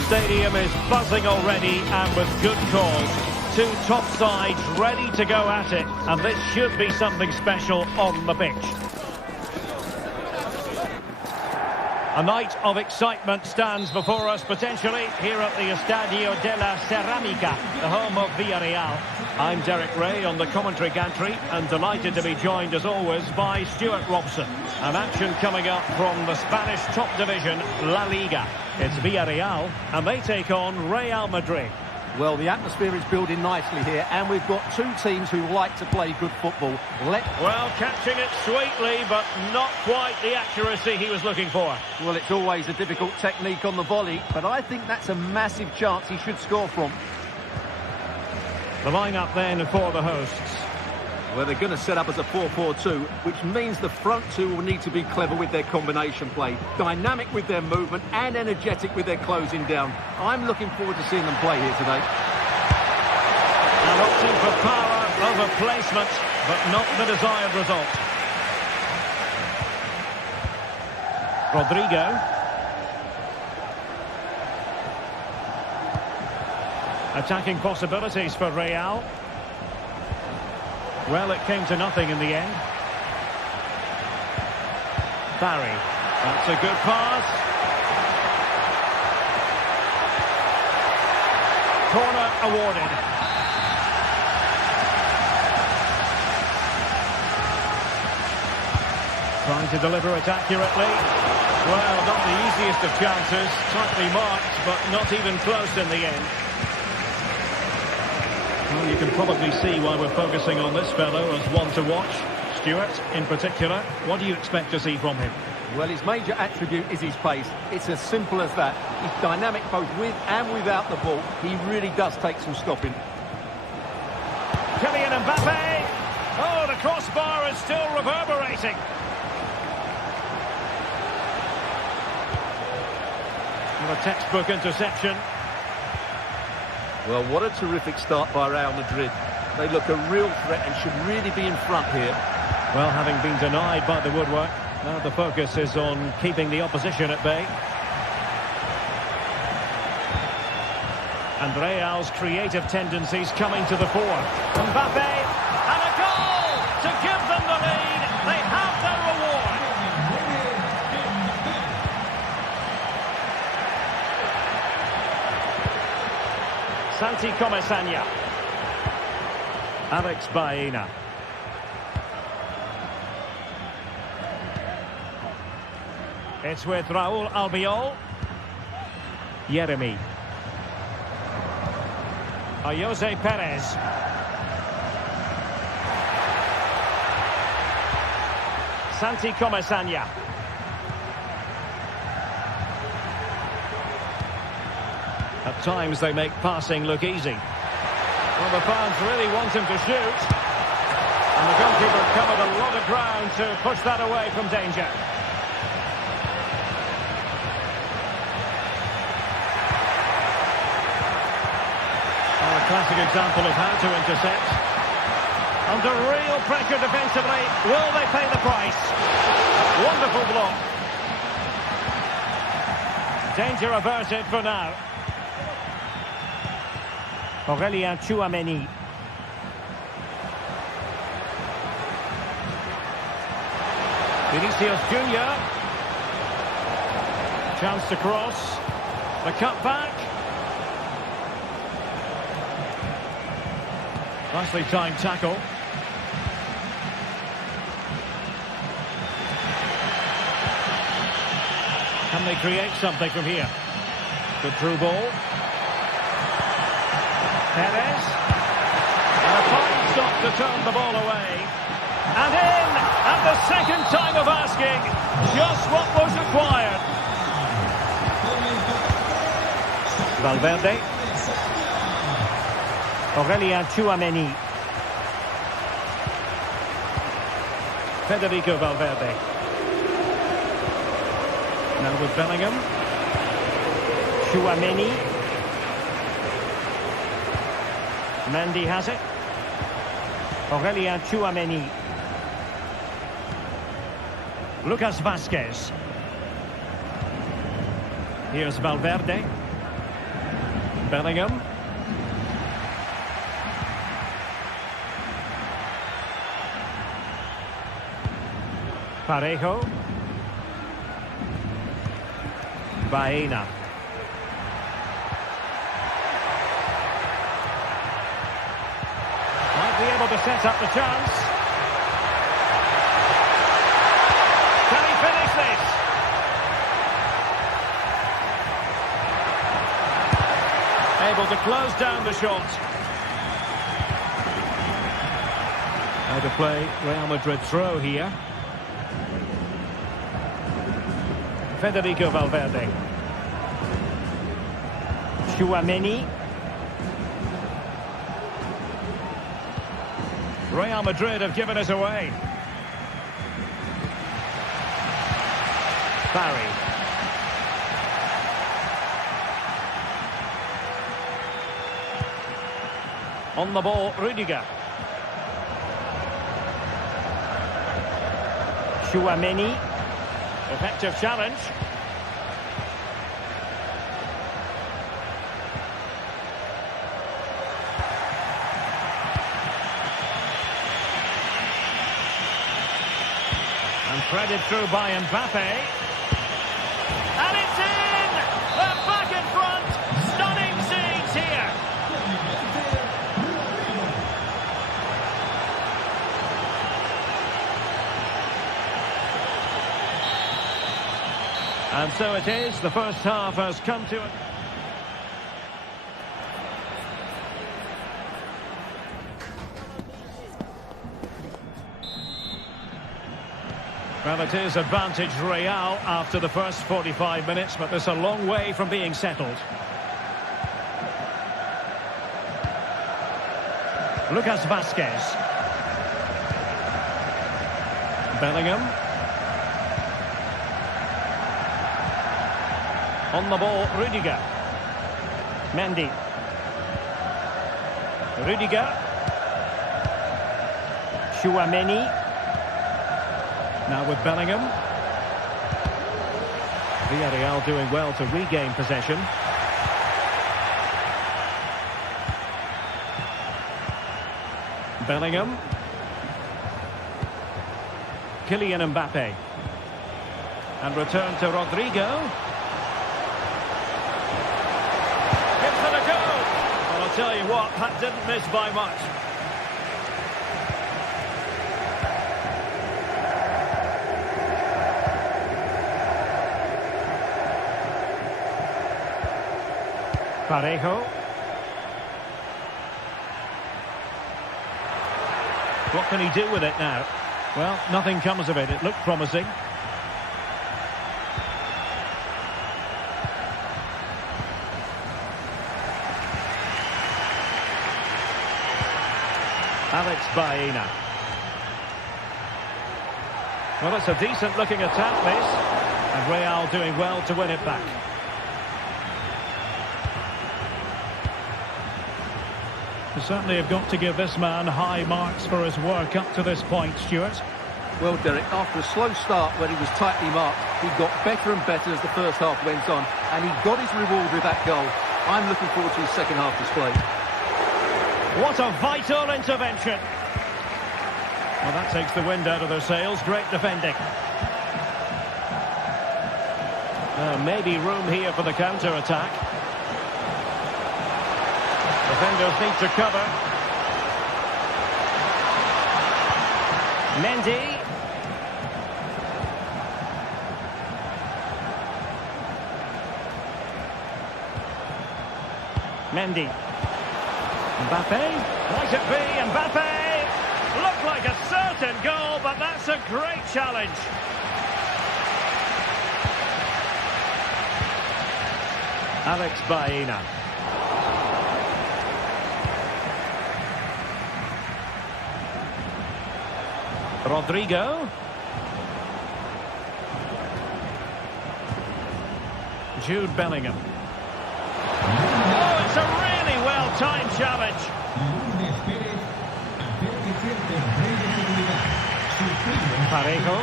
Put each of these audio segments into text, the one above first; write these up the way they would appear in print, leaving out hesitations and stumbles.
The stadium is buzzing already, and with good cause. Two top sides ready to go at it, and this should be something special on the pitch. A night of excitement stands before us potentially here at the Estadio de la Ceramica, the home of Villarreal. I'm Derek Ray on the commentary gantry, and delighted to be joined as always by Stuart Robson. An action coming up from the Spanish top division, La Liga. It's Villarreal, and they take on Real Madrid. Well, the atmosphere is building nicely here, and we've got two teams who like to play good football. Well, catching it sweetly, but not quite the accuracy he was looking for. Well, it's always a difficult technique on the volley, but I think that's a massive chance he should score from. The line-up then for the hosts. Well, they're going to set up as a 4-4-2, which means the front two will need to be clever with their combination play, dynamic with their movement and energetic with their closing down. I'm looking forward to seeing them play here today. And opting for power over placement, but not the desired result. Rodrigo. Attacking possibilities for Real. Well, it came to nothing in the end. Barry. That's a good pass. Corner awarded. Trying to deliver it accurately. Well, not the easiest of chances. Tightly marked, but not even close in the end. Well, you can probably see why we're focusing on this fellow as one to watch. Stuart, in particular, what do you expect to see from him? Well, his major attribute is his pace. It's as simple as that. He's dynamic both with and without the ball. He really does take some stopping. Kylian Mbappe! Oh, the crossbar is still reverberating. And a textbook interception. Well, what a terrific start by Real Madrid. They look a real threat and should really be in front here. Well, having been denied by the woodwork, now the focus is on keeping the opposition at bay. And Real's creative tendencies coming to the fore. Mbappe, and a goal to give them the lead. They have their reward. Santi Comesaña. Alex Baena. It's with Raúl Albiol. Yeremy. Jose Perez. Santi Comesaña. At times they make passing look easy. Well, the fans really want him to shoot. And the goalkeeper covered a lot of ground to push that away from danger. Well, a classic example of how to intercept. Under real pressure defensively. Will they pay the price? Wonderful block. Danger averted for now. Aurélien Tchouaméni. Vinicius Junior. Chance to cross. The cut back. Nicely timed tackle. Can they create something from here? Good through ball. Perez. And a fine stop to turn the ball away. And in at the second time of asking. Just what was required. Valverde. Aurélien Tchouaméni. Federico Valverde. Now with Bellingham. Tchouaméni. Mendy has it. Aurélien Tchouaméni. Lucas Vázquez. Here's Valverde. Bellingham. Parejo. Baena. Might be able to set up the chance. Can he finish this? Able to close down the shot. How to play Real Madrid throw here. Federico Valverde. Tchouaméni. Real Madrid have given us away. Barry. On the ball, Rudiger. Tchouaméni. Effective challenge. And threaded through by Mbappe. And it's in! They're back in front! Stunning scenes here! And so it is, the first half has come to it. Well, it is advantage Real after the first 45 minutes, but there's a long way from being settled. Lucas Vazquez. Bellingham. On the ball, Rudiger. Mendy. Rudiger. Tchouaméni. Now with Bellingham. Villarreal doing well to regain possession. Bellingham. Kylian Mbappe. And return to Rodrigo. Gives it a go. Well, I'll tell you what, that didn't miss by much. Parejo. What can he do with it now? Well, nothing comes of it. It looked promising. Alex Baena. Well, it's a decent looking attack, this. And Real doing well to win it back. You certainly have got to give this man high marks for his work up to this point, Stuart. Well, Derek, after a slow start where he was tightly marked, he got better and better as the first half went on, and he got his reward with that goal. I'm looking forward to his second half display. What a vital intervention. Well, that takes the wind out of their sails. Great defending. Maybe room here for the counter-attack. Defenders need to cover. Mendy. Mendy. Mbappe. Might it be Mbappe? Looked like a certain goal, but that's a great challenge. Alex Baena. Rodrigo. Jude Bellingham. Oh, it's a really well-timed challenge. Parejo.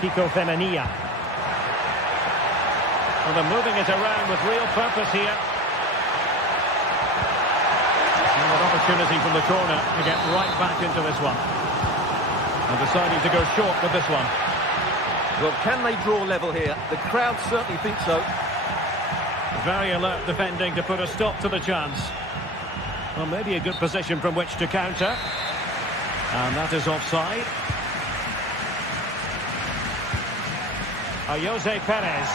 Kiko Femenia. Well, they're moving it around with real purpose here. And an opportunity from the corner to get right back into this one. And deciding to go short with this one. Well, can they draw level here? The crowd certainly think so. Very alert defending to put a stop to the chance. Well, maybe a good position from which to counter. And that is offside. Jose Perez.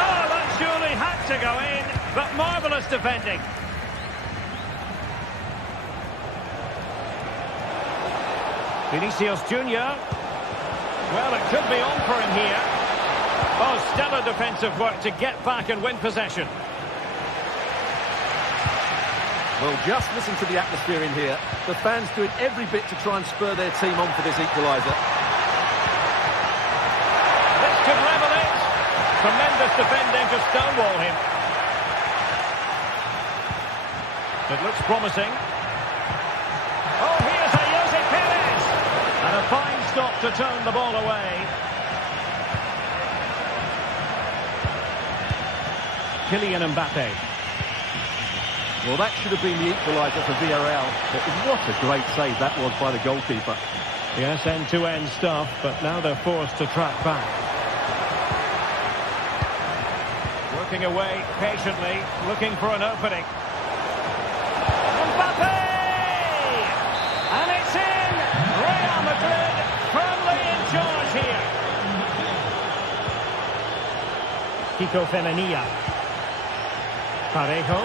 Oh, that surely had to go in, but marvellous defending. Vinicius Junior. Well, it could be on for him here. Oh, stellar defensive work to get back and win possession. Well, just listen to the atmosphere in here. The fans doing every bit to try and spur their team on for this equaliser. This could level it. Tremendous defending to stonewall him. It looks promising. Oh, here's a Jose Perez. And a fine stop to turn the ball away. Kylian Mbappe. Well, that should have been the equaliser for Varal, but what a great save that was by the goalkeeper. Yes, end-to-end stuff, but now they're forced to track back. Working away patiently, looking for an opening. Mbappe! And it's in! Real Madrid firmly in charge here. Kiko Femenia. Parejo.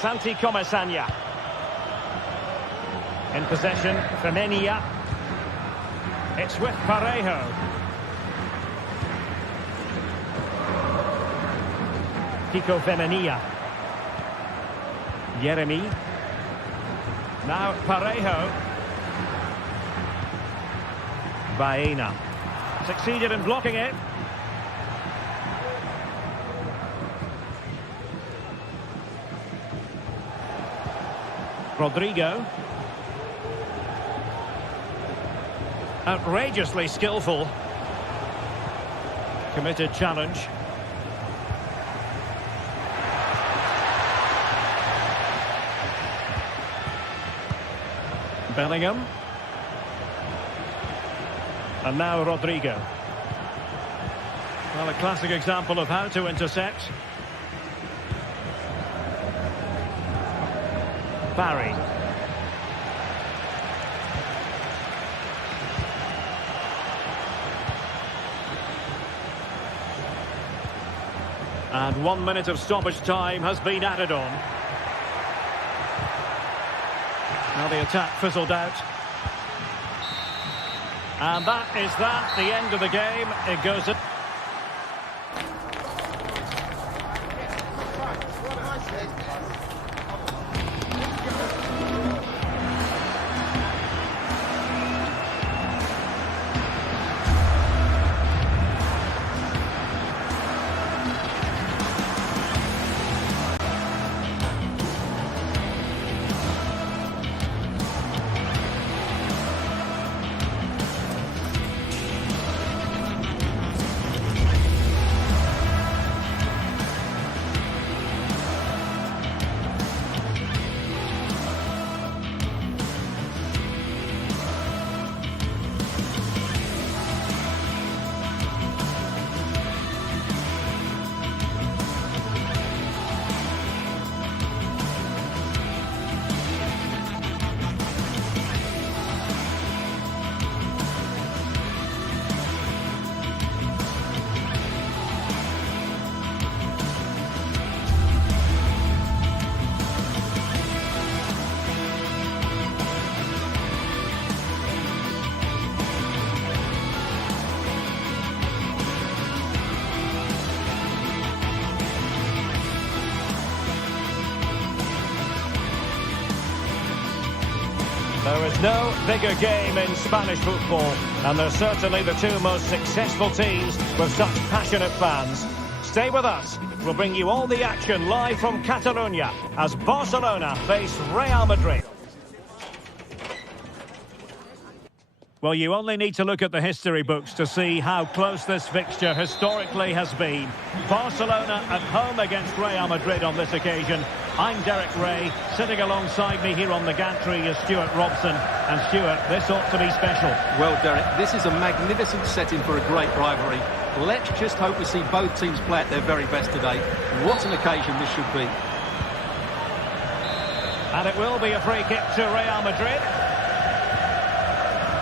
Santi Comasagna. In possession, Femenia. It's with Parejo. Kiko Femenia. Jeremy. Now Parejo. Baena. Succeeded in blocking it. Rodrigo. Outrageously skillful. Committed challenge. Bellingham. And now Rodrigo. Well, a classic example of how to intercept. Barry. And 1 minute of stoppage time has been added on. Now the attack fizzled out. And that is that, the end of the game. It goes in. There is no bigger game in Spanish football, and they're certainly the two most successful teams with such passionate fans. Stay with us. We'll bring you all the action live from Catalonia as Barcelona face Real Madrid. Well, you only need to look at the history books to see how close this fixture historically has been. Barcelona at home against Real Madrid on this occasion. I'm Derek Ray. Sitting alongside me here on the gantry is Stuart Robson. And Stuart, this ought to be special. Well, Derek, this is a magnificent setting for a great rivalry. Let's just hope we see both teams play at their very best today. What an occasion this should be. And it will be a free kick to Real Madrid.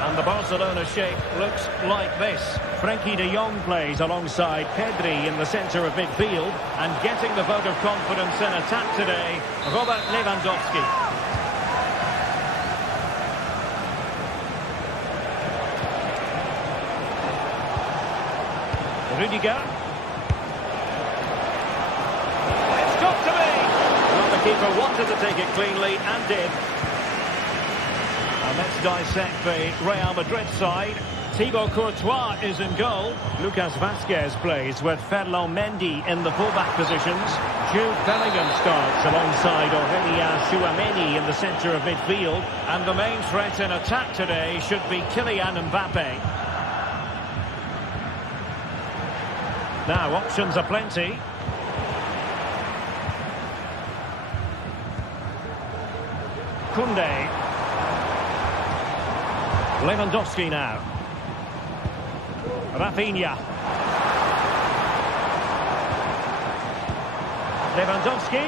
And the Barcelona shape looks like this. Frenkie de Jong plays alongside Pedri in the centre of midfield. And getting the vote of confidence in attack today, Robert Lewandowski. Rudiger. It's got to be! Well, the keeper wanted to take it cleanly and did. And let's dissect the Real Madrid side. Thibaut Courtois is in goal. Lucas Vazquez plays with Ferland Mendy in the fullback positions. Jude Bellingham starts alongside Aurélien Tchouameni in the centre of midfield. And the main threat in attack today should be Kylian Mbappe. Now, options are plenty. Koundé. Lewandowski now. Rafinha. Lewandowski.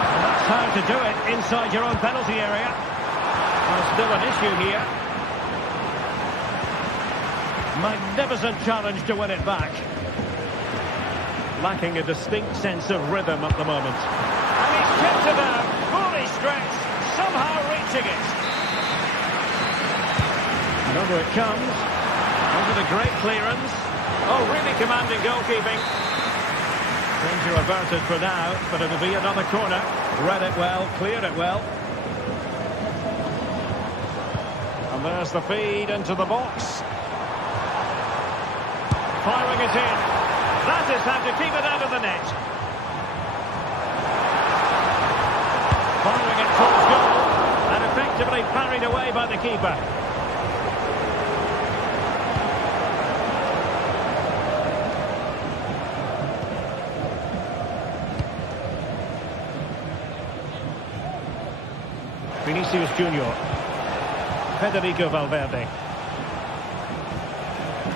And that's how to do it inside your own penalty area. Well, still an issue here. Magnificent challenge to win it back. Lacking a distinct sense of rhythm at the moment. And he's kept it out, fully stretched, somehow reaching it. And over it comes. Over the great clearance. Oh, really commanding goalkeeping. Danger averted for now, but it'll be another corner. Read it well, cleared it well. And there's the feed into the box. Firing it in. That is how to keep it out of the net. Firing it towards goal. And effectively parried away by the keeper. Vinicius Junior. Federico Valverde.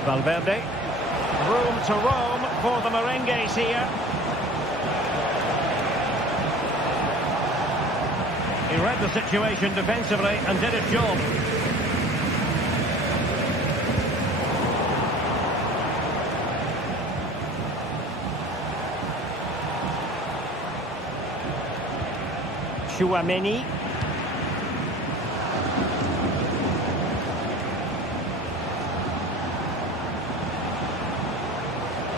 Valverde. Room to roam for the Merengues here. He read the situation defensively and did his job. Tchouameni.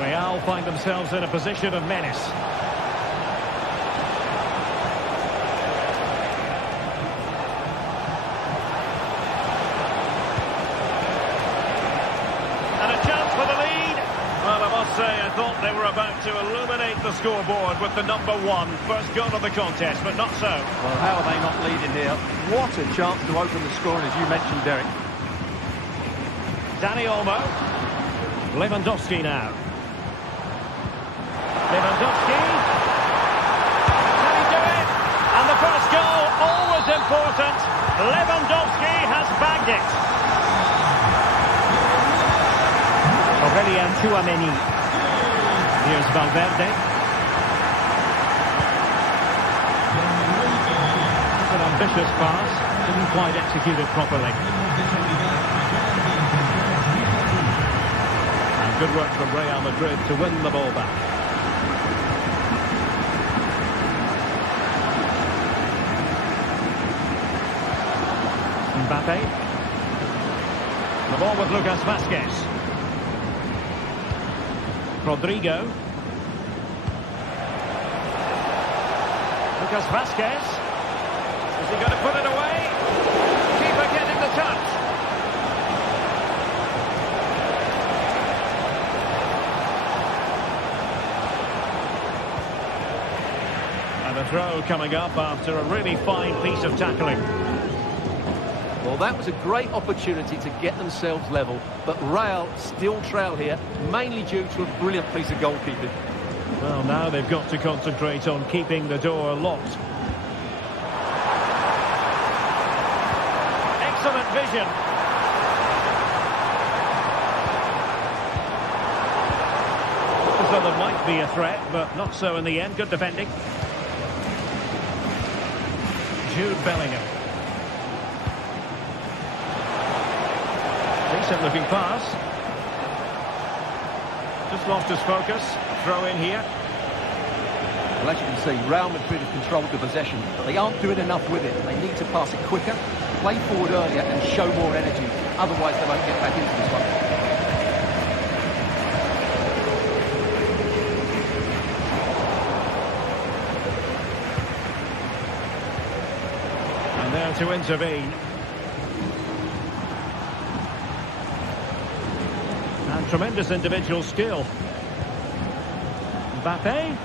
Real find themselves in a position of menace. And a chance for the lead. Well, I must say, I thought they were about to illuminate the scoreboard with the number one. First goal of the contest, but not so. Well, how are they not leading here? What a chance to open the scoring, as you mentioned, Derek. Dani Olmo. Lewandowski now. Lewandowski. Can he do it? And the first goal, always important. Lewandowski has bagged it. Aurélien Tchouameni. Here's Valverde. It's an ambitious pass. Didn't quite execute it properly. And good work from Real Madrid to win the ball back. Mbappe. The ball with Lucas Vazquez. Rodrigo. Lucas Vazquez. Is he going to put it away? Keeper getting the touch. And a throw coming up after a really fine piece of tackling. Well, that was a great opportunity to get themselves level, but Real still trail here, mainly due to a brilliant piece of goalkeeping. Well, now they've got to concentrate on keeping the door locked. Excellent vision. So there might be a threat, but not so in the end. Good defending. Jude Bellingham. Decent looking pass. Just lost his focus. Throw in here. Well, as you can see, Real Madrid have controlled the possession, but they aren't doing enough with it. They need to pass it quicker, play forward earlier and show more energy. Otherwise, they won't get back into this one. And there to intervene. And tremendous individual skill. Mbappe.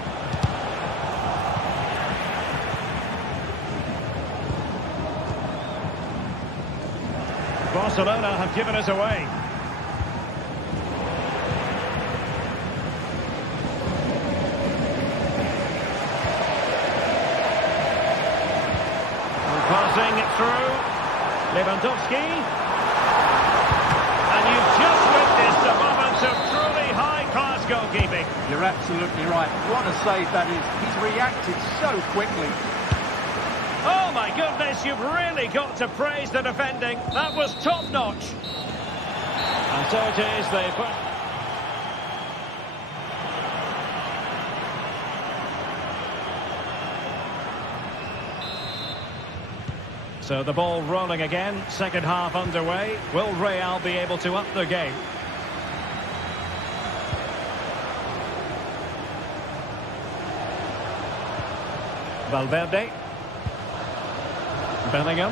Barcelona have given us away. Passing it through. Lewandowski. And you've just witnessed a moment of truly high-class goalkeeping. You're absolutely right. What a save that is. He's reacted so quickly. Oh my goodness, you've really got to praise the defending. That was top-notch. And so it is, they put... So the ball rolling again, second half underway. Will Real be able to up their game? Valverde. Bellingham.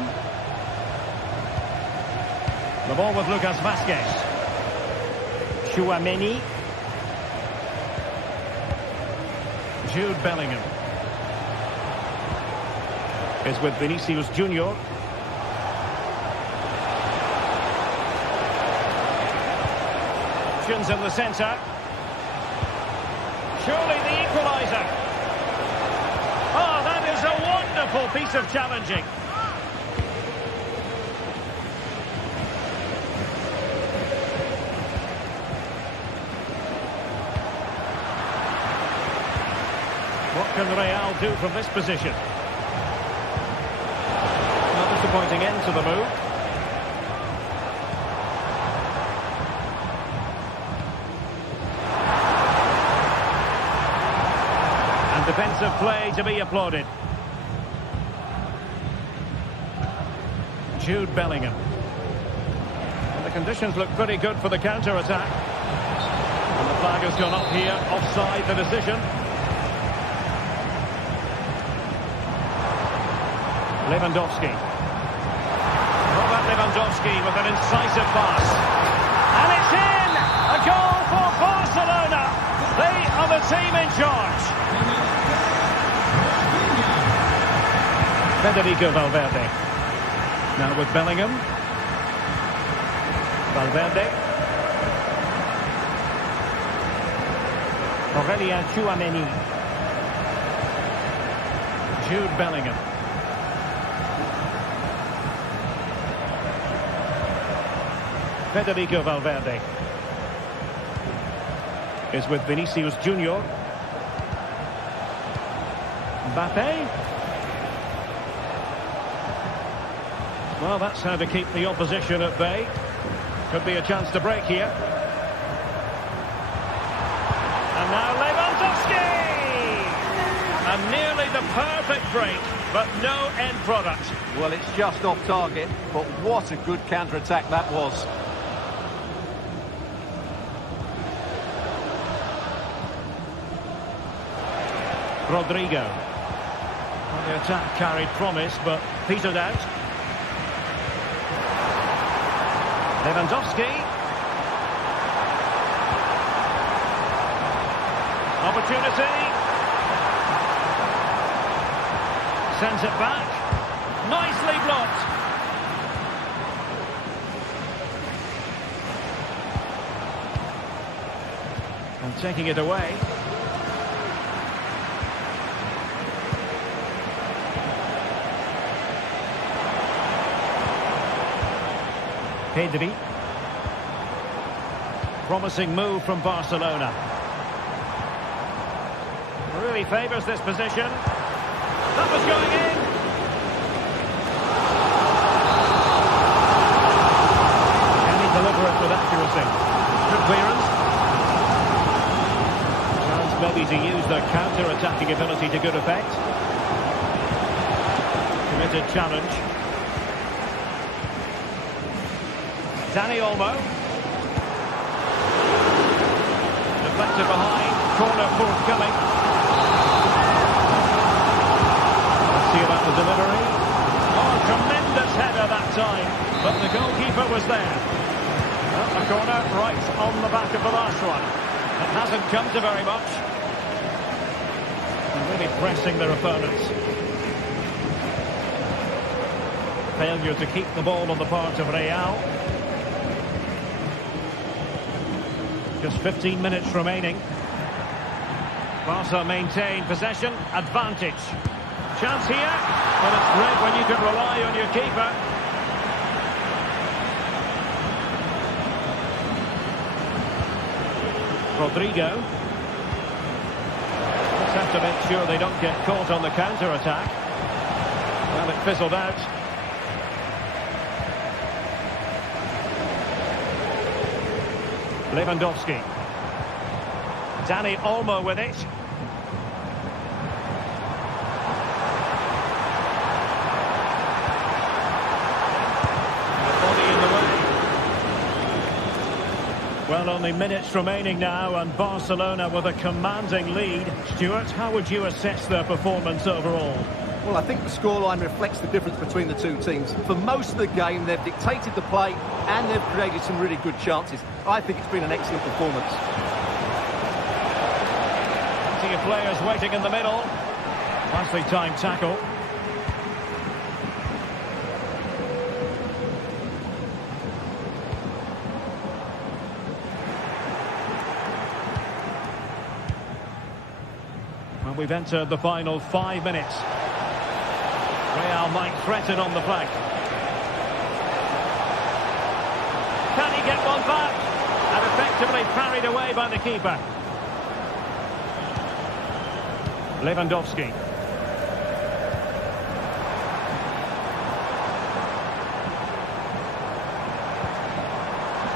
The ball with Lucas Vazquez. Tchouaméni. Jude Bellingham. Is with Vinicius Junior. Options in the centre. Surely the equaliser. Oh, that is a wonderful piece of challenging. What can Real do from this position? Not disappointing end to the move. And defensive play to be applauded. Jude Bellingham. And the conditions look pretty good for the counter-attack. And the flag has gone up here, offside the decision. Lewandowski. Robert Lewandowski with an incisive pass. And it's in! A goal for Barcelona! They are the team in charge. Federico Valverde. Now with Bellingham. Valverde. Aurelien Tchouaméni. Jude Bellingham. Federico Valverde is with Vinicius Junior. Mbappe. Well, that's how to keep the opposition at bay. Could be a chance to break here. And now Lewandowski! And nearly the perfect break, but no end product. Well, it's just off target, but what a good counter-attack that was. Rodrigo. Well, the attack carried promise, but petered out. Lewandowski. Opportunity. Sends it back. Nicely blocked. And taking it away. Pedri. Promising move from Barcelona. Really favours this position. That was going in. Can he deliver it with accuracy? Good clearance. Chance maybe to use their counter-attacking ability to good effect. Committed challenge. Dani Olmo. Deflected behind. Corner forthcoming. Let's see about the delivery. Oh, tremendous header that time. But the goalkeeper was there. Well, a corner right on the back of the last one. It hasn't come to very much. They're really pressing their opponents. Failure to keep the ball on the part of Real. Just 15 minutes remaining. Barca maintain possession, advantage. Chance here, but it's great when you can rely on your keeper. Rodrigo. Just have to make sure they don't get caught on the counter-attack. Well, it fizzled out. Lewandowski. Dani Olmo with it. Body in the way. Well, only minutes remaining now, and Barcelona with a commanding lead. Stuart, how would you assess their performance overall? Well, I think the scoreline reflects the difference between the two teams. For most of the game, they've dictated the play and they've created some really good chances. I think it's been an excellent performance. Plenty of players waiting in the middle. Nicely timed tackle. Well, we've entered the final 5 minutes. Real might threaten on the flank. Can he get one back? And effectively parried away by the keeper. Lewandowski.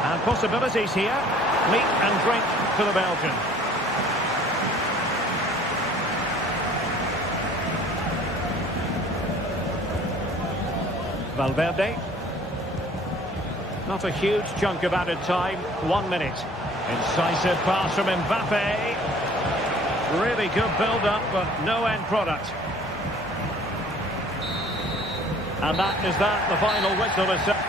And possibilities here. Meat and drink for the Belgian. Valverde. Not a huge chunk of added time. 1 minute. Incisive pass from Mbappe. Really good build-up, but no end product. And that is that. The final whistle is set.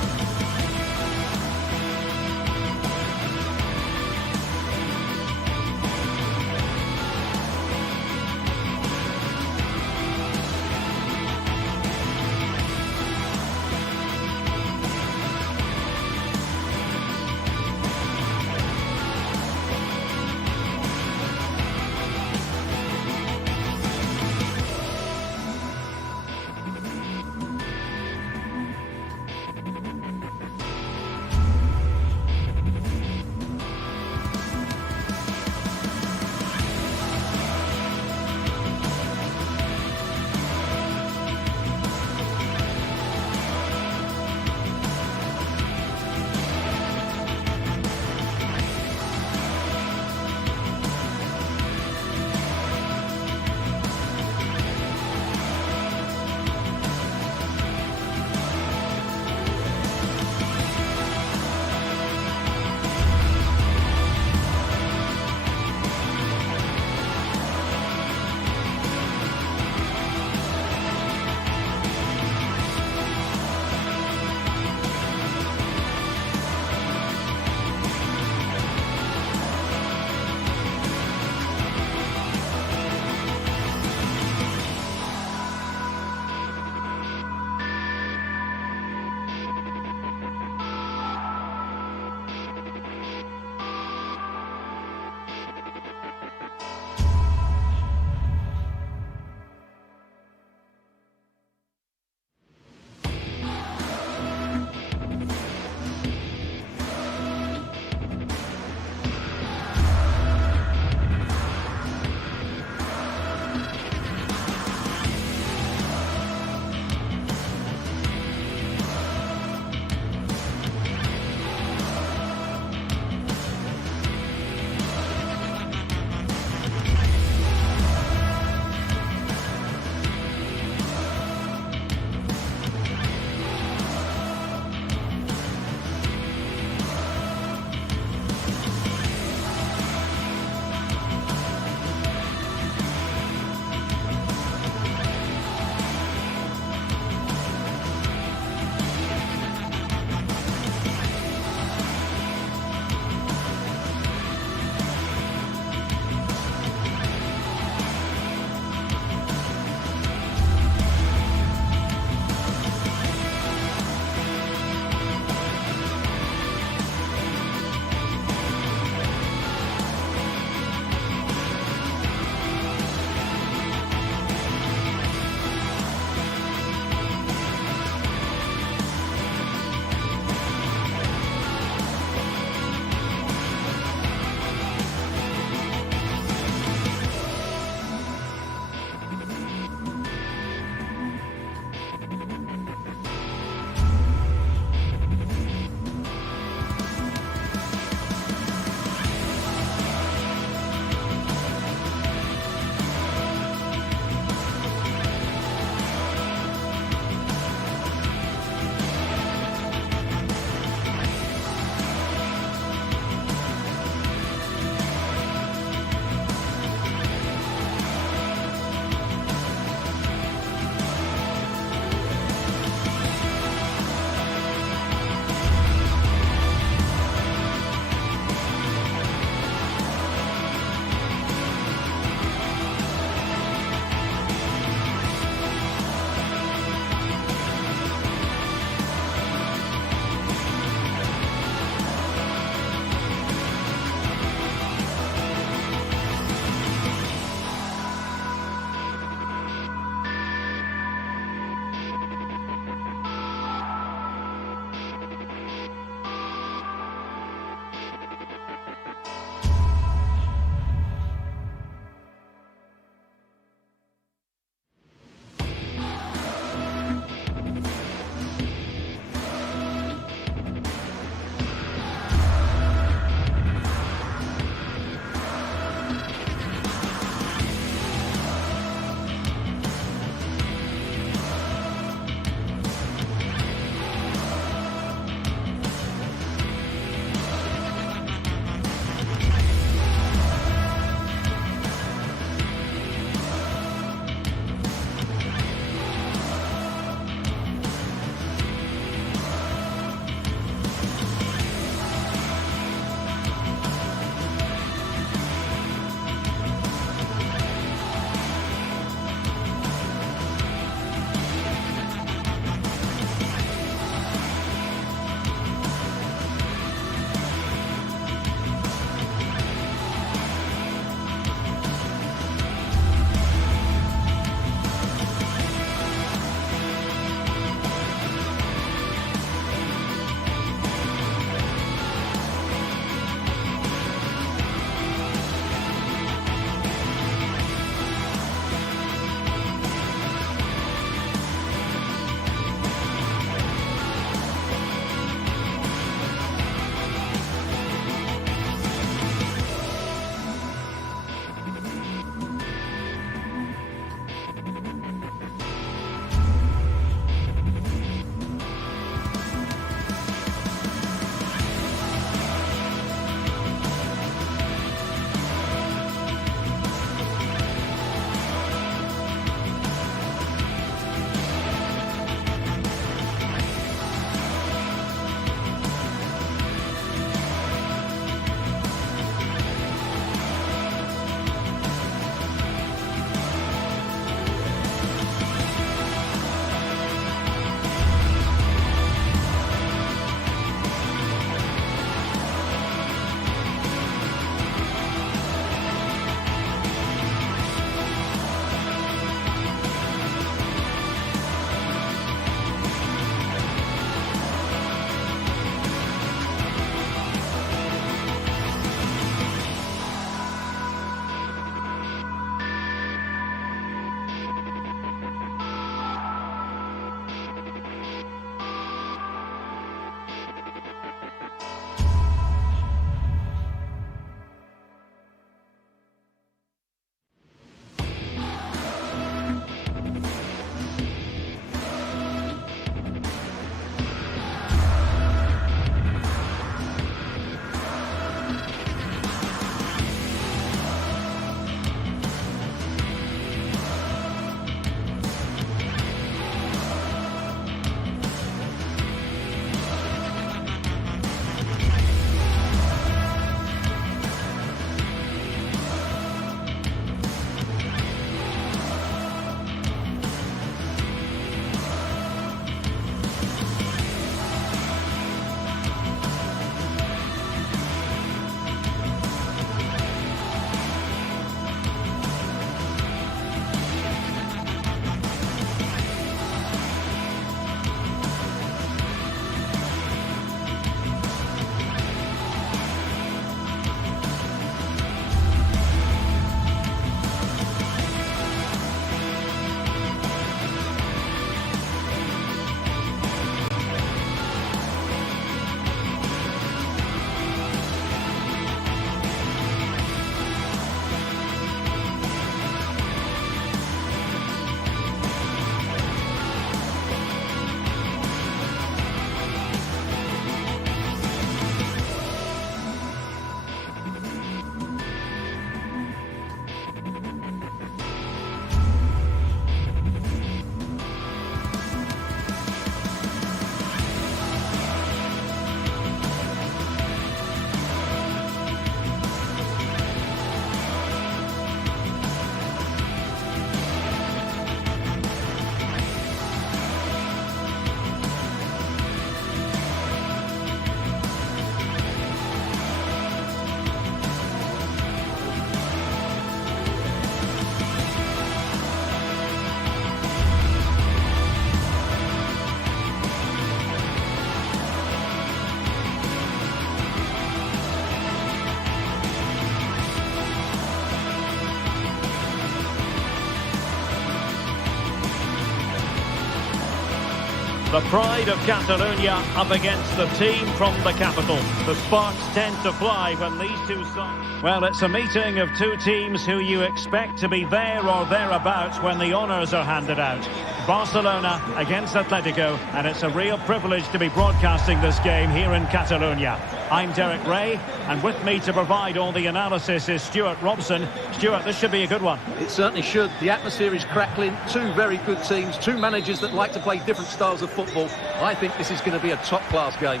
The pride of Catalonia up against the team from the capital. The sparks tend to fly when these two sides... Well, it's a meeting of two teams who you expect to be there or thereabouts when the honours are handed out. Barcelona against Atletico, and it's a real privilege to be broadcasting this game here in Catalonia. I'm Derek Ray, and with me to provide all the analysis is Stuart Robson. Stuart, this should be a good one. It certainly should. The atmosphere is crackling. Two very good teams, two managers that like to play different styles of football. I think this is going to be a top-class game.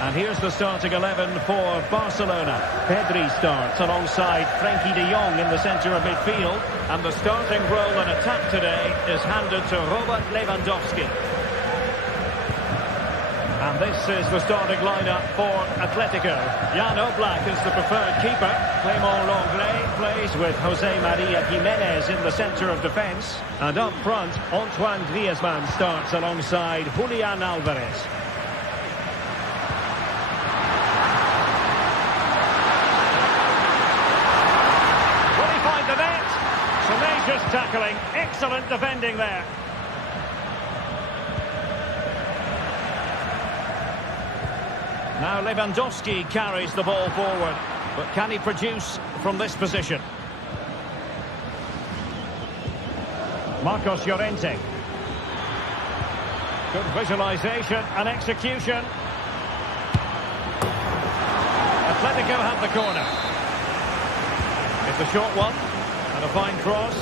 And here's the starting 11 for Barcelona. Pedri starts alongside Frenkie de Jong in the centre of midfield. And the starting role in attack today is handed to Robert Lewandowski. And this is the starting lineup for Atletico. Jan Oblak is the preferred keeper. Clément Lenglet plays with Jose Maria Giménez in the centre of defence. And up front, Antoine Griezmann starts alongside Julián Álvarez. Just tackling, excellent defending there. Now Lewandowski carries the ball forward, but can he produce from this position? Marcos Llorente. Good visualisation and execution. Atletico have the corner. It's a short one. And a fine cross.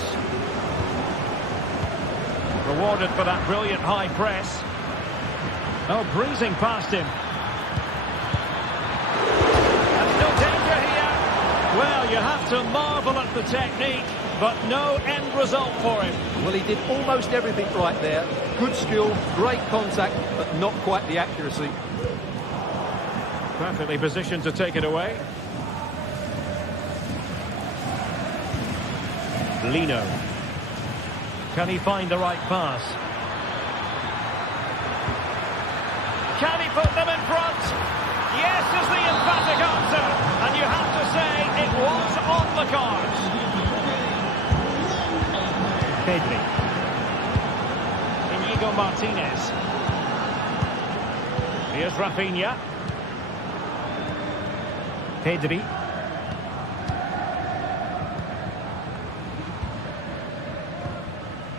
Rewarded for that brilliant high press. Oh, breezing past him. There's no danger here. Well, you have to marvel at the technique, but no end result for him. Well, he did almost everything right there. Good skill, great contact, but not quite the accuracy. Perfectly positioned to take it away. Lino. Can he find the right pass? Can he put them in front? Yes is the emphatic answer. And you have to say it was on the cards. Pedri. Inigo Martinez. Here's Rafinha. Pedri.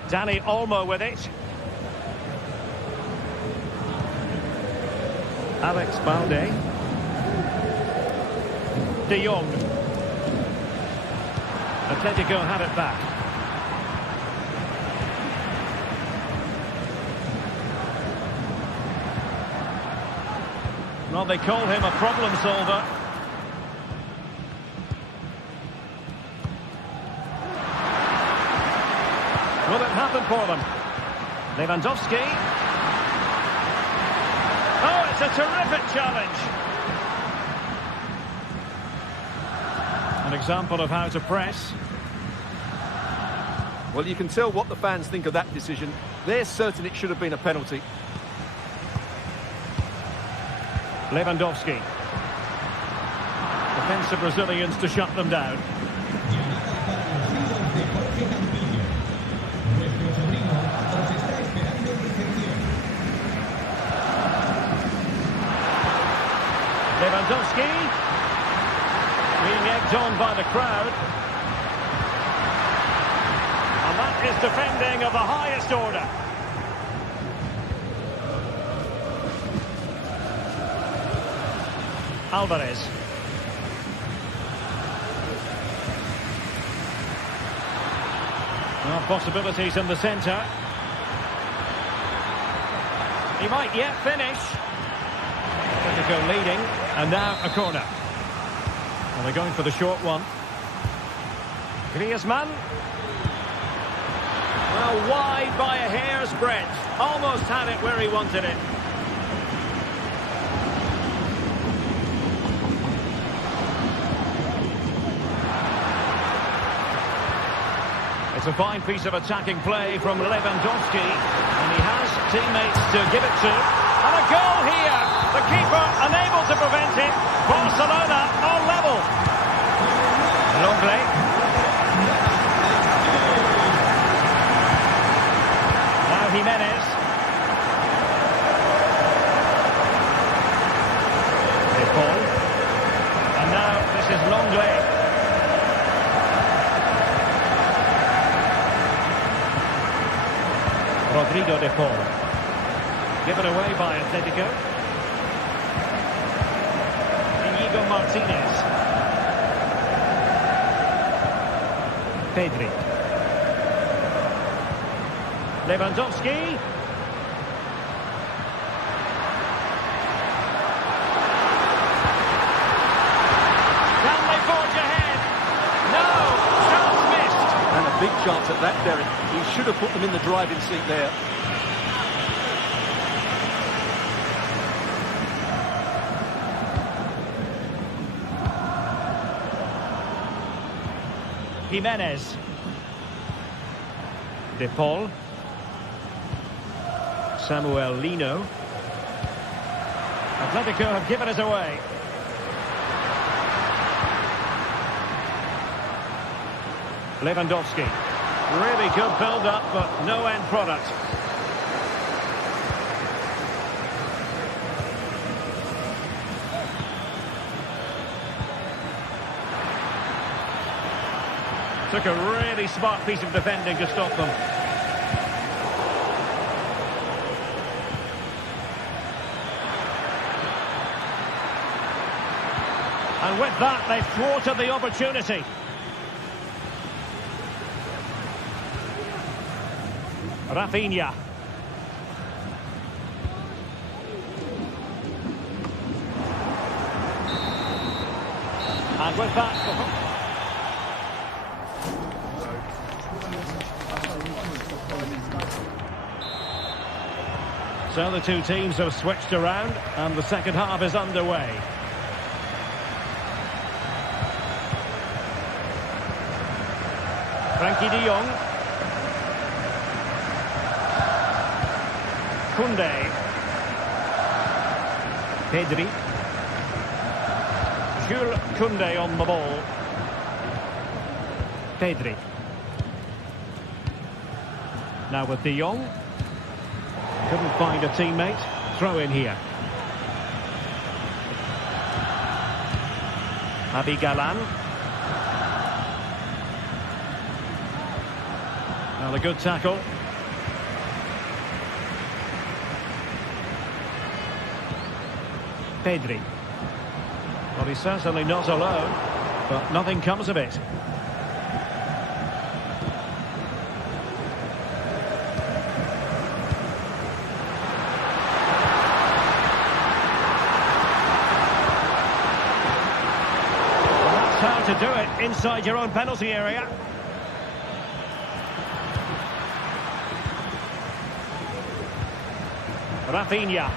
Dani Olmo with it. Alex Balde. De Jong. Atletico had it back. Well, they call him a problem solver. Will it happen for them? Lewandowski. Oh, it's a terrific challenge. An example of how to press. Well, you can tell what the fans think of that decision. They're certain it should have been a penalty. Lewandowski. Defensive Brazilians to shut them down. Lewandowski being egged on by the crowd, and that is defending of the highest order. Álvarez. Well, possibilities in the centre. He might yet finish. Atletico leading, and now a corner. Well, they're going for the short one. Griezmann. Well, wide by a hair's breadth. Almost had it where he wanted it. It's a fine piece of attacking play from Lewandowski, and he has teammates to give it to. And a goal here! The keeper unable to prevent it. Barcelona are level. Lenglet. Rodrigo de Paul. Given away by Atletico. Inigo Martinez. Pedri. Lewandowski. Can they forge ahead? No, chance missed. And a big chance at that, Derek. He should have put them in the driving seat there. Jimenez. De Paul. Samuel Lino. Atletico have given us away. Lewandowski. Really good build-up, but no end product. Took a really smart piece of defending to stop them. And with that, they've thwarted the opportunity. Rafinha. And with that... So the two teams have switched around and the second half is underway. Frankie de Jong. Koundé. Pedri. Jules Koundé on the ball. Pedri. Now with de Jong. Couldn't find a teammate. Throw in here. Abi Galan. Well, a good tackle. Pedri. Well, he's certainly not alone, but nothing comes of it. How to do it inside your own penalty area. Rafinha.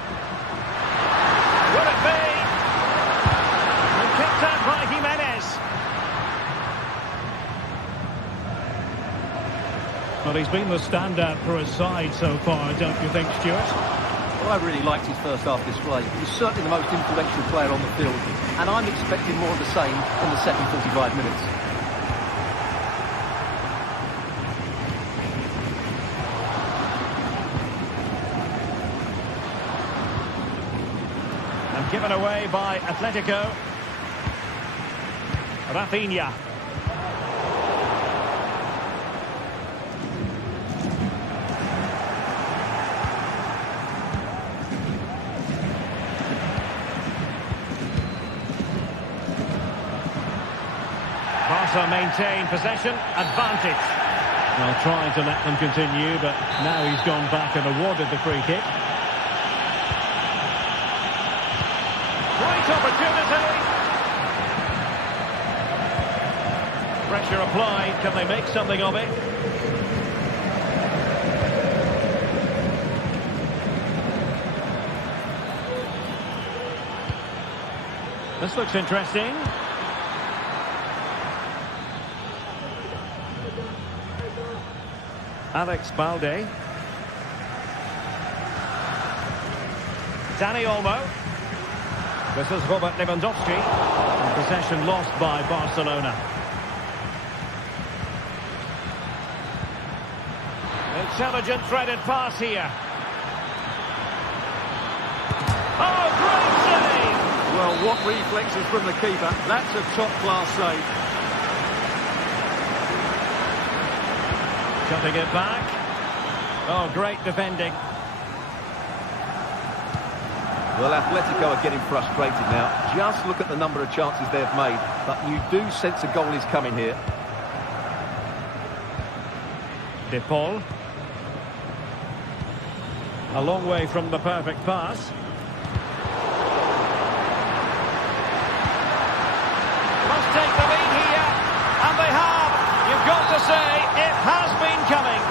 Will it be? And kicked out by Jimenez. Well, he's been the standout for his side so far, don't you think, Stuart? Well, I really liked his first half display. He's certainly the most influential player on the field, and I'm expecting more of the same in the second 45 minutes. And given away by Atletico. Rafinha. Barca maintain possession, advantage. Well, trying to let them continue, but now he's gone back and awarded the free kick. Great opportunity. Pressure applied. Can they make something of it? This looks interesting. Alex Balde. Dani Olmo. This is Robert Lewandowski. And possession lost by Barcelona. Intelligent threaded pass here. Oh, great save! Well, what reflexes from the keeper. That's a top-class save. Cutting it back. Oh, great defending. Well, Atletico are getting frustrated now. Just look at the number of chances they've made. But you do sense a goal is coming here. De Paul. A long way from the perfect pass. Must take the lead here. And they have. You've got to say, it has been coming.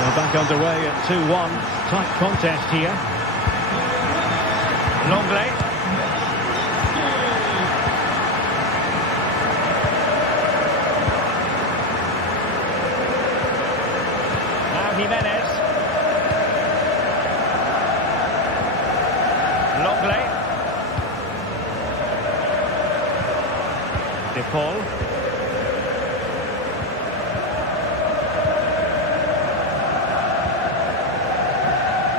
So back underway at 2-1. Tight contest here. Longley. Now Jimenez. Longley. De Paul.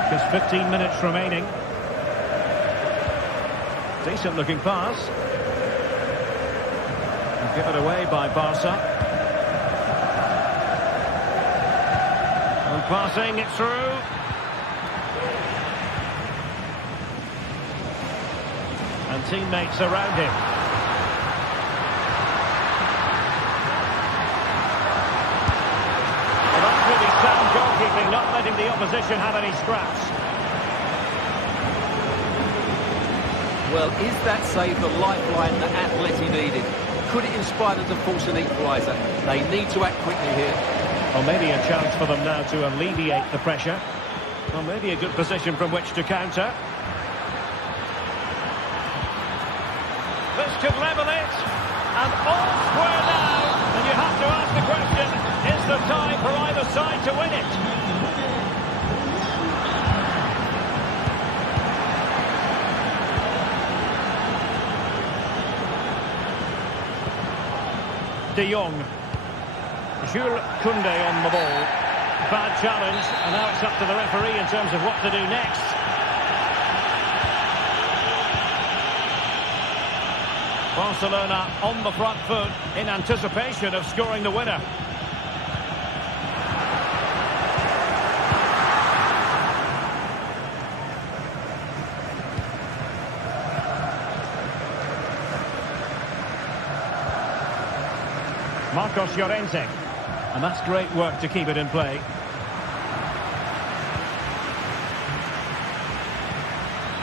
Just 15 minutes remaining. Decent looking pass. And give it away by Barca. And passing it through. And teammates around him. Well, that's really sound goalkeeping, not letting the opposition have any scraps. Well, is that save the lifeline that Atleti needed? Could it inspire them to force an equaliser? They need to act quickly here. Well, maybe a chance for them now to alleviate the pressure. Well, maybe a good position from which to counter. This could level it. And all square now. And you have to ask the question, is there time for either side to win it? De Jong. Jules Koundé on the ball. Bad challenge, and now it's up to the referee in terms of what to do next. Barcelona on the front foot in anticipation of scoring the winner. Marcos Llorente. And that's great work to keep it in play.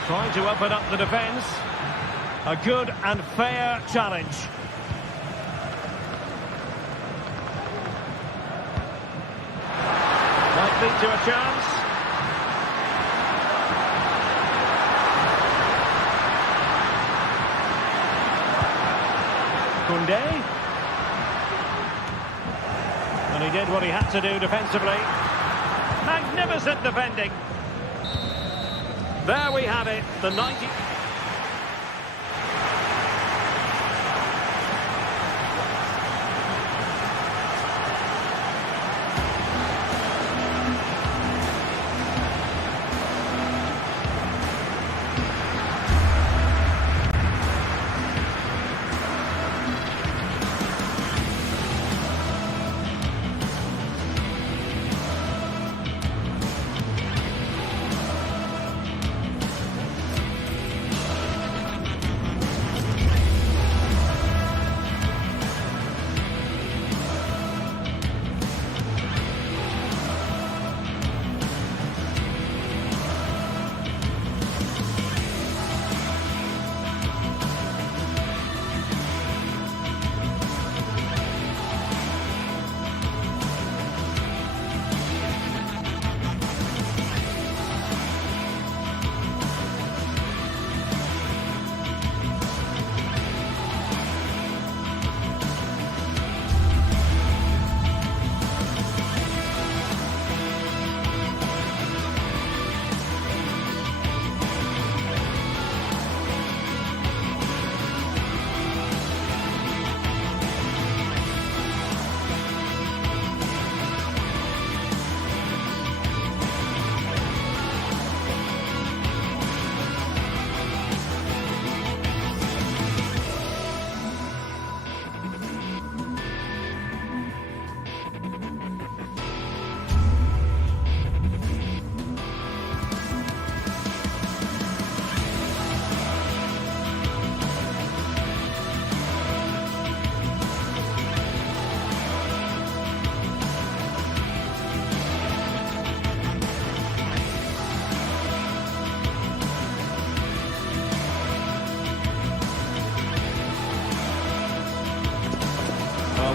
Trying to open up the defence. A good and fair challenge. Might lead to a chance. Koundé. And he did what he had to do defensively. Magnificent defending. There we have it, the 90...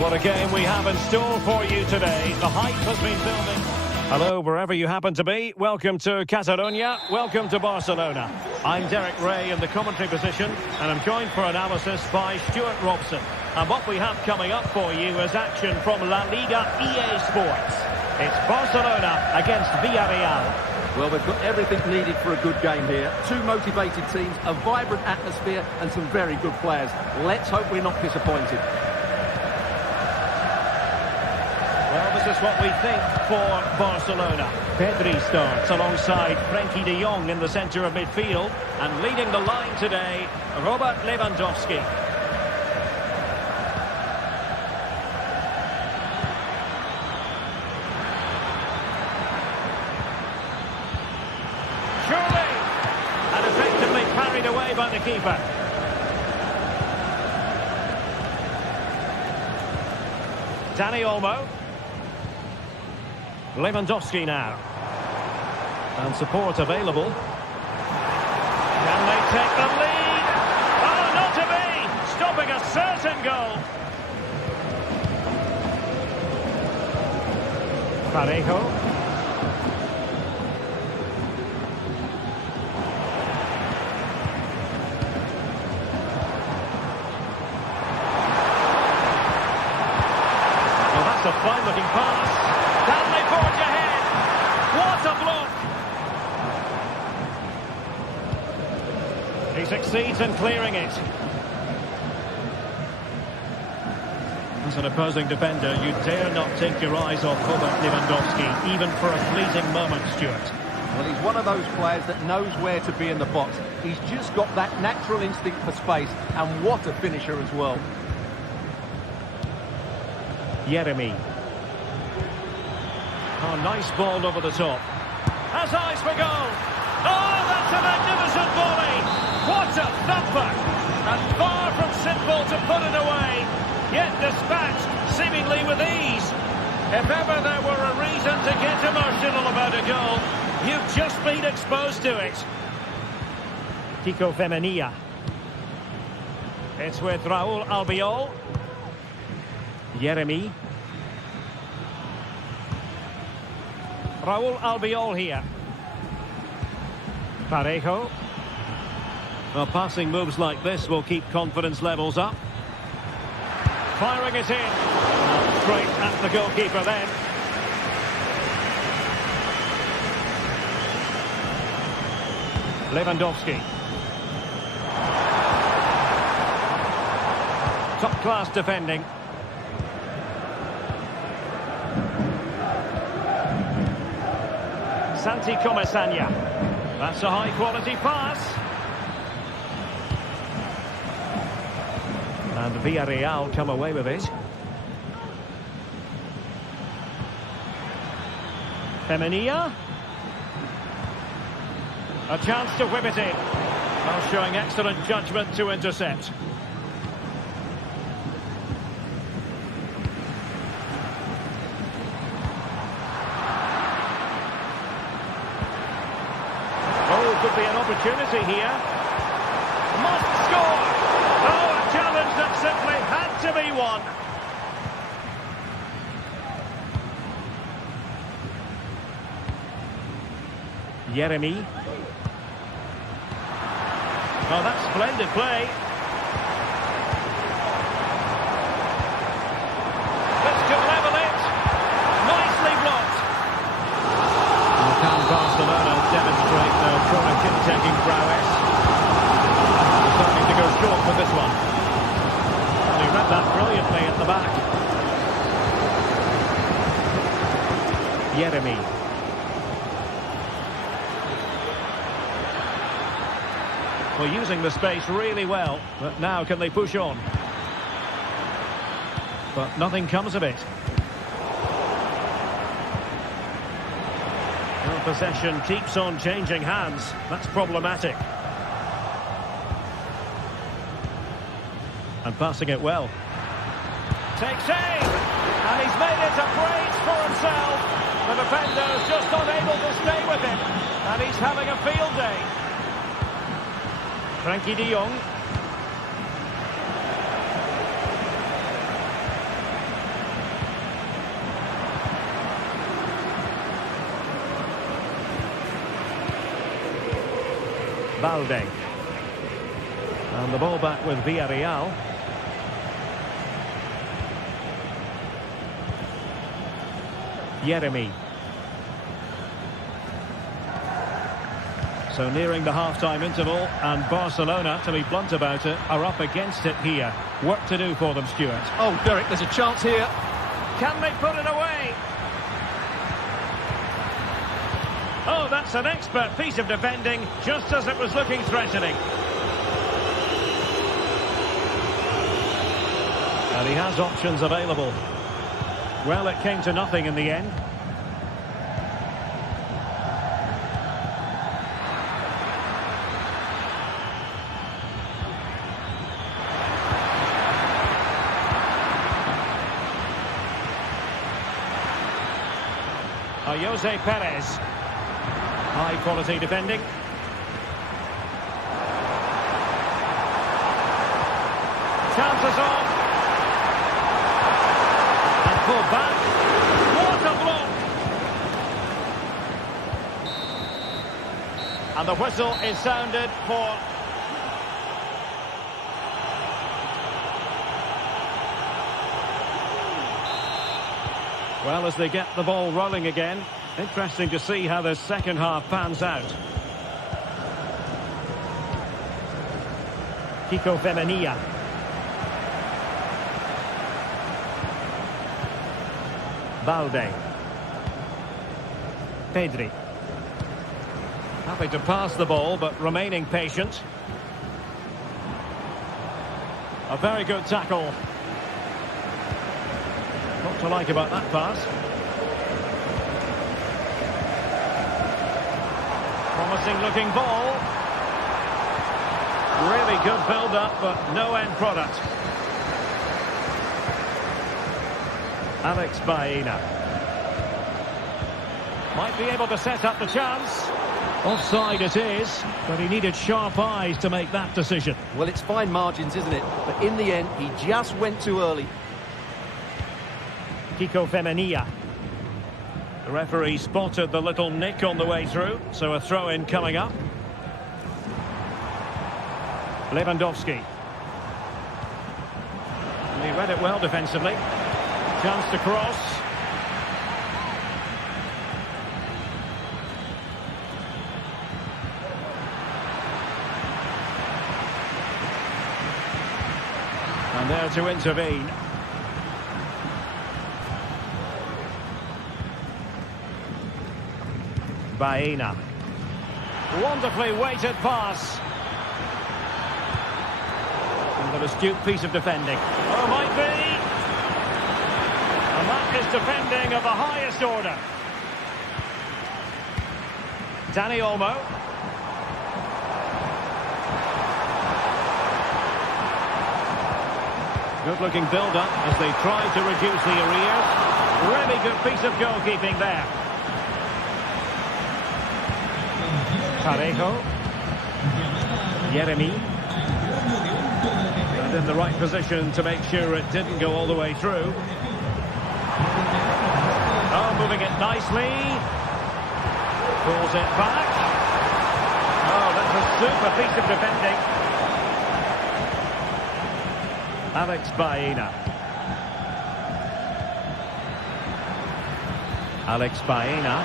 What a game we have in store for you today. The hype has been building. Hello, wherever you happen to be. Welcome to Catalonia. Welcome to Barcelona. I'm Derek Ray in the commentary position, and I'm joined for analysis by Stuart Robson. And what we have coming up for you is action from La Liga EA Sports. It's Barcelona against Villarreal. Well, we've got everything needed for a good game here. Two motivated teams, a vibrant atmosphere, and some very good players. Let's hope we're not disappointed. Well, this is what we think for Barcelona. Pedri starts alongside Frenkie de Jong in the centre of midfield. And leading the line today, Robert Lewandowski. Surely! And effectively carried away by the keeper. Dani Olmo. Lewandowski now. And support available. Can they take the lead? Oh, not to be! Stopping a certain goal. Parejo. Well, that's a fine-looking pass. Can they forge ahead? What a block! He succeeds in clearing it. As an opposing defender, you dare not take your eyes off Robert Lewandowski, even for a fleeting moment, Stuart. Well, he's one of those players that knows where to be in the box. He's just got that natural instinct for space, and what a finisher as well. Yeremy. Oh, nice ball over the top. Has eyes for goal. Oh, that's a magnificent volley. What a thumper. And far from simple to put it away. Yet dispatched seemingly with ease. If ever there were a reason to get emotional about a goal, you've just been exposed to it. Kiko Femenia. It's with Raul Albiol. Yeremy. Raul Albiol here. Parejo. Well, passing moves like this will keep confidence levels up. Firing it in. Straight at the goalkeeper then. Lewandowski. Top-class defending. Santi Comesaña. That's a high-quality pass. And Villarreal come away with it. Femenia. A chance to whip it in. Well, showing excellent judgment to intercept. Could be an opportunity here. Must score! Oh, a challenge that simply had to be won. Yeremy. Oh, that's splendid play. This could level it. Nicely blocked. Can Barcelona demonstrate their chronic kick-taking prowess? Starting to go short with this one. Well, he read that brilliantly at the back. Yeremy. Well, using the space really well, but now can they push on? But nothing comes of it. Possession keeps on changing hands. That's problematic. And passing it well. Takes aim! And he's made it a brace for himself. The defender's just unable to stay with him. And he's having a field day. Frenkie de Jong. Balde. And the ball back with Villarreal. Yeremi. So nearing the half-time interval, and Barcelona, to be blunt about it, are up against it here. Work to do for them, Stuart. Oh, Derek, there's a chance here. Can they put it away? Oh, that's an expert piece of defending, just as it was looking threatening. And he has options available. Well, it came to nothing in the end. Jose Perez. High quality defending. Chances on. And pulled back. What a block! And the whistle is sounded for... Well, as they get the ball rolling again, interesting to see how the second half pans out. Kiko Femenia. Balde. Pedri. Happy to pass the ball, but remaining patient. A very good tackle. What to like about that pass. Promising looking ball. Really good build-up, but no end product. Alex Baena. Might be able to set up the chance. Offside it is, but he needed sharp eyes to make that decision. Well, it's fine margins, isn't it? But in the end, he just went too early. Kiko Femenia. The referee spotted the little nick on the way through, so a throw-in coming up. Lewandowski. And he read it well defensively. Chance to cross. And there to intervene. Baena. Wonderfully weighted pass. And an astute piece of defending. Oh, might be. And that is defending of the highest order. Dani Olmo. Good-looking build-up as they try to reduce the arrears. Really good piece of goalkeeping there. Parejo. Yeremi. And in the right position to make sure it didn't go all the way through. Oh, moving it nicely. Pulls it back. Oh, that's a super piece of defending. Alex Baena. Alex Baena.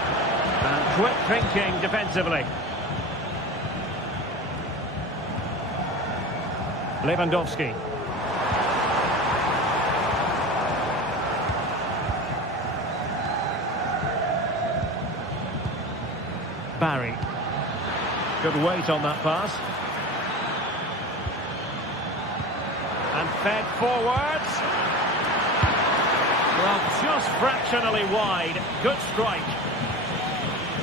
And quick thinking defensively. Lewandowski. Barry. Good weight on that pass. And fed forwards. Well, just fractionally wide. Good strike.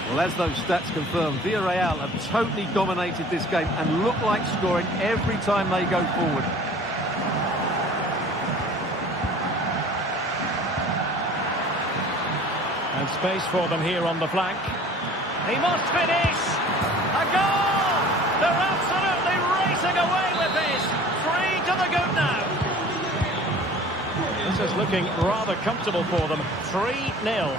Well, as those stats confirm, Villarreal have totally dominated this game and look like scoring every time they go forward. And space for them here on the flank. He must finish! A goal! They're absolutely racing away with this! 3 to the good now. This is looking rather comfortable for them. 3-0.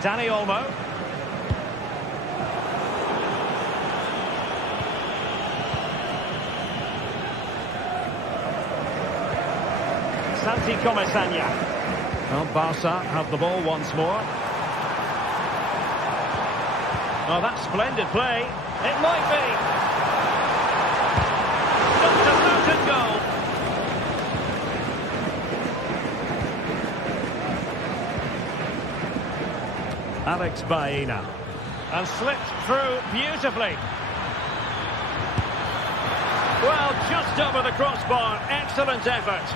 Dani Olmo. Santi Comesaña. Well, Barca have the ball once more. Oh, that's splendid play. It might be. Not a certain goal. Alex Baena. And slipped through beautifully. Well, just over the crossbar. Excellent effort.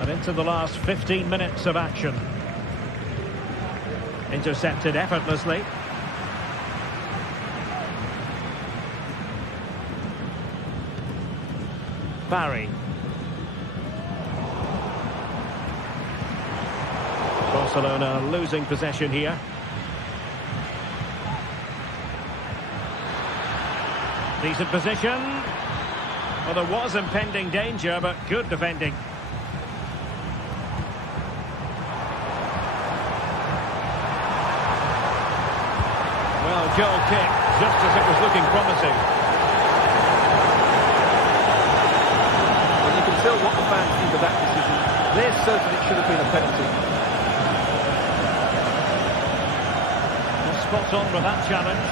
And into the last 15 minutes of action. Intercepted effortlessly. Barry. Barcelona losing possession here. Decent position. Well, there was impending danger, but good defending. Well, goal kick, just as it was looking promising. Well, you can tell what the fans think of that decision. They're certain it should have been a penalty. Well, spot on with that challenge.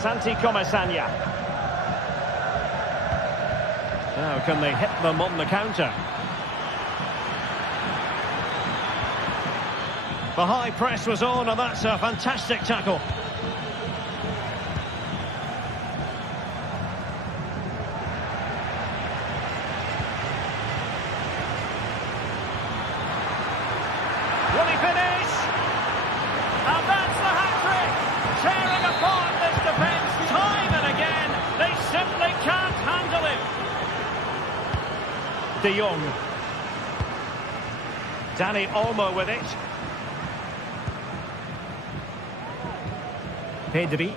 Santi Comesaña. Now, can they hit them on the counter? The high press was on, and that's a fantastic tackle. Will he finish? And that's the hat-trick! Tearing apart this defence time and again. They simply can't handle him. De Jong. Dani Olmo with it. Pedri.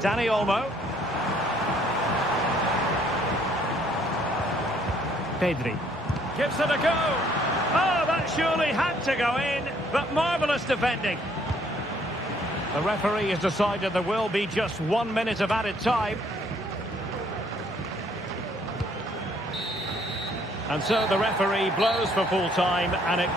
Dani Olmo. Pedri. Gives it a go. Oh, that surely had to go in, but marvellous defending. The referee has decided there will be just 1 minute of added time. And so the referee blows for full time, and it...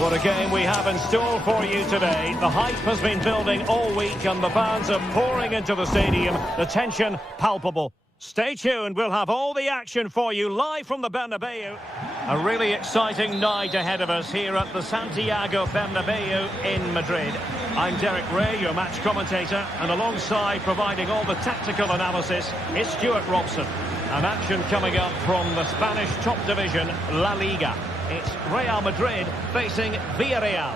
What a game we have in store for you today. The hype has been building all week and the fans are pouring into the stadium. The tension palpable. Stay tuned, we'll have all the action for you live from the Bernabeu. A really exciting night ahead of us here at the Santiago Bernabeu in Madrid. I'm Derek Ray, your match commentator, and alongside providing all the tactical analysis is Stuart Robson. An action coming up from the Spanish top division, La Liga. It's Real Madrid facing Villarreal.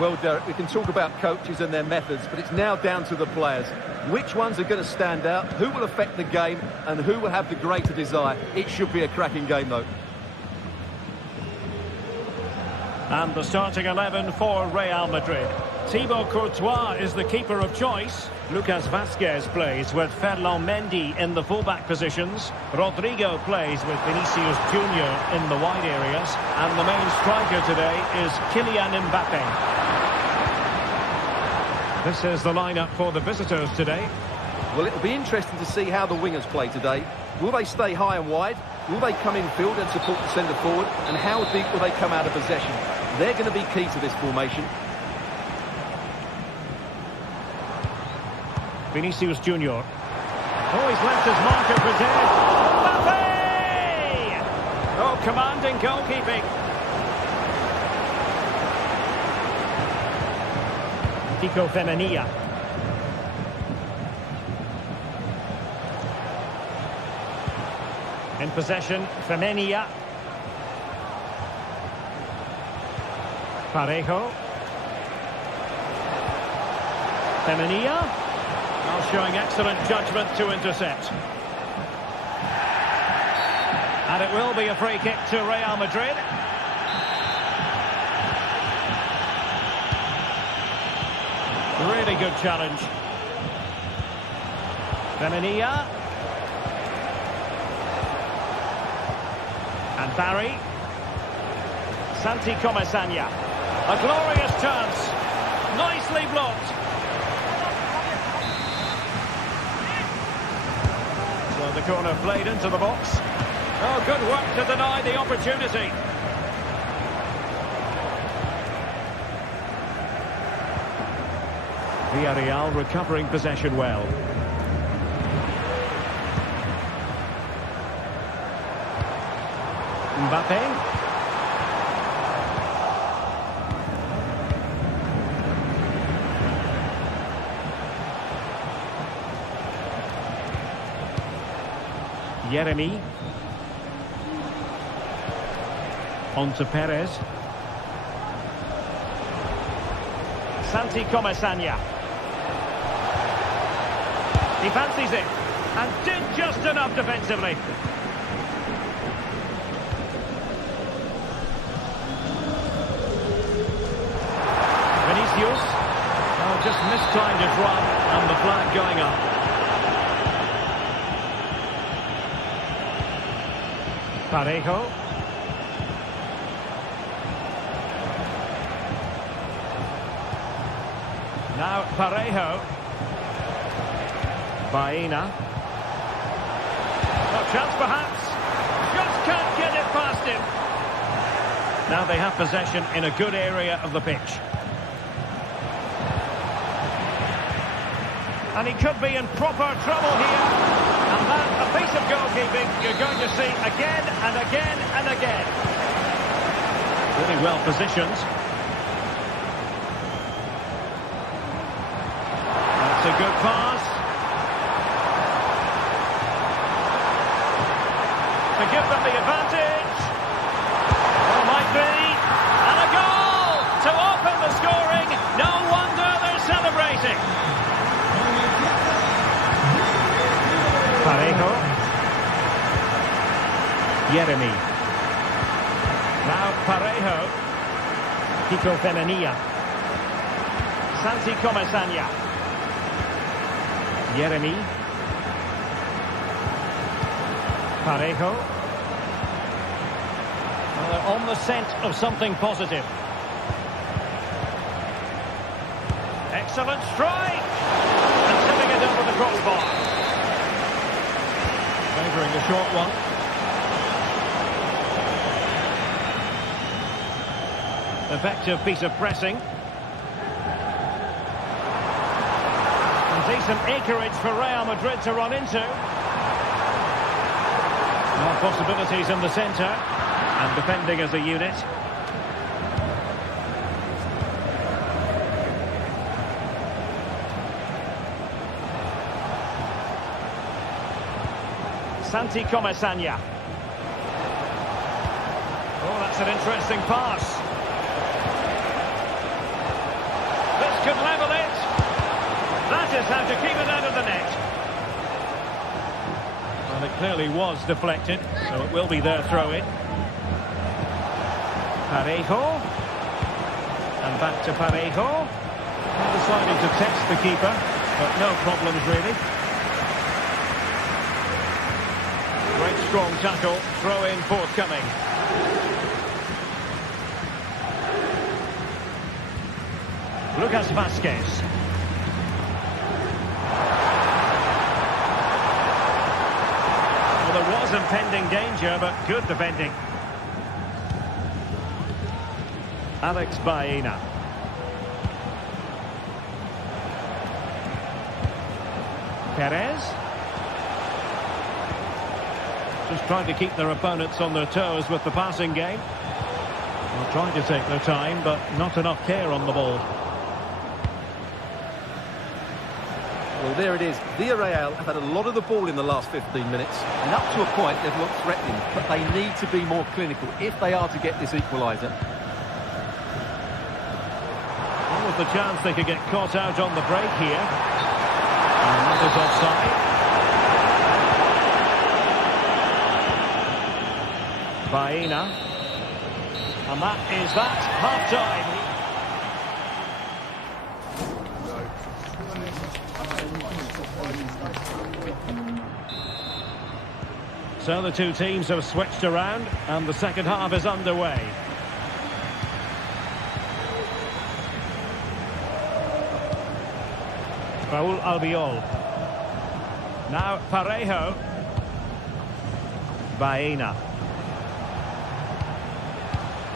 Well, Derek, we can talk about coaches and their methods, but it's now down to the players. Which ones are going to stand out, who will affect the game, and who will have the greater desire? It should be a cracking game, though. And the starting 11 for Real Madrid. Thibaut Courtois is the keeper of choice. Lucas Vazquez plays with Ferland Mendy in the fullback positions. Rodrigo plays with Vinicius Junior in the wide areas. And the main striker today is Kylian Mbappe. This is the lineup for the visitors today. Well, it'll be interesting to see how the wingers play today. Will they stay high and wide? Will they come in field and support the centre forward? And how deep will they come out of possession? They're going to be key to this formation. Vinicius Junior. Oh, he's left his marker for dead. Mbappe! Oh, commanding goalkeeping. Kiko Femenia. In possession, Femenia. Parejo. Femenia. Now showing excellent judgment to intercept. And it will be a free kick to Real Madrid. Really good challenge. Femenia. And Barry. Santi Comesaña. A glorious chance. Nicely blocked. So the corner played into the box. Oh, good work to deny the opportunity. Villarreal recovering possession well. Mbappe. Yeremy. On to Perez. Santi Comesaña. He fancies it and did just enough defensively. Vinicius. Oh, just mistimed his run and the flag going up. Parejo. Now Parejo. Baena. A chance perhaps. Just can't get it past him. Now they have possession in a good area of the pitch. And he could be in proper trouble here. And that, a piece of goalkeeping you're going to see again and again and again. Really well positioned. That's a good pass. To give them the advantage. Oh, might be. And a goal to open the scoring. No wonder they're celebrating. Parejo. Yeremy. Now Parejo. Kiko Femenia. Santi Comesaña. Yeremy. Parejo. Well, they're on the scent of something positive. Excellent strike. And tipping it over the crossbar. Favouring the short one. Effective piece of pressing. And decent acreage for Real Madrid to run into. More possibilities in the centre. And defending as a unit. Santi Comesaña. Oh, that's an interesting pass. could level it. That is how to keep it out of the net. Well, it clearly was deflected, so it will be their throw-in. Parejo. And back to Parejo. Deciding to test the keeper, but no problems really. Great strong tackle, throw-in forthcoming. Lucas Vazquez. Well, there was impending danger, but good defending. Alex Baena. Perez. Just trying to keep their opponents on their toes with the passing game. Well, trying to take their time, but not enough care on the ball. Well, there it is. Villarreal have had a lot of the ball in the last 15 minutes. And up to a point, they've looked threatening, but they need to be more clinical if they are to get this equaliser. Well, with the chance they could get caught out on the break here. And that is offside. Baena. And that is that. Half-time. So the two teams have switched around and the second half is underway. Raul Albiol. Now Parejo. Baena.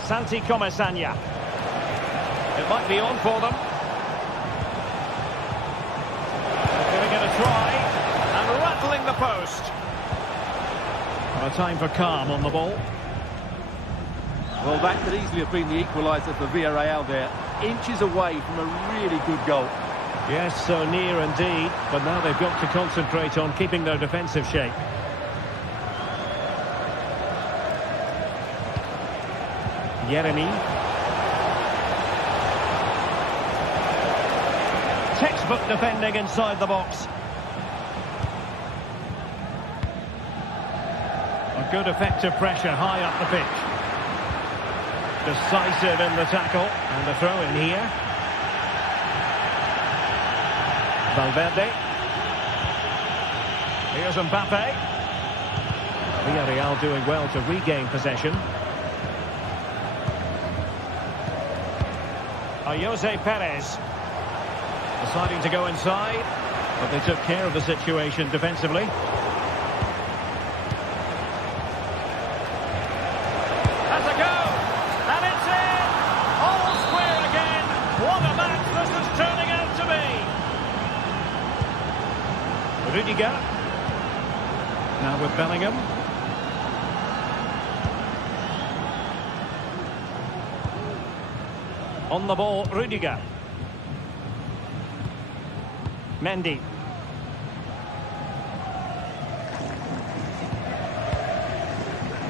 Santi Comesaña. It might be on for them. Giving it a try. And rattling the post. A time for calm on the ball. Well, that could easily have been the equaliser for Villarreal there. Inches away from a really good goal. Yes, so near indeed. But now they've got to concentrate on keeping their defensive shape. Yeremy. Textbook defending inside the box. Good effective pressure high up the pitch. Decisive in the tackle. And the throw in here. Valverde. Here's Mbappe. Villarreal doing well to regain possession. Jose Perez. Deciding to go inside. But they took care of the situation defensively. Rudiger. Now with Bellingham. On the ball, Rudiger. Mendy.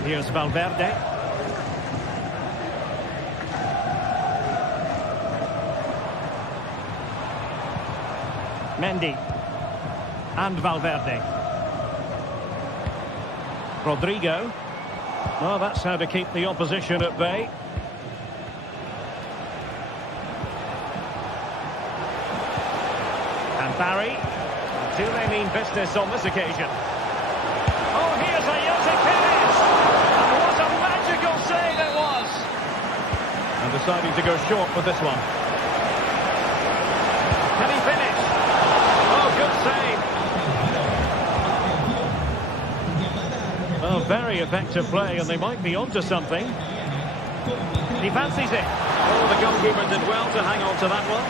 Here's Valverde. Mendy. And Valverde. Rodrigo. Well, that's how to keep the opposition at bay. And Barry. Do they mean business on this occasion? Oh, here's a Jose Perez. And what a magical save it was. And deciding to go short with this one. Can he finish? Oh, good save. Oh, very effective play, and they might be onto something. He fancies it. Oh, the goalkeeper did well to hang on to that one.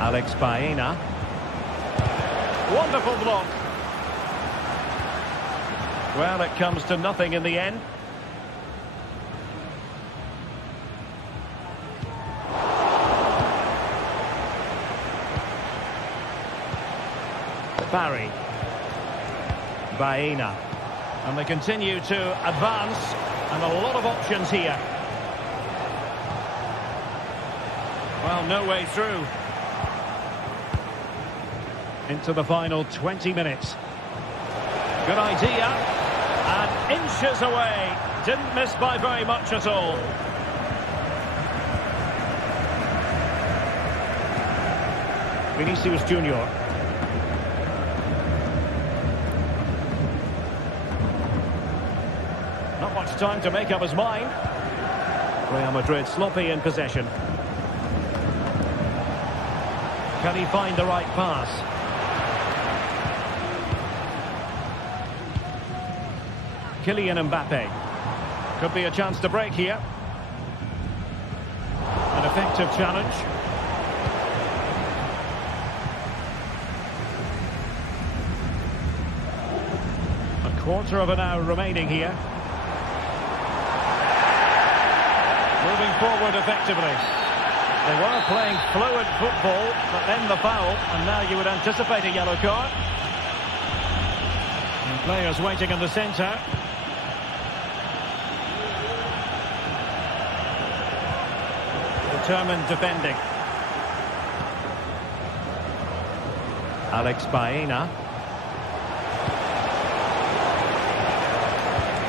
Alex Baena. Wonderful block. Well, it comes to nothing in the end. Barry. Baena. And they continue to advance, and a lot of options here. Well, no way through. Into the final 20 minutes. Good idea. And inches away. Didn't miss by very much at all. Vinicius Junior. Not much time to make up his mind. Real Madrid sloppy in possession. Can he find the right pass? Kylian Mbappe. Could be a chance to break here. An effective challenge. A quarter of an hour remaining here. Moving forward effectively. They were playing fluid football, but then the foul, and now you would anticipate a yellow card. And players waiting in the centre. Determined defending. Alex Baena.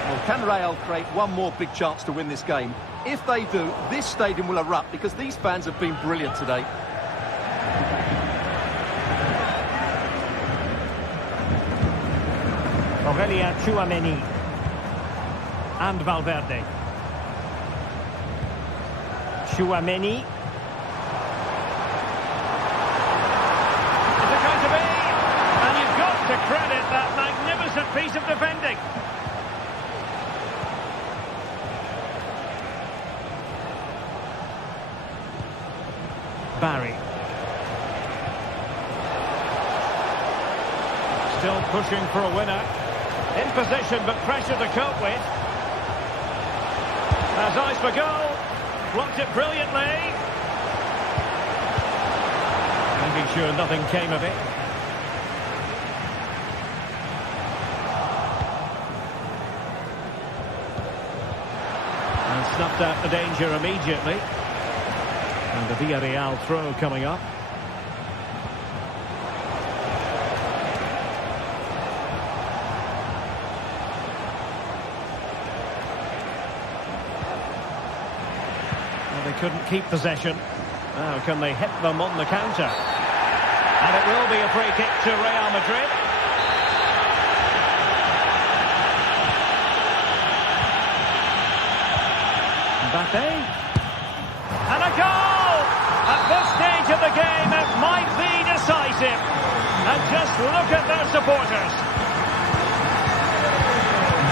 Well, can Real create one more big chance to win this game? If they do, this stadium will erupt because these fans have been brilliant today. Aurelien Tchouameni. And Valverde. Tchouameni. Is it going to be? And you've got to credit that magnificent piece of defending. Barry. Still pushing for a winner. In position, but pressure to cope with. Has eyes for goal. Blocked it brilliantly. Making sure nothing came of it. And snuffed out the danger immediately. And the Villarreal throw coming up. Well, they couldn't keep possession. Now can they hit them on the counter? And it will be a free kick to Real Madrid. Mbappe. And a goal! At this stage of the game, it might be decisive. And just look at their supporters.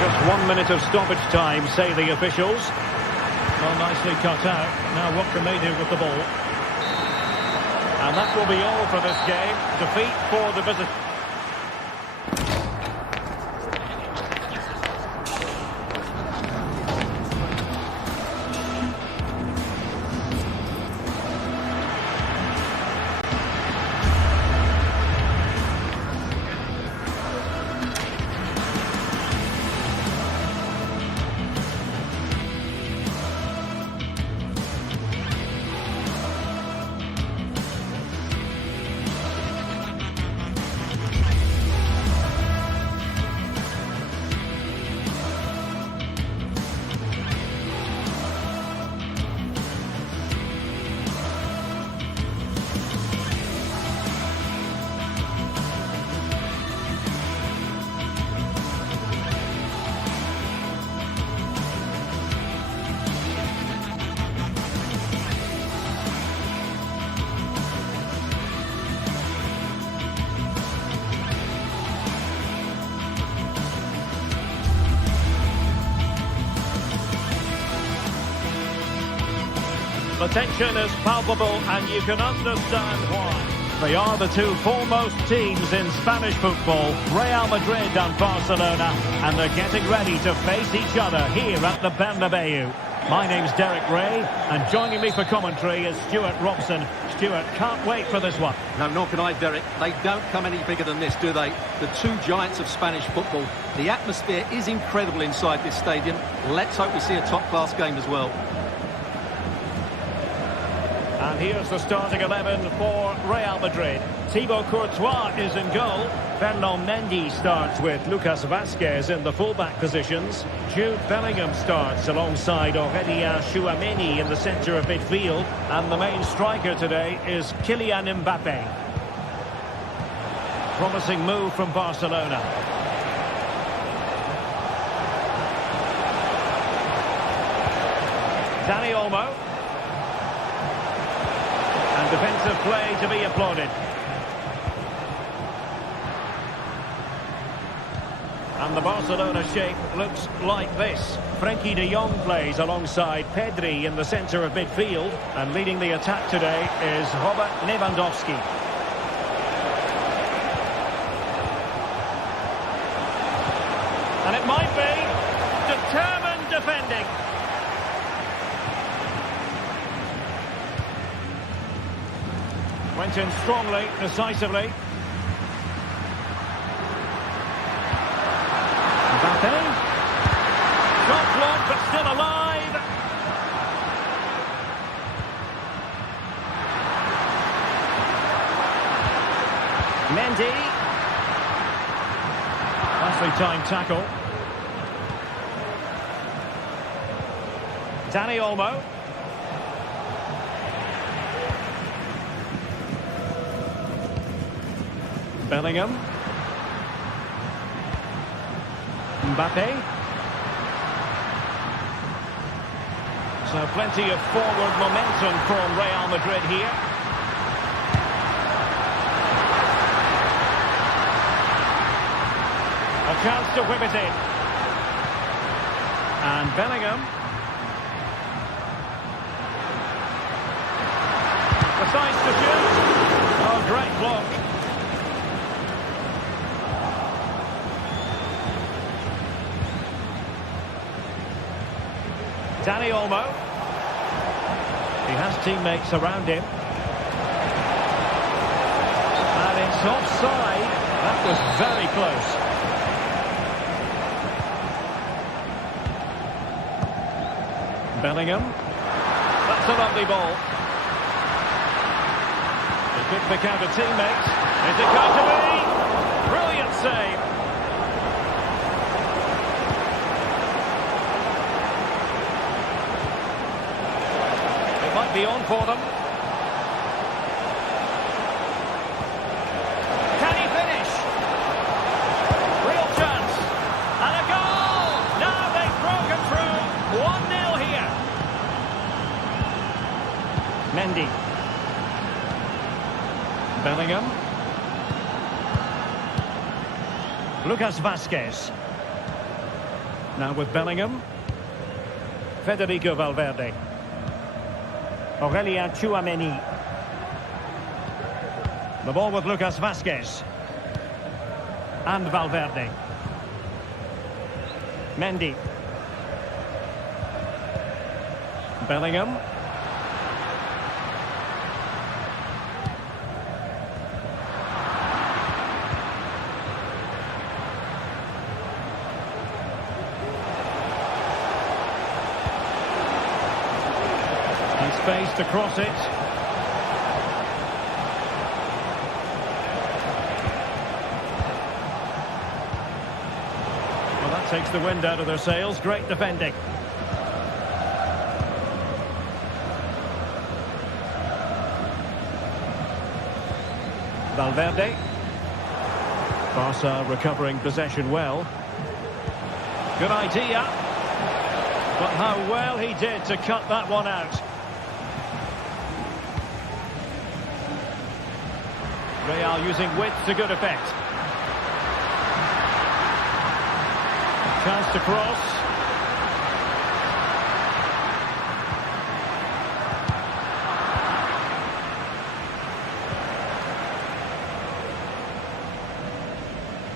Just 1 minute of stoppage time, say the officials. Well, nicely cut out. Now what can they do with the ball? And that will be all for this game. Defeat for the visitors. The tension is palpable, and you can understand why. They are the two foremost teams in Spanish football, Real Madrid and Barcelona, and they're getting ready to face each other here at the Bernabeu. My name's Derek Ray, and joining me for commentary is Stuart Robson. Stuart, can't wait for this one. No, nor can I, Derek. They don't come any bigger than this, do they? The two giants of Spanish football. The atmosphere is incredible inside this stadium. Let's hope we see a top-class game as well. And here's the starting 11 for Real Madrid. Thibaut Courtois is in goal. Fernand Mendy starts with Lucas Vazquez in the fullback positions. Jude Bellingham starts alongside Aurélien Tchouameni in the centre of midfield. And the main striker today is Kylian Mbappe. Promising move from Barcelona. Dani Olmo. And defensive play to be applauded. And the Barcelona shape looks like this. Frenkie de Jong plays alongside Pedri in the centre of midfield. And leading the attack today is Robert Lewandowski. And it might be determined defending. Went in strongly, decisively. Mbappe. Shot blocked, but still alive. Mendy. Nicely timed tackle. Dani Olmo. Bellingham. Mbappe. So plenty of forward momentum from Real Madrid here. A chance to whip it in. And Bellingham. Decides to shoot. Oh, great block. Dani Olmo. He has teammates around him. And it's offside. That was very close. Bellingham. That's a lovely ball. It could pick out a teammate. Is it going to be? Brilliant save. Might be on for them. Can he finish? Real chance. And a goal! Now they've broken through. 1-0 here. Mendy. Bellingham. Lucas Vazquez. Now with Bellingham. Federico Valverde. Aurélien Tchouameni. The ball with Lucas Vazquez. And Valverde. Mendy. Bellingham. Space to cross it. Well, that takes the wind out of their sails. Great defending. Valverde. Barca recovering possession well. Good idea. But how well he did to cut that one out. Real using width to good effect. Chance to cross.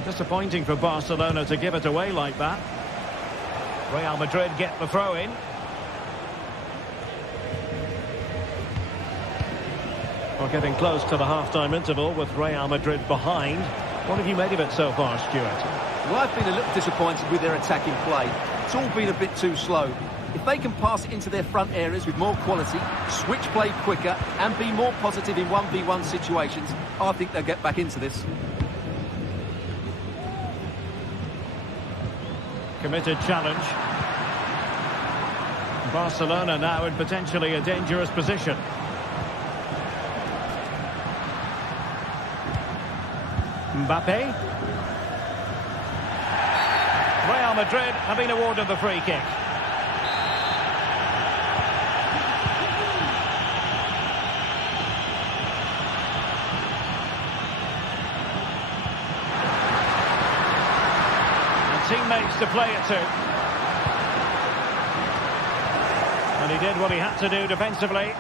Disappointing for Barcelona to give it away like that. Real Madrid get the throw in. We're getting close to the half-time interval with Real Madrid behind. What have you made of it so far, Stuart? Well, I've been a little disappointed with their attacking play. It's all been a bit too slow. If they can pass it into their front areas with more quality, switch play quicker and be more positive in 1v1 situations, I think they'll get back into this. Committed challenge. Barcelona now in potentially a dangerous position. Mbappe. Real Madrid have been awarded the free kick. And teammates to play it to. And he did what he had to do defensively.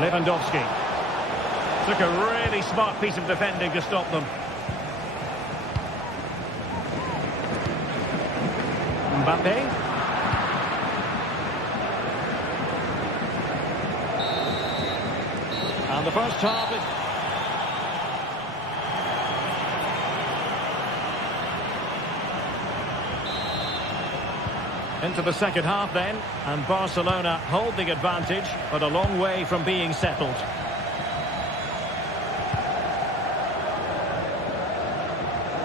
Lewandowski took a really smart piece of defending to stop them. Mbappe. And the first half is... Into the second half then, and Barcelona hold the advantage, but a long way from being settled.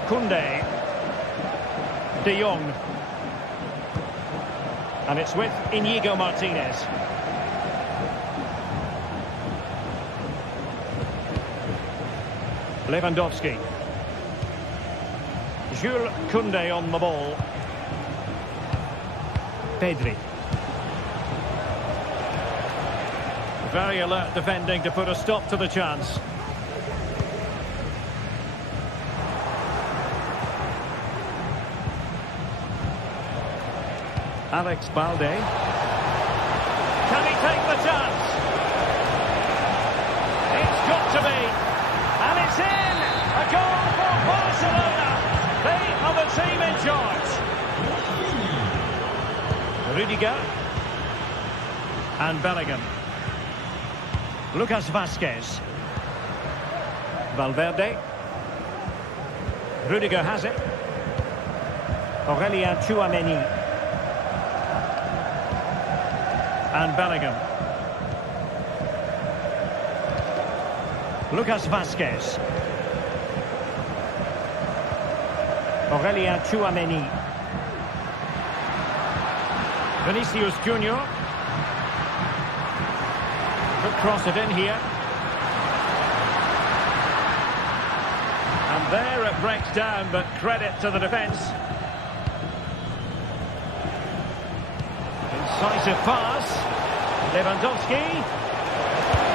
Koundé. De Jong. And it's with Inigo Martinez. Lewandowski. Jules Koundé on the ball. Pedri. Very alert defending to put a stop to the chance. Alex Balde. Can he take the chance? It's got to be. And it's in! A goal for Barcelona! They are the team in charge. Rudiger. And Bellingham. Lucas Vazquez. Valverde. Rudiger has it. Aurélien Tchouameni. And Bellingham. Lucas Vazquez. Aurélien Tchouameni. Vinicius Junior. Could cross it in here. And there it breaks down, but credit to the defence. Incisive pass. Lewandowski.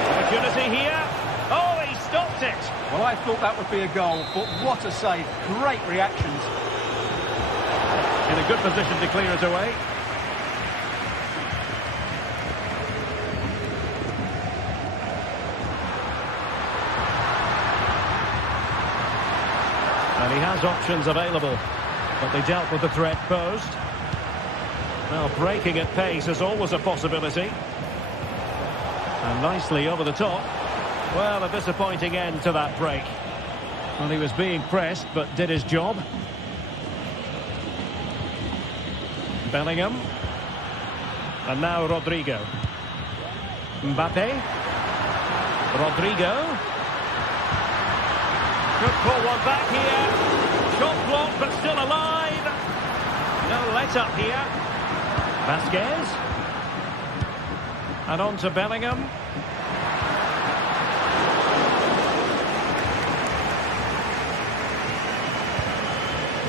Opportunity here. Oh, he stopped it. Well, I thought that would be a goal, but what a save. Great reactions. In a good position to clear it away. And he has options available, but they dealt with the threat posed. Now, breaking at pace is always a possibility. And nicely over the top. Well, a disappointing end to that break. Well, he was being pressed, but did his job. Bellingham. And now Rodrigo. Mbappe. Rodrigo. Could pull one back here. Shot blocked, but still alive. No let up here. Vazquez. And on to Bellingham.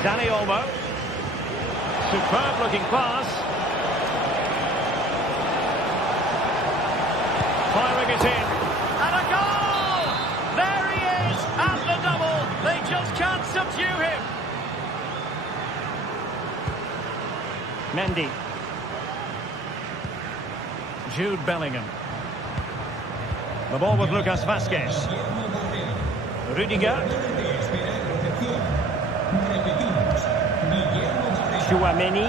Dani Olmo. Superb looking pass. Firing it in. And a goal! There he is at the double. They just can't subdue him. Mendy. Jude Bellingham. The ball with Lucas Vazquez. Rudiger. Tchouameni.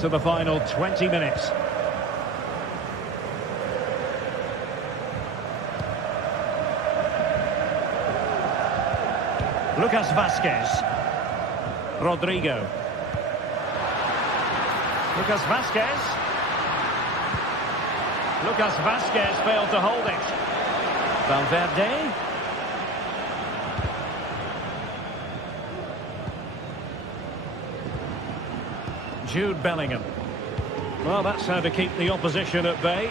into the final 20 minutes. Lucas Vázquez. Rodrigo. Lucas Vázquez. Lucas Vázquez failed to hold it. Valverde. Jude Bellingham. Well, that's how to keep the opposition at bay.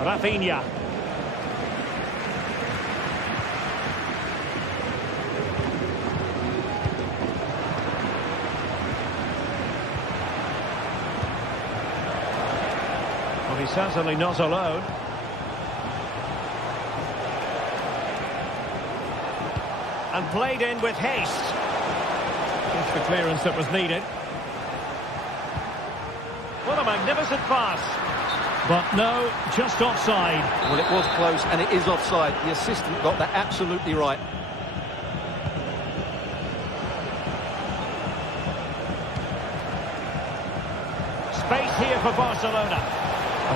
Rafinha. Well, he's certainly not alone. And played in with haste. Just the clearance that was needed. What a magnificent pass. But no, just offside. Well, it was close, and it is offside. The assistant got that absolutely right. Space here for Barcelona.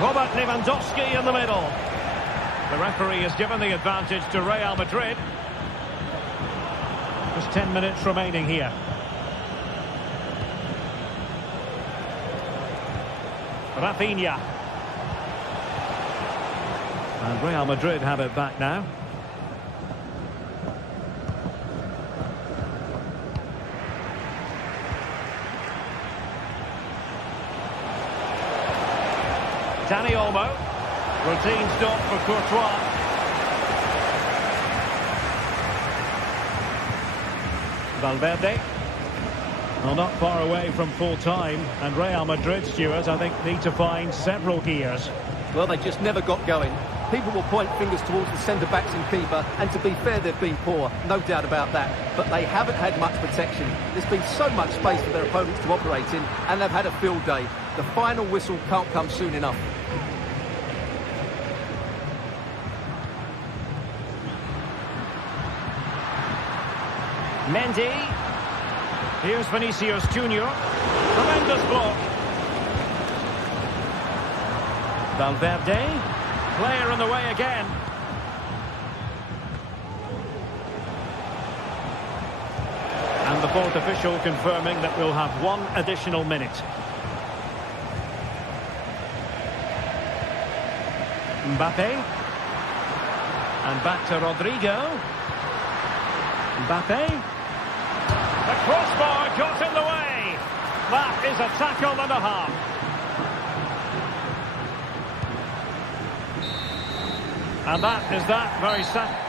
Robert Lewandowski in the middle. The referee has given the advantage to Real Madrid. Just 10 minutes remaining here. Rafinha. And Real Madrid have it back now. Dani Olmo. Routine stop for Courtois. Valverde. Well, not far away from full time, and Real Madrid, Stuart, I think, need to find several gears. Well, they just never got going. People will point fingers towards the centre-backs and keeper, and to be fair, they've been poor, no doubt about that. But they haven't had much protection. There's been so much space for their opponents to operate in, and they've had a field day. The final whistle can't come soon enough. Mendy. Here's Vinicius Junior. Tremendous block. Valverde. Player in the way again. And the fourth official confirming that we'll have one additional minute. Mbappe. And back to Rodrigo. Mbappe. The crossbar got in the way. That is a tackle and a half. And that is that very sad.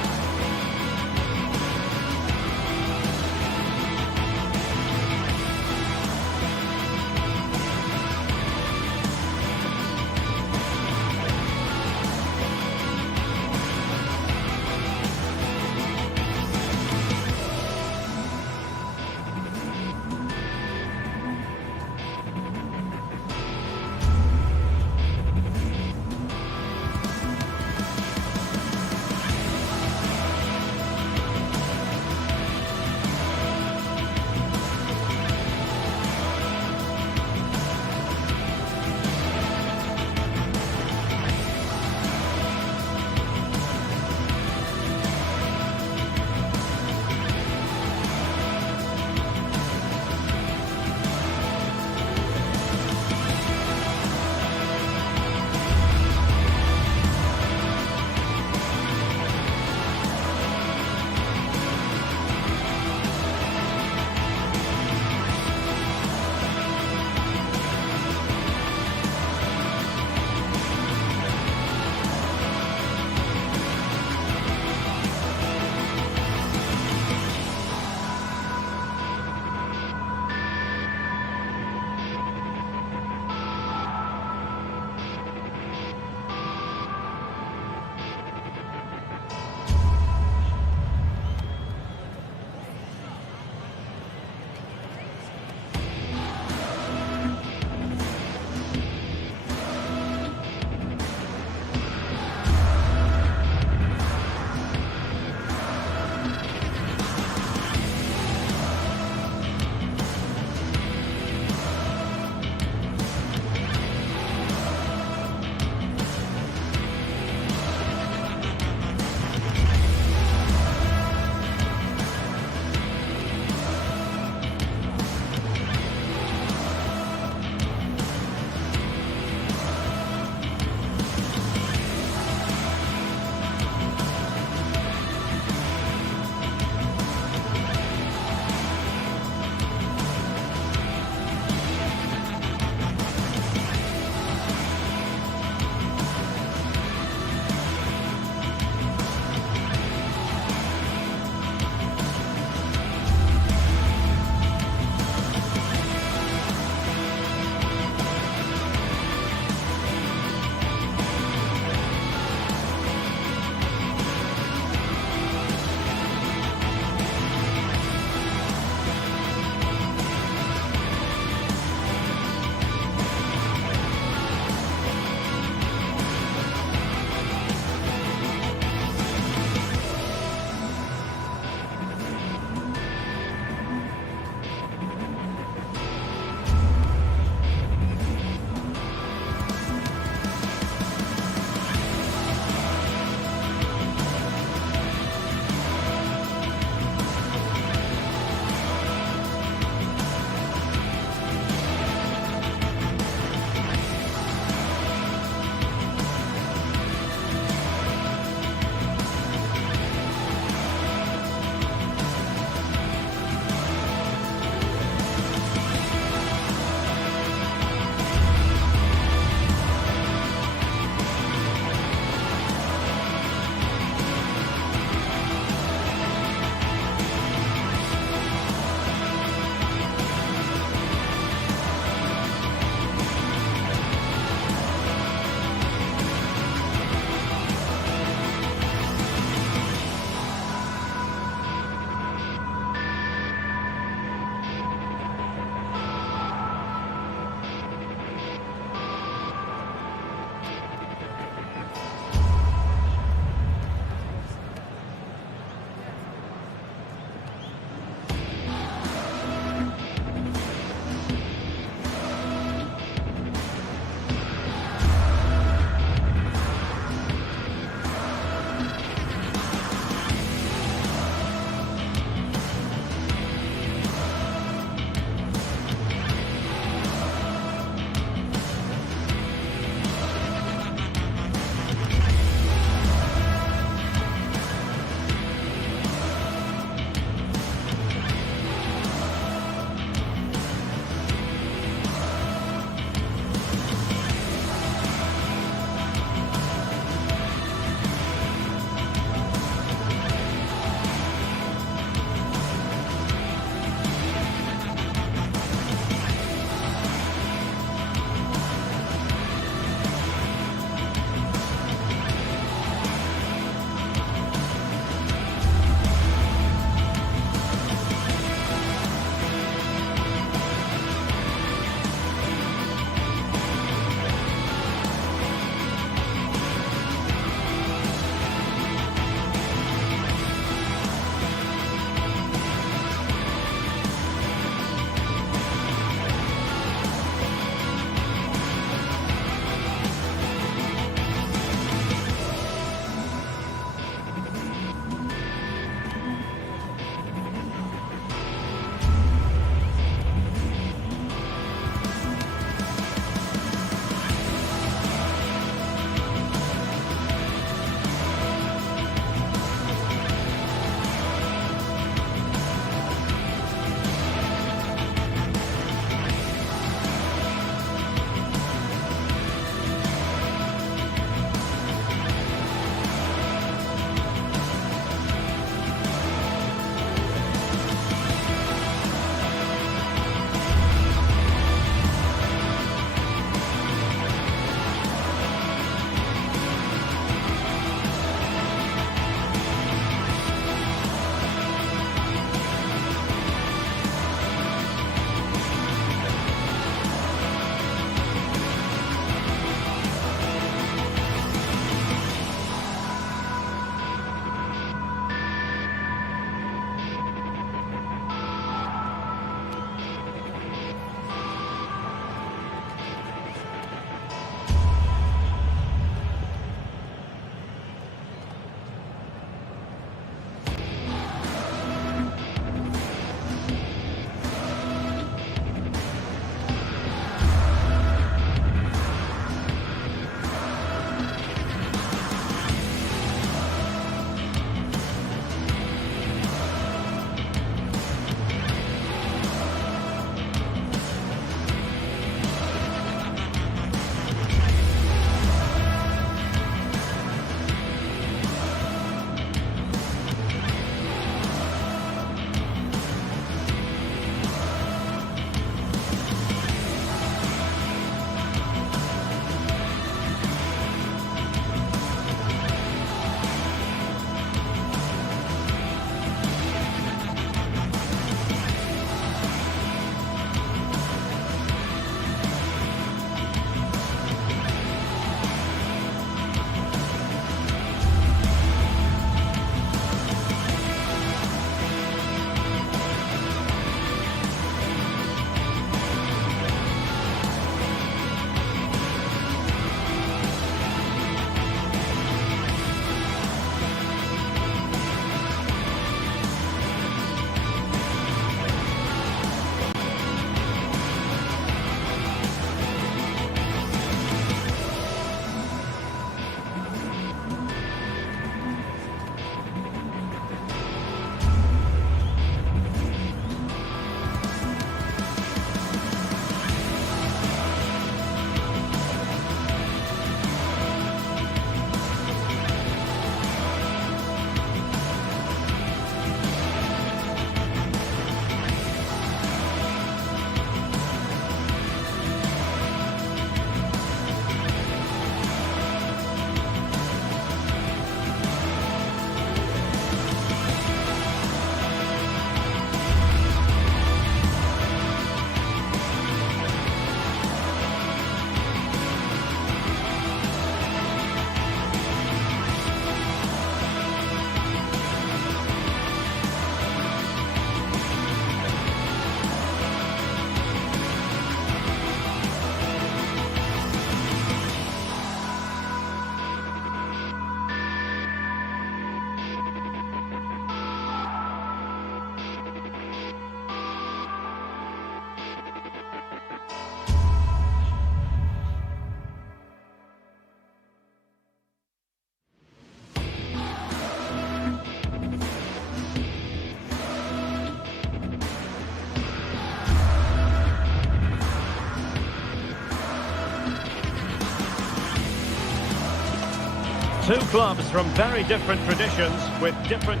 Two clubs from very different traditions with different...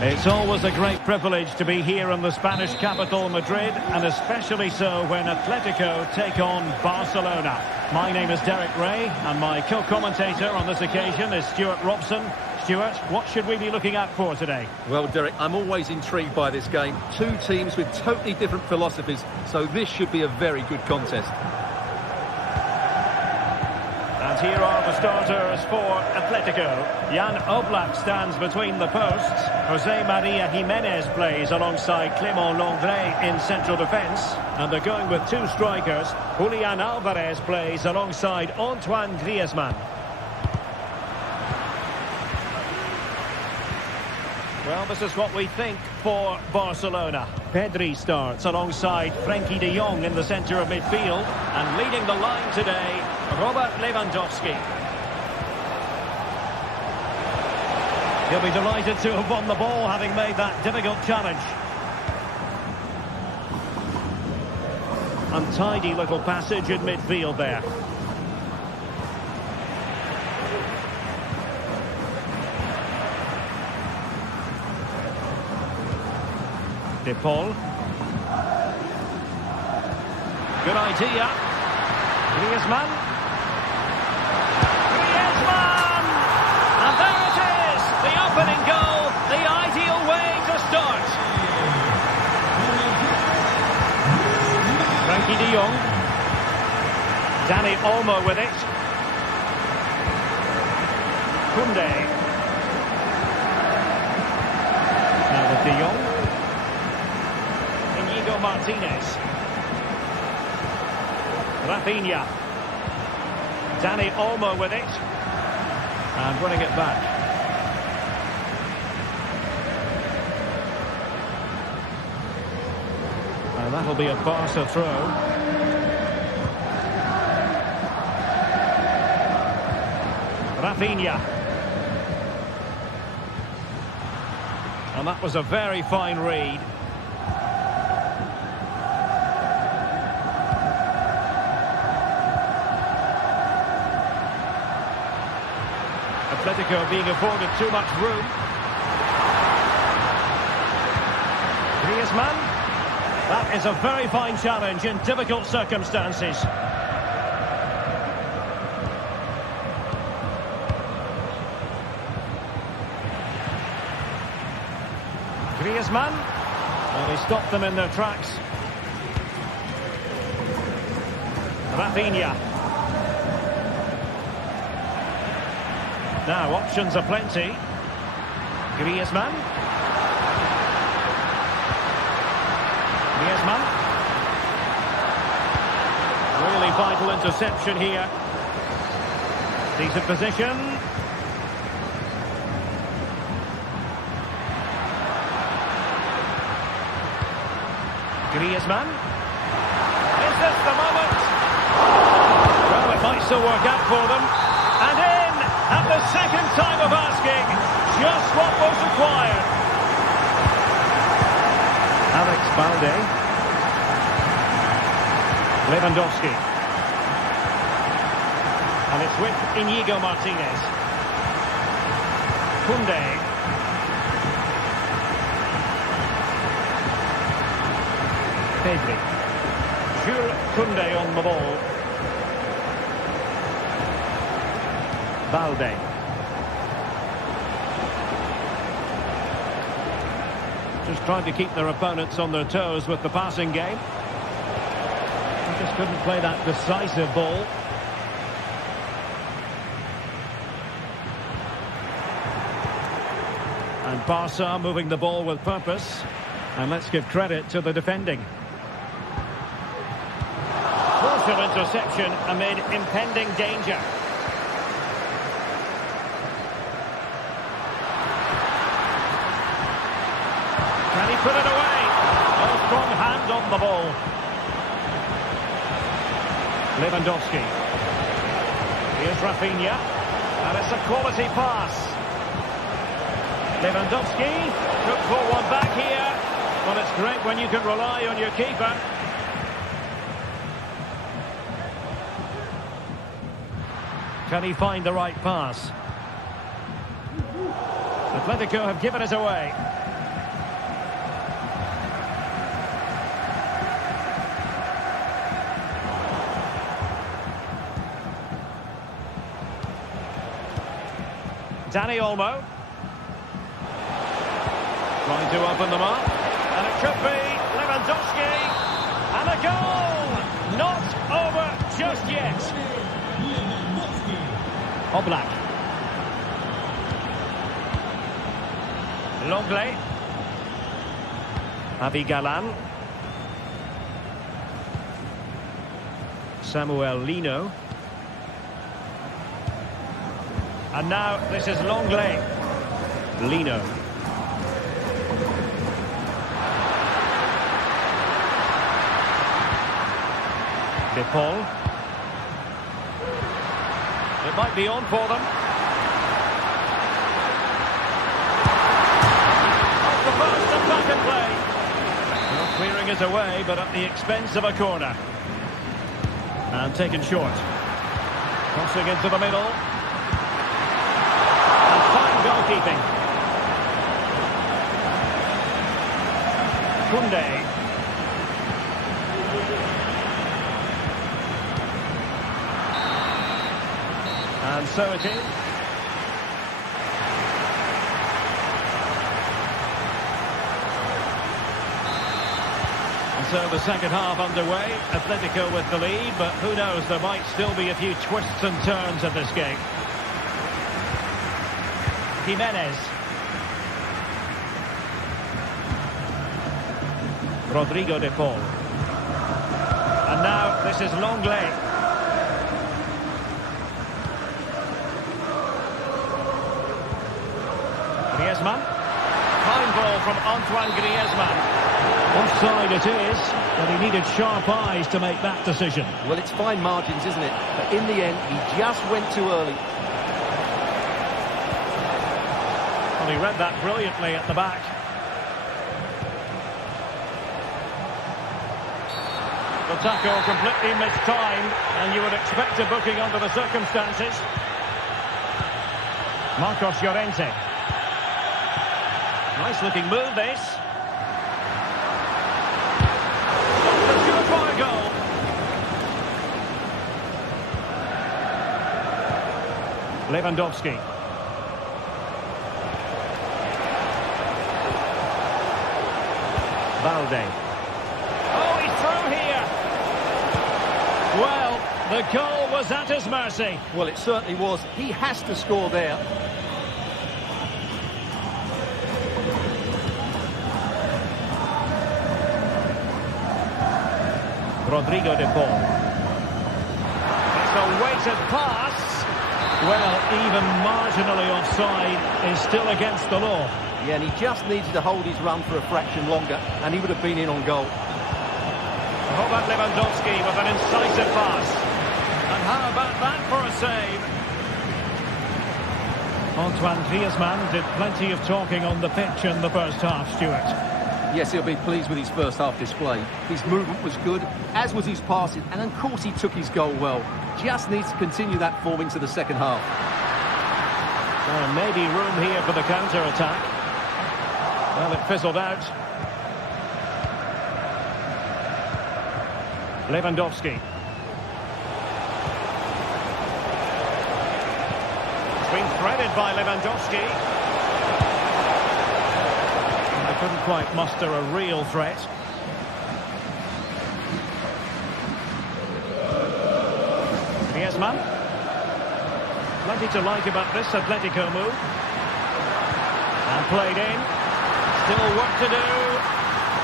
It's always a great privilege to be here in the Spanish capital, Madrid, and especially so when Atletico take on Barcelona. My name is Derek Ray, and my co-commentator on this occasion is Stuart Robson. Stuart, what should we be looking at for today? Well, Derek, I'm always intrigued by this game. Two teams with totally different philosophies, so this should be a very good contest. And here are the starters for Atletico. Jan Oblak stands between the posts. Jose Maria Jimenez plays alongside Clément Lenglet in central defence. And they're going with two strikers. Julian Alvarez plays alongside Antoine Griezmann. Well, this is what we think for Barcelona. Pedri starts alongside Frenkie de Jong in the centre of midfield. And leading the line today, Robert Lewandowski. He'll be delighted to have won the ball, having made that difficult challenge. Untidy little passage in midfield there. De Paul. Good idea. Griezmann. Griezmann! And there it is! The opening goal, the ideal way to start. Frenkie de Jong. Dani Olmo with it. Koundé. Now with de Jong. Martinez. Rafinha. Dani Olmo with it. And running it back. And that'll be a Barca throw. Rafinha. And that was a very fine read. Atletico being afforded too much room. Griezmann. That is a very fine challenge in difficult circumstances. Griezmann. Well, he stopped them in their tracks. Rafinha. Now, options are plenty. Griezmann. Griezmann. Really vital interception here. Decent position. Griezmann. Is this the moment? Well, it might still work out for them. And in! At the second time of asking, just what was required. Alex Balde. Lewandowski. And it's with Íñigo Martinez. Koundé. Pedri. Jules Koundé on the ball. Balde. Just trying to keep their opponents on their toes with the passing game. They just couldn't play that decisive ball. And Barca moving the ball with purpose. And let's give credit to the defending. Crucial interception amid impending danger. Can he put it away? A strong hand on the ball. Lewandowski. Here's Rafinha. And it's a quality pass. Lewandowski took for one back here. Well, it's great when you can rely on your keeper. Can he find the right pass? Atletico have given it away. Dani Olmo. Trying to open them up. And it could be Lewandowski. And a goal! Not over just yet. Oblak. Longley. Avi Galan. Samuel Lino. And now this is Longley. Lino. De Paul. It might be on for them. Off the post and back in play. Well, clearing it away, but at the expense of a corner. And taken short. Crossing into the middle. And fine goalkeeping. Koundé. And so it is. And so the second half underway. Atletico with the lead, but who knows, there might still be a few twists and turns in this game. Jimenez. Rodrigo de Paul. And now this is Longley. Griezmann. Fine ball from Antoine Griezmann. Offside it is, but he needed sharp eyes to make that decision. Well, it's fine margins, isn't it? But in the end, he just went too early. Well, he read that brilliantly at the back. The tackle completely mistimed, and you would expect a booking under the circumstances. Marcos Llorente. Nice looking move, this. That's good for a goal. Lewandowski. Valde. Oh, he's through here. Well, the goal was at his mercy. Well, it certainly was. He has to score there. Rodrigo de Paul. It's a weighted pass. Well, even marginally offside is still against the law. Yeah, and he just needed to hold his run for a fraction longer, and he would have been in on goal. How about Lewandowski with an incisive pass? And how about that for a save? Antoine Griezmann did plenty of talking on the pitch in the first half, Stuart. Yes, he'll be pleased with his first half display. His movement was good, as was his passing, and of course he took his goal well. Just needs to continue that form into the second half. Maybe room here for the counter-attack. Well, it fizzled out. Lewandowski. It's been threaded by Lewandowski. They couldn't quite muster a real threat. Griezmann. Plenty to like about this Atletico move. And played in. Still work to do.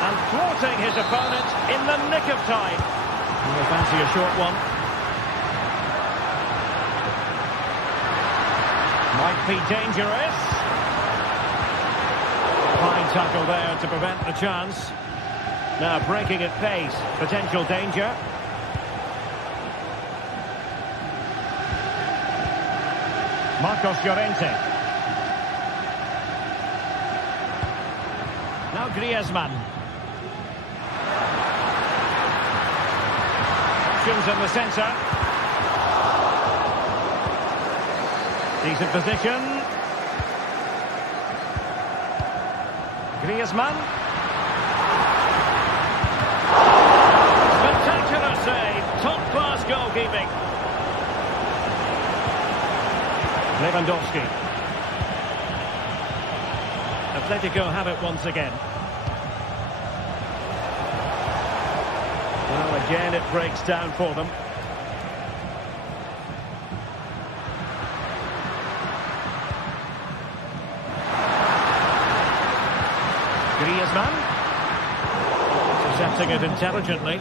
And thwarting his opponent in the nick of time. We'll fancy a short one. Might be dangerous. Fine tackle there to prevent the chance. Now breaking at pace. Potential danger. Marcos Llorente. Now Griezmann. Options in the centre. Decent position. Griezmann. Spectacular save. Top-class goalkeeping. Lewandowski. Atletico have it once again. Well, again, it breaks down for them. Griezmann. Intercepting it intelligently.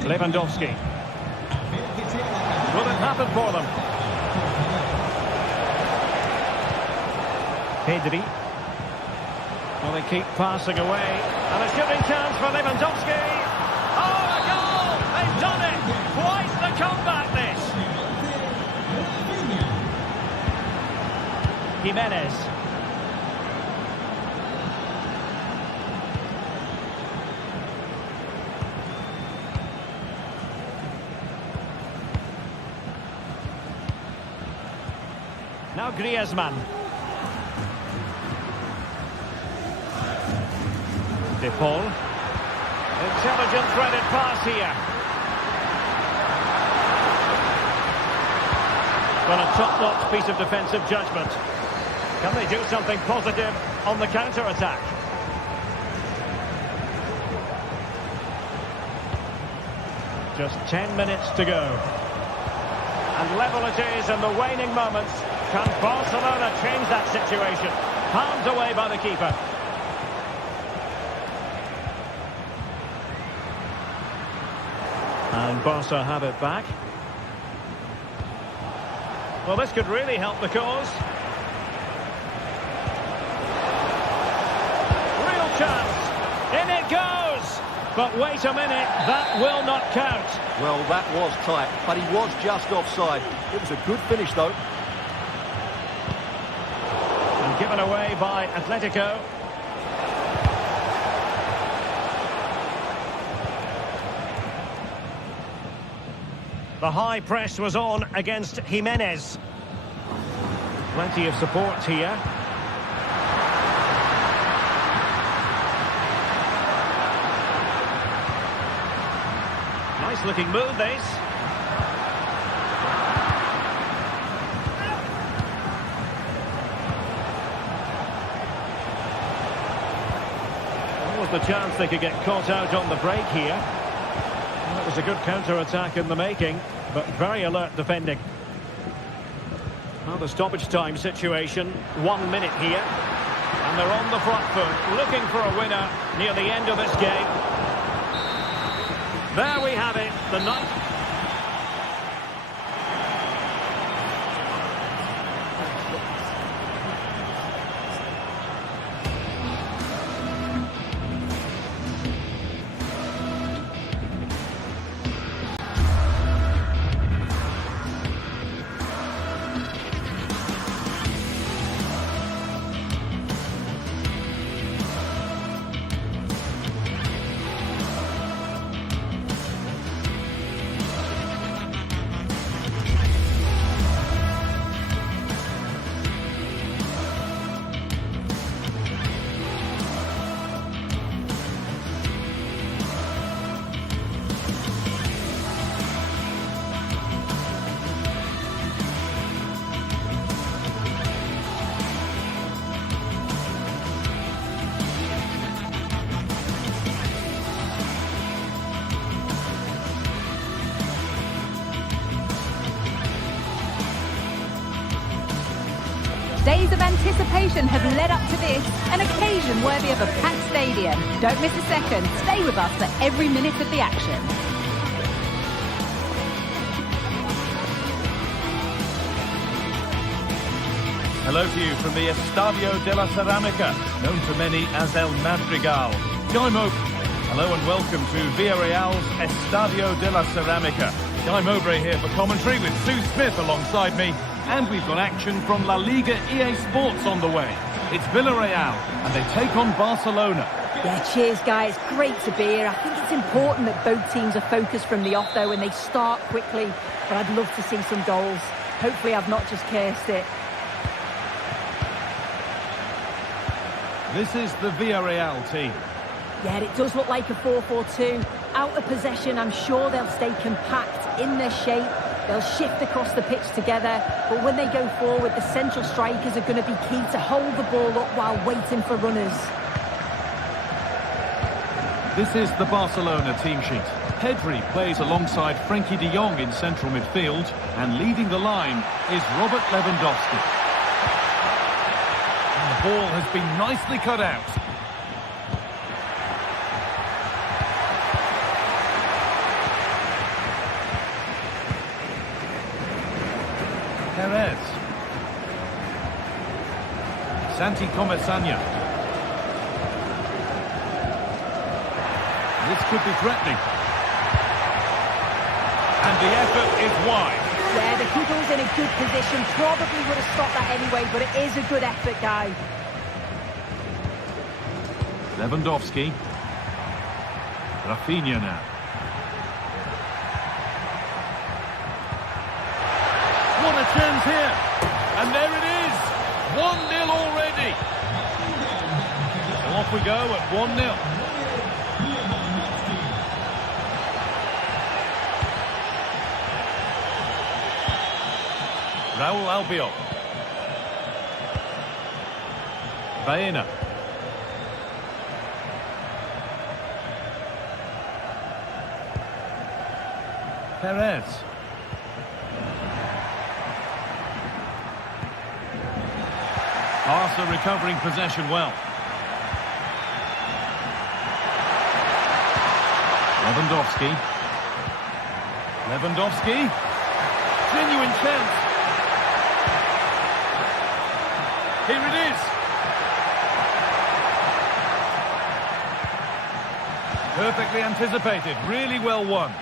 Lewandowski. Will it happen for them? Pedri. Well, they keep passing away. And a shooting chance for Lewandowski. Oh, a goal! They've done it! Quite the comeback, this! Jimenez. Now Griezmann. De Paul. Intelligent threaded pass here. Well, a top-notch piece of defensive judgment. Can they do something positive on the counter-attack? Just 10 minutes to go. And level it is in the waning moments. Can Barcelona change that situation? Palmed away by the keeper. And Barca have it back. Well, this could really help the cause. Real chance. In it goes. But wait a minute, that will not count. Well, that was tight, but he was just offside. It was a good finish, though. And given away by Atletico. The high press was on against Jimenez. Plenty of support here. Nice looking move, this. What was the chance they could get caught out on the break here? Well, it was a good counter-attack in the making, but very alert defending. Well, the stoppage time situation, 1 minute here. And they're on the front foot, looking for a winner near the end of this game. There we have it, the night. Days of anticipation have led up to this, an occasion worthy of a packed stadium. Don't miss a second. Stay with us for every minute of the action. Hello to you from the Estadio de la Ceramica, known to many as El Madrigal. Guy Mowbray. Hello and welcome to Villarreal's Estadio de la Ceramica. Guy Mowbray here for commentary with Sue Smith alongside me. And we've got action from La Liga EA Sports on the way. It's Villarreal, and they take on Barcelona. Yeah, cheers, guys. Great to be here. I think it's important that both teams are focused from the off, though, and they start quickly. But I'd love to see some goals. Hopefully I've not just cursed it. This is the Villarreal team. Yeah, it does look like a 4-4-2. Out of possession, I'm sure they'll stay compact in their shape. They'll shift across the pitch together. But when they go forward, the central strikers are going to be key to hold the ball up while waiting for runners. This is the Barcelona team sheet. Pedri plays alongside Frenkie de Jong in central midfield, and leading the line is Robert Lewandowski. And the ball has been nicely cut out. Perez. Santi Comesaña. This could be threatening. And the effort is wide. Yeah, the keeper's in a good position. Probably would have stopped that anyway, but it is a good effort, guy. Lewandowski. Rafinha now. What a chance here. And there it is. 1-0 already. So off we go at 1-0. Raul Albiol. Baena. Perez. Barca recovering possession well. Lewandowski. Lewandowski. Genuine chance. Here it is. Perfectly anticipated, really well won.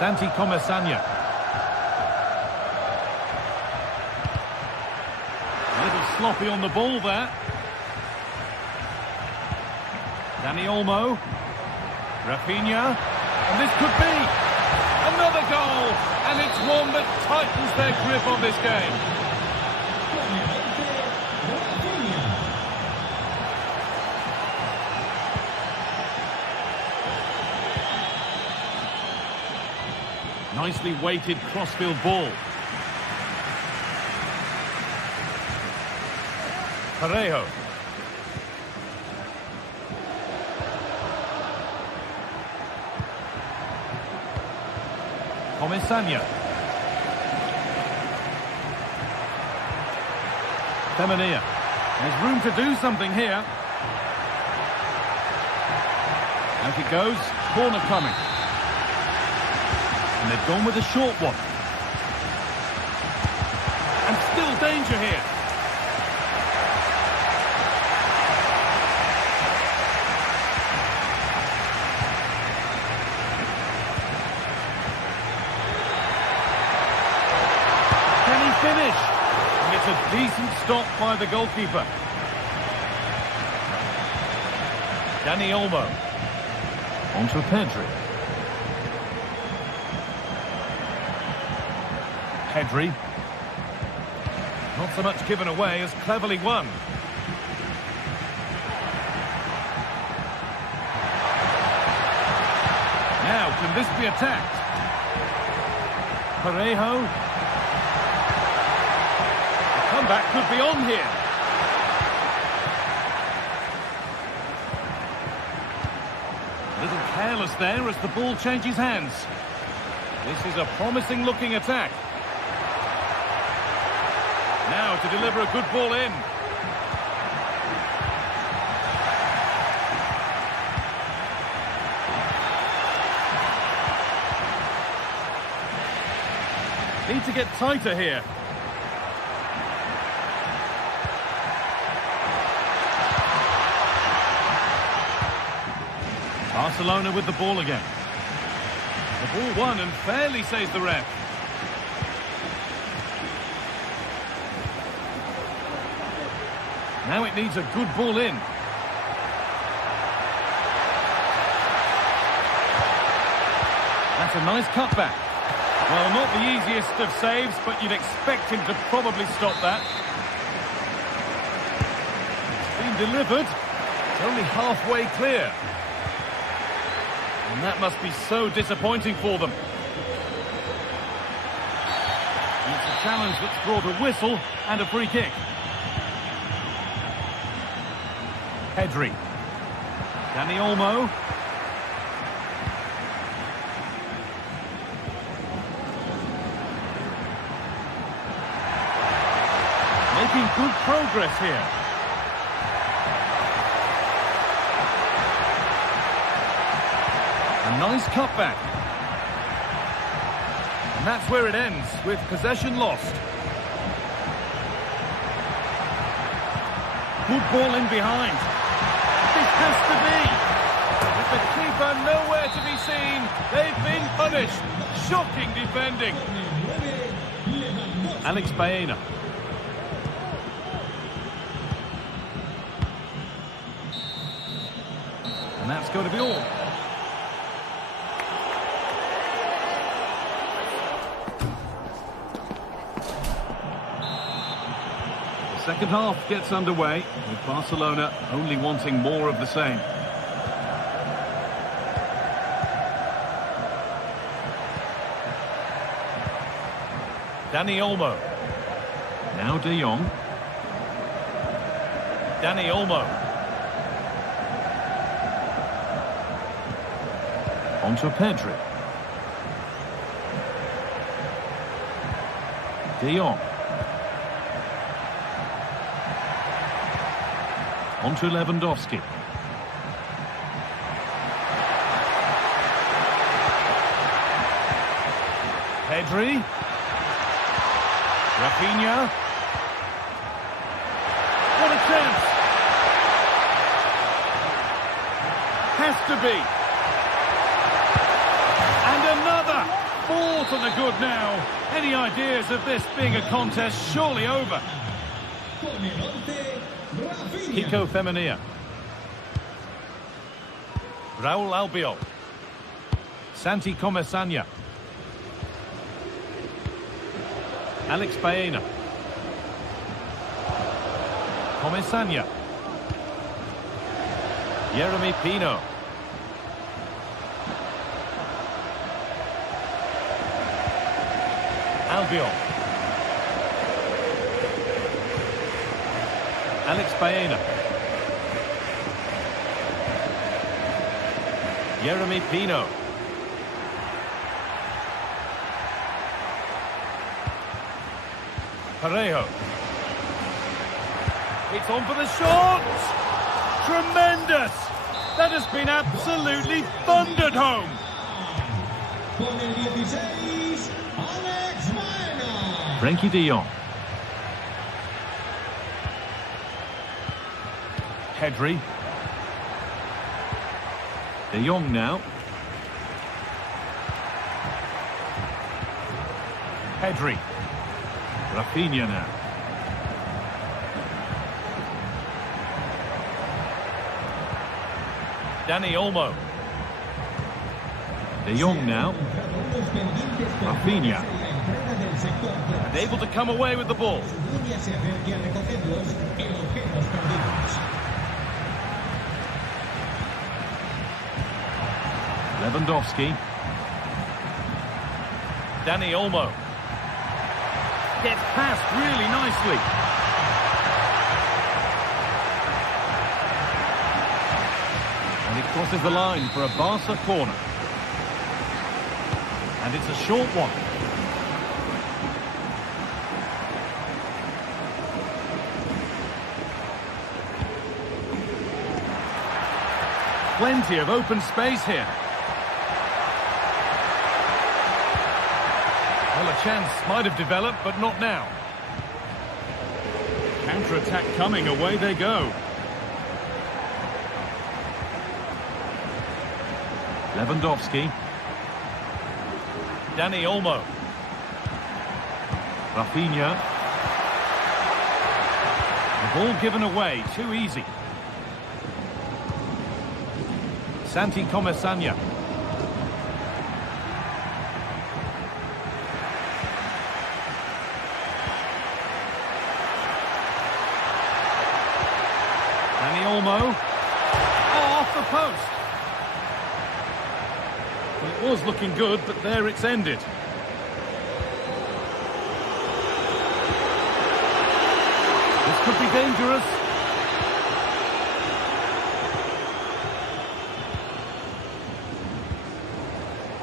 Santi Comesaña. A little sloppy on the ball there. Dani Olmo, Rafinha, and this could be another goal, and it's one that tightens their grip on this game. Nicely weighted crossfield ball. Parejo. Comesaña. Femenia. There's room to do something here. Out it goes. Corner coming. And they've gone with a short one. And still danger here. Finish. And it's a decent stop by the goalkeeper. Dani Olmo. On to Pedri. Pedri. Not so much given away as cleverly won. Now, can this be attacked? Parejo. Comeback could be on here. A little careless there as the ball changes hands. This is a promising looking attack. Now to deliver a good ball in. Need to get tighter here. Barcelona with the ball again. The ball won and fairly, says the ref. Now it needs a good ball in. a nice cutback. Well, not the easiest of saves, but you'd expect him to probably stop that. It's been delivered. It's only halfway clear. And that must be so disappointing for them. And it's a challenge that's brought a whistle and a free kick. Pedri. Dani Olmo. Making good progress here. A nice cutback. And that's where it ends, with possession lost. Good ball in behind. This has to be. With the keeper nowhere to be seen, they've been punished. Shocking defending. Alex Baena. And that's going to be all. The second half gets underway, with Barcelona only wanting more of the same. Dani Olmo. Now De Jong. Dani Olmo. Onto Pedri. De Jong. Onto Lewandowski. Pedri. Rafinha. What a chance! Has to be. And another! 4 to the good now. Any ideas of this being a contest surely over? Kiko Femenia. Raul Albiol. Santi Comesania. Alex Baena. Comesania. Yeremy Pino. Albiol. Alex Baena. Yeremy Pino. Parejo. It's on for the shot! Tremendous! That has been absolutely thundered home! Frenkie de Jong. Pedri. De Jong now. Pedri. Rafinha now. Dani Olmo. De Jong now. Rafinha. And able to come away with the ball. Lewandowski. Dani Olmo. Gets past really nicely. And it crosses the line for a Barca corner. And it's a short one. Plenty of open space here. Well, a chance might have developed, but not now. Counter-attack coming, away they go. Lewandowski. Dani Olmo. Rafinha. The ball given away, too easy. Santi Comesania. post. Well, it was looking good, but there it's ended. This could be dangerous.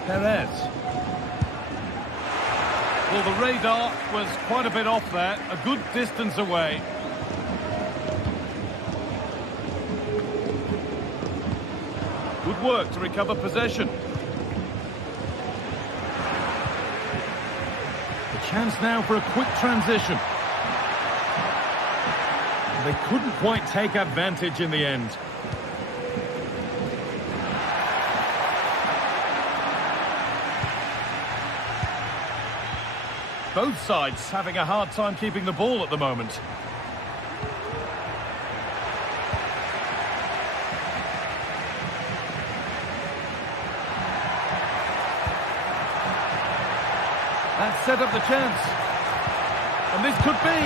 Perez. Well, the radar was quite a bit off there, a good distance away. Good work to recover possession. A chance now for a quick transition. They couldn't quite take advantage in the end. Both sides having a hard time keeping the ball at the moment. That set up the chance. And this could be.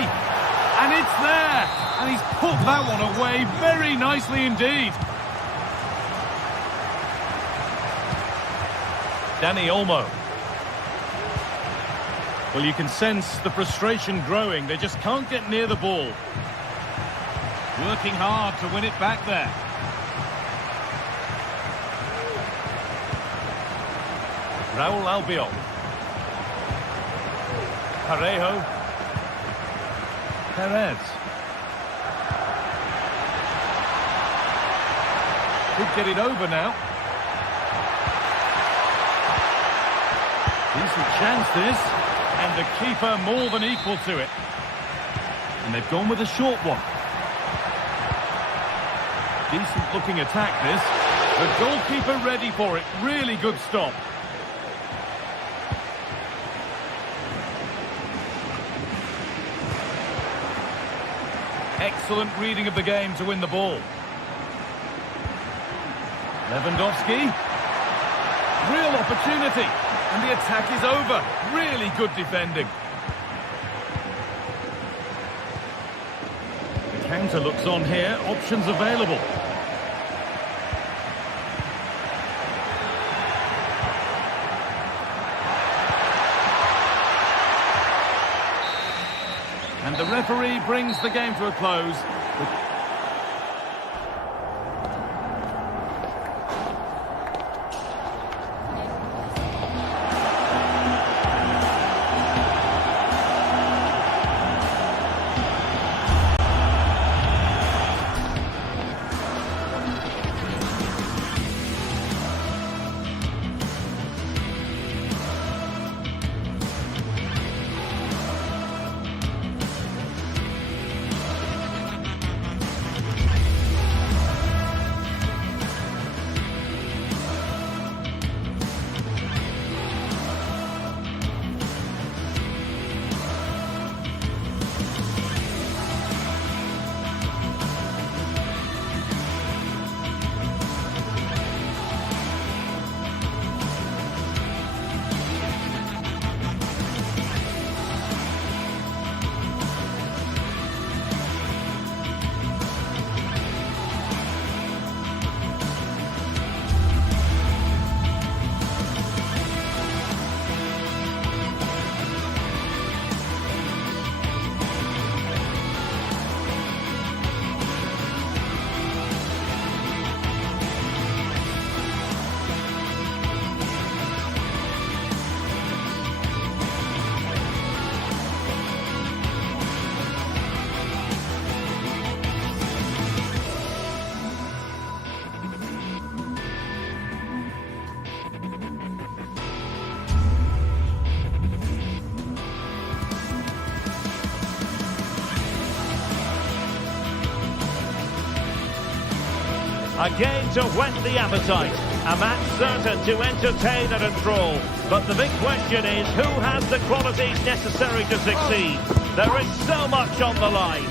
And it's there. And he's put that one away very nicely indeed. Dani Olmo. Well, you can sense the frustration growing. They just can't get near the ball. Working hard to win it back there. Raul Albiol. Parejo. Perez. Could get it over now. Decent chance this. And the keeper more than equal to it. And they've gone with a short one. Decent looking attack this. The goalkeeper ready for it. Really good stop. Excellent reading of the game to win the ball. Lewandowski. Real opportunity. And the attack is over. Really good defending. The counter looks on here. Options available. And the referee brings the game to a close. A game to whet the appetite. A match certain to entertain and enthrall. But the big question is, who has the qualities necessary to succeed? There is so much on the line.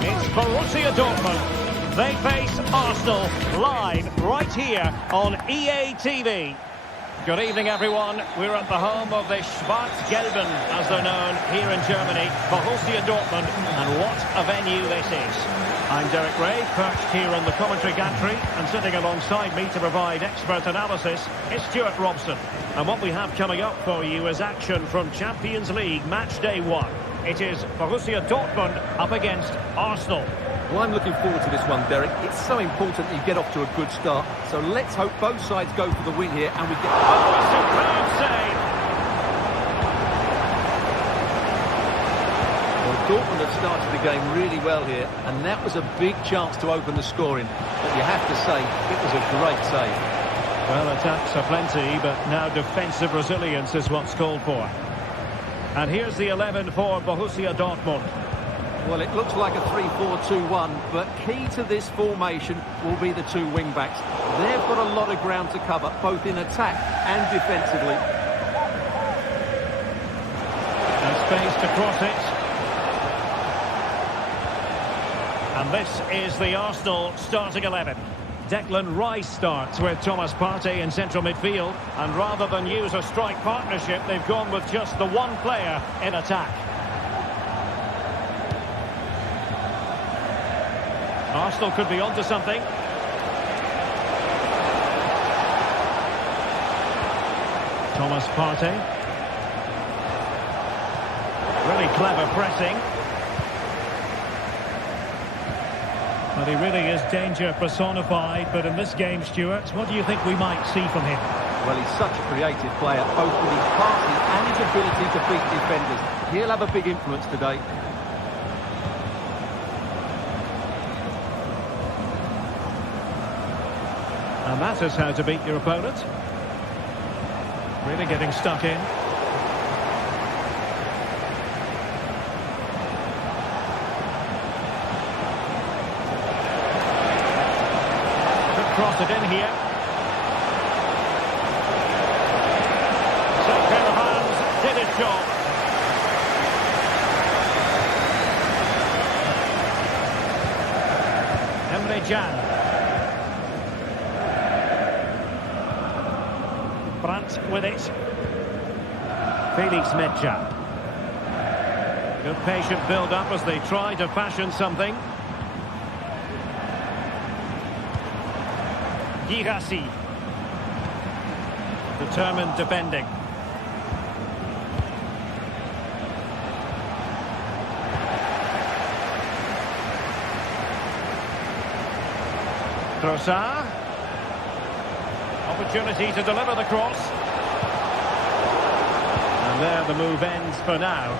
It's Borussia Dortmund. They face Arsenal live right here on EA TV. Good evening, everyone. We're at the home of the Schwarz-Gelben, as they're known here in Germany, Borussia Dortmund. And what a venue this is. I'm Derek Ray, perched here on the commentary gantry, and sitting alongside me to provide expert analysis is Stuart Robson. And what we have coming up for you is action from Champions League match day 1. It is Borussia Dortmund up against Arsenal. Well, I'm looking forward to this one, Derek. It's so important that you get off to a good start. So let's hope both sides go for the win here and we get... Oh, a superb save! Well, Dortmund have started the game really well here, and that was a big chance to open the scoring. But you have to say, it was a great save. Well, attacks are plenty, but now defensive resilience is what's called for. And here's the 11 for Borussia Dortmund. Well, it looks like a 3-4-2-1, but key to this formation will be the two wing-backs. They've got a lot of ground to cover, both in attack and defensively. And space to cross it. And this is the Arsenal starting 11. Declan Rice starts with Thomas Partey in central midfield. And rather than use a strike partnership, they've gone with just the one player in attack. Arsenal could be onto something. Thomas Partey. Really clever pressing. Well, he really is danger personified, but in this game, Stuart, what do you think we might see from him? Well, he's such a creative player, both with his passing and his ability to beat defenders. He'll have a big influence today. And that is how to beat your opponent. Really getting stuck in. Could cross it in here. Same pair of hands, did his job. Emre Can. Brandt with it. Felix Medja. Good patient build-up as they try to fashion something. Girassi. Determined defending. Trossard. Opportunity to deliver the cross. And there the move ends for now.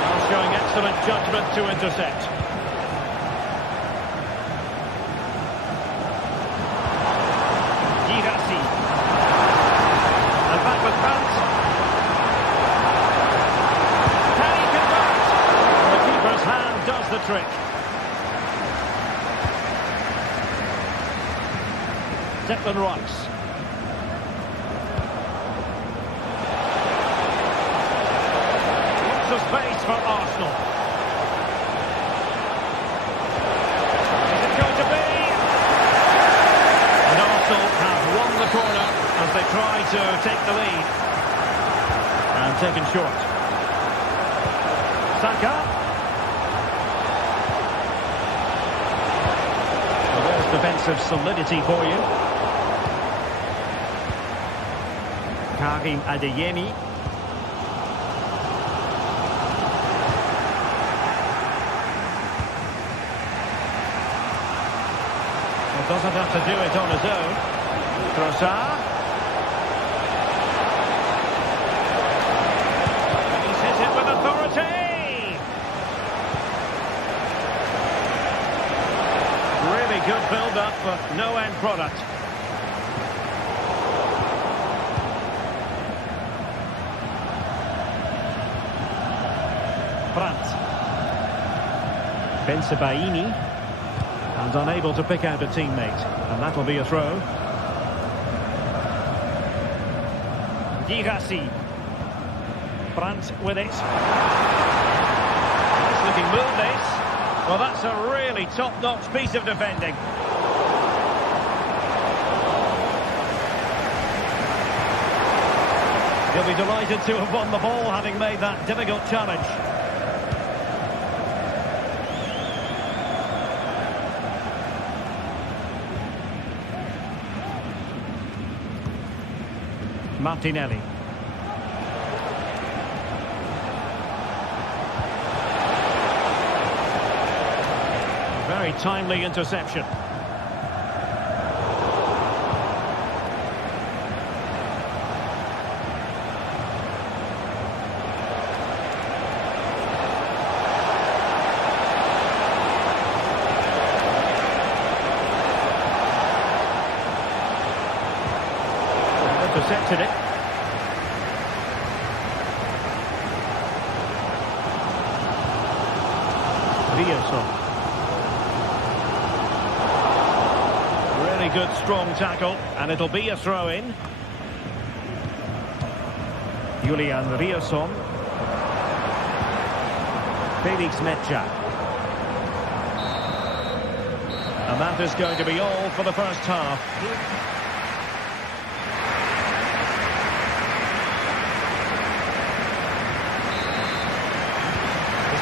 Well, showing excellent judgment to intercept. Girassi. And back with Brandt. Does the trick. Declan Rice. Lots of space for Arsenal. Is it going to be? And Arsenal have won the corner as they try to take the lead. And taken short. Saka. Defensive solidity for you. Karim Adeyemi. Well, doesn't have to do it on his own. Trossard. He's hit it with authority. Really good build-up, but no end product. Brandt. Bensebaini. And unable to pick out a teammate. And that will be a throw. Girassi. Brandt with it. Nice looking move, this. Well, that's a really top-notch piece of defending. He'll be delighted to have won the ball, having made that difficult challenge. Martinelli. Very timely interception. Intercepted it. Really good strong tackle, and it'll be a throw-in. Julian Rierson. Felix Mecha. And that is going to be all for the first half.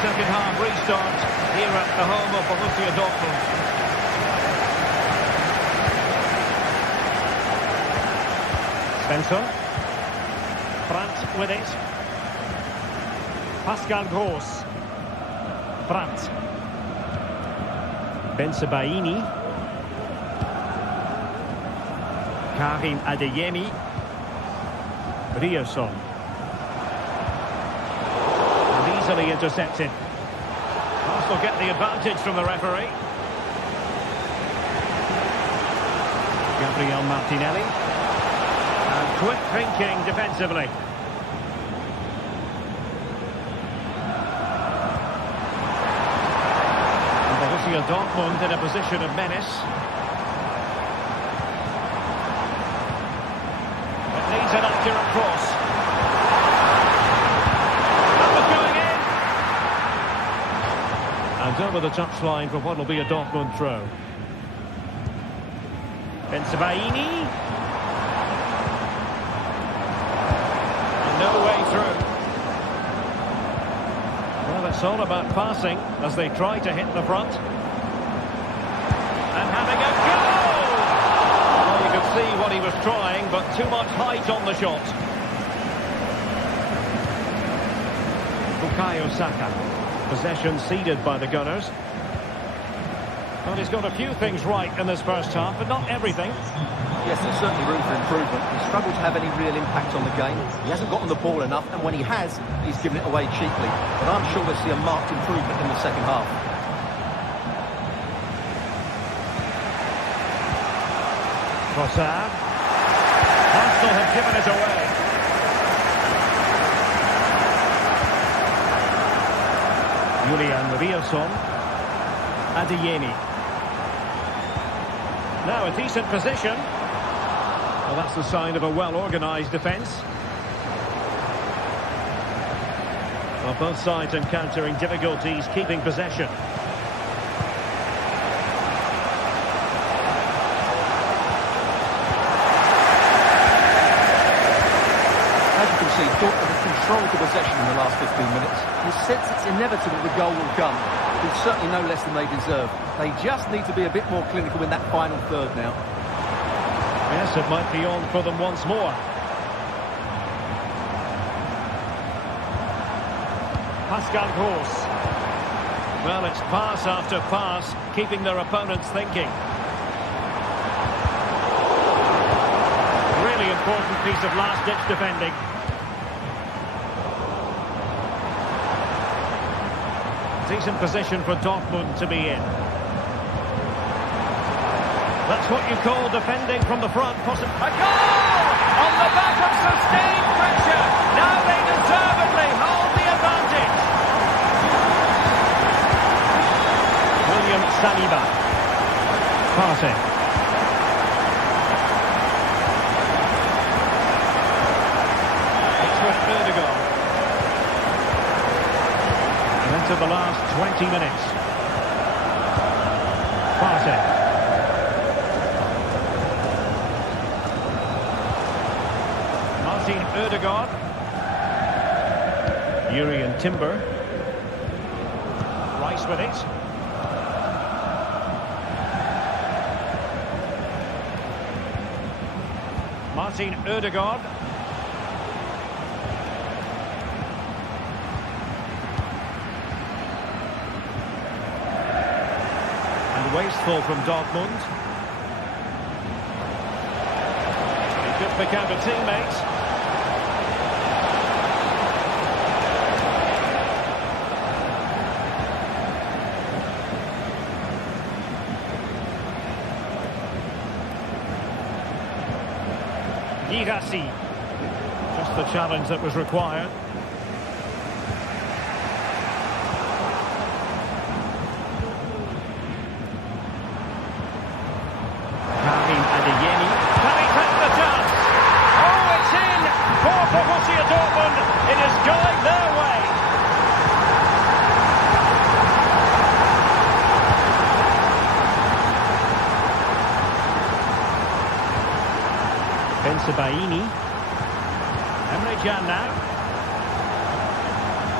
Second half restart here at the home of Borussia Dortmund. Svensson. Brandt with it. Pascal Gross. Brandt. Bensebaini. Karim Adeyemi. Rierson. Easily intercepted. Arsenal get the advantage from the referee. Gabriel Martinelli. And quick thinking defensively. And Borussia Dortmund in a position of menace. It needs an accurate cross. And over the touchline for what will be a Dortmund throw. Bensebaini. And no way through. Well, it's all about passing as they try to hit the front. And having a goal! Well, you could see what he was trying, but too much height on the shot. Bukayo Saka. Possession ceded by the Gunners. Well, he's got a few things right in this first half, but not everything. Yes, there's certainly room for improvement. He's struggled to have any real impact on the game. He hasn't gotten the ball enough, and when he has, he's given it away cheaply. But I'm sure we'll see a marked improvement in the second half. Trossard. Arsenal have given it away. Julian Rierson. Adeyemi. Now a decent position. Well, that's the sign of a well-organised defence. Well, both sides encountering difficulties keeping possession. As you can see, Dortmund have controlled the possession in the last 15 minutes. You sense it's inevitable the goal will come. It's certainly no less than they deserve. They just need to be a bit more clinical in that final third now. Yes, it might be on for them once more. Pascal Gross. Well, it's pass after pass, keeping their opponents thinking. Really important piece of last-ditch defending. Decent position for Dortmund to be in. That's what you call defending from the front. A goal! On the back of sustained pressure. Now they deservedly hold the advantage. William Saliba. Passing. It's with Odegaard. And into the last 20 minutes. Passing. Ødegaard. Jurriën Timber. Rice with it. Martin Ødegaard. And wasteful from Dortmund. He could pick out a teammate. Girassi. Just the challenge that was required. Karim Adeyemi. Can he take the chance? Oh, it's in! For Borussia Dortmund, it is going their way. Bensebaini. Emre Can now.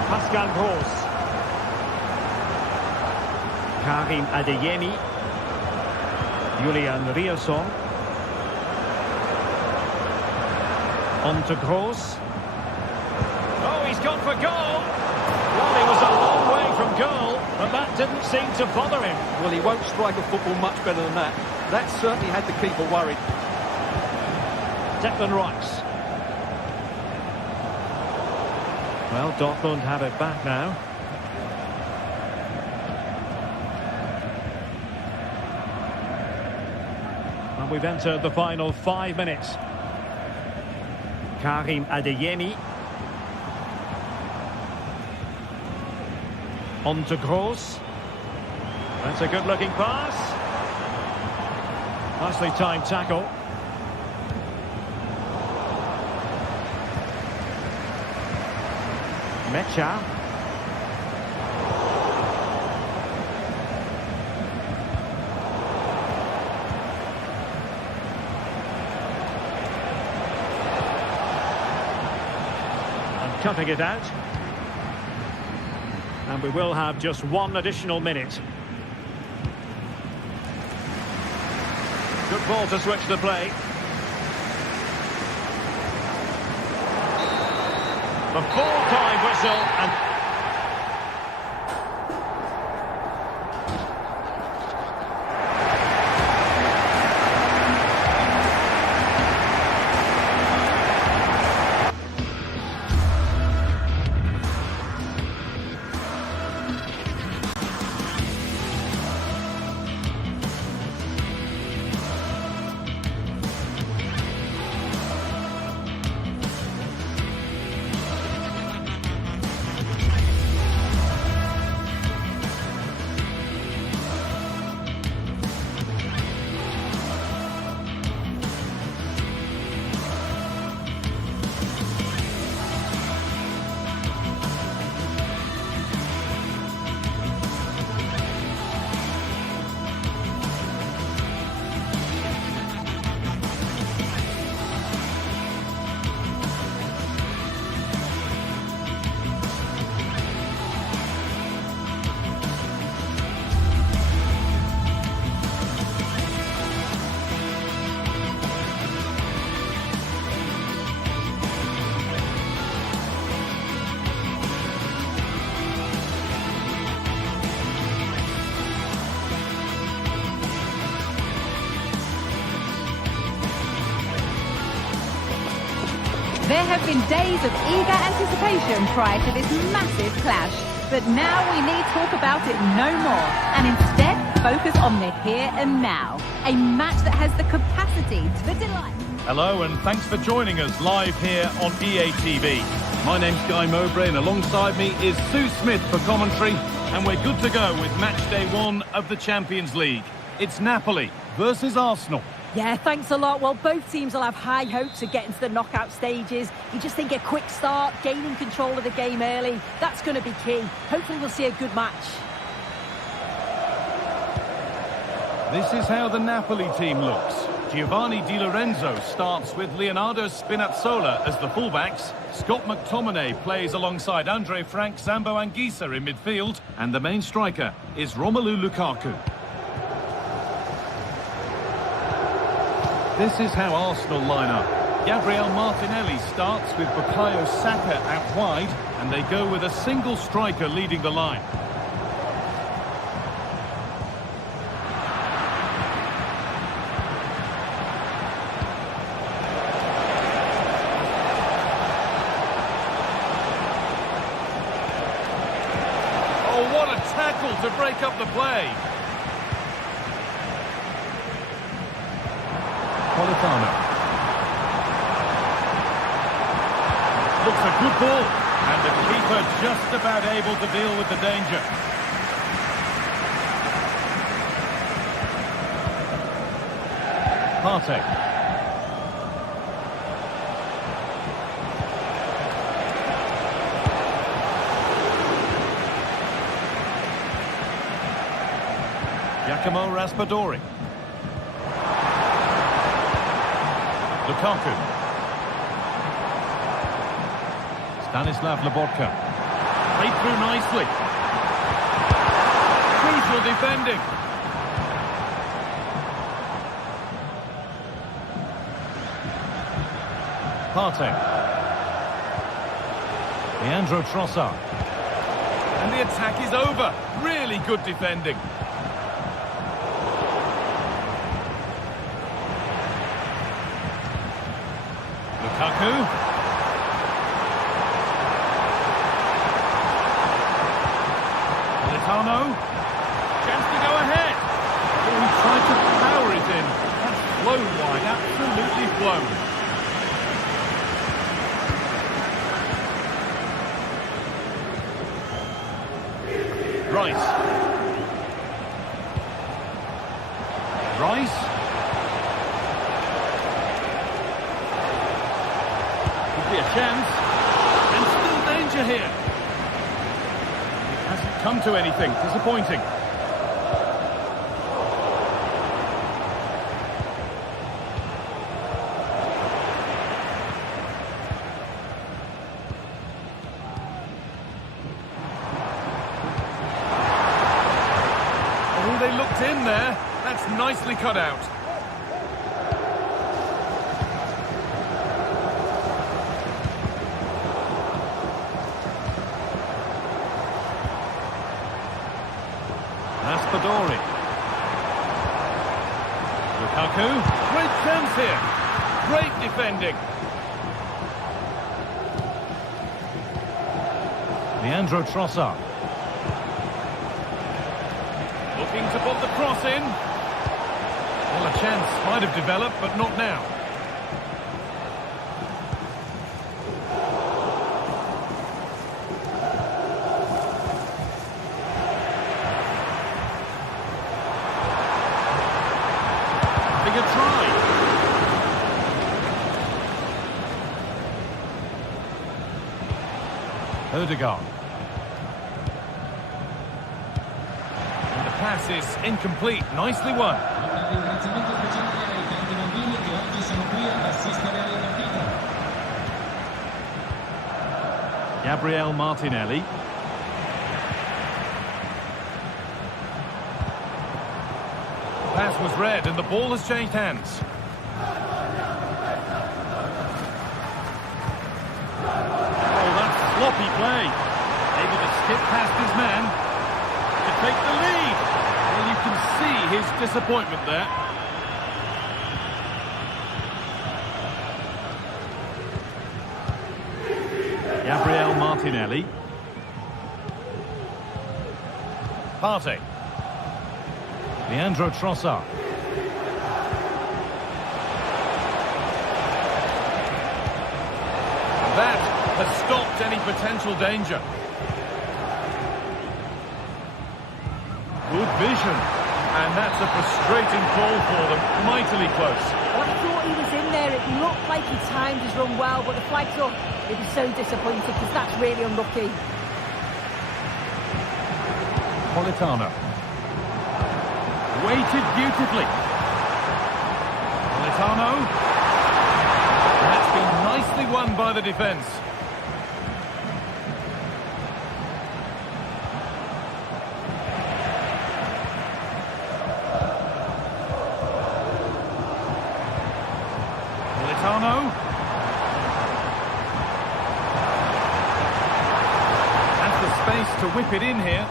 Pascal Gross. Karim Adeyemi. Julian Riasson. On to Gross. Oh, he's gone for goal. Well, he was a long way from goal, but that didn't seem to bother him. Well, he won't strike a football much better than that. That certainly had the keeper worried. Declan Rice. Well, Dortmund have it back now. And we've entered the final 5 minutes. Karim Adeyemi. On to Gross. That's a good-looking pass. Nicely timed tackle. Mecha. And cutting it out. And we will have just one additional minute. Good ball to switch the play. The full-time whistle and... There have been days of eager anticipation prior to this massive clash. But now we need talk about it no more, and instead focus on the here and now. A match that has the capacity to delight. Hello and thanks for joining us live here on EA TV. My name's Guy Mowbray and alongside me is Sue Smith for commentary, and we're good to go with match day 1 of the Champions League. It's Napoli versus Arsenal. Yeah, thanks a lot. Well, both teams will have high hopes of getting to the knockout stages. You just think a quick start, gaining control of the game early, that's going to be key. Hopefully we'll see a good match. This is how the Napoli team looks. Giovanni Di Lorenzo starts with Leonardo Spinazzola as the fullbacks. Scott McTominay plays alongside Andre Frank Zambo Anguissa in midfield. And the main striker is Romelu Lukaku. This is how Arsenal line up. Gabriel Martinelli starts with Bukayo Saka out wide, and they go with a single striker leading the line. Oh, what a tackle to break up the play. Politano. Looks a good ball, and the keeper just about able to deal with the danger. Partey. Giacomo Raspadori. Lukaku. Stanislav Lobotka. Played through nicely. Crucial defending. Partey. Leandro Trossard. And the attack is over. Really good defending. Lukaku. Politano. Chance to go ahead. Oh, he tried to power it in. That's flown wide, absolutely flown. Rice. Rice. Could be a chance. And still danger here. It hasn't come to anything. Disappointing. Oh, they looked in there. That's nicely cut out. Raspadori. Lukaku. Great chance here. Great defending. Leandro Trossard. Looking to put the cross in. Well, a chance might have developed, but not now. Having a try. Odegaard. And the pass is incomplete. Nicely won. Gabriel Martinelli. Pass was read and the ball has changed hands. Oh, that's sloppy play. Able to skip past his man to take the lead. Well, you can see his disappointment there. Gabriel Martinelli. Partey. Leandro Trossard. That has stopped any potential danger. Good vision. And that's a frustrating call for them. Mightily close. Well, I thought he was in there. It looked like he timed his run well, but the flag's up. He'd be so disappointed because that's really unlucky. Politano. Weighted beautifully. Well, Politano. And that's been nicely won by the defence. Politano. Has the space to whip it in here.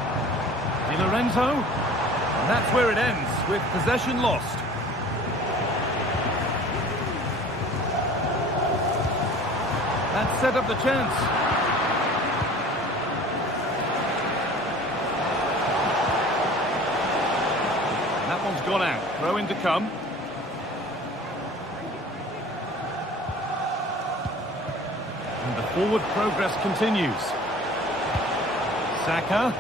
Di Lorenzo. And that's where it ends, with possession lost. That set up the chance. That one's gone out. Throw in to come. And the forward progress continues. Saka.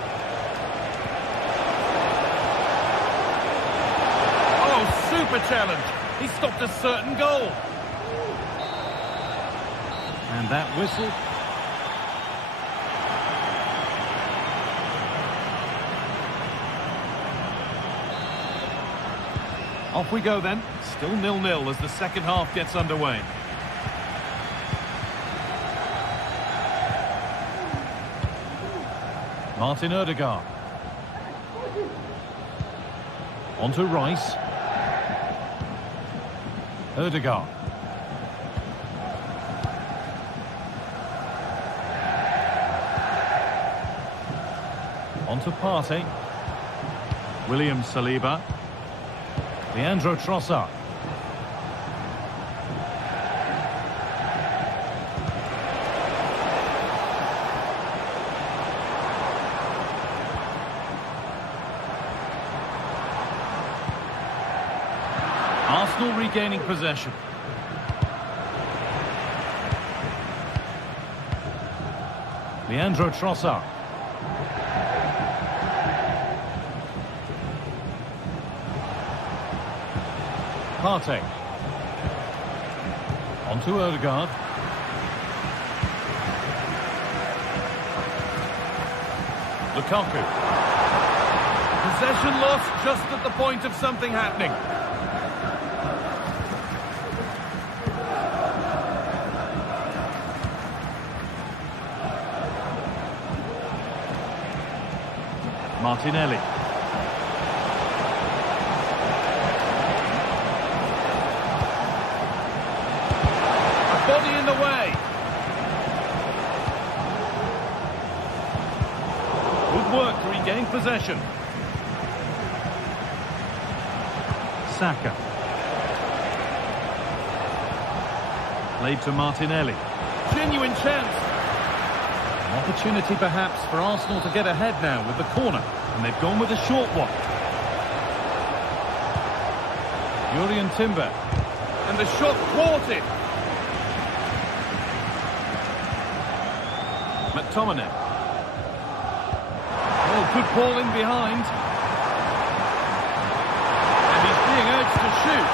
Oh, super challenge. He stopped a certain goal. And that whistle. Off we go then. Still 0-0 as the second half gets underway. Martin Odegaard. On to Rice. Odegaard. On to Partey. William Saliba. Leandro Trossard. Arsenal regaining possession. Leandro Trossard. Partey. On to Odegaard. Lukaku. Possession lost just at the point of something happening. Martinelli. Body in the way. Good work to regain possession. Saka. Played to Martinelli. Genuine chance. An opportunity perhaps for Arsenal to get ahead now with the corner. And they've gone with a short one. Jurriën Timber. And the shot thwarted. McTominay. Oh, good ball in behind. And he's being urged to shoot.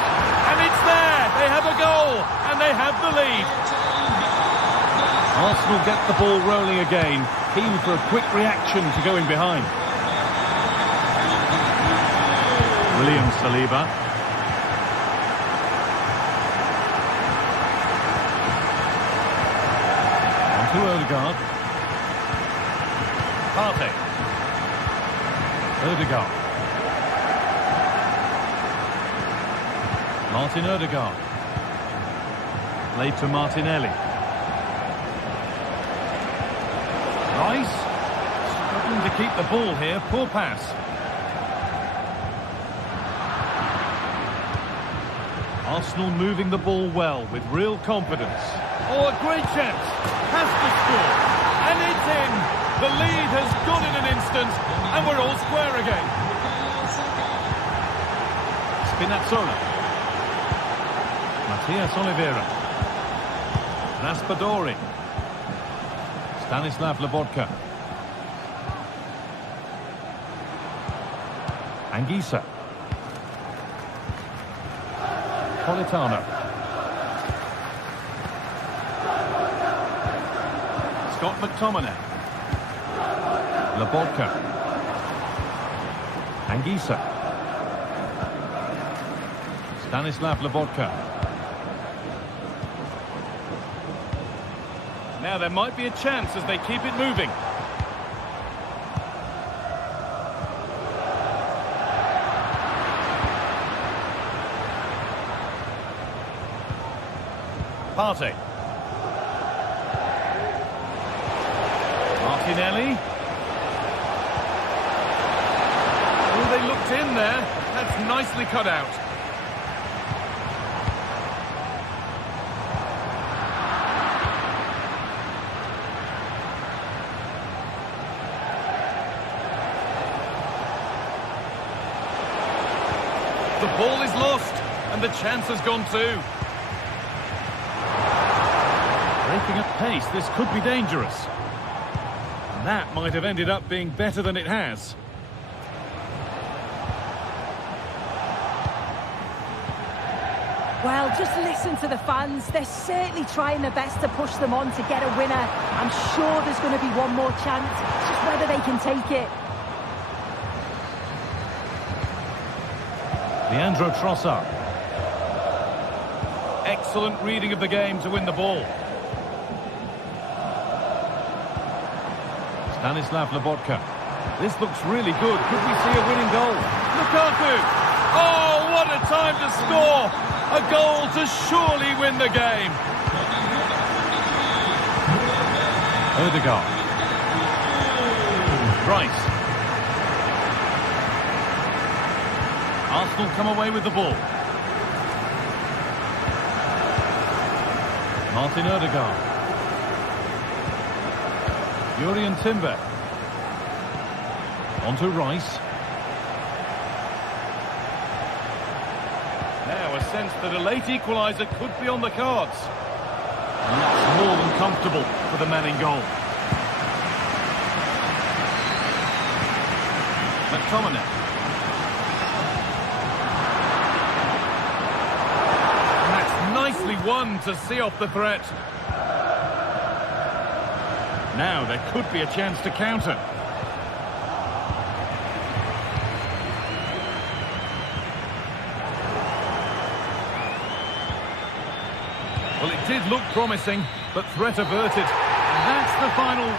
And it's there! They have a goal! And they have the lead. Arsenal get the ball rolling again. Keen for a quick reaction to going behind. William Saliba. On to Odegaard. Partey. Odegaard. Martin Odegaard. Played to Martinelli. Rice. Struggling to keep the ball here. Poor pass. Arsenal moving the ball well with real confidence. Oh, a great chance. Has to score. And it's in. The lead has gone in an instant, and we're all square again. Spinazzola. Matias Oliveira. Raspadori. Stanislav Lobotka. Anguissa. Politano. Scott McTominay. Lobotka. Anguissa. Stanislav Lobotka. Now there might be a chance as they keep it moving. Partey. Martinelli. Oh, they looked in there. That's nicely cut out. The ball is lost, and the chance has gone too. Breaking at pace, this could be dangerous. And that might have ended up being better than it has. Well, just listen to the fans. They're certainly trying their best to push them on to get a winner. I'm sure there's going to be one more chance. It's just whether they can take it. Leandro Trossard. Excellent reading of the game to win the ball. Stanislav Lobotka. This looks really good. Could we see a winning goal? Lukaku! Oh, what a time to score! A goal to surely win the game. Odegaard. Rice. Arsenal come away with the ball. Martin Odegaard. Jurriën Timber. On to Rice. Now a sense that a late equaliser could be on the cards. And that's more than comfortable for the man in goal. McTominay. And that's nicely won to see off the threat. Now there could be a chance to counter. Well, it did look promising, but threat averted. And that's the final.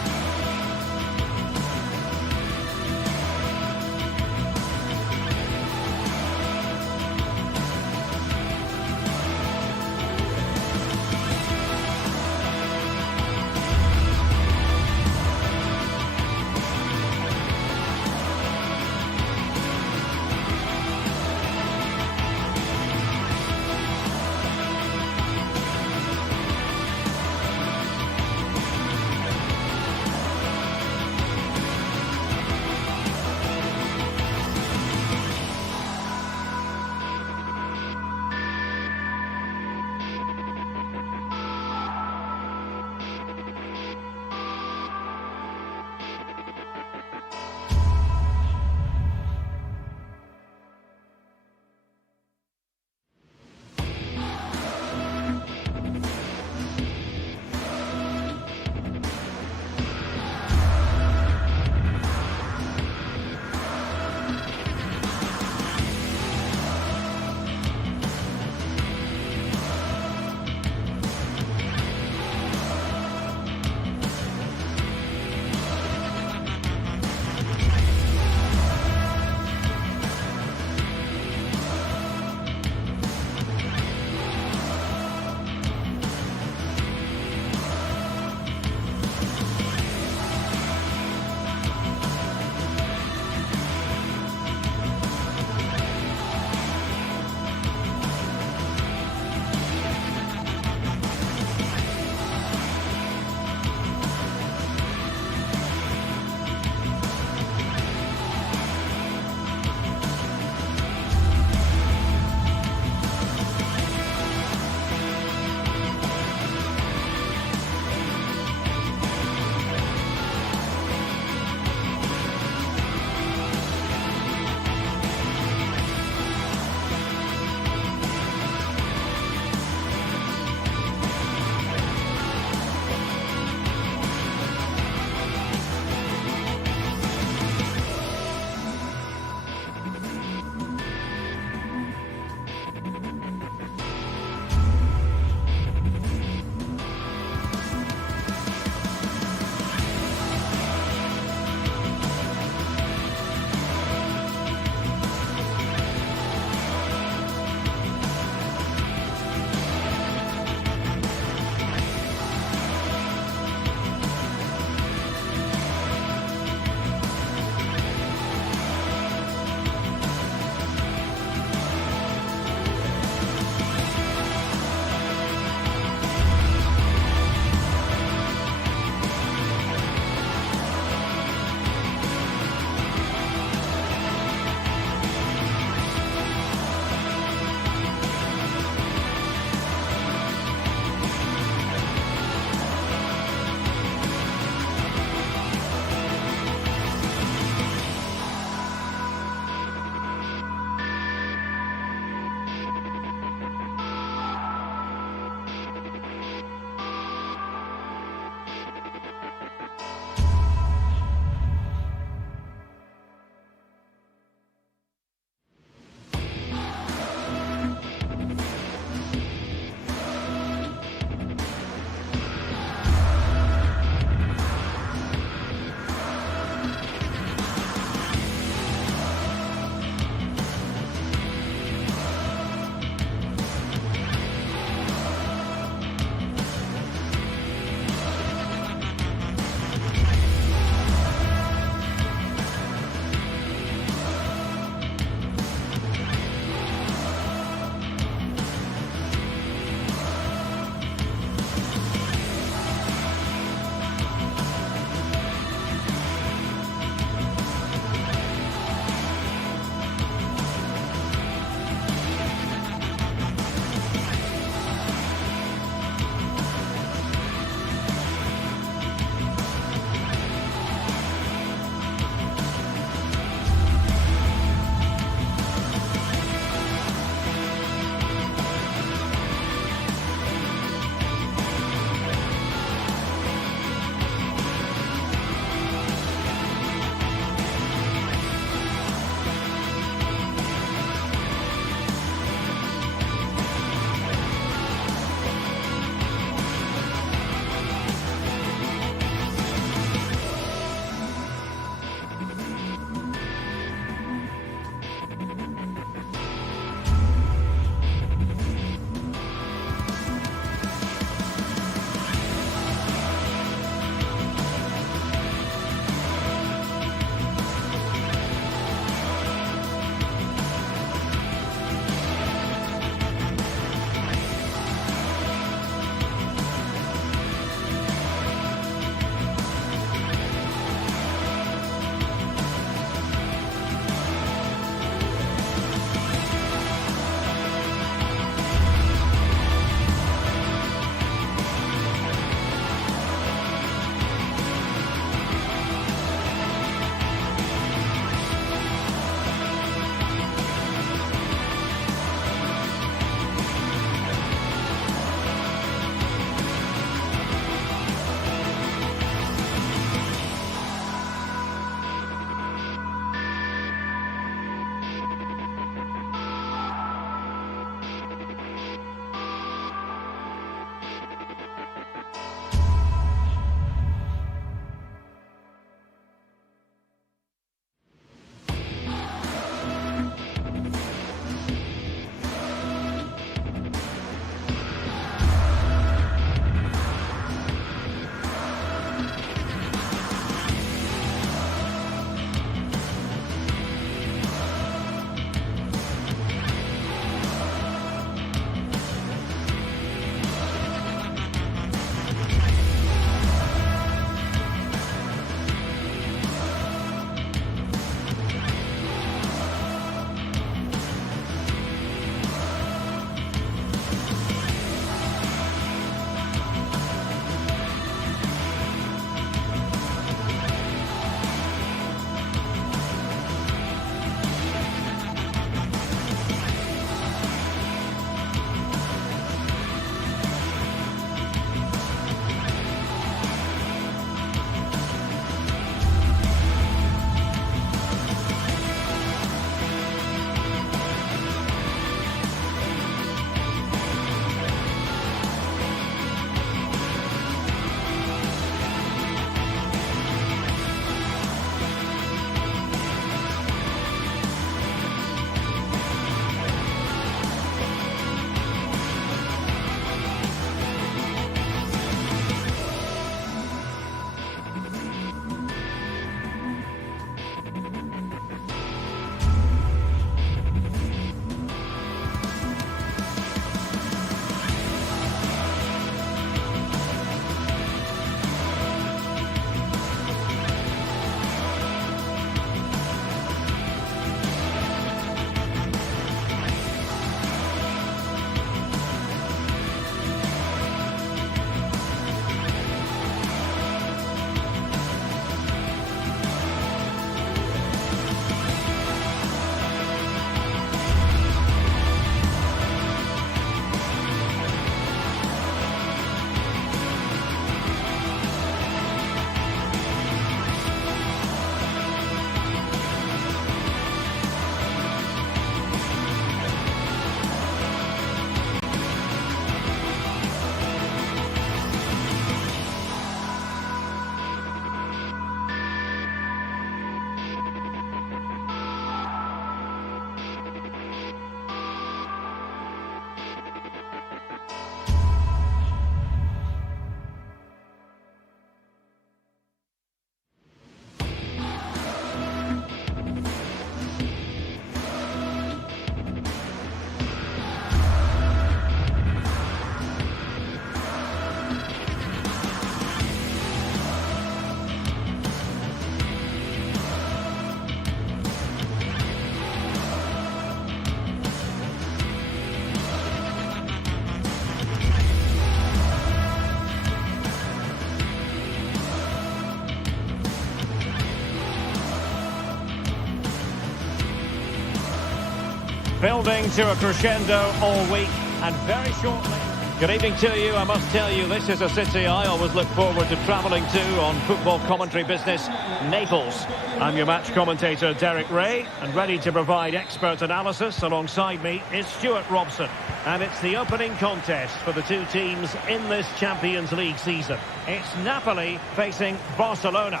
Building to a crescendo all week, and very shortly. Good evening to you. I must tell you, this is a city I always look forward to travelling to on football commentary business, Naples. I'm your match commentator, Derek Ray, and ready to provide expert analysis alongside me is Stuart Robson. And it's the opening contest for the two teams in this Champions League season. It's Napoli facing Barcelona.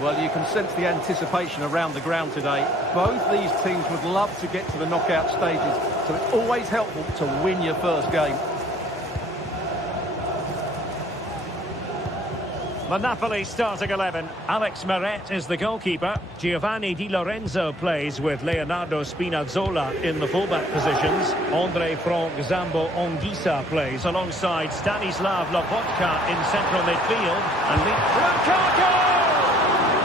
Well, you can sense the anticipation around the ground today. Both these teams would love to get to the knockout stages, so it's always helpful to win your first game. The Napoli starting 11. Alex Meret is the goalkeeper. Giovanni Di Lorenzo plays with Leonardo Spinazzola in the fullback positions. Andre Frank Zambo Anguissa plays alongside Stanislav Lobotka in central midfield. And Lukaku!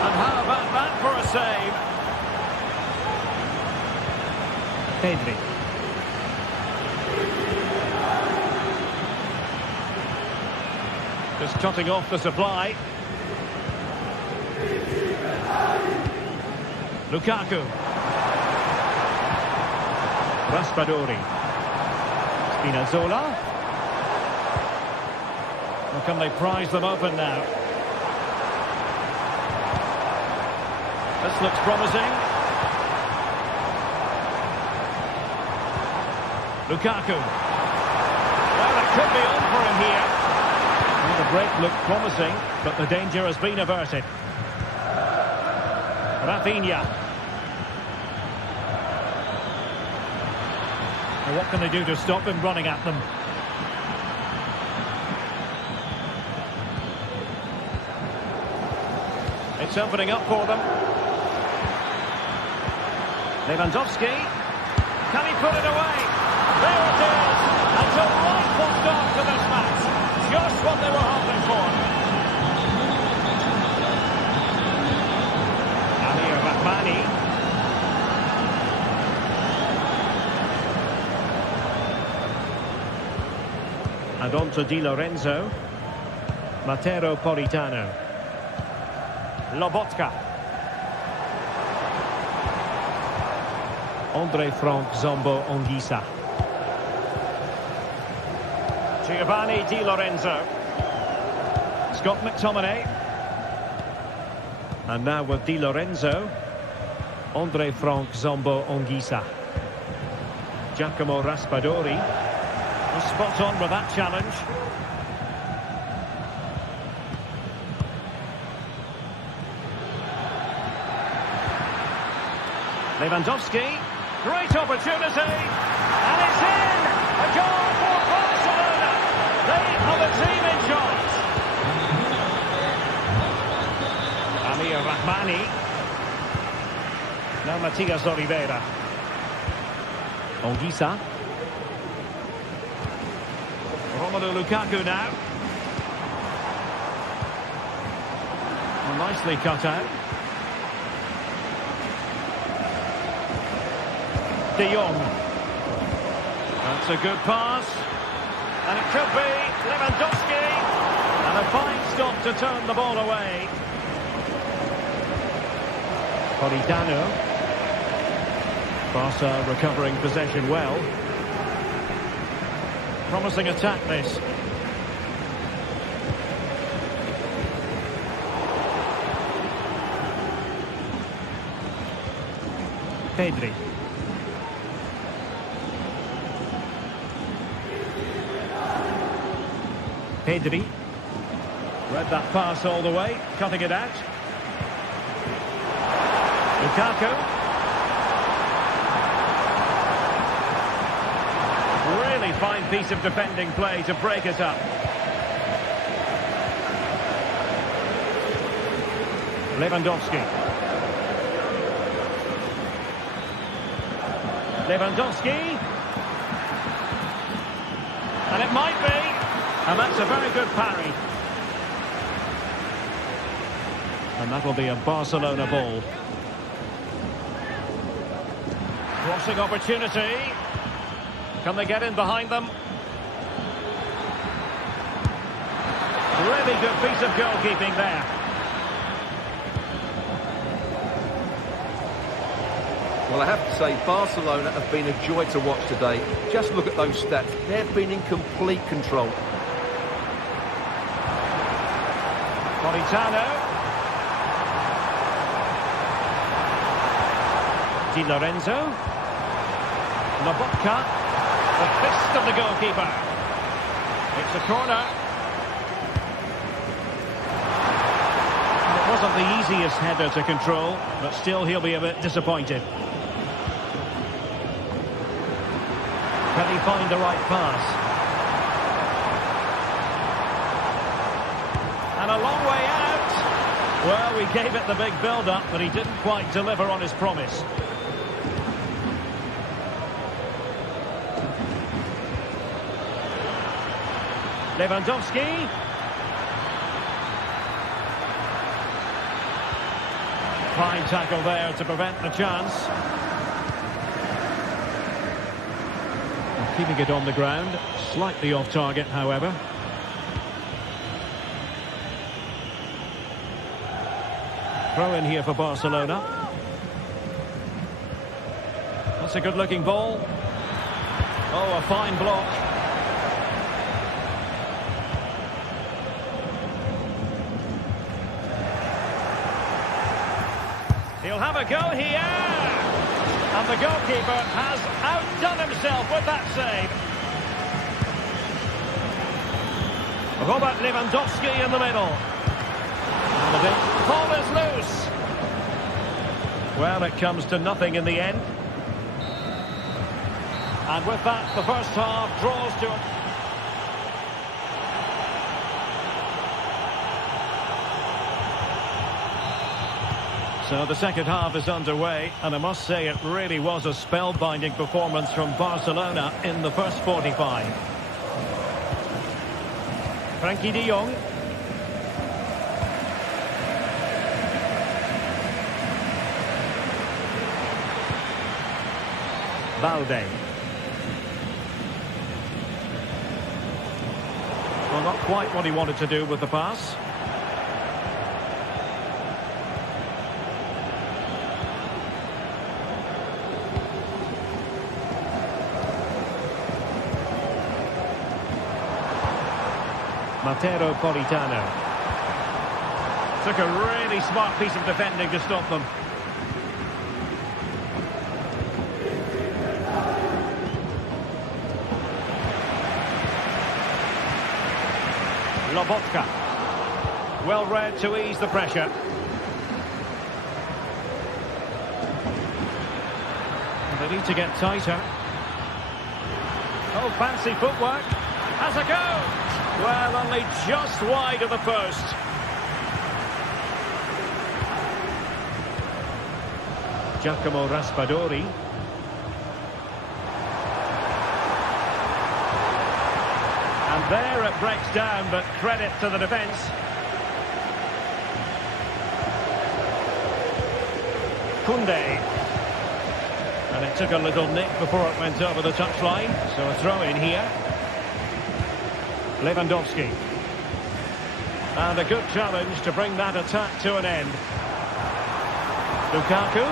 And how about that for a save? Pedri. Just cutting off the supply. Lukaku. Raspadori. Spinazzola. Or can they prise them open now? This looks promising. Lukaku. Well, it could be on for him here. The break looked promising, but the danger has been averted. Rafinha. Well, what can they do to stop him running at them? It's opening up for them. Lewandowski. Can he put it away? There it is! A delightful start to this match. Just what they were hoping for. Amir Rahmani. And on to Di Lorenzo. Matteo Politano. Lobotka. Andre Frank Zambo Anguissa. Giovanni Di Lorenzo. Scott McTominay. And now with Di Lorenzo. Andre Frank Zambo Anguissa. Giacomo Raspadori. Spot on with that challenge. Lewandowski. Great opportunity. And it's in! A goal for Barcelona. They are the team in charge. Amir Rahmani. Now Matias Oliveira. Anguissa. Romelu Lukaku now. Nicely cut out. De Jong. That's a good pass. And it could be Lewandowski. And a fine stop to turn the ball away. Politano. Barca recovering possession well. Promising attack this. Pedri. Pedri. Read that pass all the way, cutting it out. Lukaku. Really fine piece of defending play to break it up. Lewandowski. Lewandowski. And it might be. And that's a very good parry. And that will be a Barcelona ball. Crossing opportunity. Can they get in behind them? Really good piece of goalkeeping there. Well, I have to say, Barcelona have been a joy to watch today. Just look at those stats. They've been in complete control. Politano. Di Lorenzo. Lobotka. The fist of the goalkeeper. It's a corner. It wasn't the easiest header to control, but still he'll be a bit disappointed. Can he find the right pass? And a long way out. Well, we gave it the big build-up, but he didn't quite deliver on his promise. Lewandowski. Fine tackle there to prevent the chance. Keeping it on the ground, slightly off target, however. Throw in here for Barcelona. That's a good-looking ball. Oh, a fine block. He'll have a go here. And the goalkeeper has outdone himself with that save. Robert Lewandowski in the middle. And the ball is loose. Well, it comes to nothing in the end. And with that, the first half draws to it. So the second half is underway, and I must say it really was a spellbinding performance from Barcelona in the first 45. Frankie de Jong. Valde. Well, not quite what he wanted to do with the pass. Politano. Took a really smart piece of defending to stop them. Lobotka. Well read to ease the pressure. And they need to get tighter. Oh, fancy footwork. Has a go. Well, only just wide of the post. Giacomo Raspadori. And there it breaks down, but credit to the defence. Koundé. And it took a little nick before it went over the touchline, so a throw in here. Lewandowski. And a good challenge to bring that attack to an end. Lukaku.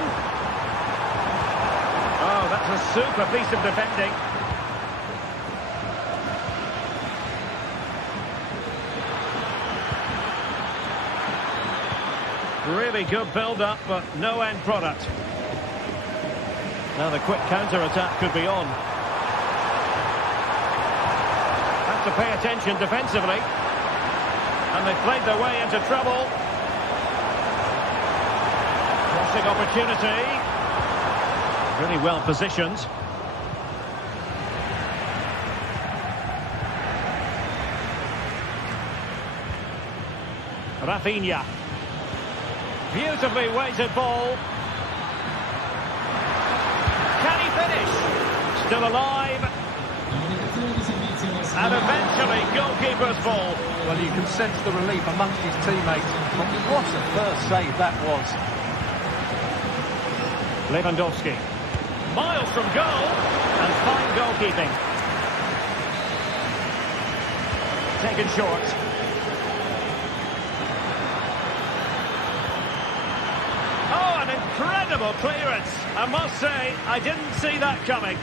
Oh, that's a super piece of defending. Really good build-up, but no end product. Now the quick counter-attack could be on. Have to pay attention defensively. And they've played their way into trouble. Crossing opportunity. Really well positioned. Rafinha. Beautifully weighted ball. Can he finish? Still alive. And eventually goalkeeper's ball. Well, you can sense the relief amongst his teammates. But what a first save that was. Lewandowski. Miles from goal. And fine goalkeeping. Taken short. incredible clearance. I must say, I didn't see that coming.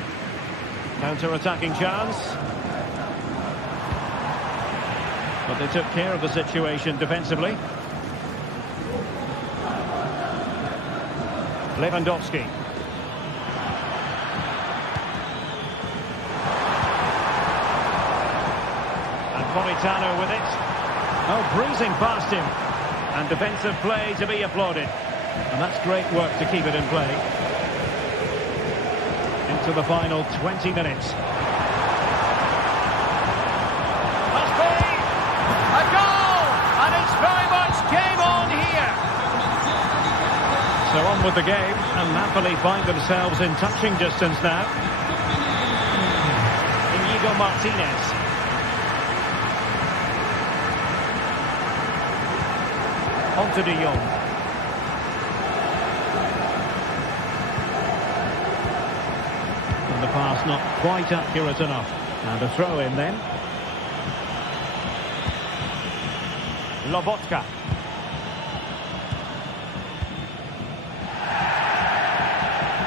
Counter-attacking chance. But they took care of the situation defensively. Lewandowski. And Politano with it. Oh, breezing past him. And defensive play to be applauded. And that's great work to keep it in play. Into the final 20 minutes. Must be a goal! And it's very much game on here. So on with the game. And Napoli find themselves in touching distance now. Inigo Martinez. On to De Jong. And the pass not quite accurate enough. And a throw in then. Lobotka.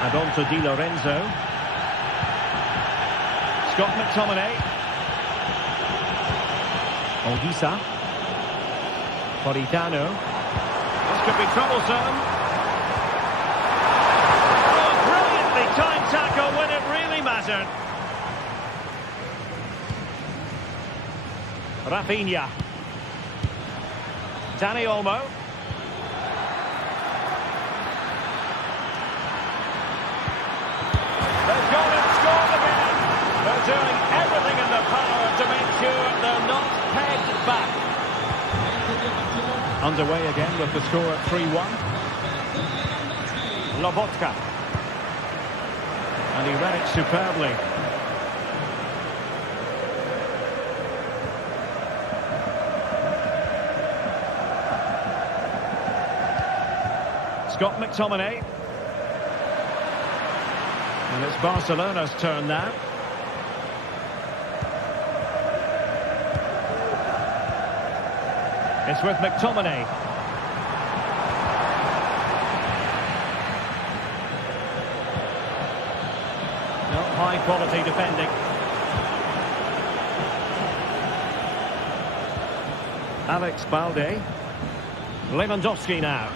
And on to Di Lorenzo. Scott McTominay. Olgisa. Politano. This could be troublesome. Oh, brilliantly timed tackle when it really mattered. Rafinha. Dani Olmo. They've gone and scored again. They're doing everything in their power to make sure they're not pegged back. Underway again with the score at 3-1. Lobotka. And he read it superbly. Scott McTominay. And it's Barcelona's turn now. It's with McTominay. No, high quality defending. Alex Balde. Lewandowski now.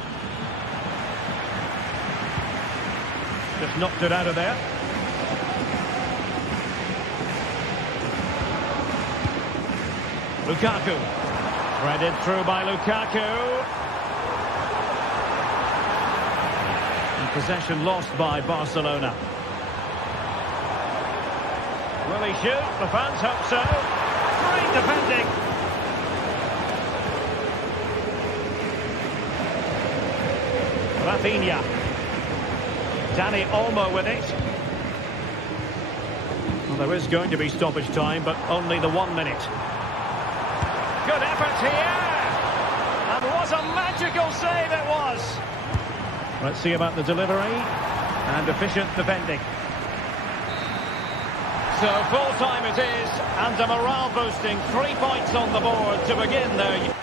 Just knocked it out of there. Lukaku. Threaded through by Lukaku. And possession lost by Barcelona. Will he shoot? The fans hope so. Great defending. Rafinha. Dani Olmo with it. Well, there is going to be stoppage time, but only the 1 minute. Good effort here. And what a magical save it was. Let's see about the delivery. And efficient defending. So full time it is. And a morale boosting 3 points on the board to begin their...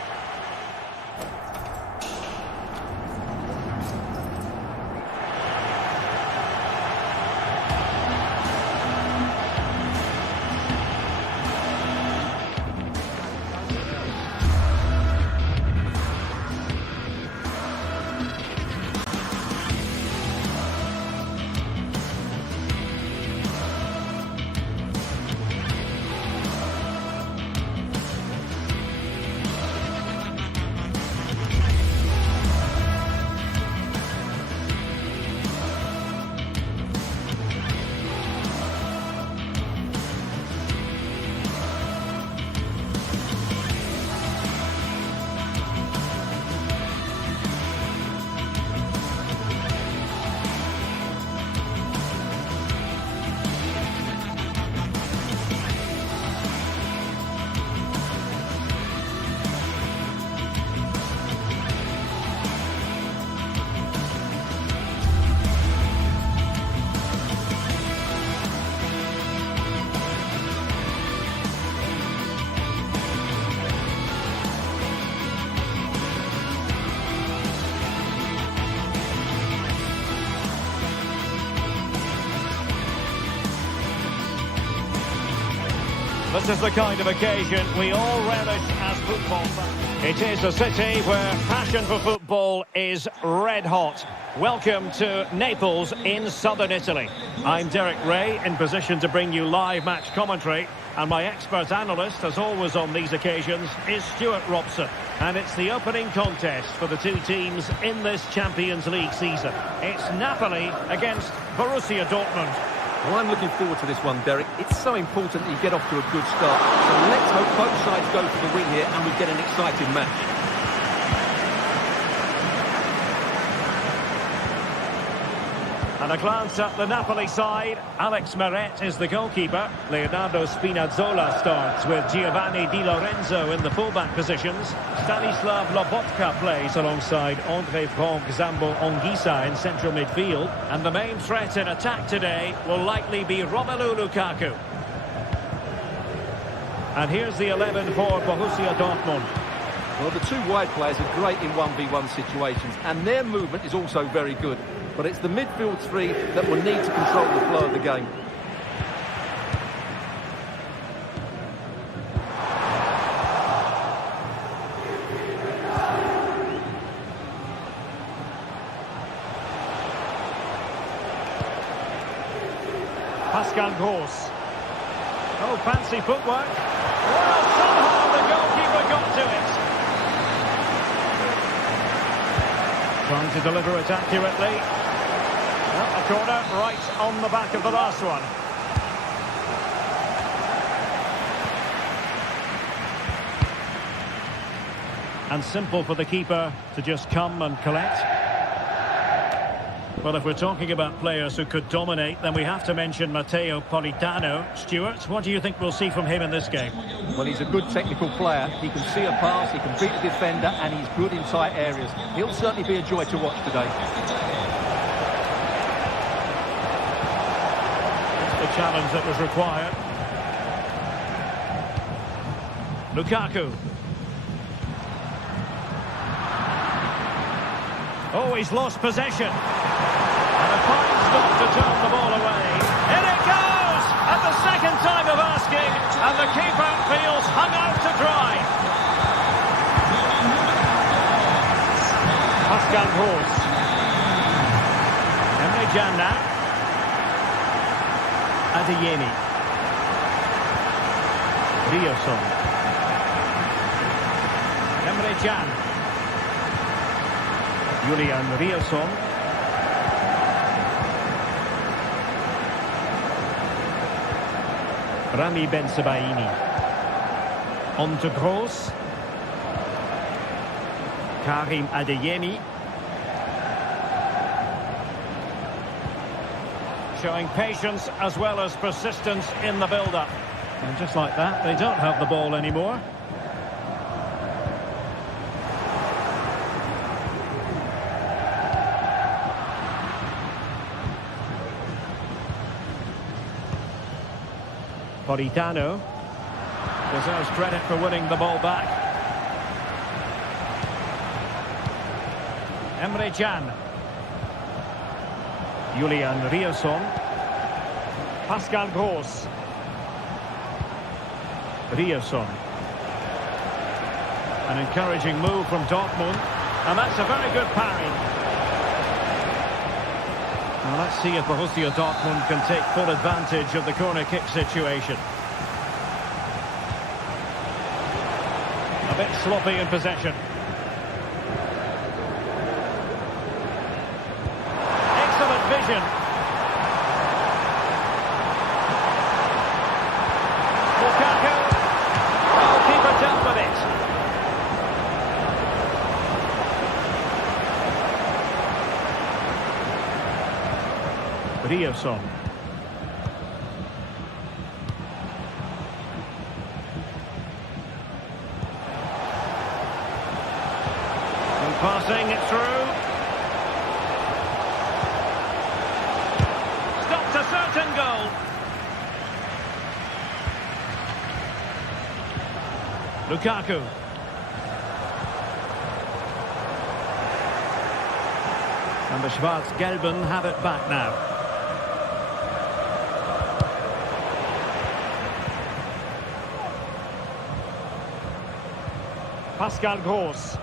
This is the kind of occasion we all relish as football fans. It is a city where passion for football is red hot. Welcome to Naples in southern Italy. I'm Derek Ray, in position to bring you live match commentary. And my expert analyst, as always on these occasions, is Stuart Robson. And it's the opening contest for the two teams in this Champions League season. It's Napoli against Borussia Dortmund. Well, I'm looking forward to this one, Derek. It's so important that you get off to a good start. So let's hope both sides go for the win here and we get an exciting match. And a glance at the Napoli side. Alex Meret is the goalkeeper. Leonardo Spinazzola starts with Giovanni Di Lorenzo in the fullback positions. Stanislav Lobotka plays alongside André Franck Zambo Anguissa in central midfield. And the main threat in attack today will likely be Romelu Lukaku. And here's the 11 for Borussia Dortmund. Well, the two wide players are great in 1v1 situations, and their movement is also very good. But it's the midfield three that will need to control the flow of the game. Pascal Gross. Oh, fancy footwork. Well, somehow the goalkeeper got to it. Trying to deliver it accurately. A corner right on the back of the last one. And simple for the keeper to just come and collect. Well, if we're talking about players who could dominate, then we have to mention Matteo Politano. Stuart, what do you think we'll see from him in this game? Well, he's a good technical player. He can see a pass, he can beat the defender, and he's good in tight areas. He'll certainly be a joy to watch today. The challenge that was required. Lukaku. Oh, he's lost possession. And a fine stop to turn the ball away. In it goes! At the second time of asking, and the keeper feels hung out to dry. Pascal Gross. Emre Can now. Adeyemi. Rioson. Emre Can. Julian Rioson. Rami Bensebaini. On to Gross. Karim Adeyemi. Showing patience as well as persistence in the build-up. And just like that, they don't have the ball anymore. Politano deserves credit for winning the ball back. Emre Can. Julian Rioson. Pascal Gross. Rioson. An encouraging move from Dortmund. And that's a very good parry. Now let's see if Borussia Dortmund can take full advantage of the corner kick situation. A bit sloppy in possession. Excellent vision. Lukaku. Goalkeeper dealt with it. Rioson. And passing it through. Stopped a certain goal. Lukaku. And the Schwarz-Gelben have it back now. Pascal Gross.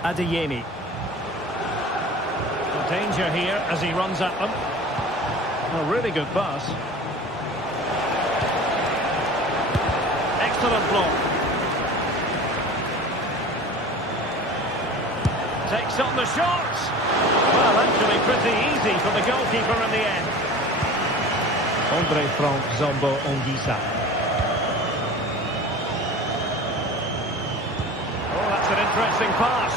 Adeyemi. Danger here as he runs at them. A really good pass. Excellent block. Takes on the shot. Well, actually pretty easy for the goalkeeper in the end. André Frank Zambo Onguisa. Oh, that's an interesting pass.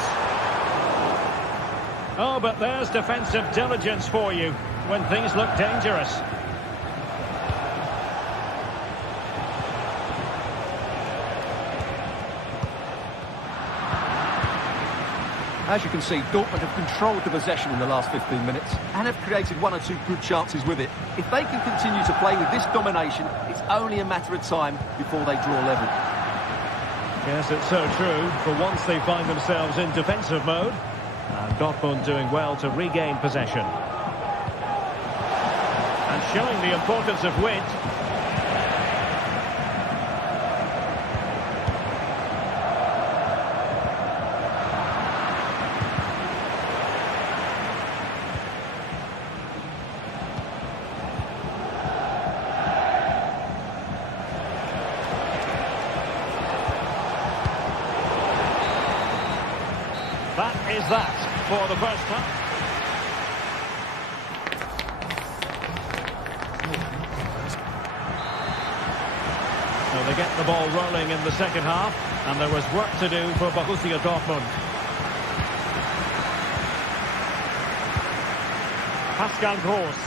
Oh, but there's defensive diligence for you when things look dangerous. As you can see, Dortmund have controlled the possession in the last 15 minutes and have created one or two good chances with it. If they can continue to play with this domination, it's only a matter of time before they draw level. Yes, it's so true. For once they find themselves in defensive mode. And Dortmund doing well to regain possession. And showing the importance of width. That is that for the first half. So they get the ball rolling in the second half, and there was work to do for Borussia Dortmund. Pascal Gross.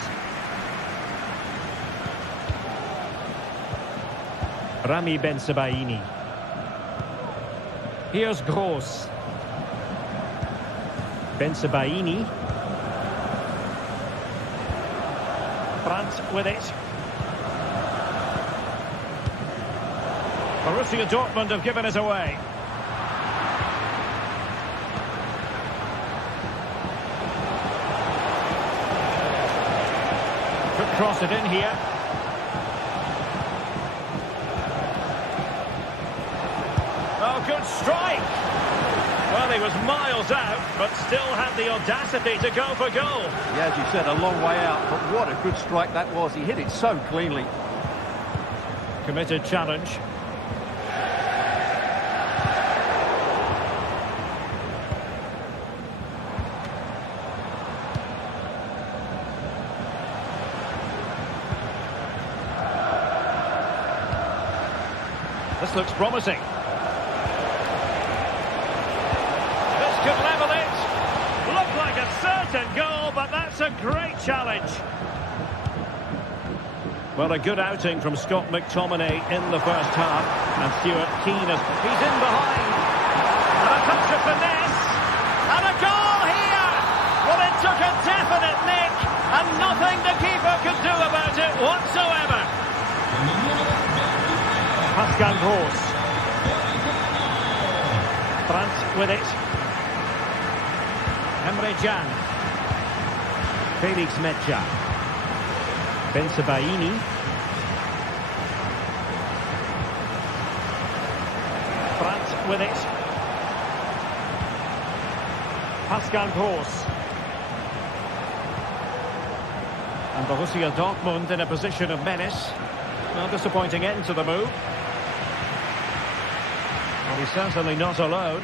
Rami Bensebaini. Here's Gross. Bensebaini. Brandt with it. Borussia Dortmund have given it away. Could cross it in here. Oh, good strike! Well, he was miles out, but still had the audacity to go for goal. Yeah, as you said, a long way out, but what a good strike that was. He hit it so cleanly. Committed challenge. This looks promising. Could level it. Looked like a certain goal, but that's a great challenge. Well, a good outing from Scott McTominay in the first half. And Stuart Keane is... He's in behind. And a touch of finesse. And a goal here. Well, it took a definite nick. And nothing the keeper could do about it whatsoever. Pascal Gross. Brandt with it. Emre Can. Felix Metja. Bensebaini. Brandt with it. Pascal Gross. And Borussia Dortmund in a position of menace. No disappointing end to the move. Well, he's certainly not alone.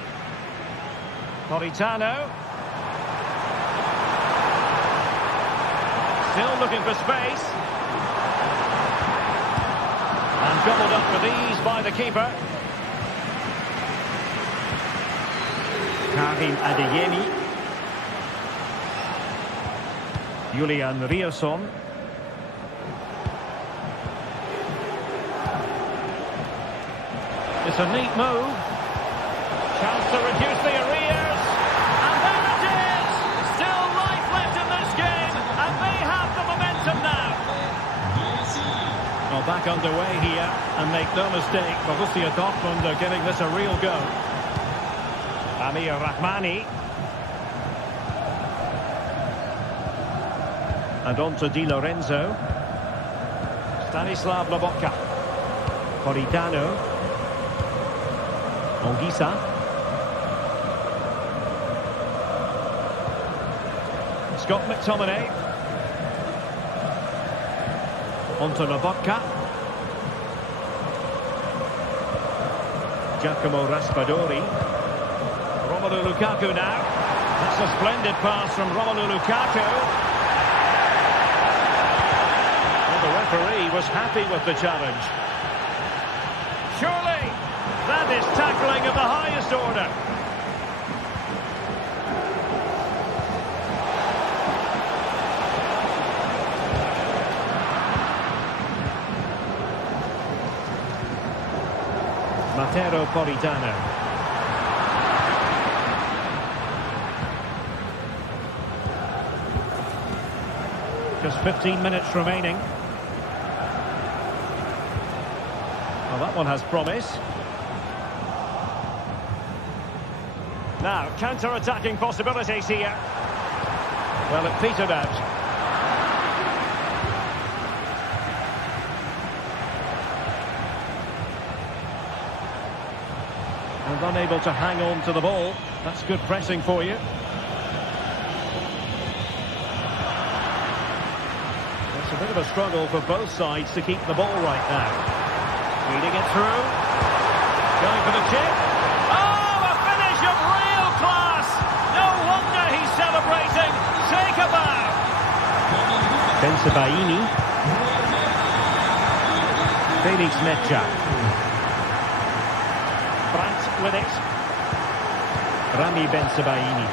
Politano. Still looking for space. And gobbled up with ease by the keeper. Karim Adeyemi. Julian Rierson. It's a neat move. Chance to reduce the arrears. And there it is! Still life left in this game. And they have the momentum now. Well, back underway here. And make no mistake, Borussia Dortmund are giving this a real go. Amir Rahmani. And on to Di Lorenzo. Stanislav Lobotka. Politano. Olgisa. Scott McTominay. Onto Lobotka. Giacomo Raspadori. Romelu Lukaku now. That's a splendid pass from Romelu Lukaku. Well, the referee was happy with the challenge. Surely, that is tackling of the highest order. Matero Politano. Just 15 minutes remaining. Well, that one has promise. Now, counter-attacking possibilities here. Well, it petered out. And unable to hang on to the ball. That's good pressing for you. It's a bit of a struggle for both sides to keep the ball right now. Feeding it through. Going for the chip. Oh, a finish of real class! No wonder he's celebrating. Take a bow. Bensebaini. Felix Mecha. Brandt with it. Rami Bensebaini.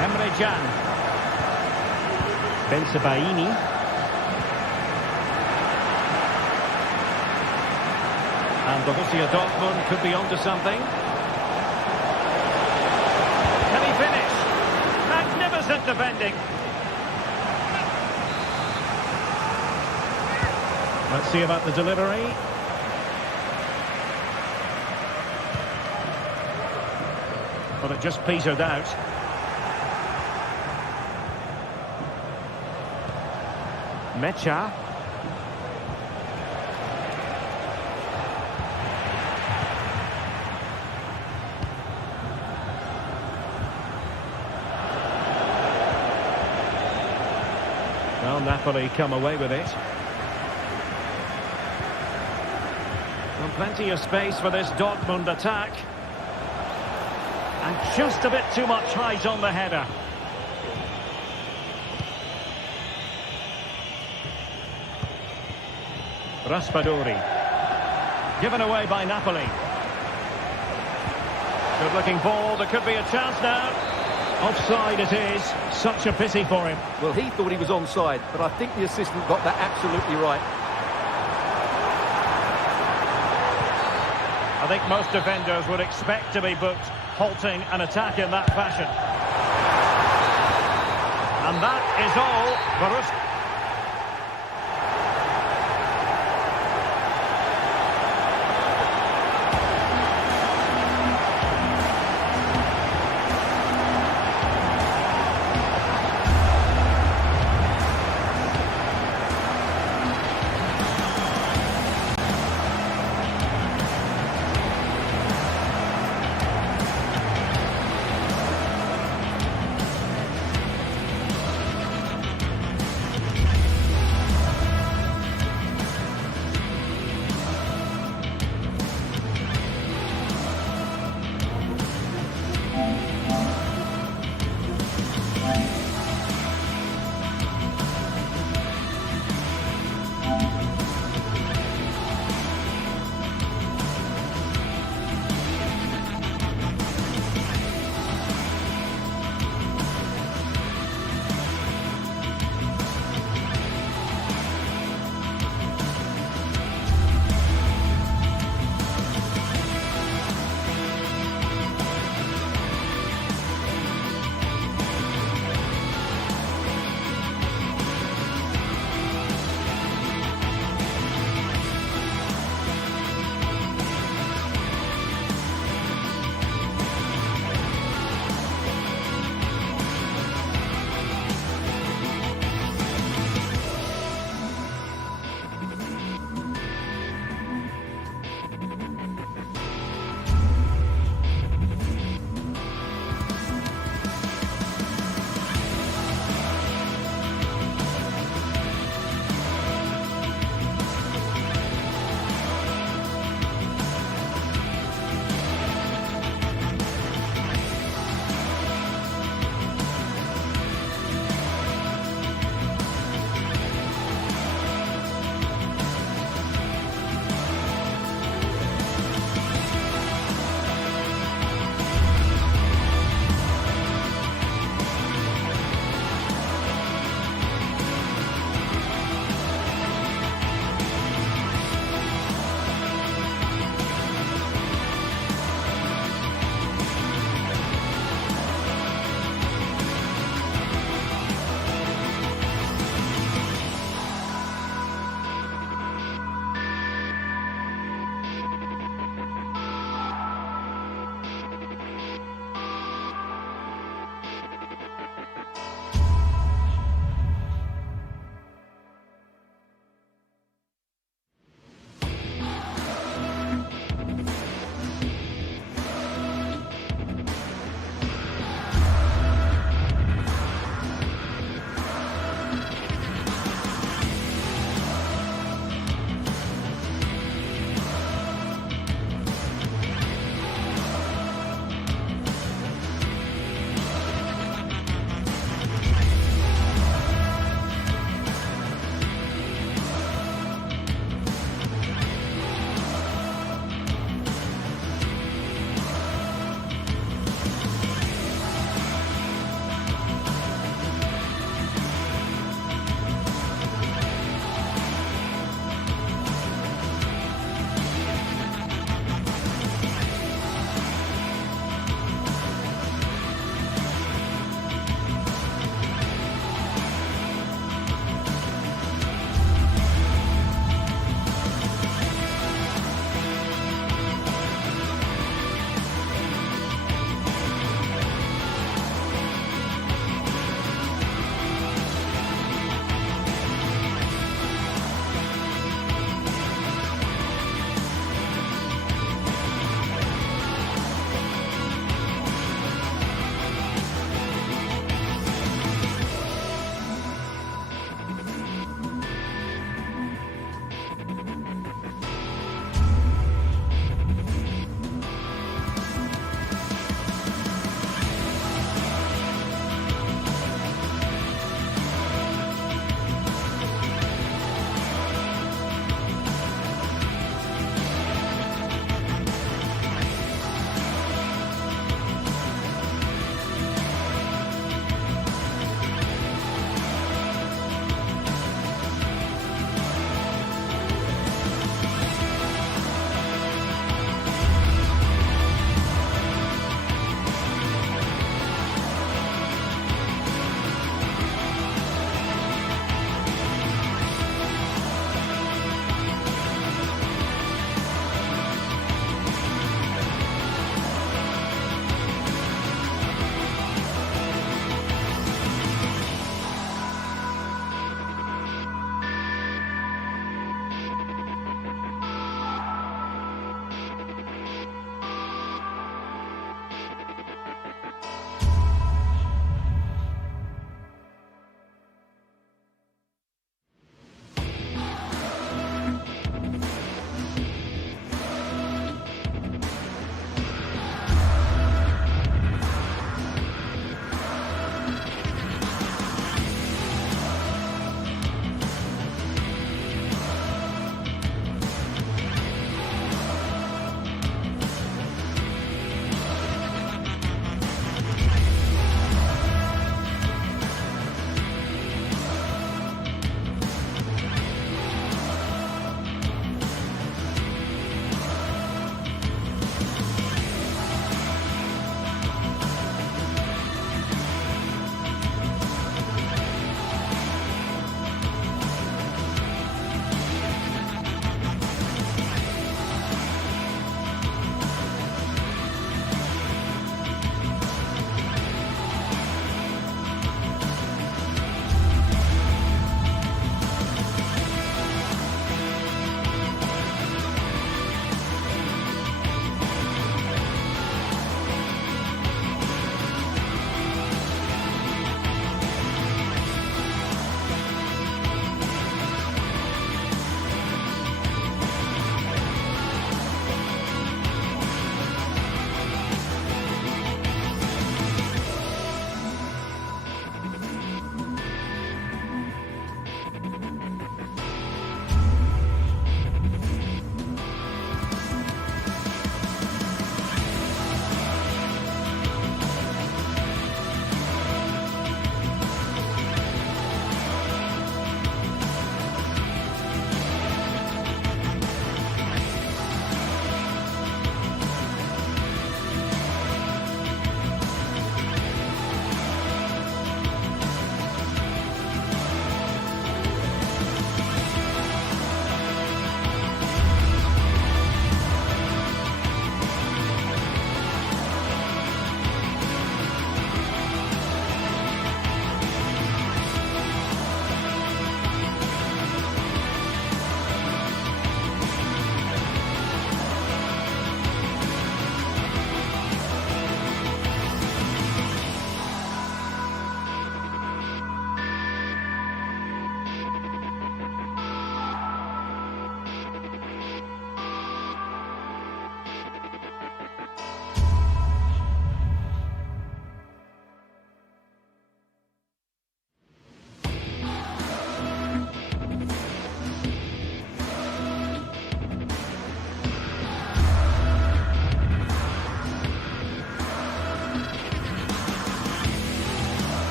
Emre Can. Bensebaini. And Borussia Dortmund could be onto something. Can he finish? Magnificent defending. Let's see about the delivery. But it just petered out. Mecha. Well, Napoli come away with it. And plenty of space for this Dortmund attack. And just a bit too much height on the header. Raspadori. Given away by Napoli. Good looking ball. There could be a chance now. Offside it is. Such a pity for him. Well, he thought he was onside, but I think the assistant got that absolutely right. I think most defenders would expect to be booked halting an attack in that fashion. And that is all. Borussia.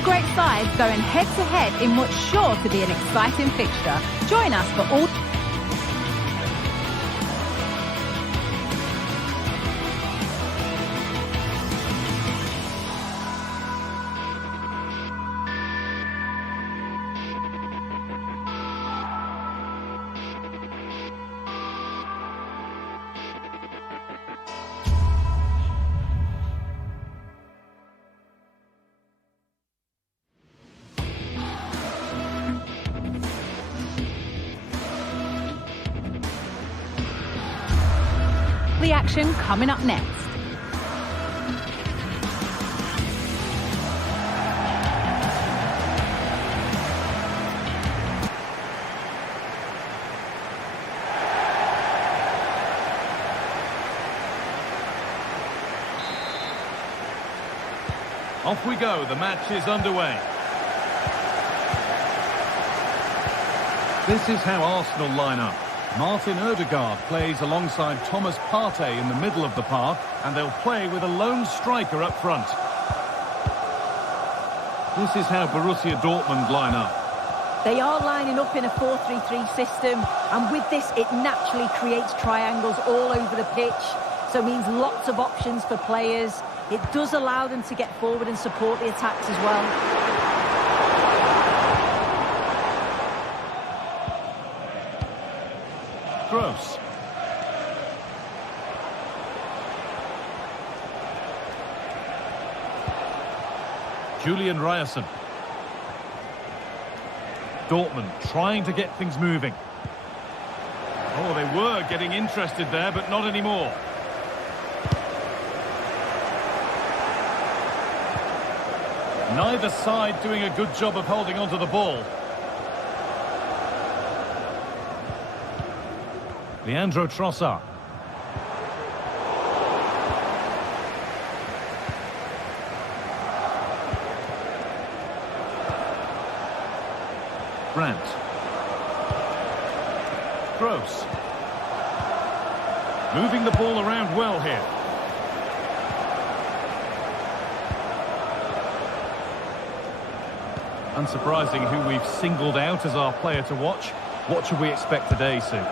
Two great sides going head-to-head in what's sure to be an exciting fixture. Join us for all... The action coming up next. Off we go, the match is underway. This is how Arsenal line up. Martin Odegaard plays alongside Thomas Partey in the middle of the park, and they'll play with a lone striker up front. This is how Borussia Dortmund line up. They are lining up in a 4-3-3 system, and with this it naturally creates triangles all over the pitch, so it means lots of options for players. It does allow them to get forward and support the attacks as well. Gross. Julian Ryerson. Dortmund trying to get things moving. Oh, they were getting interested there, but not anymore. Neither side doing a good job of holding onto the ball. Leandro Trossard. Brandt. Gross. Moving the ball around well here. Unsurprising who we've singled out as our player to watch. What should we expect today, Sue?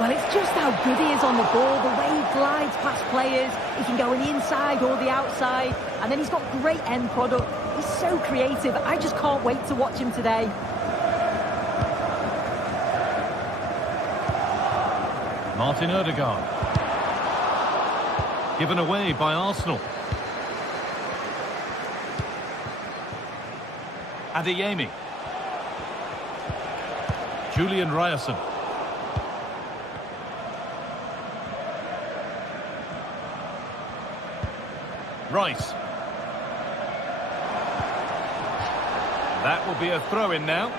Well, it's just how good he is on the ball, the way he glides past players. He can go on the inside or the outside, and then he's got great end product. He's so creative. I just can't wait to watch him today. Martin Odegaard. Given away by Arsenal. Adeyemi. Julian Ryerson. Rice. That will be a throw-in now.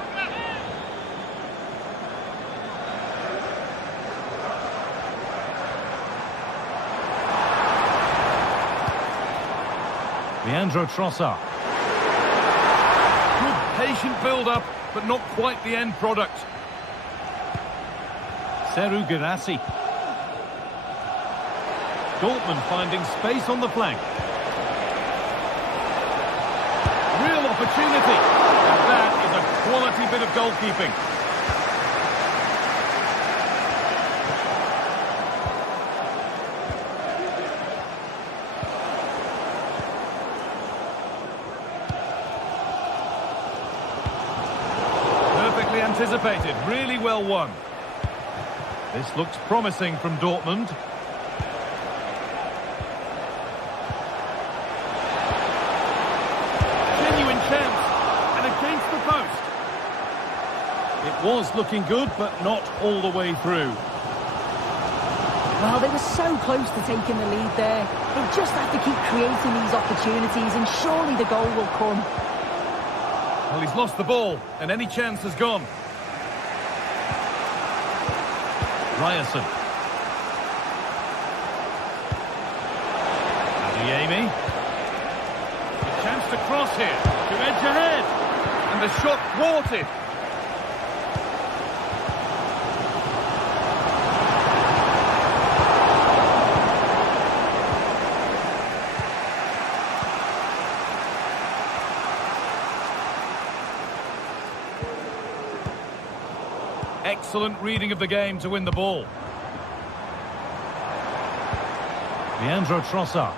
Leandro Trossard. Good patient build-up, but not quite the end product. Serhou Guirassy. Dortmund finding space on the flank. Real opportunity. And that is a quality bit of goalkeeping. Perfectly anticipated, really well won. This looks promising from Dortmund. Genuine chance, and against the post. It was looking good, but not all the way through. Well, they were so close to taking the lead there. They just have to keep creating these opportunities, and surely the goal will come. Well, he's lost the ball, and any chance has gone. Ryerson. Adeyemi. A chance to cross here, to edge ahead. And the shot thwarted. Excellent reading of the game to win the ball. Leandro Trossard.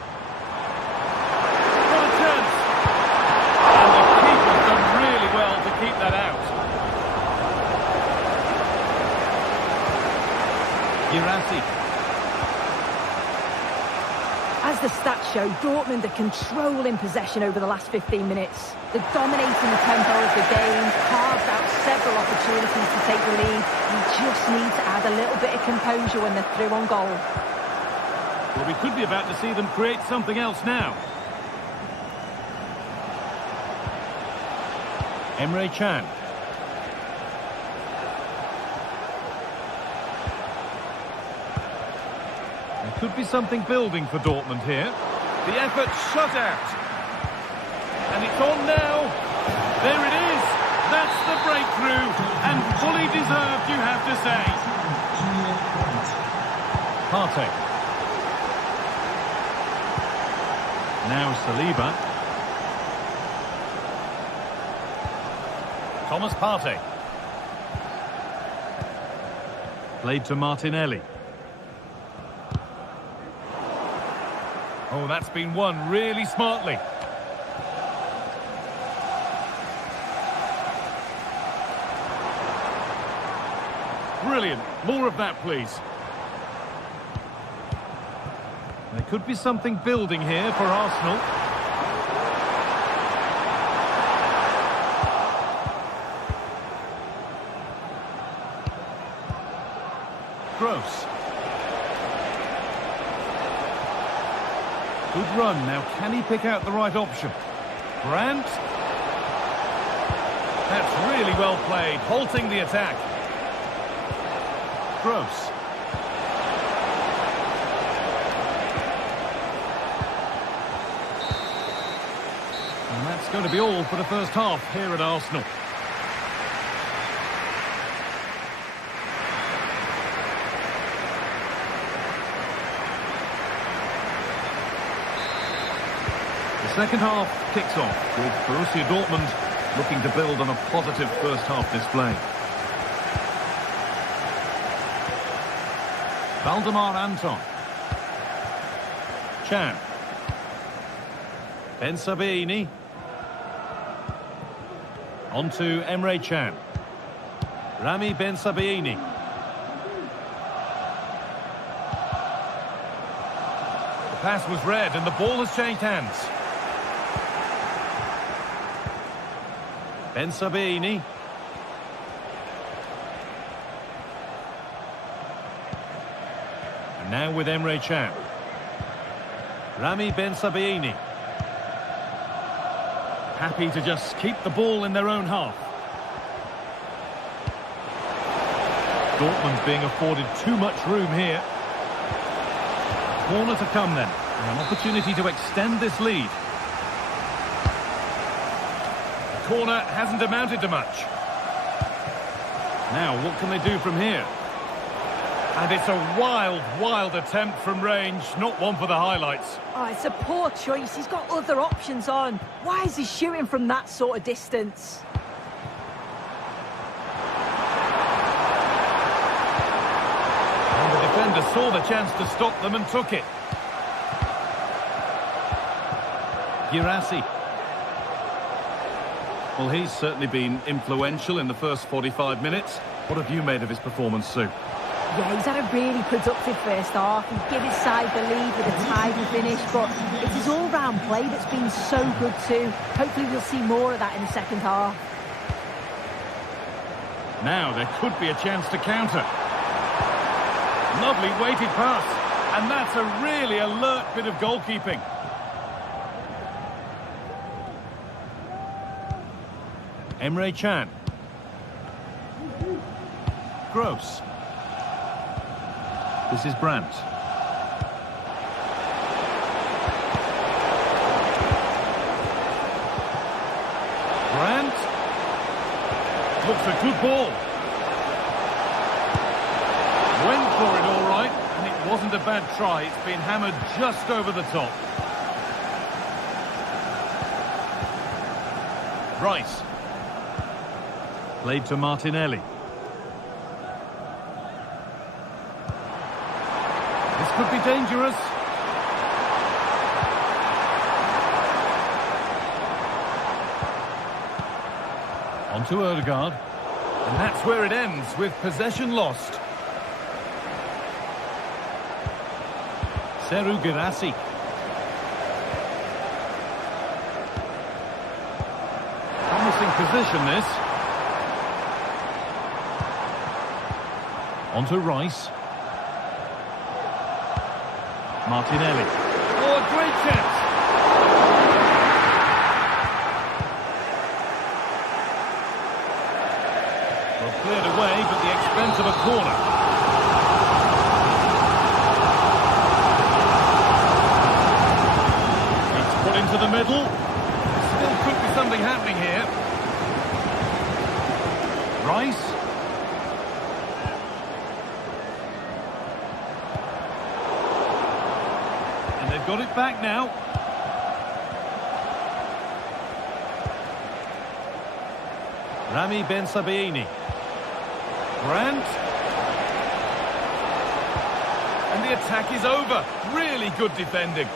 What a chance! And the keeper's done really well to keep that out. Girassi. As the stats show, Dortmund are controlling possession over the last 15 minutes. They're dominating the tempo of the game, carved out several opportunities to take the lead. You just need to add a little bit of composure when they're through on goal. Well, we could be about to see them create something else now. Emre Can. There could be something building for Dortmund here. The effort shut out. And it's on now. There it is. That's the breakthrough. And fully deserved, you have to say. Partey. Now Saliba. Thomas Partey. Played to Martinelli. Oh, that's been won really smartly. Brilliant. More of that, please. There could be something building here for Arsenal. Gross. Good run. Now, can he pick out the right option? Brandt. That's really well played, halting the attack. Gross. And that's going to be all for the first half here at Arsenal. The second half kicks off with Borussia Dortmund looking to build on a positive first half display. Valdemar Anton. Can. Ben Sabini. On to Emre Can. Rami Ben Sabini. The pass was read and the ball has changed hands. Ben Sabini. And now with Emre Can. Rami Ben Sabini. Happy to just keep the ball in their own half. Dortmund being afforded too much room here. Corner to come then. And an opportunity to extend this lead. The corner hasn't amounted to much. Now, what can they do from here? And it's a wild, wild attempt from range, not one for the highlights. Oh, it's a poor choice. He's got other options on. Why is he shooting from that sort of distance? And the defender saw the chance to stop them and took it. Girassi. Well, he's certainly been influential in the first 45 minutes. What have you made of his performance, Sue? Yeah, he's had a really productive first half. He gave his side the lead with a tidy finish, but it's his all-round play that's been so good too. Hopefully we'll see more of that in the second half. Now there could be a chance to counter. Lovely weighted pass. And that's a really alert bit of goalkeeping. Emre Can. Gross. This is Brandt. Brandt. Looks a good ball. Went for it all right, and it wasn't a bad try. It's been hammered just over the top. Rice. Played to Martinelli. could be dangerous. On to Odegaard. And that's where it ends, with possession lost. Seru Girassi. Promising position, this. On to Rice. Martinelli. Oh, a great chance. Well, cleared away, but the expense of a corner. It's put into the middle. Still could be something happening here. Rice. And they've got it back now. Rami Ben Sabaini. Grant. And the attack is over. Really good defending.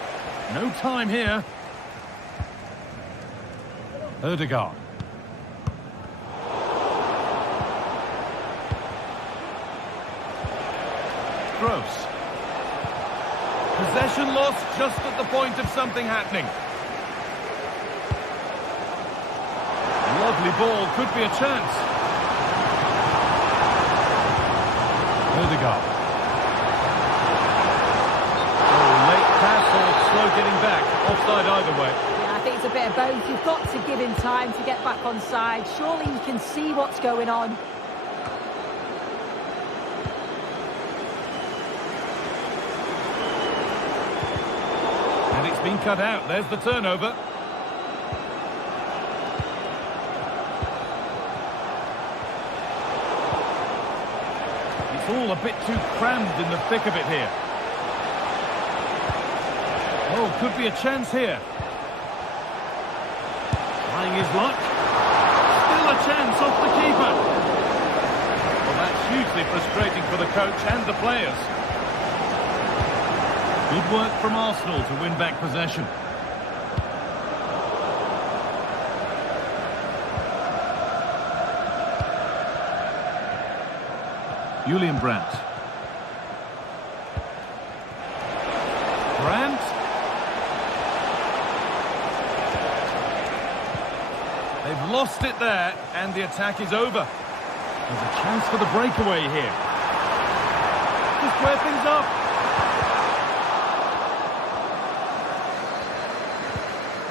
No time here. Odegaard. Gross. Possession lost just at the point of something happening. Lovely ball, could be a chance. Odegaard. Oh, late pass or slow getting back. Offside either way. Yeah, I think it's a bit of both. You've got to give him time to get back on side. Surely he can see what's going on. And it's been cut out. There's the turnover. It's all a bit too crammed in the thick of it here. Oh, could be a chance here. Trying his luck. Still a chance off the keeper. Well, that's hugely frustrating for the coach and the players. Good work from Arsenal to win back possession. Julian Brandt. Brandt. They've lost it there, and the attack is over. There's a chance for the breakaway here. To square things up.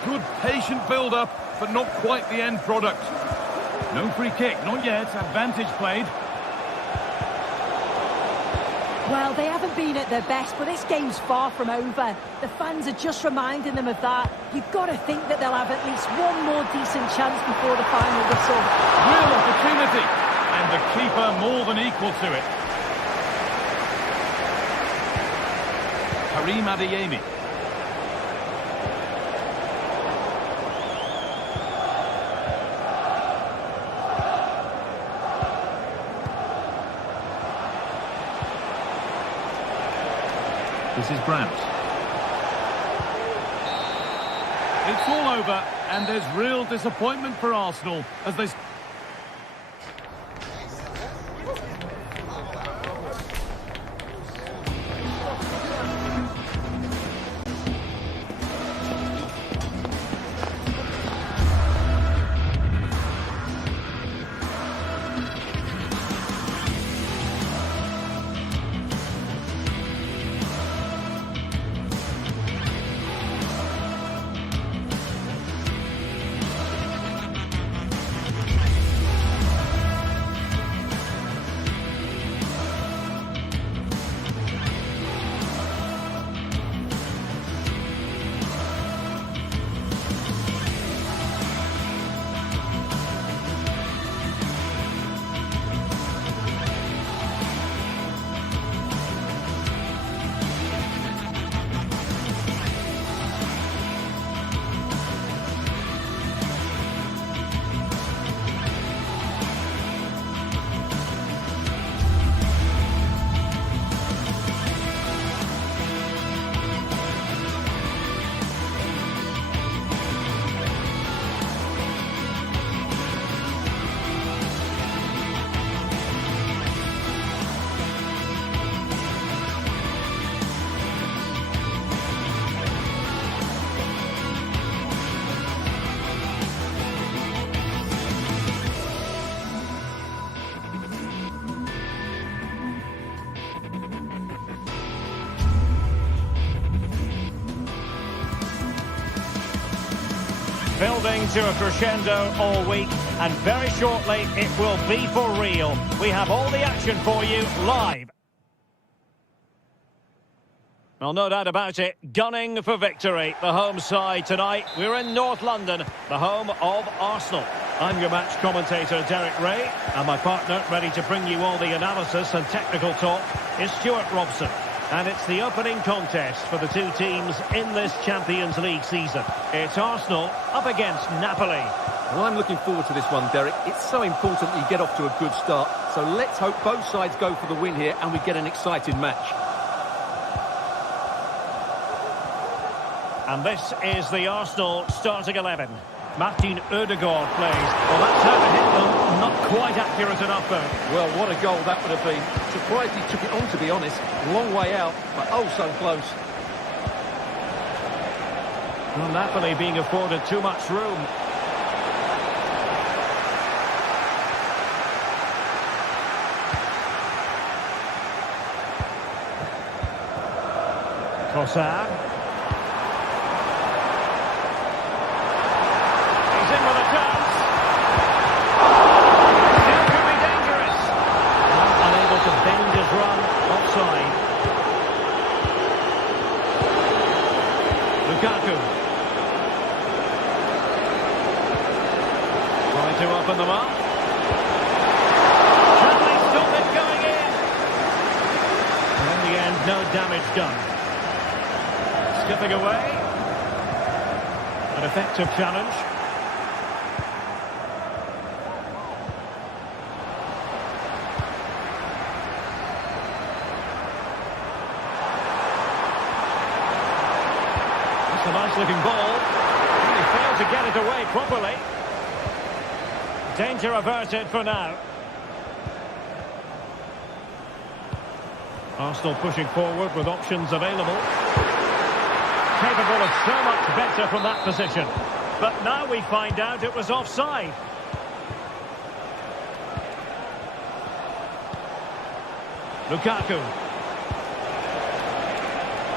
Good patient build-up, but not quite the end product. No free kick, not yet. Advantage played. Well, they haven't been at their best, but this game's far from over. The fans are just reminding them of that. You've got to think that they'll have at least one more decent chance before the final whistle. Real opportunity, and the keeper more than equal to it. Karim Adeyemi. This is Brandt. It's all over, and there's real disappointment for Arsenal as they... building to a crescendo all week, and very shortly it will be for real. We have all the action for you live. Well, no doubt about it, gunning for victory. The home side tonight, we're in North London, the home of Arsenal. I'm your match commentator, Derek Ray, and my partner, ready to bring you all the analysis and technical talk, is Stuart Robson. And it's the opening contest for the two teams in this Champions League season. It's Arsenal up against Napoli. Well, I'm looking forward to this one, Derek. It's so important that you get off to a good start. So let's hope both sides go for the win here and we get an exciting match. And this is the Arsenal starting 11. Martin Ødegaard plays. Well, that's how to hit them. Not quite accurate enough, though. Well, what a goal that would have been. Surprised he took it on, to be honest. Long way out, but oh so close. Well, Napoli being afforded too much room. Trossard. He's in with a chance. Still could be dangerous. Unable to bend his run. Offside. Lukaku. Trying to open them up. Can they stop it going in? And in the end, no damage done. Skipping away. An effective challenge. It's a nice looking ball. And he failed to get it away properly. Danger averted for now. Arsenal pushing forward with options available. Capable of so much better from that position. But now we find out it was offside. Lukaku.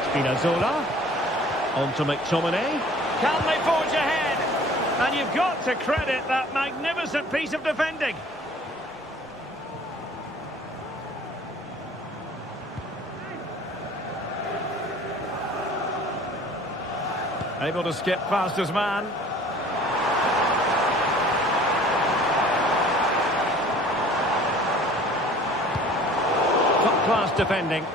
Spinazzola. On to McTominay. Can they forge ahead? And you've got to credit that magnificent piece of defending. Able to skip past his man. Top-class defending.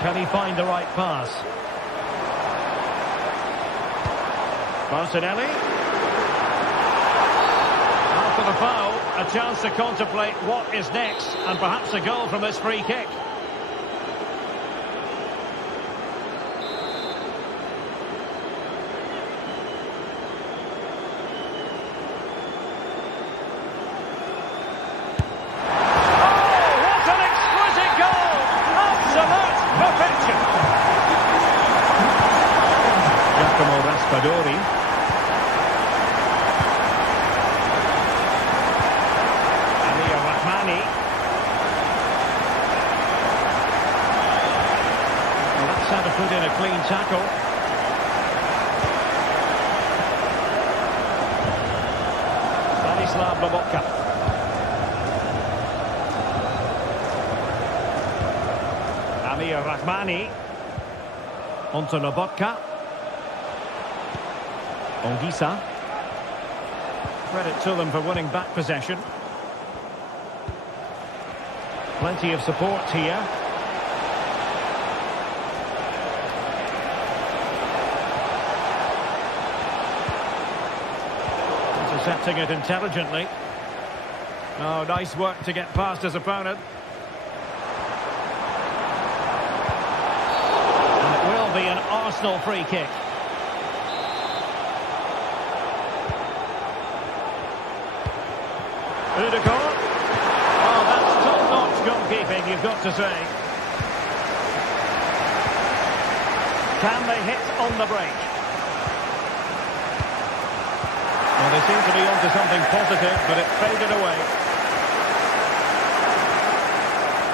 Can he find the right pass? Martinelli. After the foul, a chance to contemplate what is next, and perhaps a goal from this free kick. Raspadori. Amir Rahmani. Well, that's how to put in a clean tackle. Stanislav Lobotka. Amir Rahmani. Onto Lobotka. Ongisa. Credit to them for winning back possession. Plenty of support here. Intercepting it intelligently. Oh, nice work to get past his opponent. And it will be an Arsenal free kick. Ødegaard. Oh, that's top-notch goalkeeping, you've got to say. Can they hit on the break? Well, they seem to be onto something positive, but it faded away.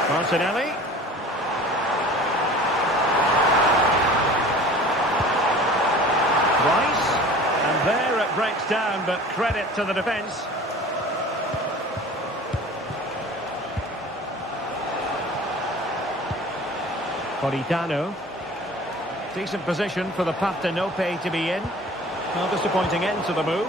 Martinelli. time, but credit to the defence. Politano. Decent position for the Partenope to be in. Well, disappointing end to the move.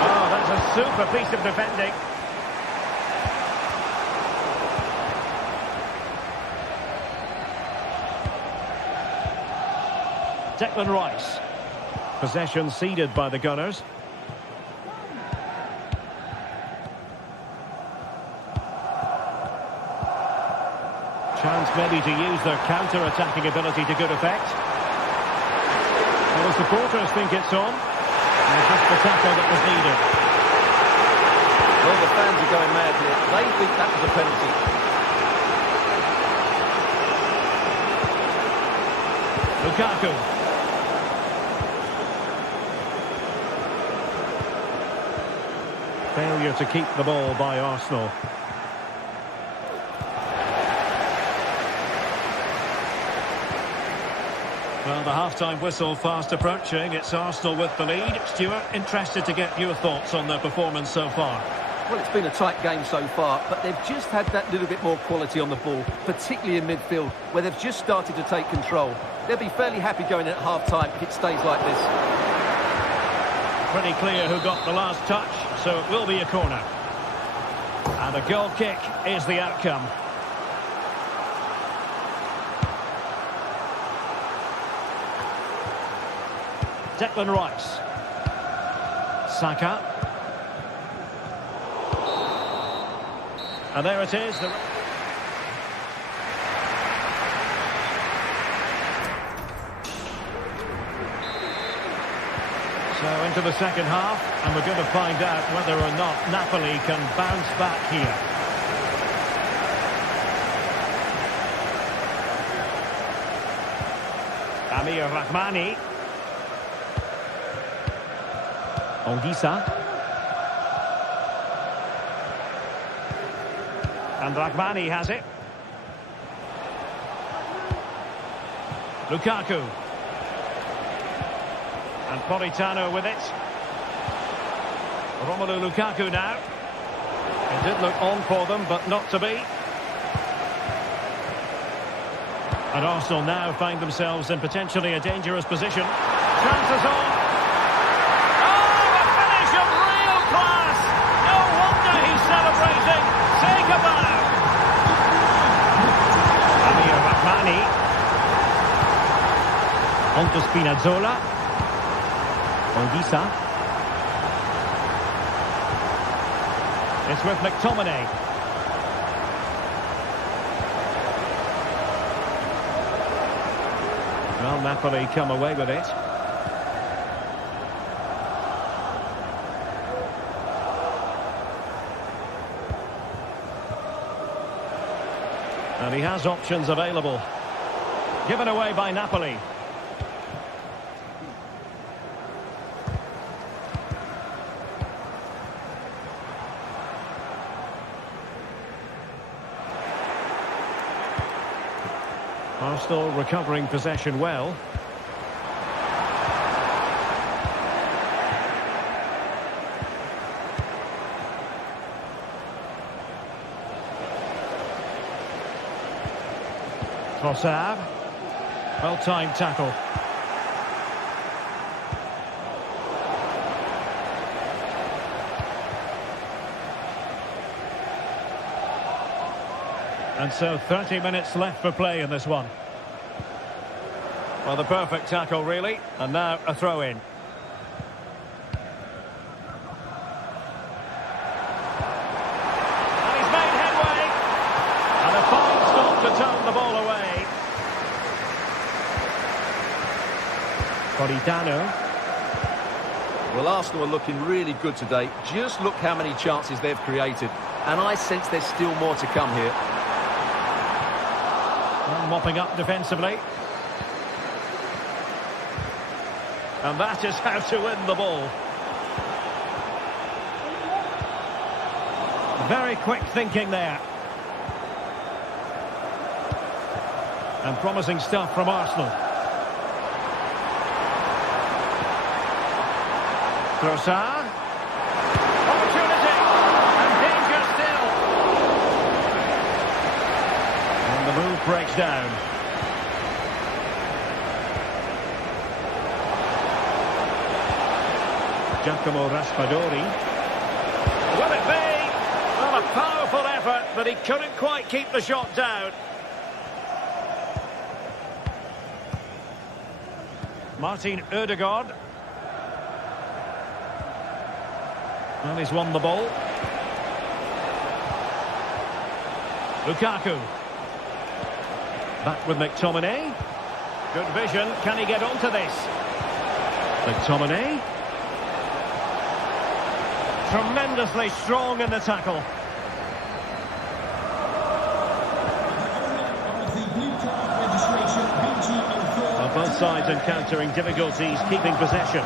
Oh, that's a super piece of defending. Declan Rice. Possession ceded by the Gunners. Chance maybe to use their counter-attacking ability to good effect. Well, the supporters think it's on. And just the tackle that was needed. Well, the fans are going mad here. They think that was a penalty. Lukaku. Failure to keep the ball by Arsenal. Well, the half-time whistle fast approaching. It's Arsenal with the lead. Stuart, interested to get your thoughts on their performance so far. Well, it's been a tight game so far, but they've just had that little bit more quality on the ball, particularly in midfield, where they've just started to take control. They'll be fairly happy going at half-time if it stays like this. Pretty clear who got the last touch, so it will be a corner. And a goal kick is the outcome. Declan Rice. Saka. And there it is. So into the second half, and we're going to find out whether or not Napoli can bounce back here. Amir Rahmani. Ongisa. And Rahmani has it. Lukaku. And Politano with it. Romelu Lukaku now. It did look on for them, but not to be. And Arsenal now find themselves in potentially a dangerous position. Chances on. Oh, a finish of real class! No wonder he's celebrating. Take a bow. Amir Rahmani. On to Spinazzola. Ongisa. It's with McTominay. Well, Napoli come away with it. And he has options available. Given away by Napoli. Arsenal recovering possession well. Trossard. Well-timed tackle. And so 30 minutes left for play in this one. Well, the perfect tackle, really. And now a throw-in. And he's made headway. And a fine stop to turn the ball away. Politano. Well, Arsenal are looking really good today. Just look how many chances they've created. And I sense there's still more to come here. Well, mopping up defensively. And that is how to win the ball. Very quick thinking there. And promising stuff from Arsenal. Trossard. Opportunity. And danger still. And the move breaks down. Giacomo Raspadori. Will it be? Well, a powerful effort, but he couldn't quite keep the shot down. Martin Ødegaard. Well, he's won the ball. Lukaku. Back with McTominay. Good vision. Can he get onto this? McTominay. Tremendously strong in the tackle. Well, both sides encountering difficulties keeping possession.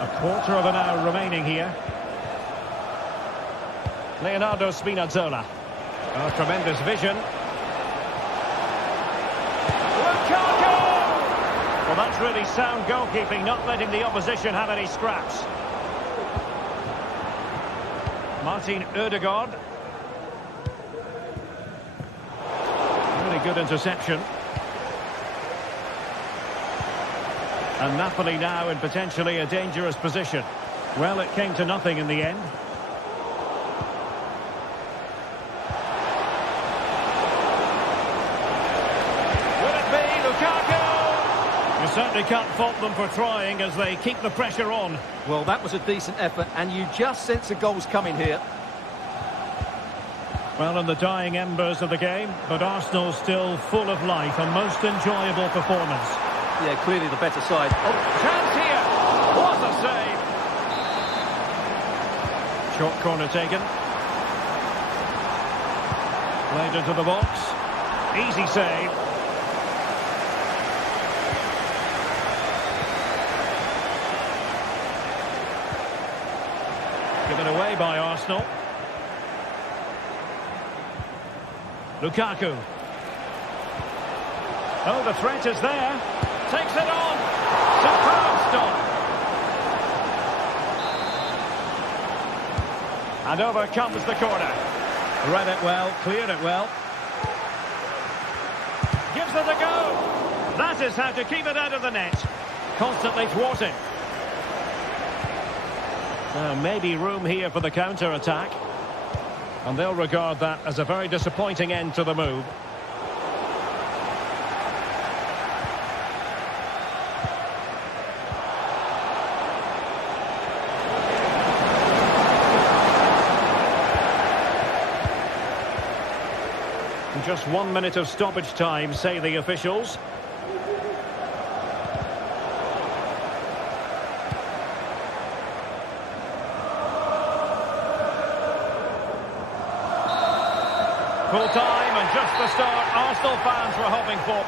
A quarter of an hour remaining here. Leonardo Spinazzola. Oh, tremendous vision. Lukaku! Well, that's really sound goalkeeping, not letting the opposition have any scraps. Martin Ødegaard. Really good interception. And Napoli now in potentially a dangerous position. Well, it came to nothing in the end. You certainly can't fault them for trying as they keep the pressure on. Well, that was a decent effort, and you just sense the goals coming here. Well, in the dying embers of the game, but Arsenal still full of life, a most enjoyable performance. Yeah, clearly the better side. Oh, chance here! What a save! Short corner taken. Played into the box. Easy save. Given away by Arsenal. Lukaku. Oh, the threat is there. Takes it on. Superb stop. And over comes the corner. Read it well, cleared it well. Gives it a go. That is how to keep it out of the net. Constantly thwarted. Maybe room here for the counter-attack. And they'll regard that as a very disappointing end to the move. Just 1 minute of stoppage time, say the officials. Full time and just the start Arsenal fans were hoping for.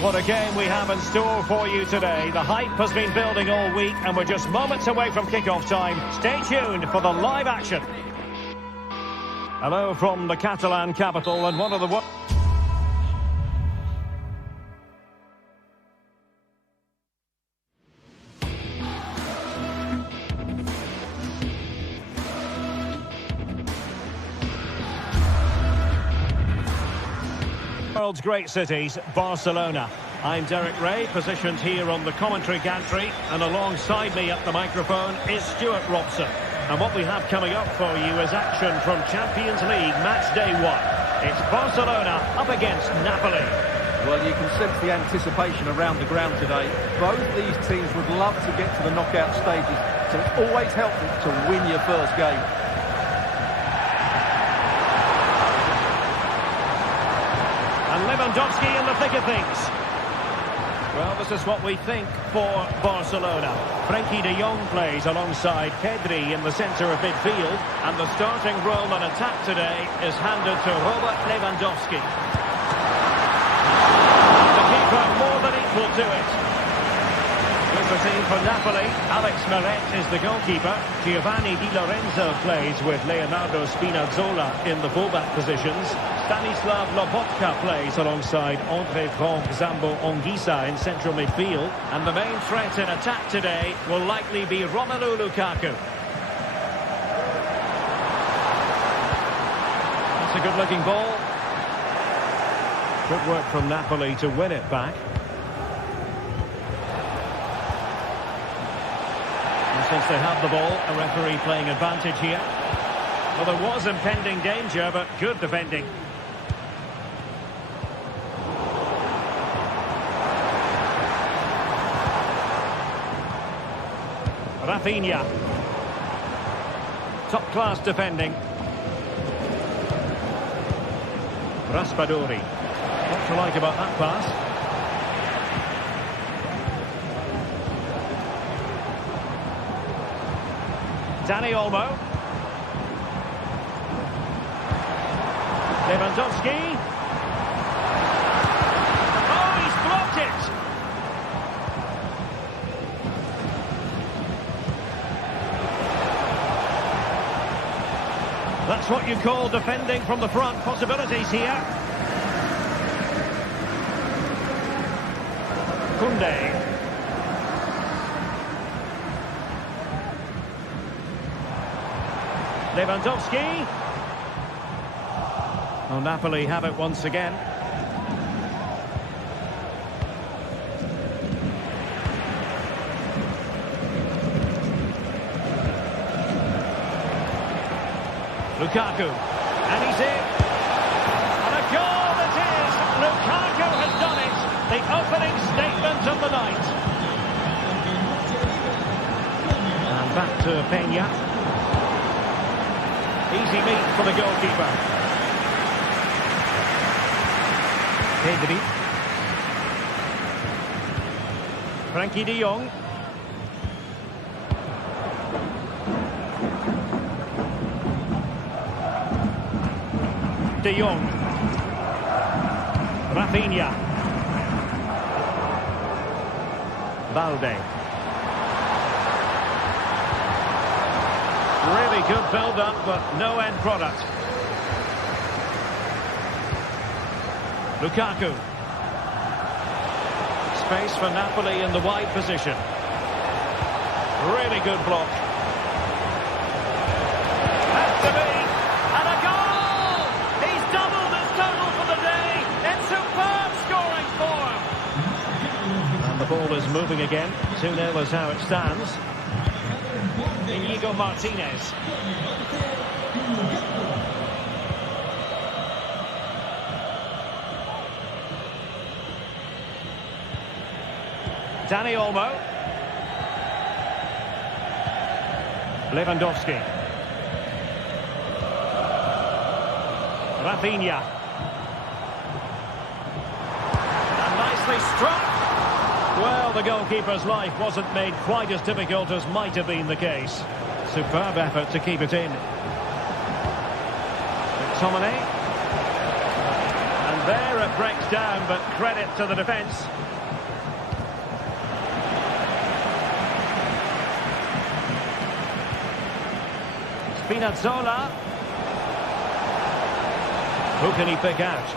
Well, what a game we have in store for you today. The hype has been building all week, and we're just moments away from kickoff time. Stay tuned for the live action. Hello from the Catalan capital, and one of the world's great cities, Barcelona. I'm Derek Ray, positioned here on the commentary gantry, and alongside me at the microphone is Stuart Robson. And what we have coming up for you is action from Champions League match day 1. It's Barcelona up against Napoli. Well, you can sense the anticipation around the ground today. Both these teams would love to get to the knockout stages, so it's always helpful to win your first game. And Lewandowski in the thick of things. Well, this is what we think for Barcelona. Frenkie de Jong plays alongside Pedri in the centre of midfield, and the starting role on attack today is handed to Robert Lewandowski. And the keeper more than equal to it. With the team for Napoli, Alex Meret is the goalkeeper. Giovanni Di Lorenzo plays with Leonardo Spinazzola in the fullback positions. Stanislav Lobotka plays alongside Andre Frank Zambo Anguissa in central midfield. And the main threat in attack today will likely be Romelu Lukaku. That's a good-looking ball. Good work from Napoli to win it back. And since they have the ball, a referee playing advantage here. Well, there was impending danger, but good defending. Rafinha. Top-class defending. Raspadori. What to like about that pass? Dani Olmo. Lewandowski. Oh, he's blocked it! That's what you call defending from the front. Possibilities here. Koundé. Lewandowski. Well, Napoli have it once again. Lukaku, and he's in. And a goal it is! Lukaku has done it! The opening statement of the night. And back to Peña. Easy meet for the goalkeeper. Pedri. Frenkie de Jong. De Jong. Rafinha. Balde. Really good build-up, but no end product. Lukaku. Space for Napoli in the wide position. Really good block. Has to be. And a goal! He's doubled his total for the day. It's superb scoring for him. And the ball is moving again. 2-0 is how it stands. Inigo Martinez. Dani Olmo. Lewandowski. Rafinha. And nicely struck. Well, the goalkeeper's life wasn't made quite as difficult as might have been the case. Superb effort to keep it in. McTominay. And there it it breaks down, but credit to the defence. Spinazzola. Who can he pick out?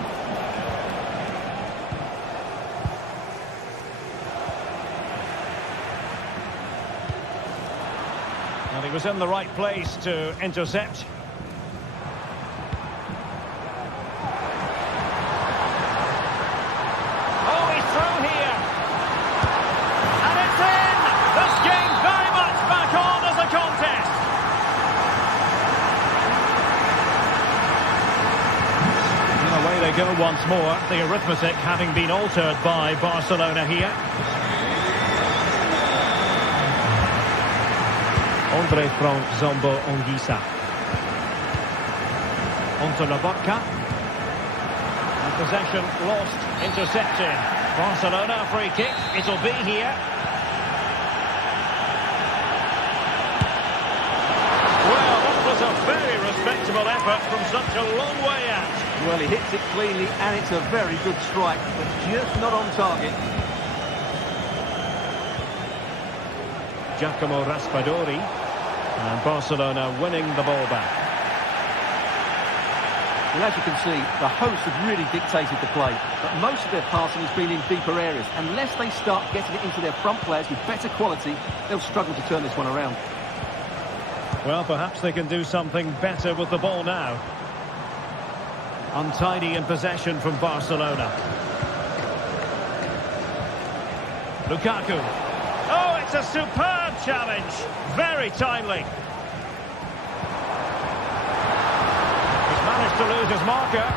And he was in the right place to intercept. Oh, he's through here. And it's in! This game very much back on as a contest. And away they go once more. The arithmetic having been altered by Barcelona here. Andre from Zombo Onguisa. Onto Lobotka. And possession lost, intercepted. Barcelona free kick, it'll be here. Well, that was a very respectable effort from such a long way out. Well, he hits it cleanly and it's a very good strike, but just not on target. Giacomo Raspadori. And Barcelona winning the ball back. Well, as you can see, the hosts have really dictated the play, but most of their passing has been in deeper areas. Unless they start getting it into their front players with better quality, they'll struggle to turn this one around. Well, perhaps they can do something better with the ball now. Untidy in possession from Barcelona. Lukaku. Oh, it's a superb challenge. Very timely. He's managed to lose his marker.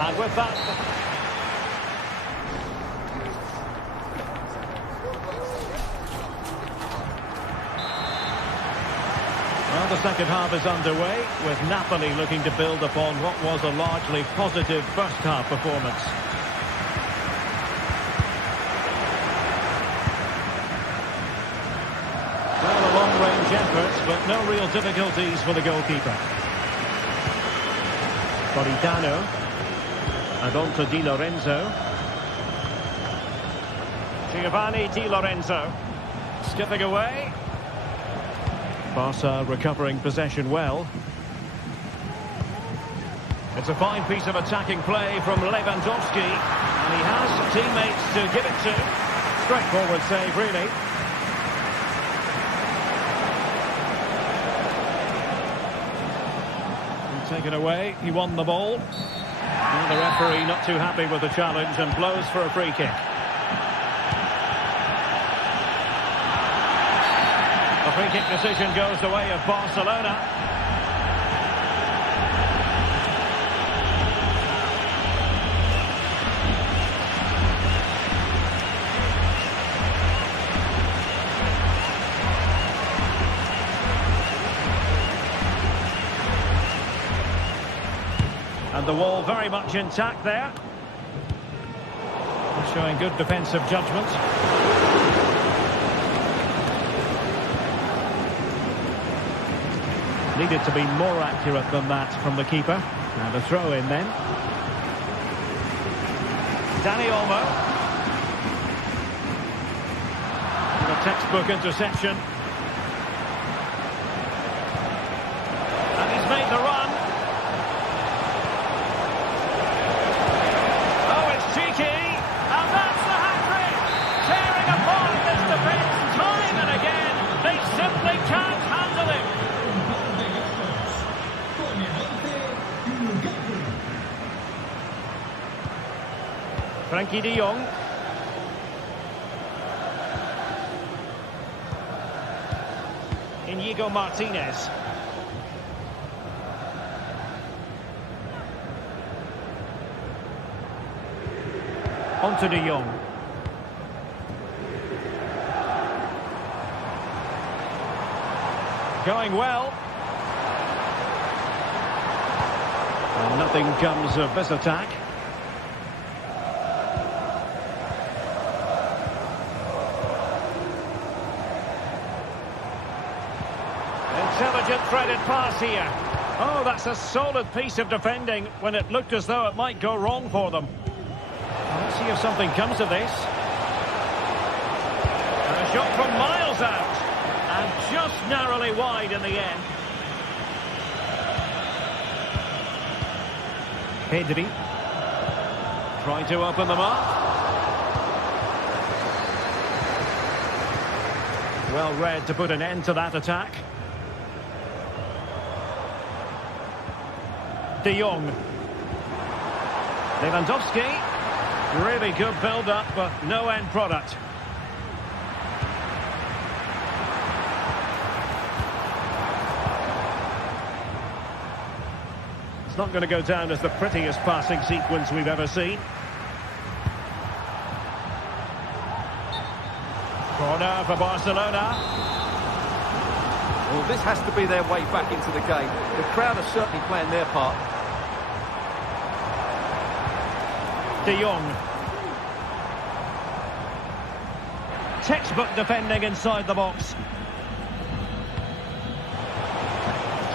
And with that... Well, the second half is underway, with Napoli looking to build upon what was a largely positive first-half performance. Well, a long-range effort, but no real difficulties for the goalkeeper. Politano. And on to Di Lorenzo. Giovanni Di Lorenzo. Skipping away. Barca recovering possession well. It's a fine piece of attacking play from Lewandowski. And he has teammates to give it to. Straightforward save, really. And taken away, he won the ball. And the referee not too happy with the challenge and blows for a free kick. The free kick decision goes the way of Barcelona. And the wall very much intact there. Showing good defensive judgment. Needed to be more accurate than that from the keeper. And a throw in then. Dani Olmo. And a textbook interception. And he's made the run. Oh, it's cheeky. And that's the hat-trick. Tearing apart this defence time and again. They simply can't handle it. Frankie de Jong. Inigo Martinez. On to de Jong. Going well. And nothing comes of this attack. Intelligent threaded pass here. Oh, that's a solid piece of defending when it looked as though it might go wrong for them. Let's see if something comes of this. And a shot from miles out. And just narrowly wide in the end. Pedri. Trying to open them up. Well read to put an end to that attack. De Jong. Lewandowski. Really good build-up, but no end product. It's not going to go down as the prettiest passing sequence we've ever seen. Corner for Barcelona. Well, this has to be their way back into the game. The crowd are certainly playing their part. De Jong. Textbook defending inside the box.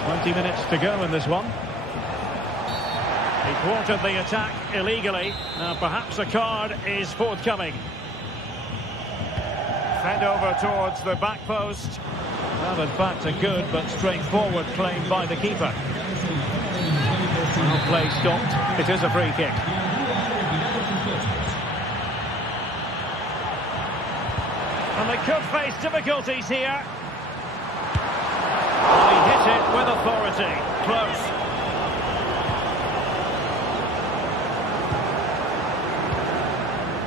20 minutes to go in this one. He thwarted the attack illegally. Now perhaps a card is forthcoming. Fed over towards the back post. Well, in fact, a good but straightforward claim by the keeper. Well, play stopped. It is a free kick. And they could face difficulties here. Oh, he hit it with authority. Close.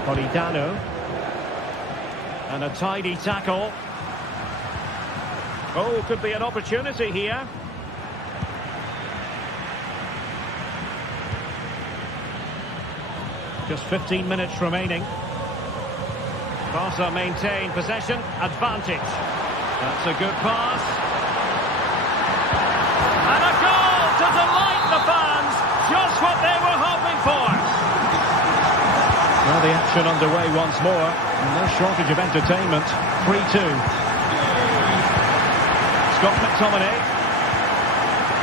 Politano. And a tidy tackle. Oh, could be an opportunity here. Just 15 minutes remaining. Barca maintain possession, advantage. That's a good pass. And a goal to delight the fans. Just what they were hoping for. Well, the action underway once more. And no shortage of entertainment. 3-2. Scott McTominay.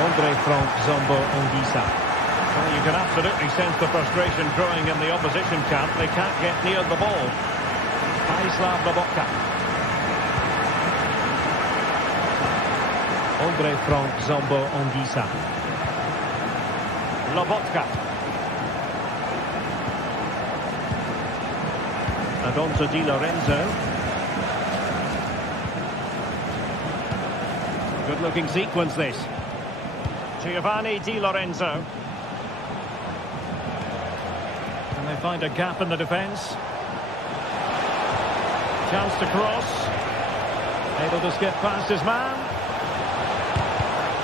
Andre Frank Zombo Ongisa. Well, you can absolutely sense the frustration growing in the opposition camp. They can't get near the ball. Stanislav Lobotka. Andre Frank Zombo Ongisa. Lobotka. And on to Di Lorenzo. Good looking sequence this. Giovanni Di Lorenzo. And they find a gap in the defence. Chance to cross. Able to skip past his man.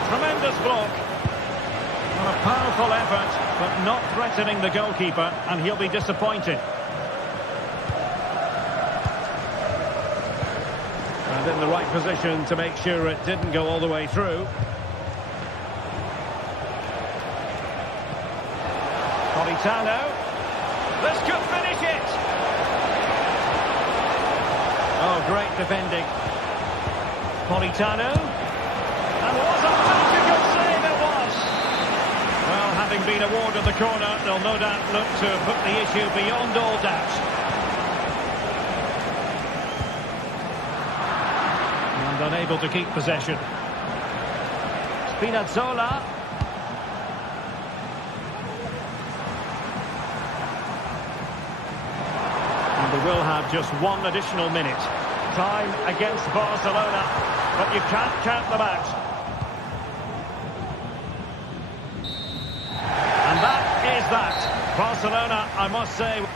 Tremendous block. What a powerful effort, but not threatening the goalkeeper, and he'll be disappointed. And in the right position to make sure it didn't go all the way through. Politano. This could finish it. Oh, great defending. Politano. And what a magical save it was. Well, having been awarded the corner, they'll no doubt look to put the issue beyond all doubt. And unable to keep possession. Spinazzola. And they will have just one additional minute. Time against Barcelona, but you can't count them out. And that is that. Barcelona, I must say...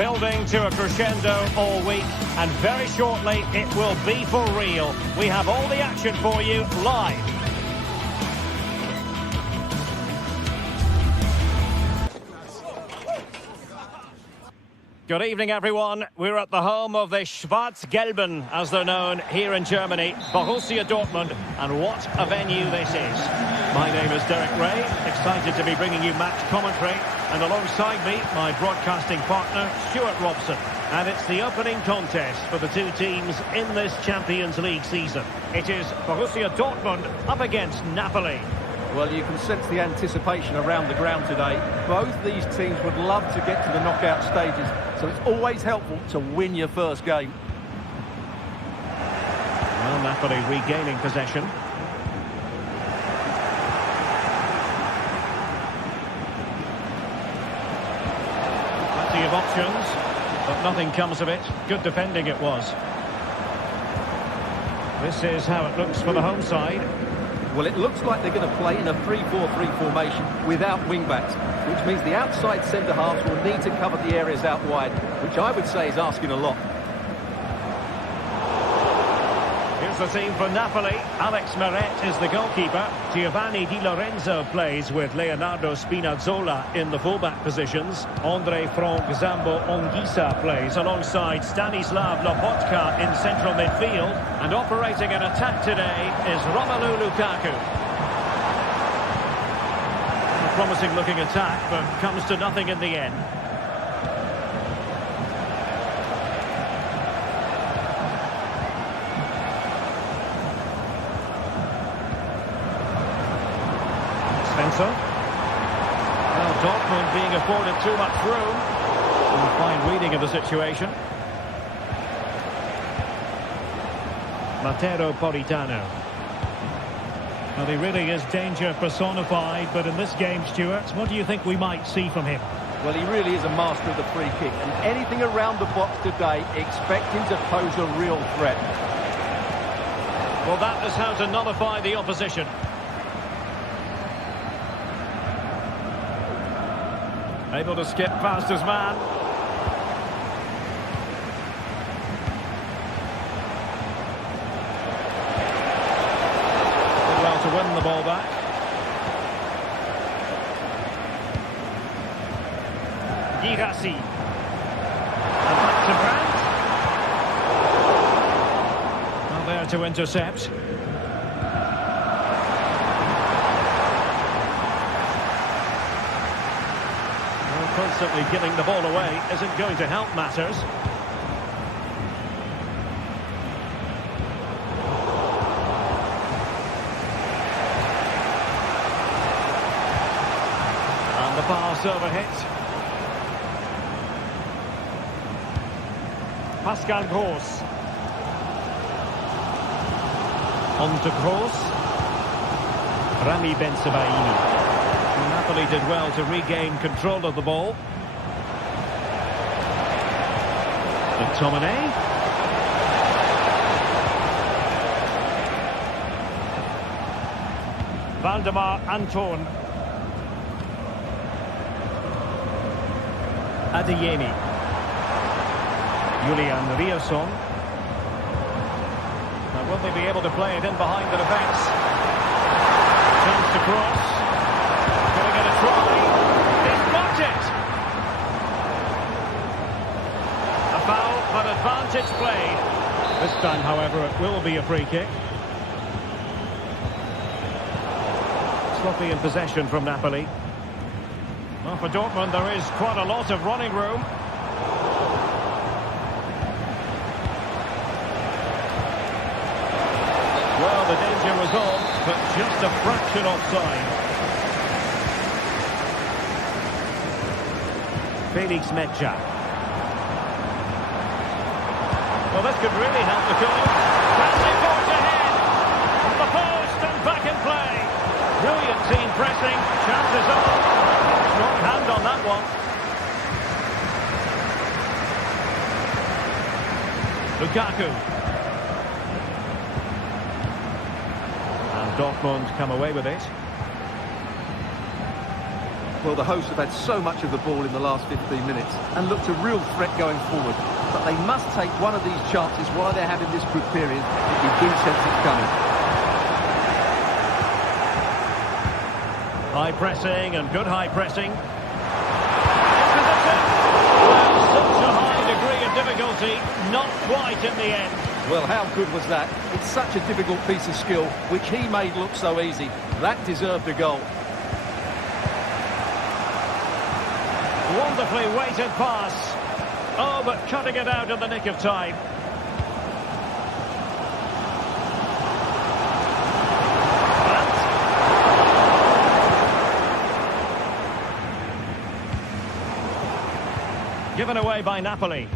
building to a crescendo all week, and very shortly it will be for real. We have all the action for you live. Good evening, everyone. We're at the home of the Schwarz-Gelben, as they're known here in Germany, Borussia Dortmund, and what a venue this is. My name is Derek Ray, excited to be bringing you match commentary, and alongside me, my broadcasting partner, Stuart Robson. And it's the opening contest for the two teams in this Champions League season. It is Borussia Dortmund up against Napoli. Well, you can sense the anticipation around the ground today. Both these teams would love to get to the knockout stages, so it's always helpful to win your first game. Well, Napoli regaining possession. Plenty of options, but nothing comes of it. Good defending it was. This is how it looks for the home side. Well, it looks like they're going to play in a 3-4-3 formation without wing-backs, which means the outside centre-halves will need to cover the areas out wide, which I would say is asking a lot. Here's the team for Napoli. Alex Meret is the goalkeeper. Giovanni Di Lorenzo plays with Leonardo Spinazzola in the fullback positions. Andre Frank Zambo Onguisa plays alongside Stanislav Lobotka in central midfield. And operating an attack today is Romelu Lukaku. A promising looking attack, but comes to nothing in the end. Well, Dortmund being afforded too much room. And fine reading of the situation. Matteo Politano. Well, he really is danger personified, but in this game, Stuart, what do you think we might see from him? Well, he really is a master of the free kick, and anything around the box today, expect him to pose a real threat. Well, that is how to nullify the opposition. Able to skip past his man. Did well to win the ball back. Girassi. And back to Brandt. Well, there to intercept. Constantly giving the ball away isn't going to help matters. And the pass overhit. Pascal Gross. On to Gross. Rami Bensebaini. Napoli did well to regain control of the ball. McTominay. Valdemar Anton. Adeyemi. Julian Rierson. Now, will they be able to play it in behind the defence? Chance to cross. Gonna get a try. He's blocked it. A foul, but advantage played. This time, however, it will be a free kick. Sloppy in possession from Napoli. Well, for Dortmund, there is quite a lot of running room. Well, the danger was on, but just a fraction offside. Felix Mecha. Well, this could really help the cause. Bradley forged ahead. On the post and back in play. Brilliant team pressing. Chances on. Strong hand on that one. Lukaku. And Dortmund come away with it. Well, the hosts have had so much of the ball in the last 15 minutes and looked a real threat going forward. But they must take one of these chances while they're having this good period. You do sense it's coming. High pressing and good high pressing. Well, such a high degree of difficulty, not quite in the end. Well, how good was that? It's such a difficult piece of skill, which he made look so easy. That deserved a goal. Wonderfully weighted pass. Oh, but cutting it out in the nick of time. Given away by Napoli.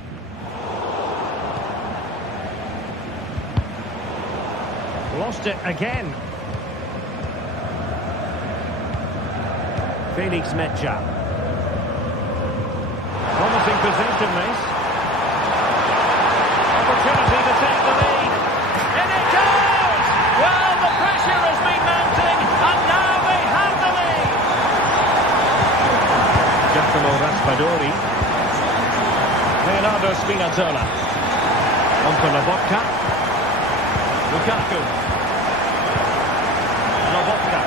Lost it again. Felix Mecha. Promising possession, this. Opportunity to take the lead. In it goes! Well, the pressure has been mounting, and now they have the lead. Giacomo Raspadori. Leonardo Spinazzola. Onto Lobotka. Lukaku. Lobotka.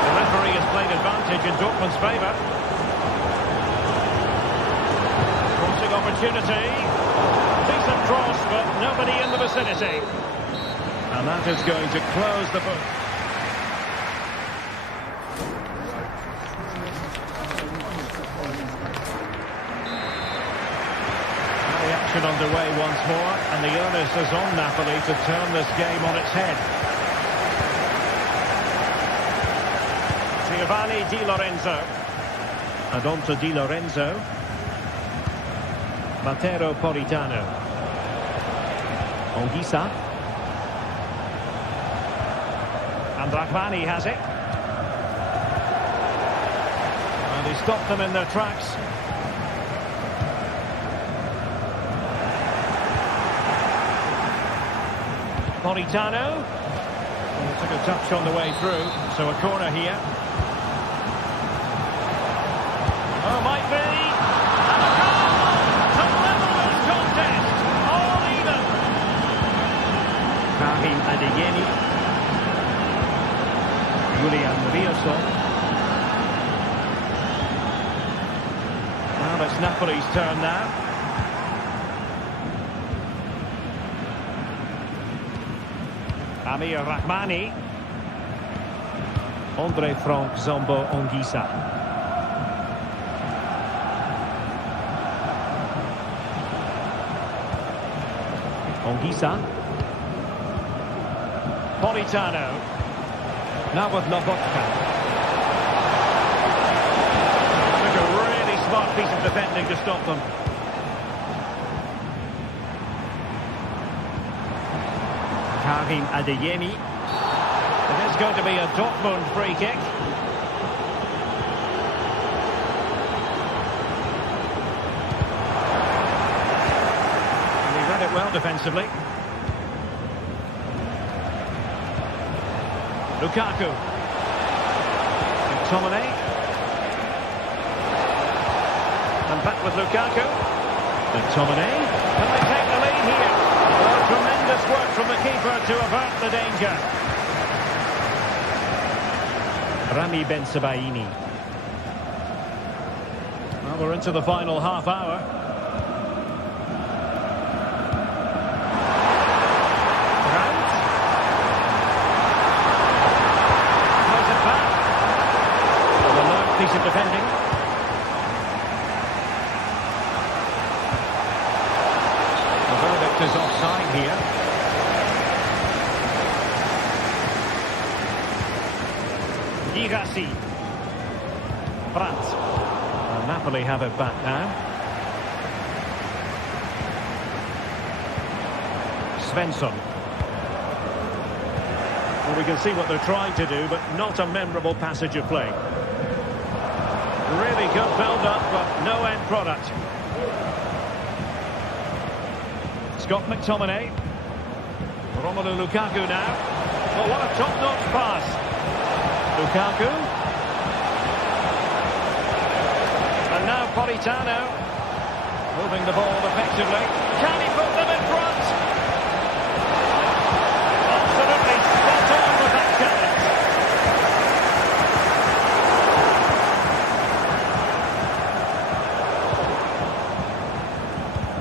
The referee has played advantage in Dortmund's favour. Crossing opportunity. Decent cross, but nobody in the vicinity. And that is going to close the book. Action underway once more, and the onus is on Napoli to turn this game on its head. Giovanni Di Lorenzo. And on to Di Lorenzo. Matteo Politano. Anguissa. And Rahmani has it. And he stopped them in their tracks. Politano. Well, took a touch on the way through, so a corner here. Oh, might be. And a goal to level this contest. All even. Karim Adeyemi. Julian Rioso. Well, it's Napoli's turn now. Amir Rahmani. Andre Frank Zombo Anguissa. Anguissa. Politano. Now with Lobotka. Took a really smart piece of defending to stop them. Karim Adeyemi. It is going to be a Dortmund free kick. And he read it well defensively. Lukaku. McTominay. And back with Lukaku. McTominay. Can they take the lead here? Well, tremendous work from the keeper to avert the danger. Rami Bensebaini. Well, we're into the final half hour. Grant. Throws it back. Well, a low piece of defending. The verdict is offside here. Girassi. Brandt. Well, Napoli have it back now. Svensson. Well, we can see what they're trying to do, but not a memorable passage of play. Really good build-up, but no end product. Scott McTominay. Romelu Lukaku now. Oh, what a top-notch pass. Lukaku. And now Politano. Moving the ball effectively. Can he put them in front? Absolutely spot on with that challenge.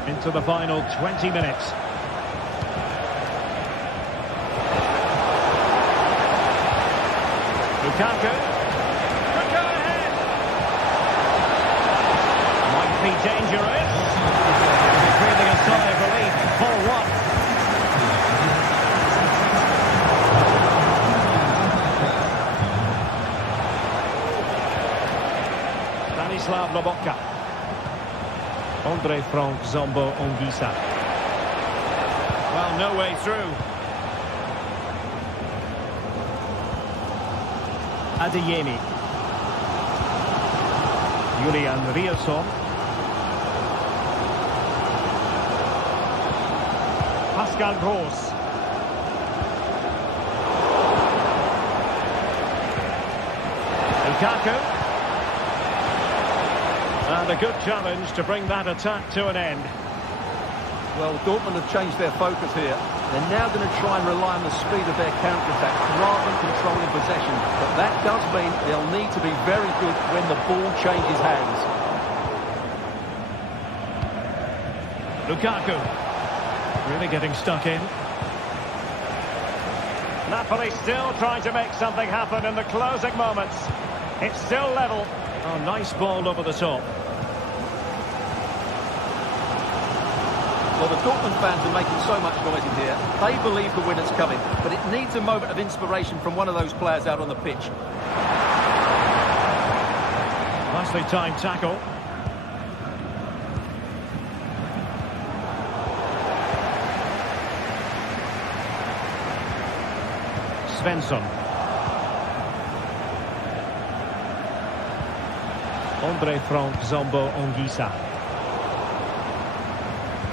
Into the final 20 minutes. Lukaku. Could go ahead. Might be dangerous. Breathing a sigh of relief. 4-1. Stanislav Lobotka. Andre Frank Zombo Ongisa. Well, no way through. Adeyemi. Julian Rielson. Pascal Gross. Lukaku. And a good challenge to bring that attack to an end. Well, Dortmund have changed their focus here. They're now going to try and rely on the speed of their counter-attack rather than controlling possession. But that does mean they'll need to be very good when the ball changes hands. Lukaku. Really getting stuck in. Napoli still trying to make something happen in the closing moments. It's still level. Oh, nice ball over the top. Well, the Dortmund fans are making so much noise in here. They believe the winner's coming, but it needs a moment of inspiration from one of those players out on the pitch. Nicely timed tackle. Svensson. Andre Frank Zombo Ongisa.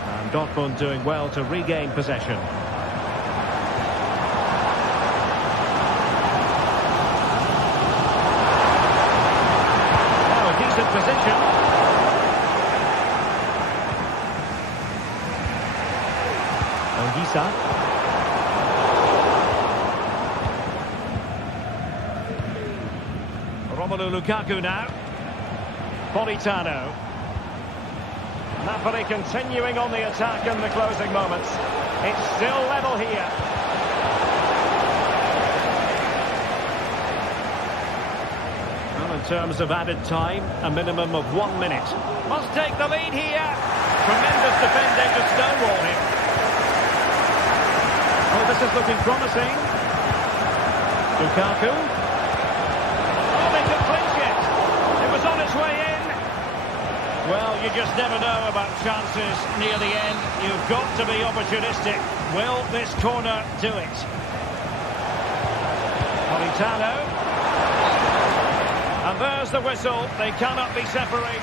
And Dortmund doing well to regain possession. Now a decent position. Ongisa. Romelu Lukaku now. Politano. Napoli continuing on the attack in the closing moments. It's still level here. Well, in terms of added time, a minimum of 1 minute. Must take the lead here. Tremendous defending to stonewall him. Oh, this is looking promising. Lukaku. Oh, they could clinch it. It was on its way in. Well, you just never know about chances near the end. You've got to be opportunistic. Will this corner do it? Politano. And there's the whistle. They cannot be separated.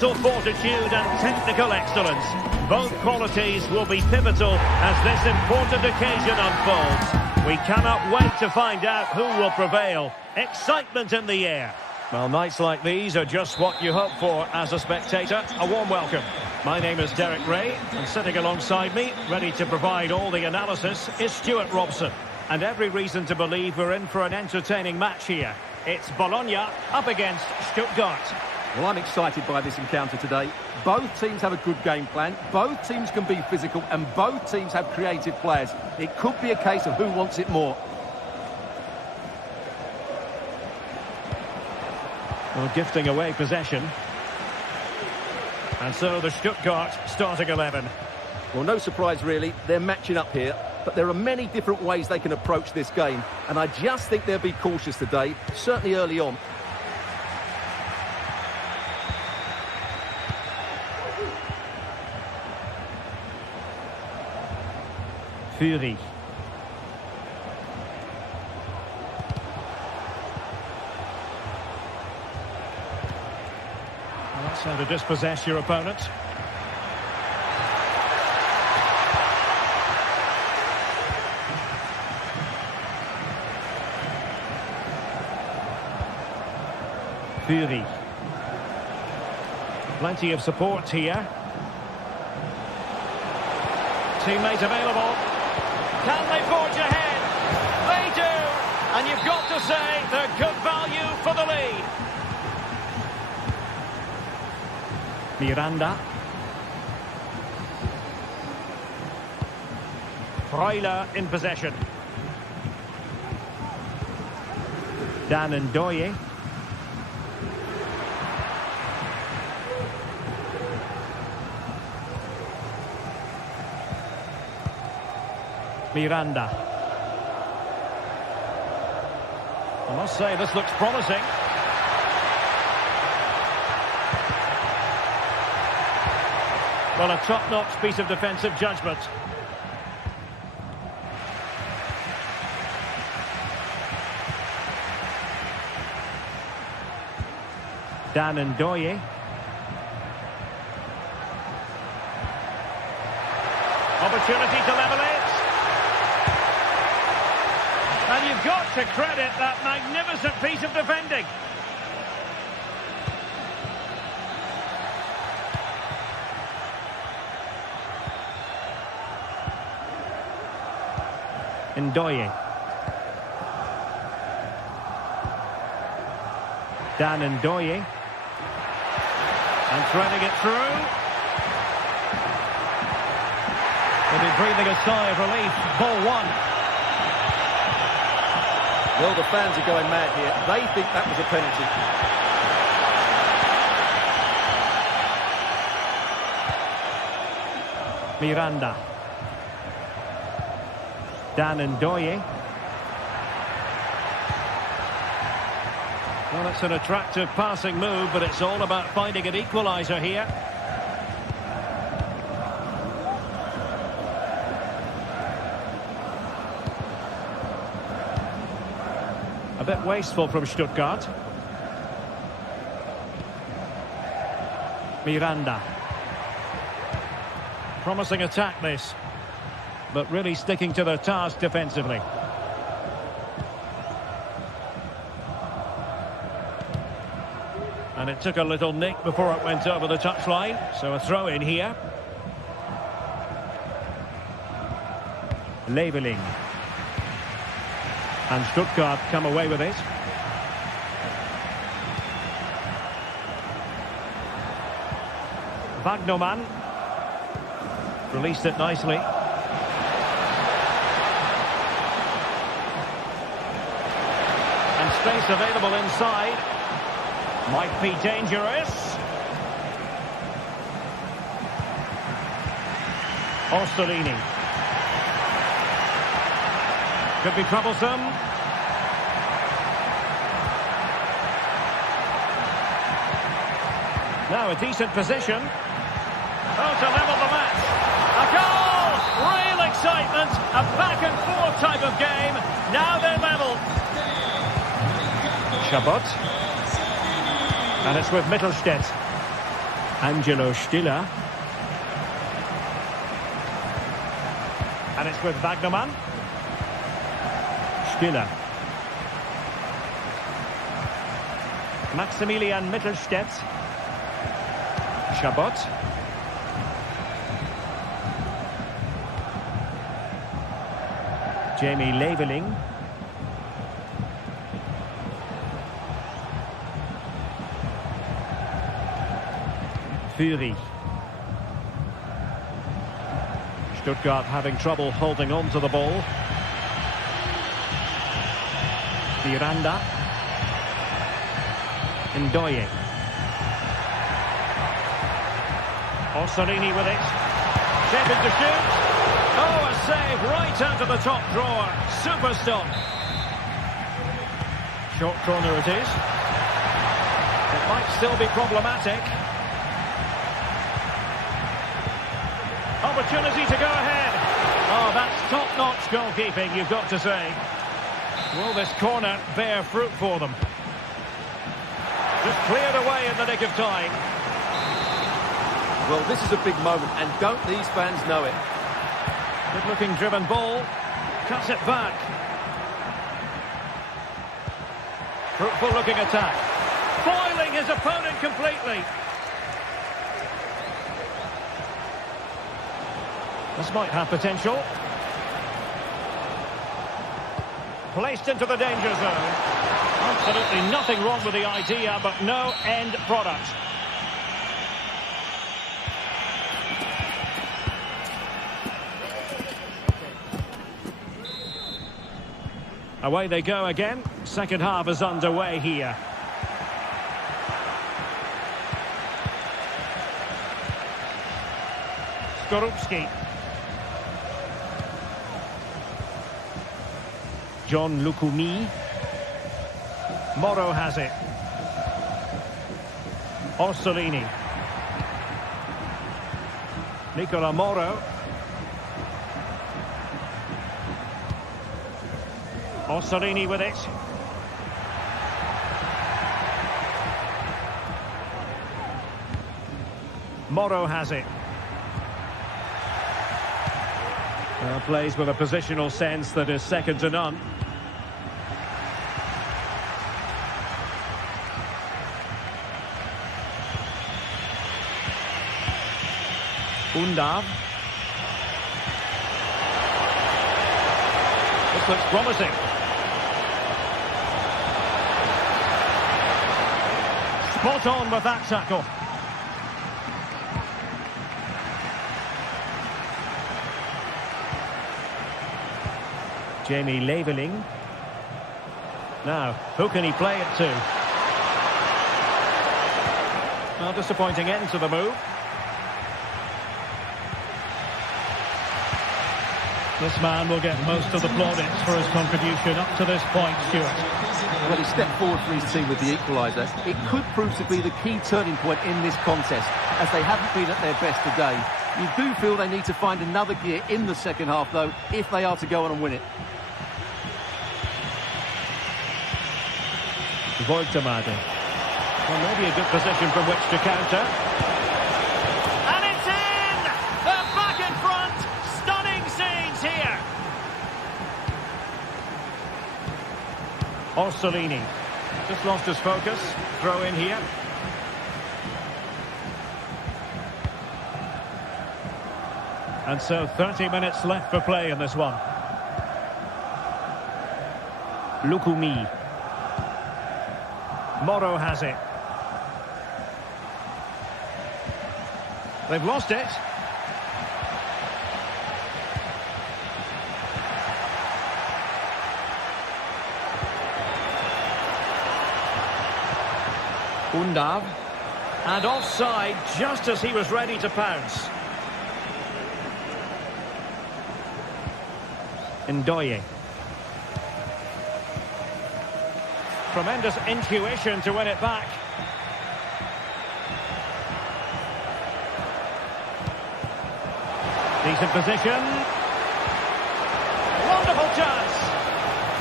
mental fortitude and technical excellence. Both qualities will be pivotal as this important occasion unfolds. We cannot wait to find out who will prevail. Excitement in the air. Well, nights like these are just what you hope for as a spectator. A warm welcome. My name is Derek Ray, and sitting alongside me, ready to provide all the analysis, is Stuart Robson. And every reason to believe we're in for an entertaining match here. It's Bologna up against Stuttgart. Well, I'm excited by this encounter today. Both teams have a good game plan, both teams can be physical, and both teams have creative players. It could be a case of who wants it more. Well, gifting away possession. And so the Stuttgart starting 11. Well, no surprise really, they're matching up here, but there are many different ways they can approach this game, and I just think they'll be cautious today, certainly early on. Fury. Well, that's how to dispossess your opponent. Fury. Plenty of support here. Teammate available. Can they forge ahead? They do! And you've got to say they're good value for the lead. Miranda. Freuler in possession. Dan and Doye. Miranda. I must say this looks promising. Well, a top-notch piece of defensive judgment. Dan and Doye. Opportunity to level it. And you've got to credit that magnificent piece of defending. Ndoye. Dan Ndoye. And threading it through. They'll be breathing a sigh of relief. Ball one. Well, the fans are going mad here. They think that was a penalty. Miranda. Dan Ndoye. Well, it's an attractive passing move, but it's all about finding an equaliser here. A bit wasteful from Stuttgart. Miranda. Promising attack this, but really sticking to their task defensively. And it took a little nick before it went over the touchline, so a throw in here. Leveling. And Stuttgart come away with it. Wagnerman. Released it nicely. And space available inside. Might be dangerous. Orsolini. Could be troublesome. Now a decent position. Oh, to level the match. A goal! Real excitement. A back and forth type of game. Now they're level. Chabot. And it's with Mittelstedt. Angelo Stiller. And it's with Wagnerman. Stiller. Maximilian Mittelstädt. Chabot. Jamie Leveling. Fury. Stuttgart having trouble holding on to the ball. Miranda. Ndoye. Orsolini with it. Shepard to shoot. Oh, a save right out of the top drawer. Super stop. Short corner it is. It might still be problematic. Opportunity to go ahead. Oh, that's top-notch goalkeeping, you've got to say. Will this corner bear fruit for them? Just cleared away in the nick of time. Well, this is a big moment, and don't these fans know it? Good-looking driven ball. Cuts it back. Fruitful-looking attack. Foiling his opponent completely. This might have potential. Placed into the danger zone. Absolutely nothing wrong with the idea, but no end product. Away they go again. Second half is underway here. Skorupski. John Lukumi. Moro has it. Orsolini. Nicola Moro. Orsolini with it. Moro has it. Plays with a positional sense that is second to none. Undav. This looks promising. Spot on with that tackle. Jamie Leveling. Now, who can he play it to? Well, disappointing end to the move. This man will get most of the plaudits for his contribution up to this point, Stuart. Well, he stepped forward for his team with the equaliser. It could prove to be the key turning point in this contest, as they haven't been at their best today. You do feel they need to find another gear in the second half, though, if they are to go on and win it. Voltemade. Well, maybe a good position from which to counter. And it's in! They're back in front! Stunning scenes here! Orsolini. Just lost his focus. Throw in here. And so 30 minutes left for play in this one. Lukumi. Moro has it. They've lost it. Undav. And offside just as he was ready to pounce. Ndoye. Tremendous intuition to win it back. Decent position. Wonderful chance.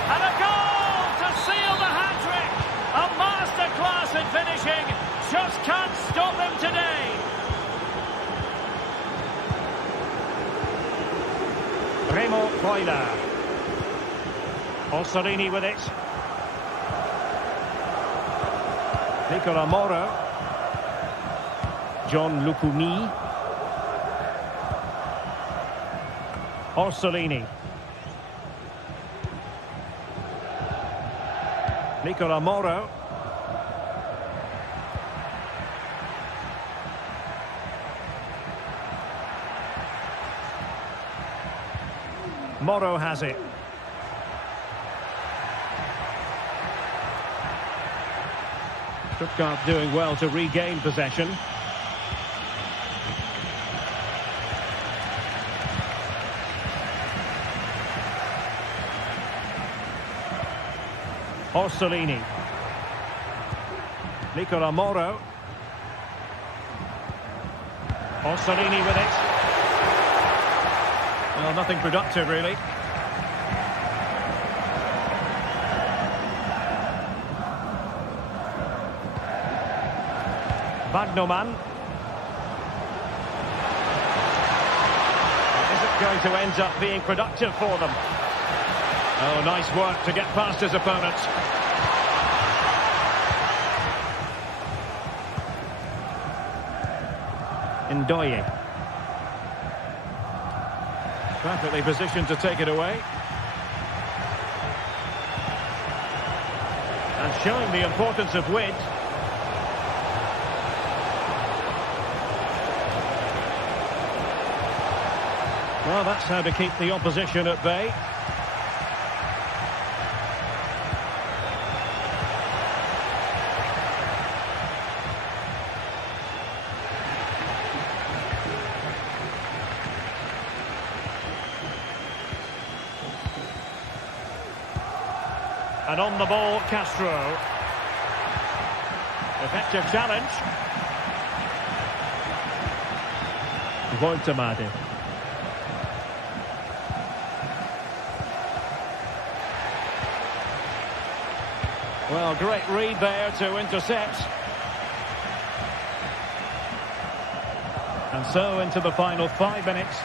And a goal to seal the hat-trick. A masterclass in finishing. Just can't stop them today. Freuler. Orsolini with it. Nicola Moro. John Lukumi. Orsolini. Nicola Moro. Moro has it. Stuttgart doing well to regain possession. Orsolini. Nicola Moro. Orsolini with it. Well, nothing productive, really. Bagnoman. Is it going to end up being productive for them? Oh, nice work to get past his opponents. Ndoye. Perfectly positioned to take it away. And showing the importance of width. Well, that's how to keep the opposition at bay. And on the ball, Castro. Effective challenge. Voltemade. Well, great read there to intercept. And so into the final 5 minutes.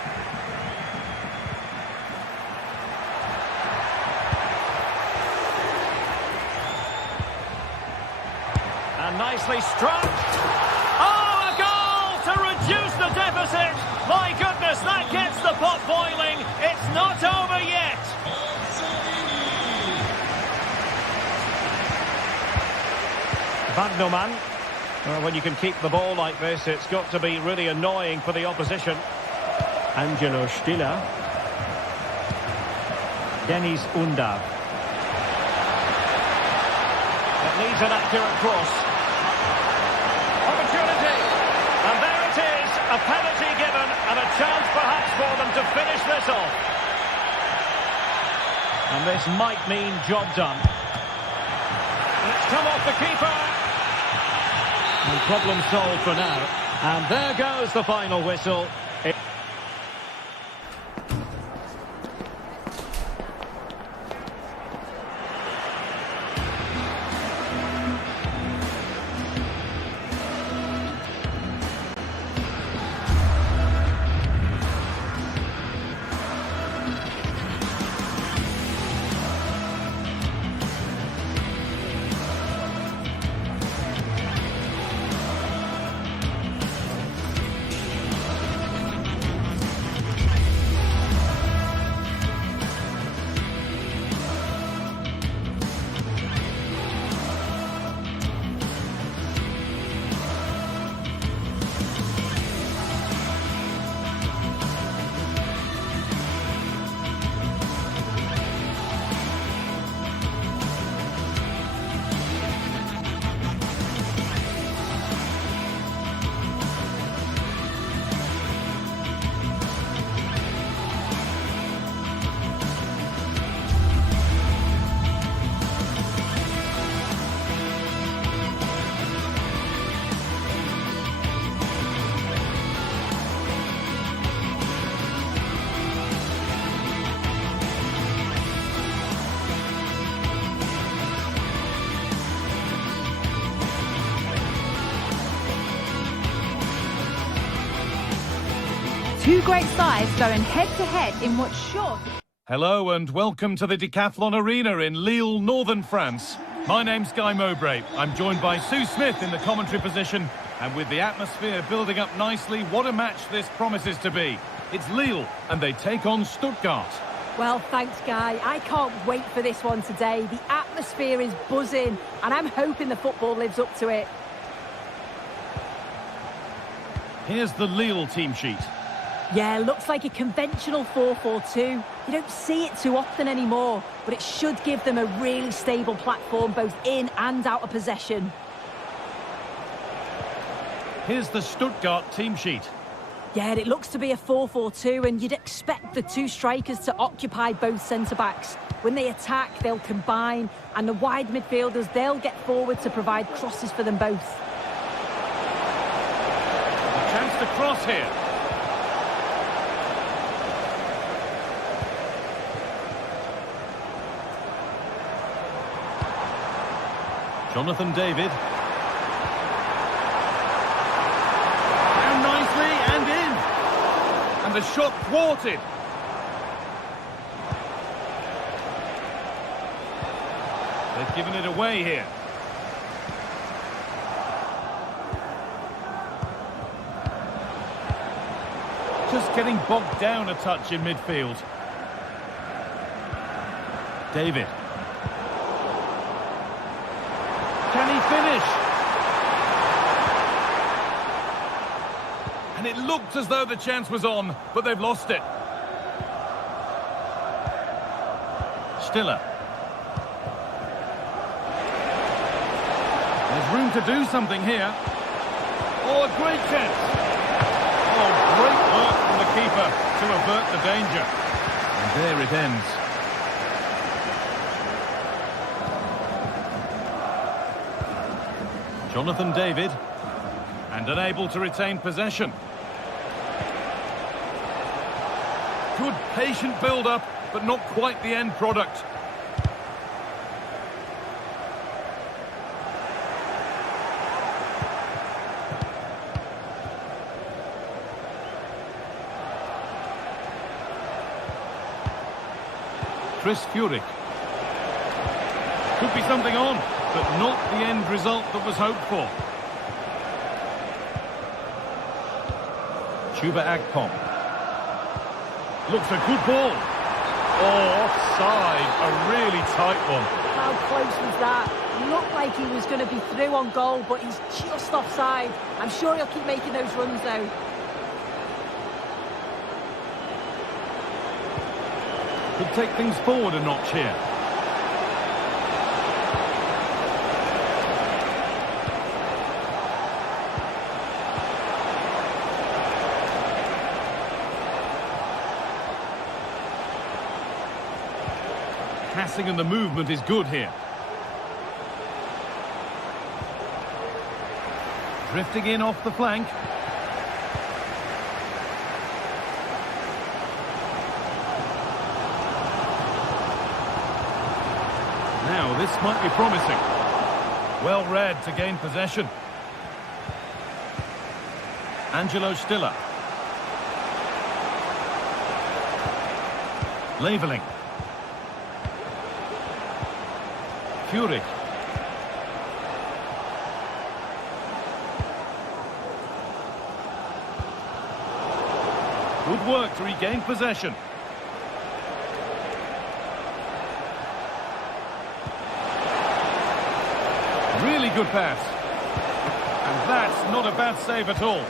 And nicely struck. Oh, a goal to reduce the deficit. My goodness, that gets the pot boiling. It's not over yet. Bagnoman. Well, when you can keep the ball like this, it's got to be really annoying for the opposition. Angelo Stiller. Dennis Undav. It needs an accurate cross. Opportunity. And there it is. A penalty given and a chance perhaps for them to finish this off. And this might mean job done. And it's come off the keeper. And problem solved for now. And there goes the final whistle. Two great sides going head-to-head in what's sure Hello and welcome to the Decathlon Arena in Lille, northern France. My name's Guy Mowbray. I'm joined by Sue Smith in the commentary position. And with the atmosphere building up nicely, what a match this promises to be. It's Lille and they take on Stuttgart. Well, thanks, Guy. I can't wait for this one today. The atmosphere is buzzing and I'm hoping the football lives up to it. Here's the Lille team sheet. Yeah, looks like a conventional 4-4-2. You don't see it too often anymore, but it should give them a really stable platform both in and out of possession. Here's the Stuttgart team sheet. Yeah, it looks to be a 4-4-2, and you'd expect the two strikers to occupy both centre-backs. When they attack, they'll combine, and the wide midfielders, they'll get forward to provide crosses for them both. A chance to cross here. Jonathan David. Down nicely and in. And the shot thwarted. They've given it away here. Just getting bogged down a touch in midfield. David. Can he finish? And it looked as though the chance was on, but they've lost it. Stiller. There's room to do something here. Oh, a great chance. Oh, great work from the keeper to avert the danger. And there it ends. Jonathan David, and unable to retain possession. Good patient build-up, but not quite the end product. Chris Furyk. Could be something on, but not the end result that was hoped for. Chuba Akpom. Looks a good ball. Oh, offside. A really tight one. How close was that? Looked like he was going to be through on goal, but he's just offside. I'm sure he'll keep making those runs, though. Could take things forward a notch here. Passing and the movement is good here. Drifting in off the flank. Now this might be promising. Well read to gain possession. Angelo Stiller. Leveling. Furyk. Good work to regain possession. Really good pass. And that's not a bad save at all.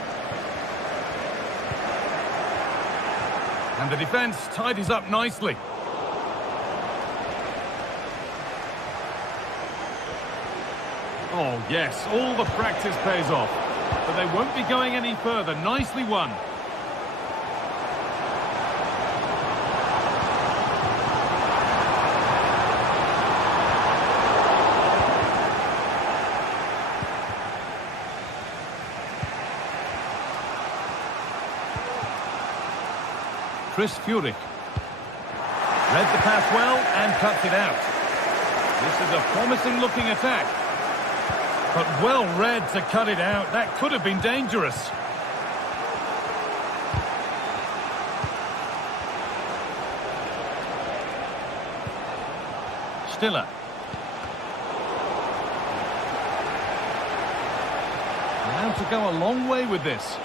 And the defence tidies up nicely. Oh, yes, all the practice pays off. But they won't be going any further. Nicely won. Chris Furyk. Read the pass well and cuts it out. This is a promising looking attack. But well read to cut it out. That could have been dangerous. Stiller. Allowed to go a long way with this.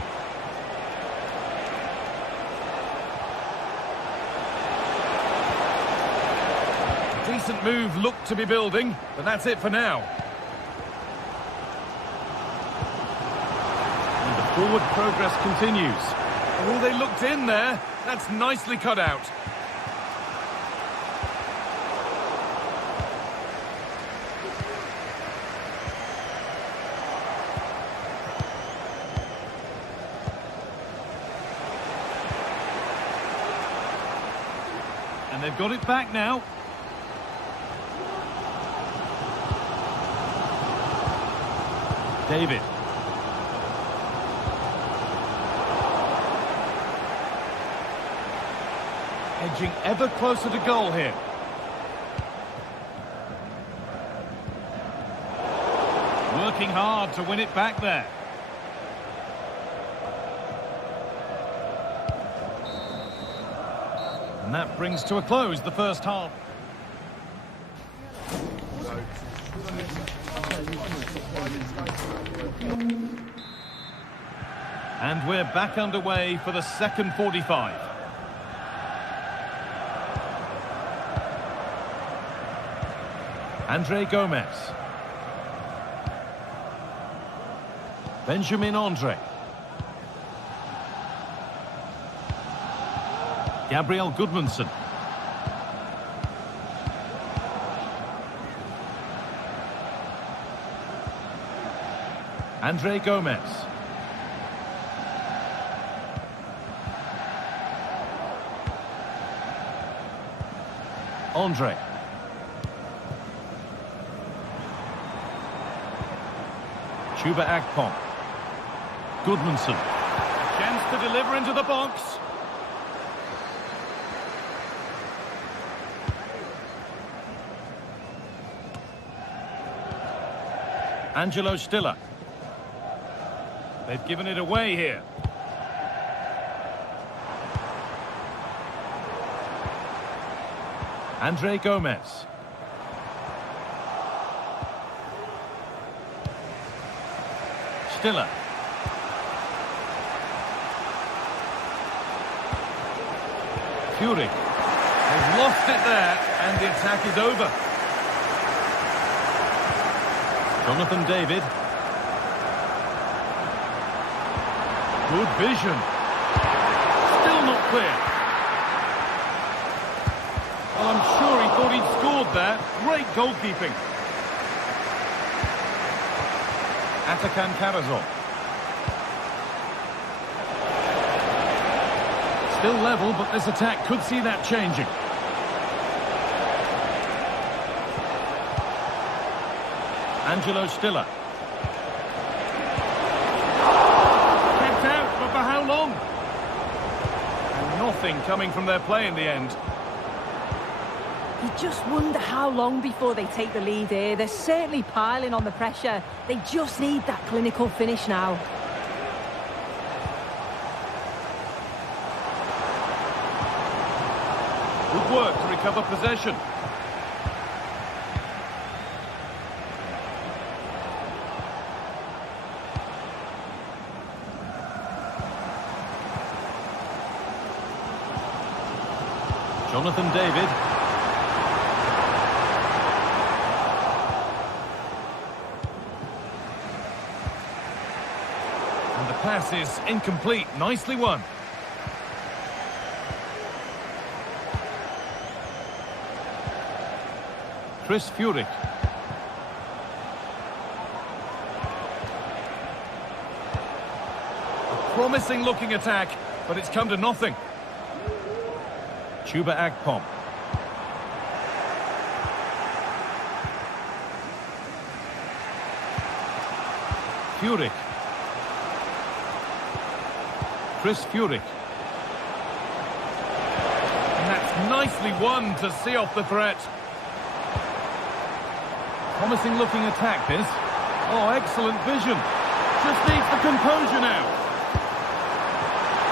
A decent move looked to be building, but that's it for now. And the forward progress continues. Oh, they looked in there. That's nicely cut out. And they've got it back now. David. Edging ever closer to goal here. Working hard to win it back there. And that brings to a close the first half. And we're back underway for the second 45. Andre Gomez. Benjamin Andre. Gabriel Goodmanson. Andre Gomez. Andre. Chuba Akpom. Goodmanson. Chance to deliver into the box. Angelo Stiller. They've given it away here. Andre Gomez. Stiller. Fury. They've lost it there, and the attack is over. Jonathan David. Good vision. Still not clear. Well, I'm sure he thought he'd scored there. Great goalkeeping. Atakan Karazor. Still level, but this attack could see that changing. Angelo Stiller. Kept out, but for how long? And nothing coming from their play in the end. You just wonder how long before they take the lead here. They're certainly piling on the pressure. They just need that clinical finish now. Good work to recover possession. Jonathan David. And the pass is incomplete. Nicely won. Chris Furyk. A promising looking attack, but it's come to nothing. Chuba Akpom. Furyk. Chris Furyk. And that's nicely won to see off the threat. Promising looking attack this. Oh, excellent vision. Just needs the composure now.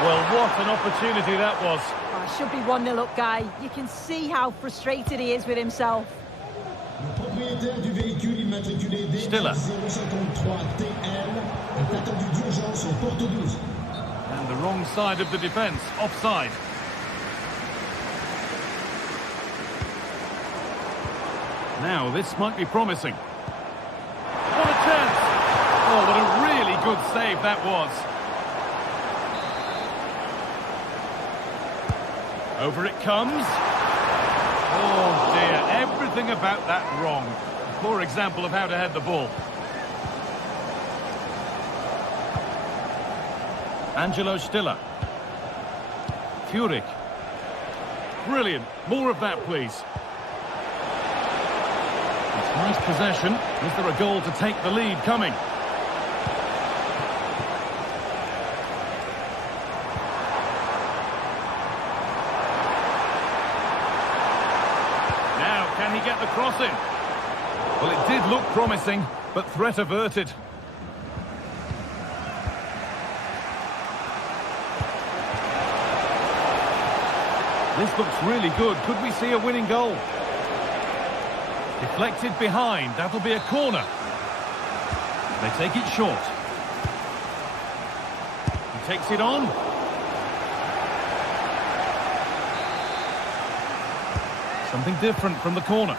Well, what an opportunity that was. Oh, it should be 1-0 up, Guy. You can see how frustrated he is with himself. propriétaire du véhicule immatriculé Stiller. D053TL est attendu d'urgence au porte 12. And the wrong side of the defence, offside. Now, this might be promising. What a chance! Oh, what a really good save that was. Over it comes. Oh dear, everything about that wrong. A poor example of how to head the ball. Angelo Stiller. Furyk. Brilliant. More of that, please. It's nice possession. Is there a goal to take the lead coming? Now, can he get the cross in? Well, it did look promising, but threat averted. This looks really good. Could we see a winning goal? Deflected behind. That'll be a corner. They take it short. He takes it on. Something different from the corner.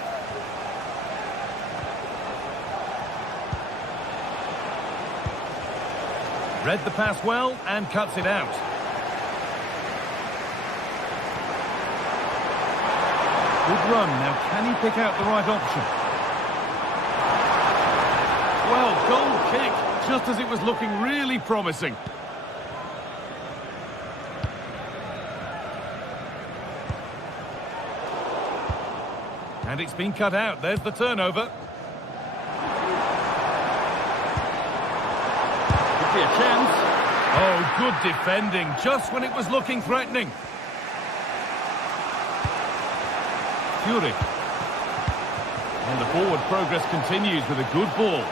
Read the pass well and cuts it out. Good run. Now, can he pick out the right option? Well, goal kick, just as it was looking really promising. And it's been cut out. There's the turnover. Could be a chance. Oh, good defending, just when it was looking threatening. Furyk. And the forward progress continues with a good ball.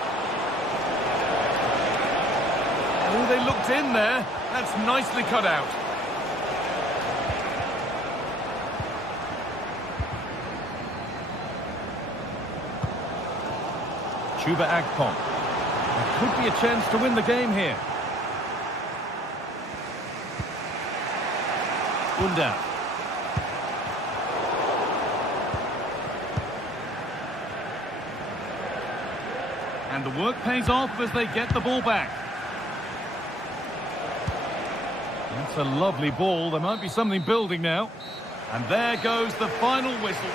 Oh, they looked in there. That's nicely cut out. Chuba Akpom. There could be a chance to win the game here. Buildup. And the work pays off as they get the ball back. That's a lovely ball. There might be something building now. And there goes the final whistle.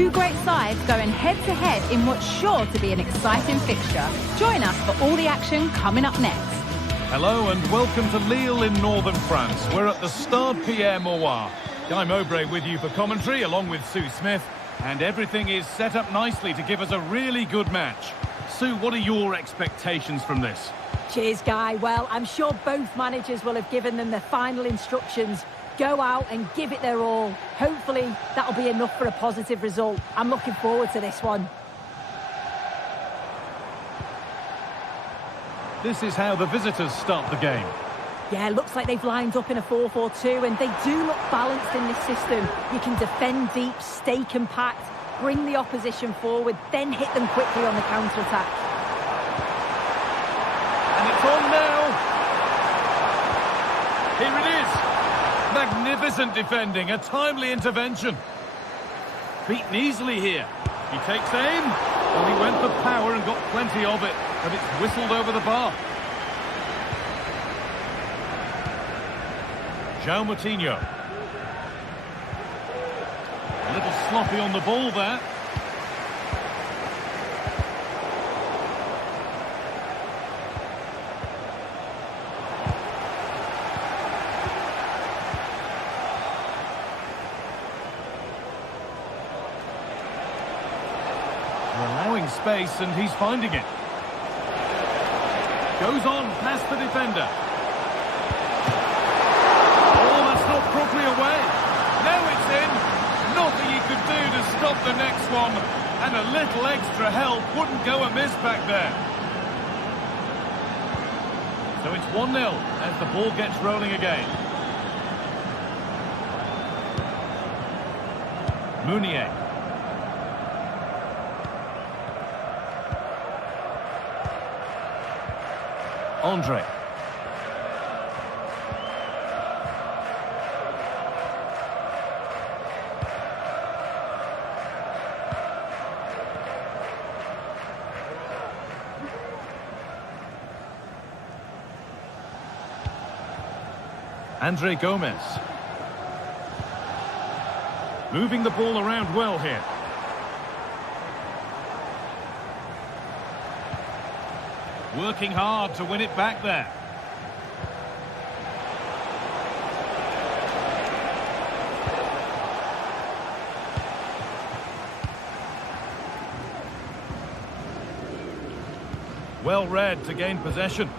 Two great sides going head-to-head in what's sure to be an exciting fixture. Join us for all the action coming up next. Hello and welcome to Lille in northern France. We're at the Stade Pierre-Mauroy. Guy Mowbray with you for commentary along with Sue Smith. And everything is set up nicely to give us a really good match. Sue, what are your expectations from this? Cheers, Guy. Well, I'm sure both managers will have given them their final instructions. Go out and give it their all. Hopefully, that'll be enough for a positive result. I'm looking forward to this one. This is how the visitors start the game. Yeah, looks like they've lined up in a 4-4-2, and they do look balanced in this system. You can defend deep, stay compact, bring the opposition forward, then hit them quickly on the counter-attack. And it's on now. Here it is. Magnificent defending, a timely intervention. Beaten easily here. He takes aim. Well, he went for power and got plenty of it, but it's whistled over the bar. João Moutinho. A little sloppy on the ball there. Allowing space and he's finding it. Goes on past the defender. Properly away. Now it's in. Nothing he could do to stop the next one. And a little extra help wouldn't go amiss back there. So it's 1-0 as the ball gets rolling again. Meunier. Andre. Andre Gomez. Moving the ball around well here. Working hard to win it back there. Well read to gain possession.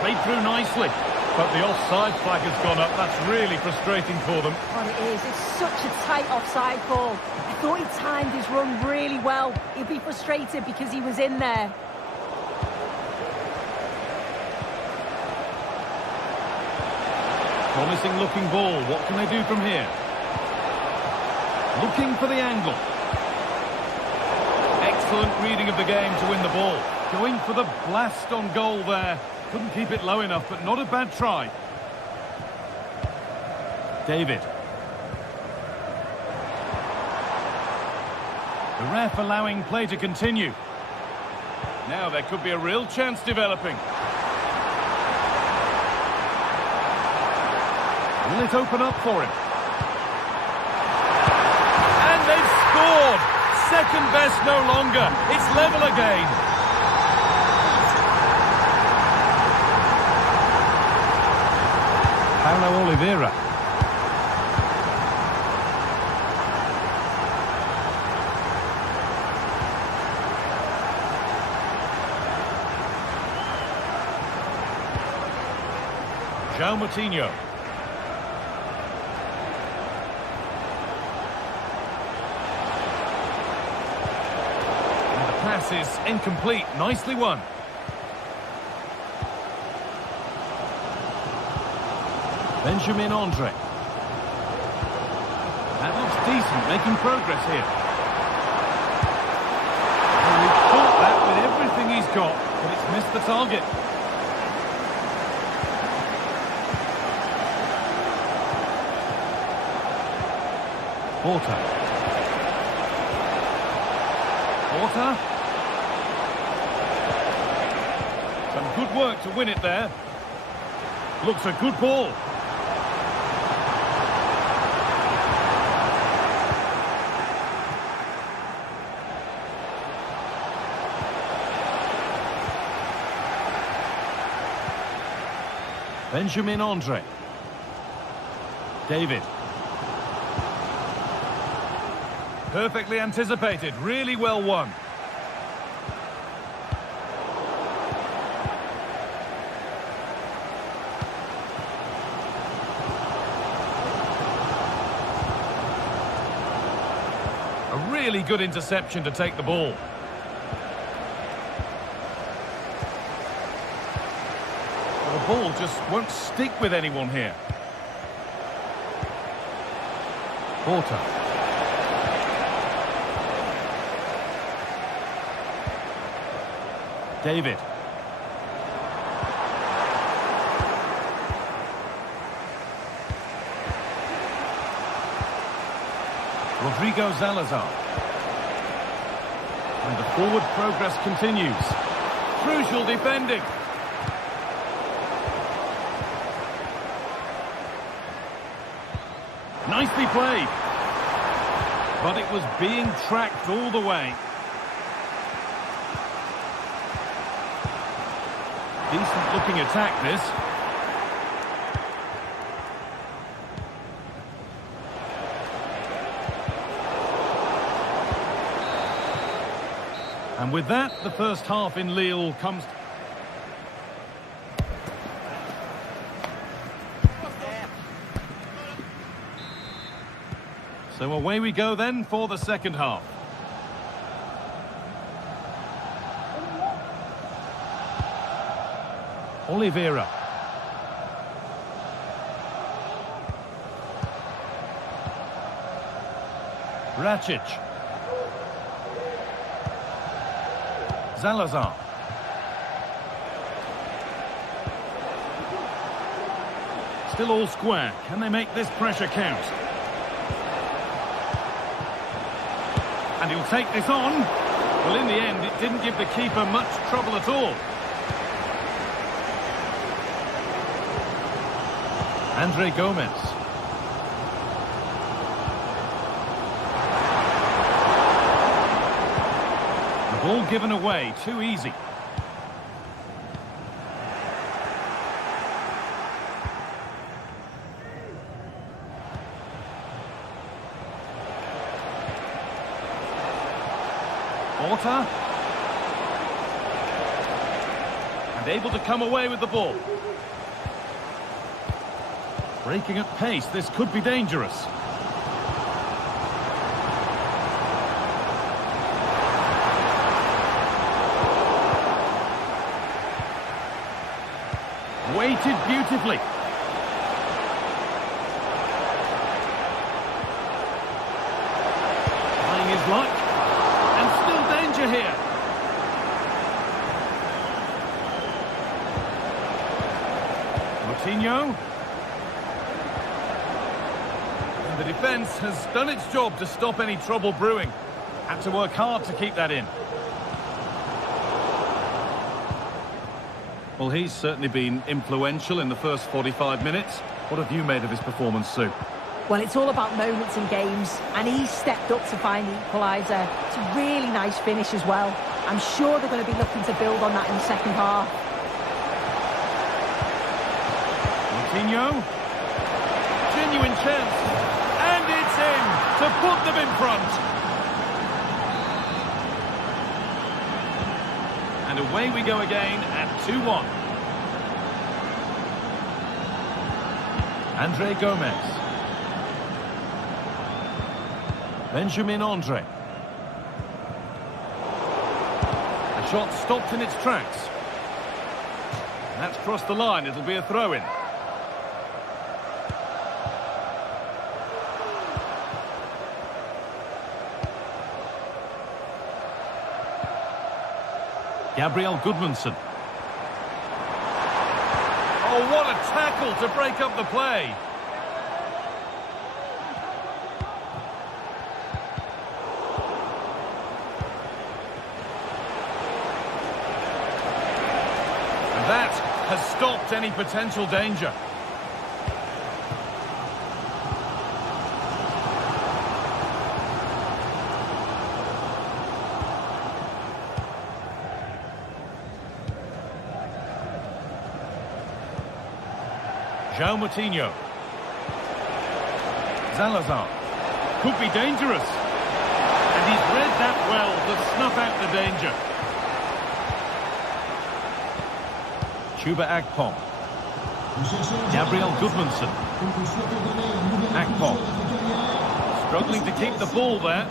Played through nicely, but the offside flag has gone up. That's really frustrating for them. Oh, it is. It's such a tight offside call. I thought he timed his run really well. He'd be frustrated because he was in there. Promising looking ball. What can they do from here? Looking for the angle. Excellent reading of the game to win the ball. Going for the blast on goal there. Couldn't keep it low enough, but not a bad try. David. The ref allowing play to continue. Now there could be a real chance developing. Will it open up for him? And they've scored! Second best no longer. It's level again. Paulo Oliveira. João Moutinho. And the pass is incomplete. Nicely won. Benjamin Andre. That looks decent, making progress here. Well, he caught that with everything he's got, but it's missed the target. Porter. Some good work to win it there. Looks a good ball. Benjamin Andre. David. Perfectly anticipated, really well won. A really good interception to take the ball. The ball just won't stick with anyone here. Porter. David. Rodrigo Salazar. And the forward progress continues. Crucial defending. Nicely played. But it was being tracked all the way. Decent looking attack, this. And with that, the first half in Lille comes... So away we go then for the second half. Oliveira. Racic. Salazar. Still all square. Can they make this pressure count? And he'll take this on. Well, in the end, it didn't give the keeper much trouble at all. Andre Gomez. The ball given away, too easy. Porter. And able to come away with the ball. Breaking at pace, this could be dangerous. Weighted beautifully. Trying his luck. And still danger here. Coutinho. And the defence has done its job to stop any trouble brewing. Had to work hard to keep that in. Well, he's certainly been influential in the first 45 minutes. What have you made of his performance, Sue? Well, it's all about moments in games, and he stepped up to find the equaliser. It's a really nice finish as well. I'm sure they're going to be looking to build on that in the second half. Coutinho. Genuine chance. And it's in to put them in front. And away we go again at 2-1. Andre Gomez. Benjamin Andre. The shot stopped in its tracks. That's crossed the line. It'll be a throw-in. Gabriel Goodmanson. Oh, what a tackle to break up the play. And that has stopped any potential danger. João Moutinho. Salazar. Could be dangerous. And he's read that well to snuff out the danger. Chuba Akpom. Gabriel Gudmundsson. Akpom. Struggling to keep the ball there.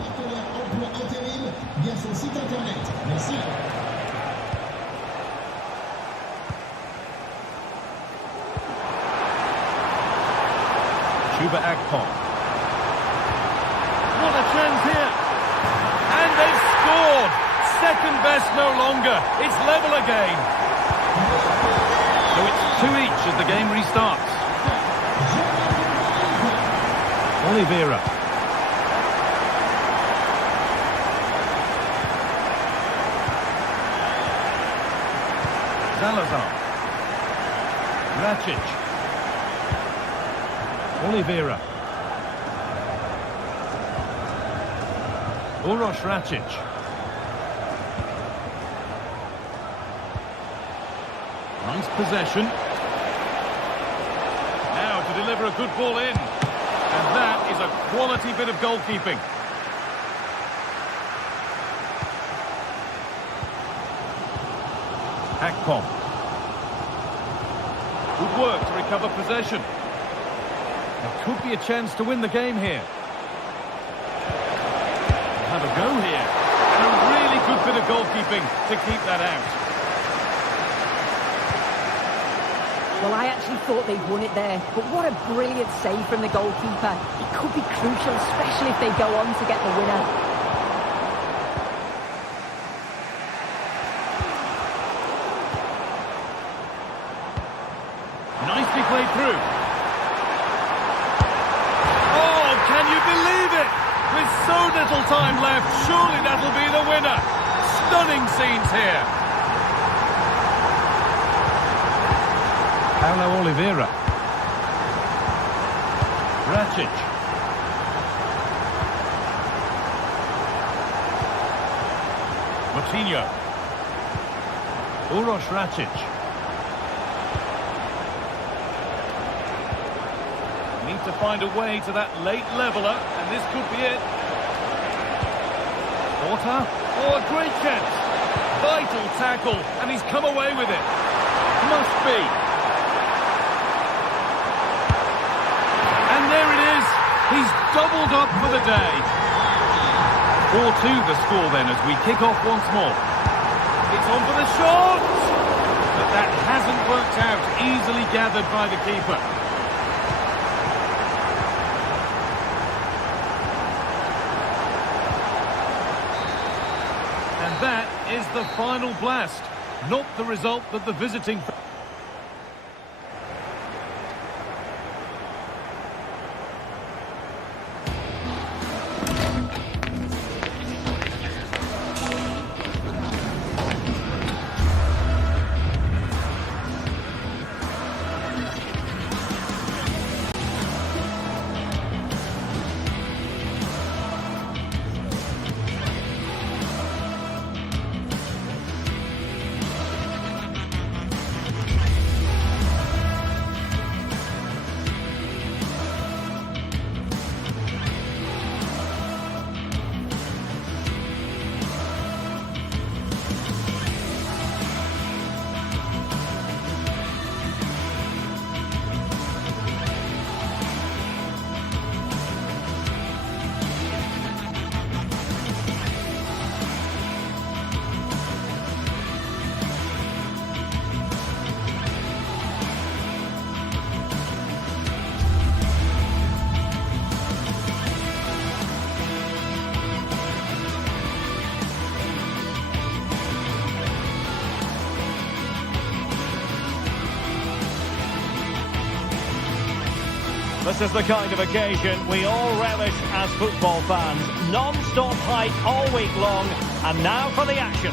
Chuba Akpom. What a chance here. And they've scored. Second best no longer. It's level again. So it's 2 each as the game restarts. Oliveira. Salazar. Rakic. Oliveira. Uroš Rakic. Nice possession. Now to deliver a good ball in. And that is a quality bit of goalkeeping. Akpom. Good work to recover possession. There could be a chance to win the game here. Have a go here. And a really good bit of goalkeeping to keep that out. Well, I actually thought they'd won it there, but what a brilliant save from the goalkeeper. It could be crucial, especially if they go on to get the winner. Nicely played through. Oh, can you believe it? With so little time left, surely that'll be the winner. Stunning scenes here. Paulo Oliveira. Rakic. Moutinho. Uroš Rakic. Need to find a way to that late leveller, and this could be it. Porta. Oh, a great chance. Vital tackle, and he's come away with it. Must be. And there it is. He's doubled up for the day. 4-2 the score then as we kick off once more. It's on for the shot! But that hasn't worked out. Easily gathered by the keeper. And that is the final blast. Not the result that the visiting... This is the kind of occasion we all relish as football fans. Non-stop hype all week long, and now for the action.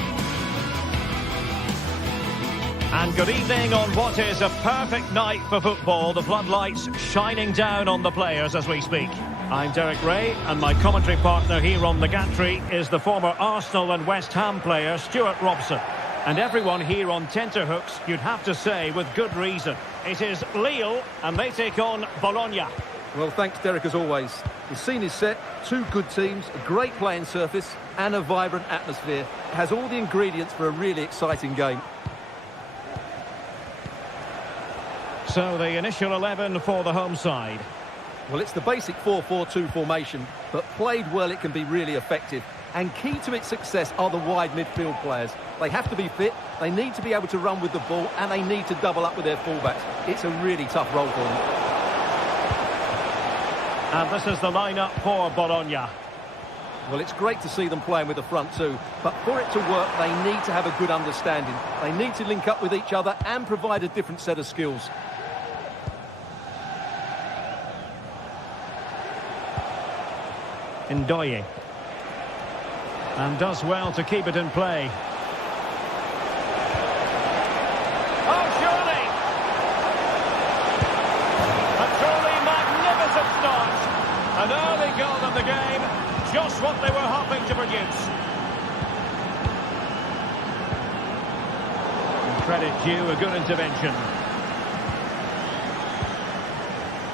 And good evening on what is a perfect night for football. The floodlights shining down on the players as we speak. I'm Derek Ray, and my commentary partner here on the gantry is the former Arsenal and West Ham player Stuart Robson. And everyone here on tenterhooks, you'd have to say, with good reason. It is Lille, and they take on Bologna. Well, thanks, Derek, as always. The scene is set, two good teams, a great playing surface, and a vibrant atmosphere. It has all the ingredients for a really exciting game. So the initial 11 for the home side. Well, it's the basic 4-4-2 formation, but played well, it can be really effective. And key to its success are the wide midfield players. They have to be fit, they need to be able to run with the ball, and they need to double up with their fullbacks. It's a really tough role for them. And this is the lineup for Bologna. Well, it's great to see them playing with the front two, but for it to work, they need to have a good understanding. They need to link up with each other and provide a different set of skills. Ndoye. And does well to keep it in play. Oh, surely! A truly magnificent start. An early goal in the game. Just what they were hoping to produce. And credit due, a good intervention.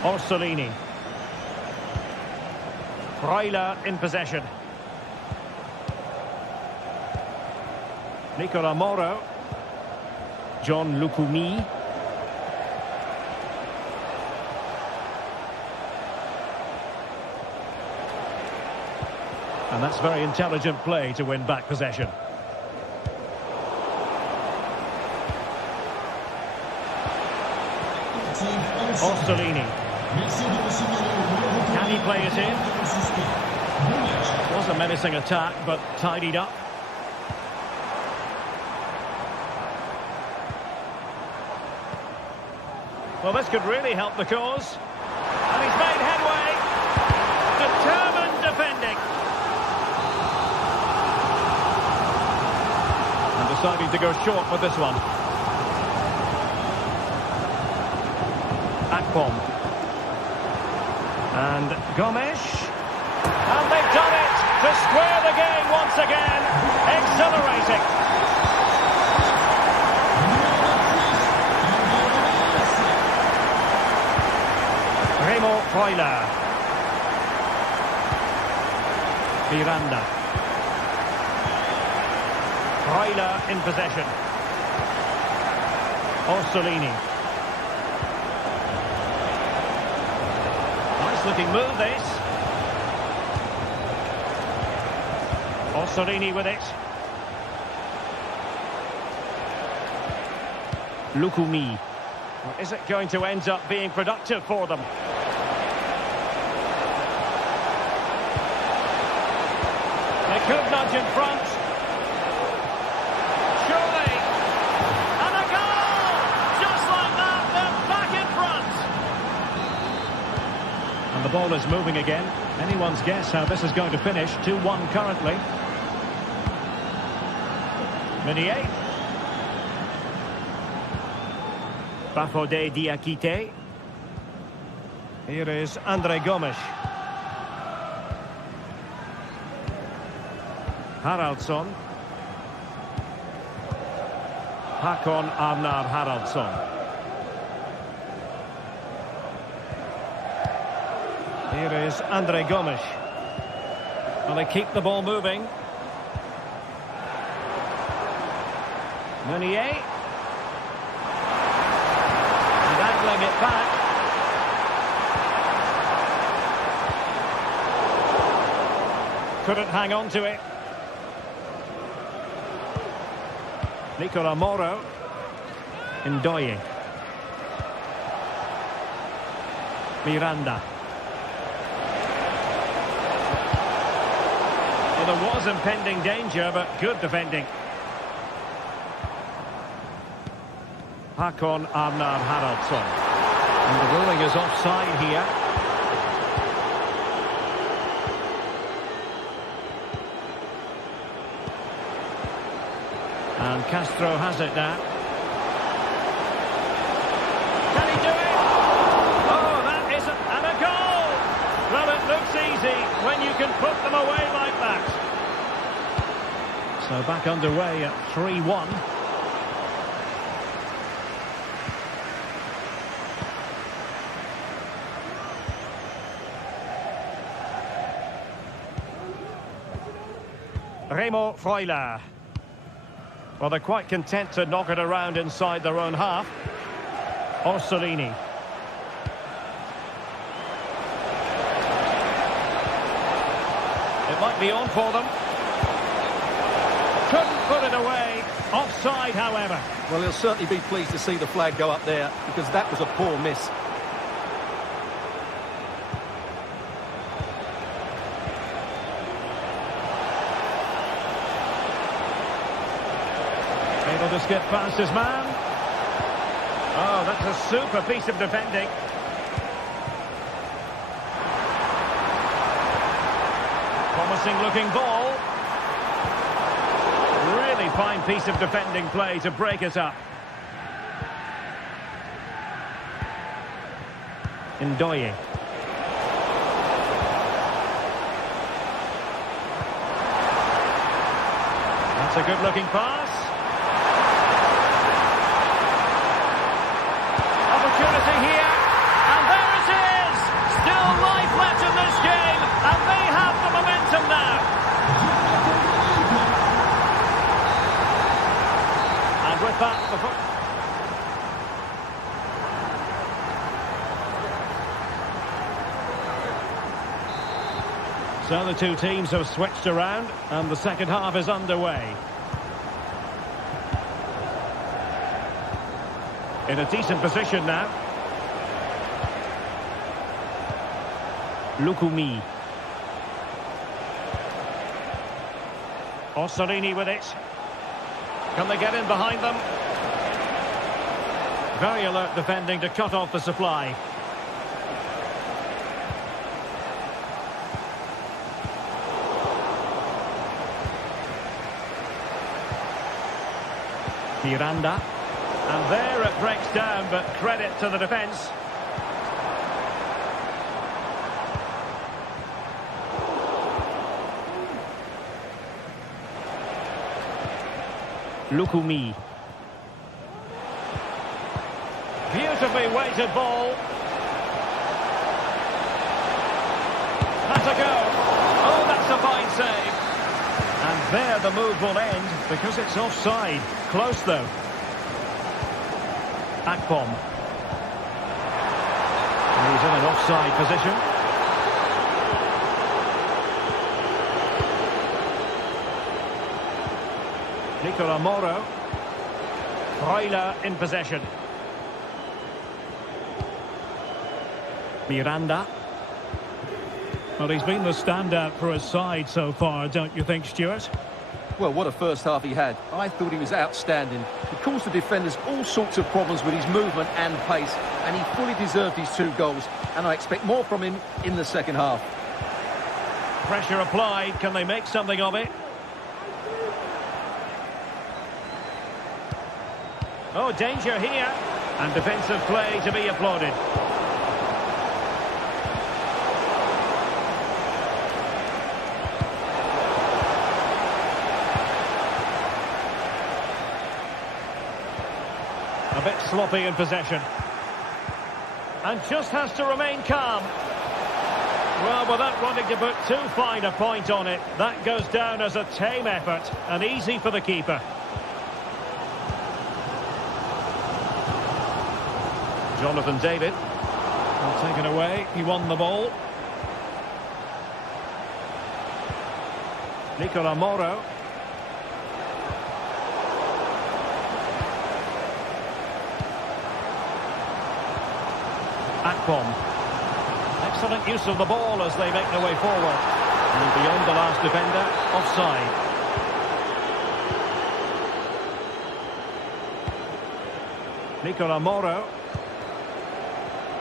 Orsolini. Freuler in possession. Nicola Moro. John Lukumi. And that's very intelligent play to win back possession. Orsolini. Can he play it in? It was a menacing attack, but tidied up. Well, this could really help the cause. And he's made headway. Determined defending. And deciding to go short with this one. Akpom. And Gomes. And they've done it to square the game once again. Exhilarating. Freuler. Miranda. Freuler in possession. Orsolini. Nice looking move this. Orsolini with it. Lukumi. Is it going to end up being productive for them? They could nudge in front. Surely. And a goal! Just like that, they're back in front. And the ball is moving again. Anyone's guess how this is going to finish. 2-1 currently. Meunier. Bafodé Diakité. Here is Andre Gomes. Haraldsson. Hakon Arnar Haraldsson. Here is Andre Gomes. Well, they keep the ball moving. Meunier. And angling it back. Couldn't hang on to it. Nicola Moro. Ndoye. Miranda. Well, there was impending danger, but good defending. Hakon Arnar Haraldsson. And the ruling is offside here. And Castro has it now. quality when you can put them away like that. So back underway at 3-1. Remo Freuler. Well, they're quite content to knock it around inside their own half. Orsolini. It might be on for them. Couldn't put it away. Offside, however. Well, he'll certainly be pleased to see the flag go up there, because that was a poor miss. Able to skip past his man. Oh, that's a super piece of defending. Promising looking ball. Really fine piece of defending play to break it up. Ndoye. That's a good looking pass. Opportunity here, and there it is! Still life left in this game, and they have the momentum now. And with that, So the two teams have switched around, and the second half is underway. In a decent position now. Lukumi. Orsolini with it. Can they get in behind them? Very alert defending to cut off the supply. Miranda. And there it breaks down, but credit to the defence. Lukumi. Beautifully weighted ball. Has a go. Oh, that's a fine save. And there the move will end, because it's offside. Close, though. Akpom. He's in an offside position. Nicola Moro. Freuler in possession. Miranda. Well, he's been the standout for his side so far, don't you think, Stuart? Well, what a first half he had. I thought he was outstanding. He caused the defenders all sorts of problems with his movement and pace, and he fully deserved his 2 goals, and I expect more from him in the second half. Pressure applied. Can they make something of it? Oh, danger here. And defensive play to be applauded. A bit sloppy in possession. And just has to remain calm. Well, without wanting to put too fine a point on it, that goes down as a tame effort and easy for the keeper. Jonathan David. Well, taken away. He won the ball. Nicola Moro. Akpom. Excellent use of the ball as they make their way forward. And beyond the last defender, offside. Nicola Moro.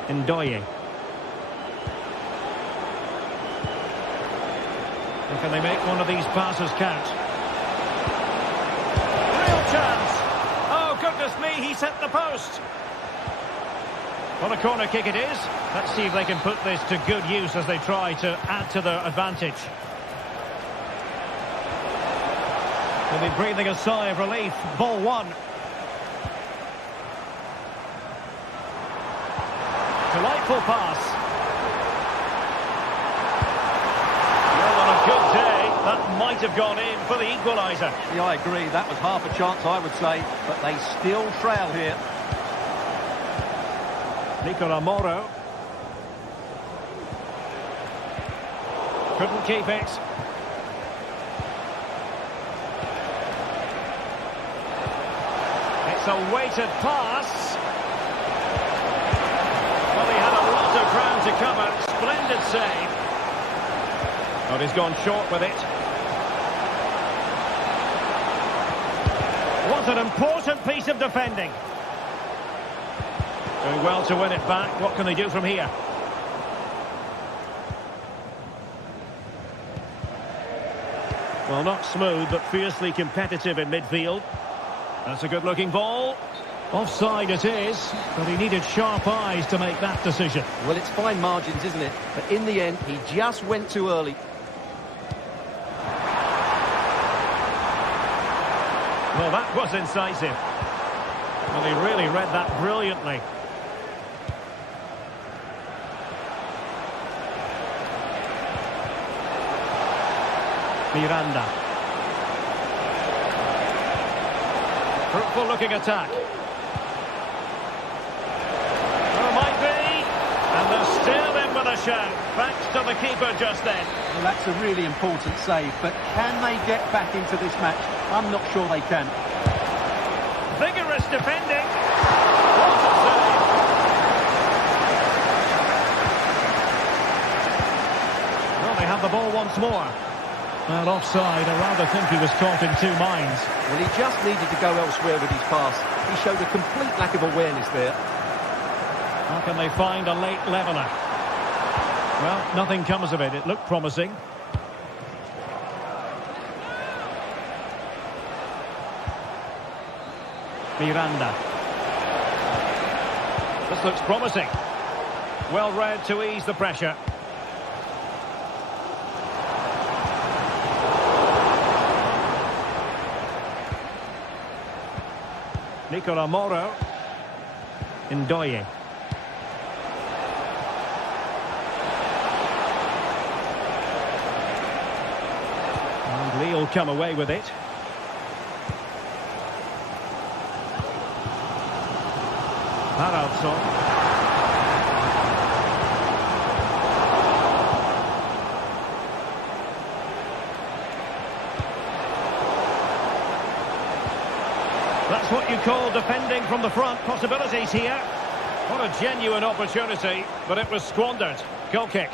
Ndoye. And can they make one of these passes count? Real chance! Oh, goodness me, he's hit the post! Well, a corner kick it is. Let's see if they can put this to good use as they try to add to their advantage. They'll be breathing a sigh of relief. Ball one. Delightful pass. Well, on a good day, that might have gone in for the equaliser. Yeah, I agree. That was half a chance, I would say. But they still trail here. Nicola Moro. Couldn't keep it. It's a weighted pass. Well, he had a lot of ground to cover. Splendid save. But he's gone short with it. What an important piece of defending. Doing well to win it back. What can they do from here? Well, not smooth, but fiercely competitive in midfield. That's a good-looking ball. Offside it is, but he needed sharp eyes to make that decision. Well, it's fine margins, isn't it? But in the end, he just went too early. Well, that was incisive. Well, he really read that brilliantly. Miranda. Fruitful looking attack. Well, might be. And they're still in with a shout. Thanks to the keeper just then. Well, that's a really important save. But can they get back into this match? I'm not sure they can. Vigorous defending. What a save. Well, they have the ball once more. Well, offside. I rather think he was caught in two minds. Well, he just needed to go elsewhere with his pass. He showed a complete lack of awareness there. How can they find a late leveller? Well, nothing comes of it. It looked promising. Miranda. This looks promising. Well read to ease the pressure. Nicola Moro. Ndoye. And Lille come away with it. Varal. That's what you call defending from the front. Possibilities here. What a genuine opportunity, but it was squandered. Goal kick.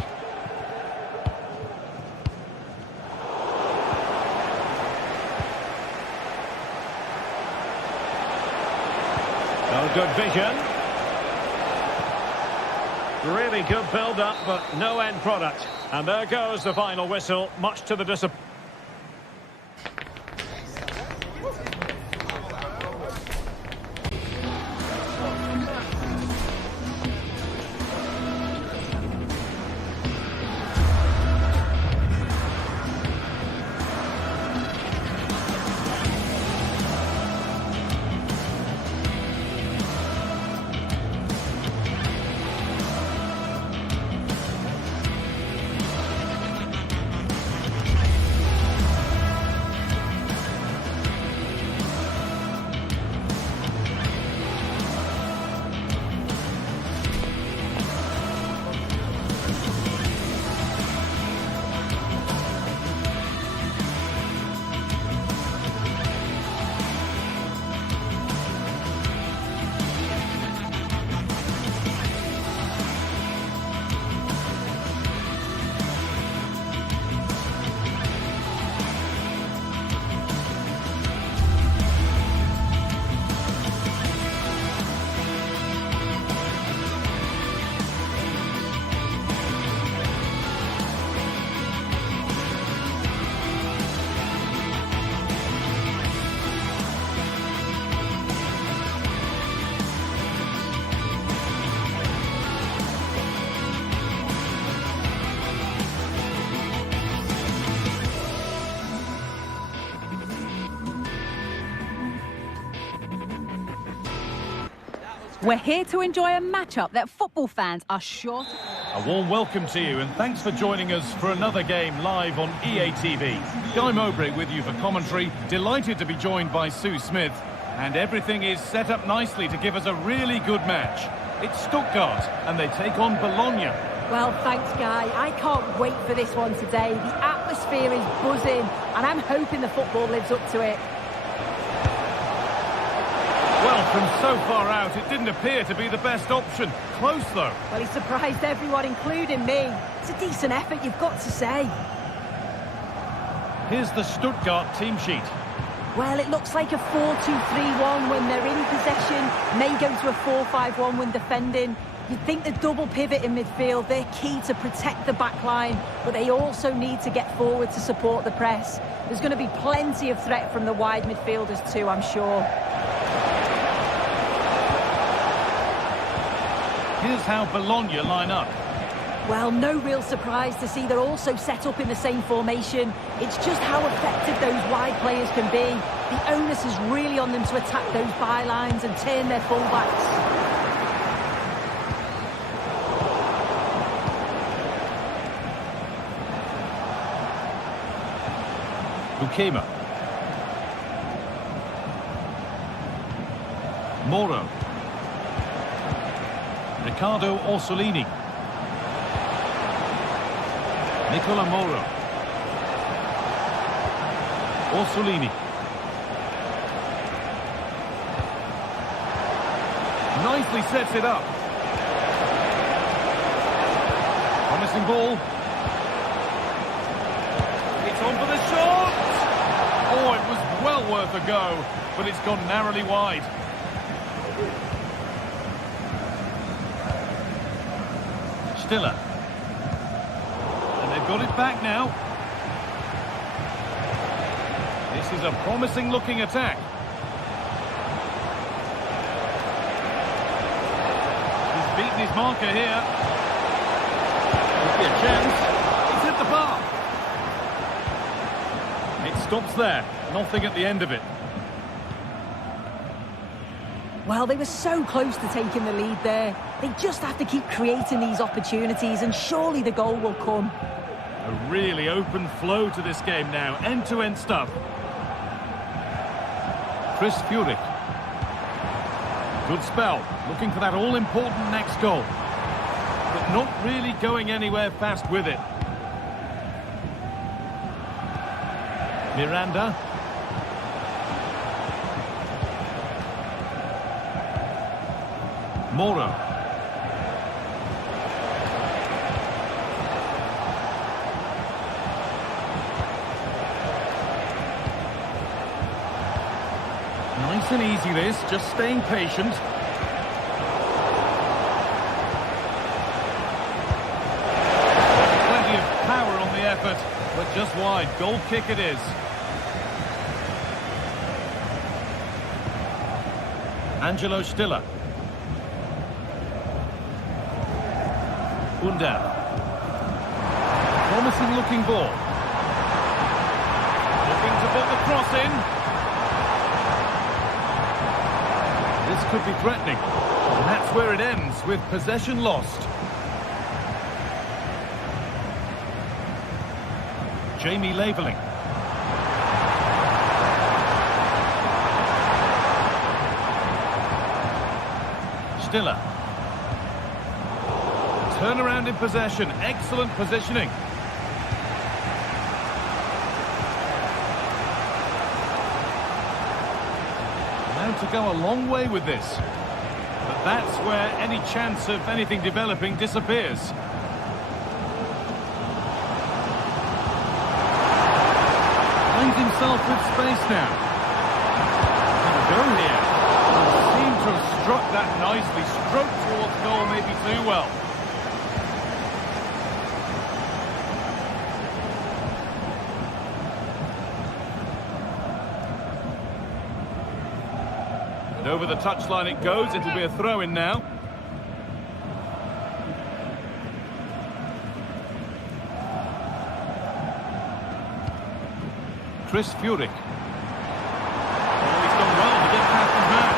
Oh, good vision. Really good build-up, but no end product. And there goes the final whistle, much to the disappointment. We're here to enjoy a matchup that football fans are sure to... A warm welcome to you, and thanks for joining us for another game live on EA TV. Guy Mowbray with you for commentary. Delighted to be joined by Sue Smith. And everything is set up nicely to give us a really good match. It's Stuttgart, and they take on Bologna. Well, thanks, Guy. I can't wait for this one today. The atmosphere is buzzing, and I'm hoping the football lives up to it. Well, from so far out, it didn't appear to be the best option. Close, though. Well, he surprised everyone, including me. It's a decent effort, you've got to say. Here's the Stuttgart team sheet. Well, it looks like a 4-2-3-1 when they're in possession. May go to a 4-5-1 when defending. You'd think the double pivot in midfield, they're key to protect the back line, but they also need to get forward to support the press. There's going to be plenty of threat from the wide midfielders too, I'm sure. Here's how Bologna line up. Well, no real surprise to see they're also set up in the same formation. It's just how effective those wide players can be. The onus is really on them to attack those bylines and turn their fullbacks. Ukema. Moro. Riccardo Orsolini. Nicola Moro. Orsolini. Nicely sets it up. Promising ball. It's on for the shot! Oh, it was well worth a go, but it's gone narrowly wide. Stiller. And they've got it back now. This is a promising looking attack. He's beaten his marker here. Could be a chance. He's hit the bar. It stops there. Nothing at the end of it. Well, they were so close to taking the lead there. They just have to keep creating these opportunities, and surely the goal will come. A really open flow to this game now. End-to-end stuff. Chris Furyk. Good spell. Looking for that all-important next goal. But not really going anywhere fast with it. Miranda. Moro. Nice and easy this, just staying patient. Plenty of power on the effort, but just wide. Goal kick it is. Angelo Stiller. Undar. Promising looking ball. Looking to put the cross in. This could be threatening. And that's where it ends, with possession lost. Jamie Laveling. Stiller. Turnaround in possession. Excellent positioning. Now to go a long way with this. But that's where any chance of anything developing disappears. Finds himself with space now. Have a go here. Seemed to have struck that nicely. Stroked towards goal, maybe too well. And over the touchline it goes. It'll be a throw-in now. Chris Furyk. Oh, he's done well to get past his man.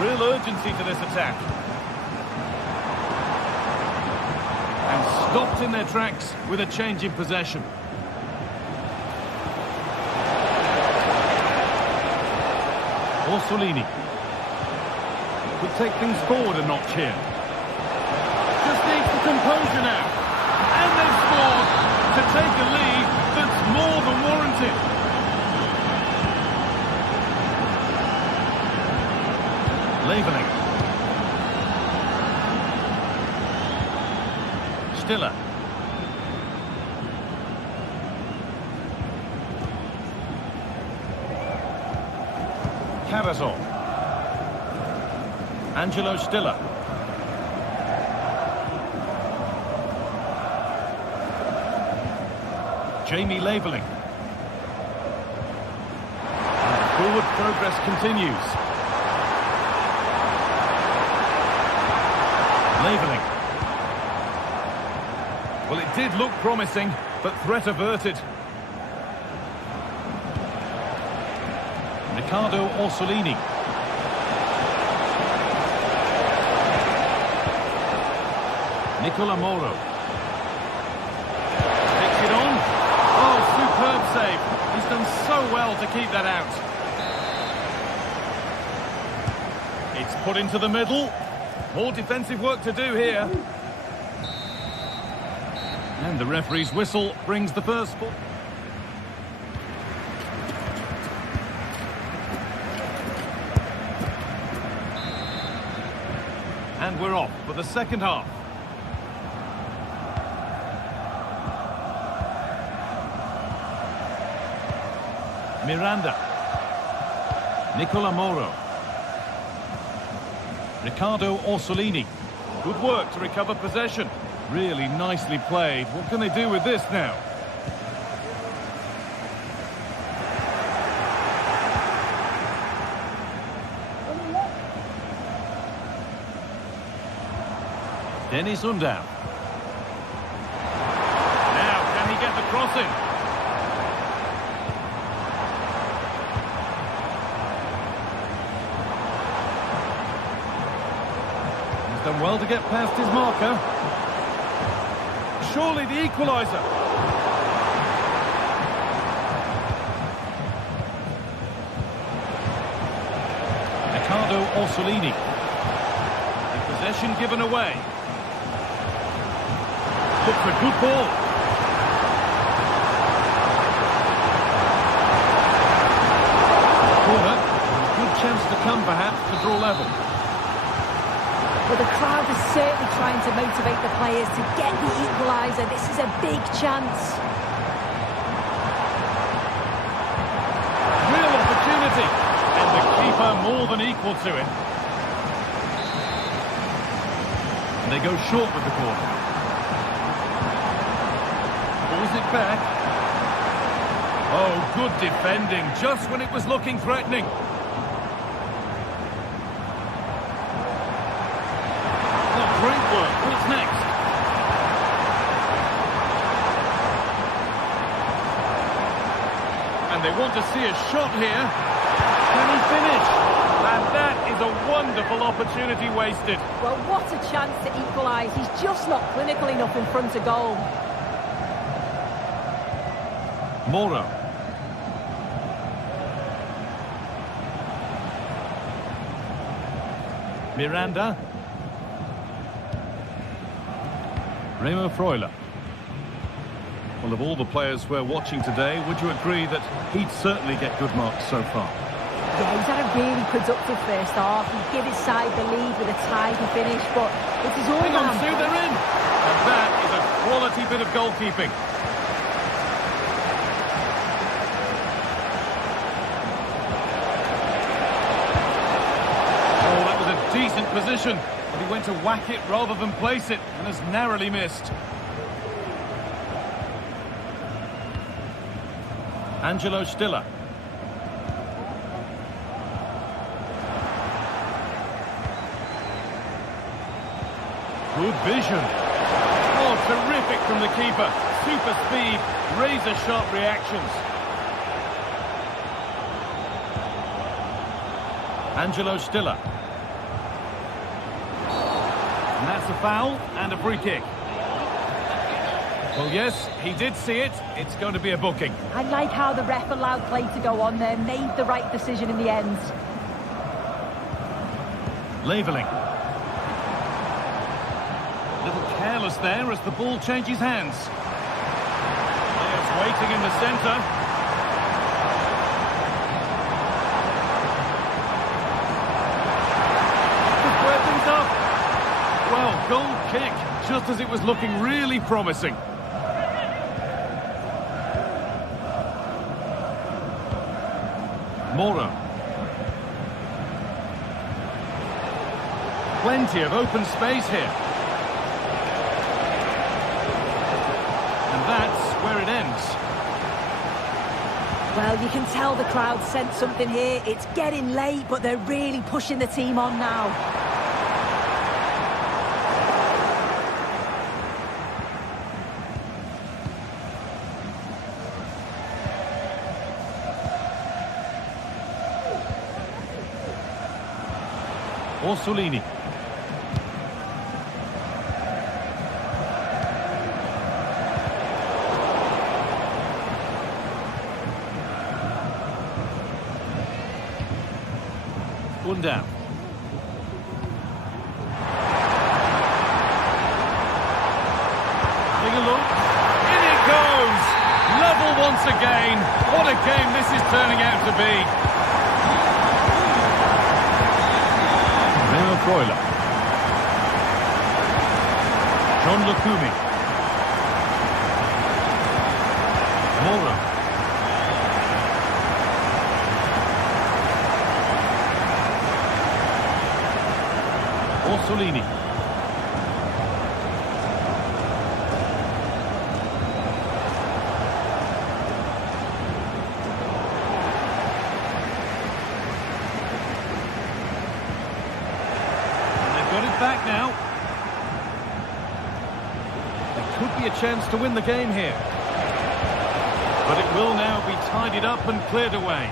real urgency to this attack. And stopped in their tracks with a change in possession. Orsolini could take things forward a notch here. Just needs the composure now. And they've scored to take a lead that's more than warranted. Leveling. Stiller. Carazol. Angelo Stiller. Jamie Leveling. And forward progress continues. Leveling. Well, it did look promising, but threat averted. Riccardo Orsolini. Nicola Moro. Takes it on. Oh, superb save. He's done so well to keep that out. It's put into the middle. More defensive work to do here. And the referee's whistle brings the first ball. And we're off for the second half. Miranda. Nicola Moro. Riccardo Orsolini. Good work to recover possession. Really nicely played. What can they do with this now? Dennis Undav. Now, can he get the cross in? He's done well to get past his marker. Surely the equaliser. Riccardo Orsolini. The possession given away. Looks a good ball. Corner. Good chance to come, perhaps, to draw level. Well, the crowd is certainly trying to motivate the players to get the equaliser. This is a big chance. Real opportunity. And the keeper more than equal to it. And they go short with the corner. Pulls it back. Oh, good defending, just when it was looking threatening. Oh, great work. What's next? And they want to see a shot here. Can he finish? And that is a wonderful opportunity wasted. Well, what a chance to equalise. He's just not clinical enough in front of goal. Moro. Miranda. Remo Freuler. Well, of all the players we're watching today, would you agree that he'd certainly get good marks so far? Yeah, he's had a really productive first half. He gave his side the lead with a tidy finish, but it is all Hang on, Sue, they're in! And that is a quality bit of goalkeeping. Oh, that was a decent position, but he went to whack it rather than place it, and has narrowly missed. Angelo Stiller. Good vision. Oh, terrific from the keeper. Super speed, razor-sharp reactions. Angelo Stiller. And that's a foul and a free kick. Well, yes, he did see it. It's going to be a booking. I like how the ref allowed play to go on there, made the right decision in the end. Leveling. Little careless there as the ball changes hands. Players waiting in the centre. To square things up. Well, goal kick, just as it was looking really promising. Moro. Plenty of open space here. And that's where it ends. Well, you can tell the crowd sensed something here. It's getting late, but they're really pushing the team on now. Orsolini. Down. Take a look. In it goes! Level once again. What a game this is turning out to be. Memo Freuler. John Lukumi. Moro. Orsolini. They've got it back now. There could be a chance to win the game here. But it will now be tidied up and cleared away.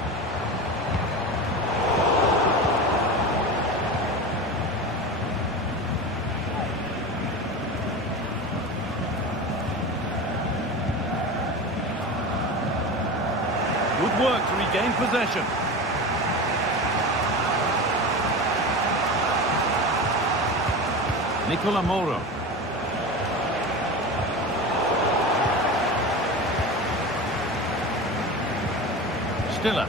Good work to regain possession. Nicola Moro. Stiller.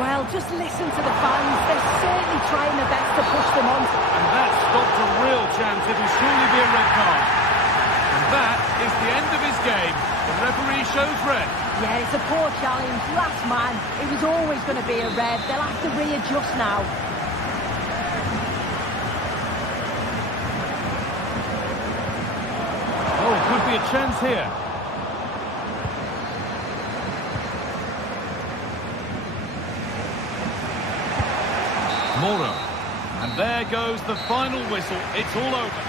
Well, just listen to the fans. They're certainly trying their best to push them on. And that stopped a real chance. It will surely be a red card. And that is the end of his game. The referee shows red. Yeah, it's a poor challenge. Last man. It was always going to be a red. They'll have to readjust now. Oh, could be a chance here. Moro. And there goes the final whistle. It's all over.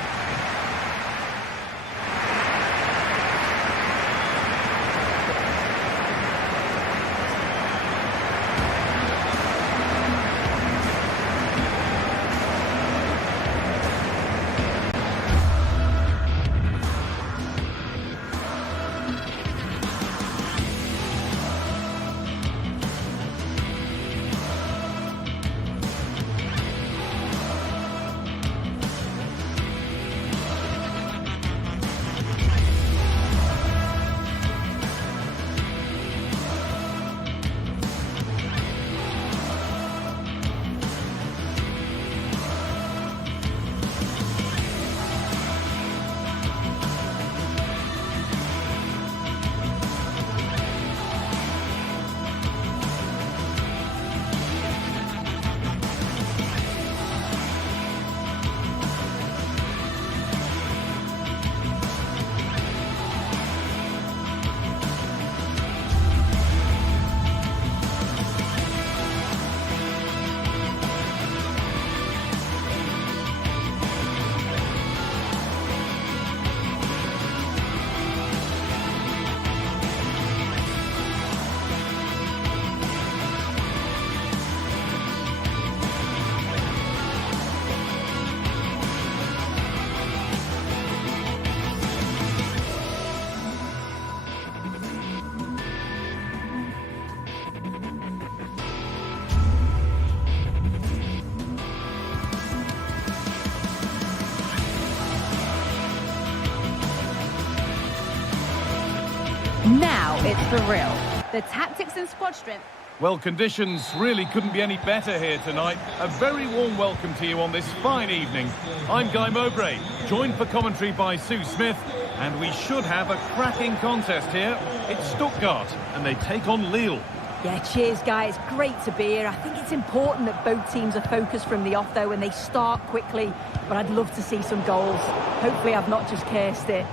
it's for real. The tactics and squad strength. Well, conditions really couldn't be any better here tonight. A very warm welcome to you on this fine evening. I'm Guy Mowbray, joined for commentary by Sue Smith, and we should have a cracking contest here. It's Stuttgart, and they take on Lille. Yeah, cheers, guys. Great to be here. I think it's important that both teams are focused from the off, though, and they start quickly. But I'd love to see some goals. Hopefully I've not just cursed it.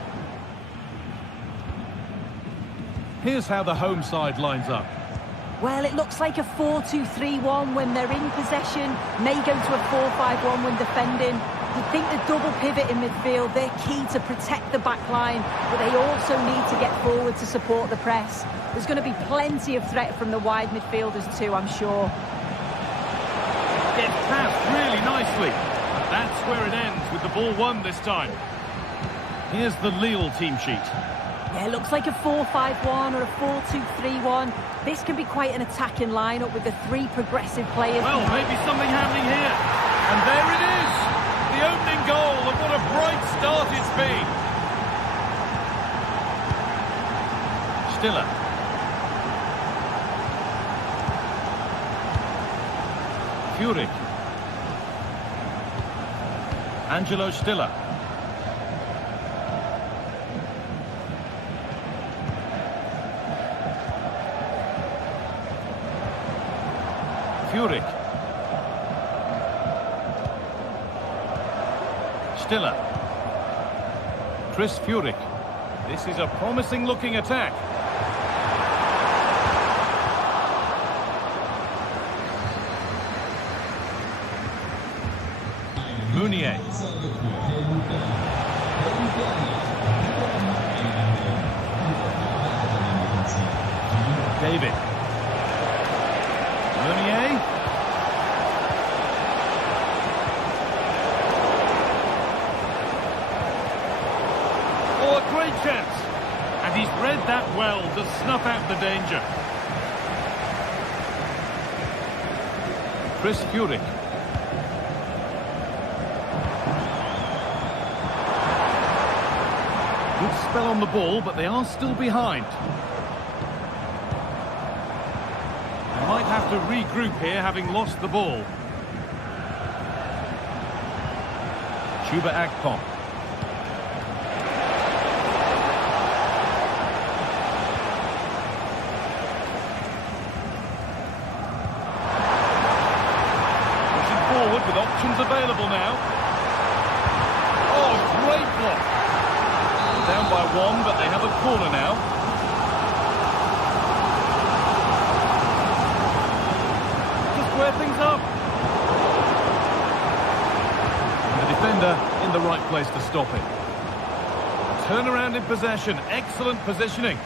Here's how the home side lines up. Well, it looks like a 4-2-3-1 when they're in possession. May go to a 4-5-1 when defending. You think the double pivot in midfield, they're key to protect the back line, but they also need to get forward to support the press. There's going to be plenty of threat from the wide midfielders too, I'm sure. Gets passed really nicely. And that's where it ends, with the ball won this time. Here's the Lille team sheet. Yeah, it looks like a 4-5-1 or a 4-2-3-1. This can be quite an attacking lineup with the three progressive players. Well, maybe something happening here. And there it is! The opening goal, and what a bright start it's been. Stiller. Furyk. Angelo Stiller. Furyk. Stiller. Chris Furyk. This is a promising looking attack. Meunier. David. Meunier. Oh, a great chance. And he's read that well to snuff out the danger. Chris Furyk. Good spell on the ball, but they are still behind. They might have to regroup here, having lost the ball. Chuba Akpom. Pushing forward with options available now. Oh, great block. Down by one, but they have a corner now. Just square things up. The defender in the right place to stop it. Turnaround in possession. Excellent positioning.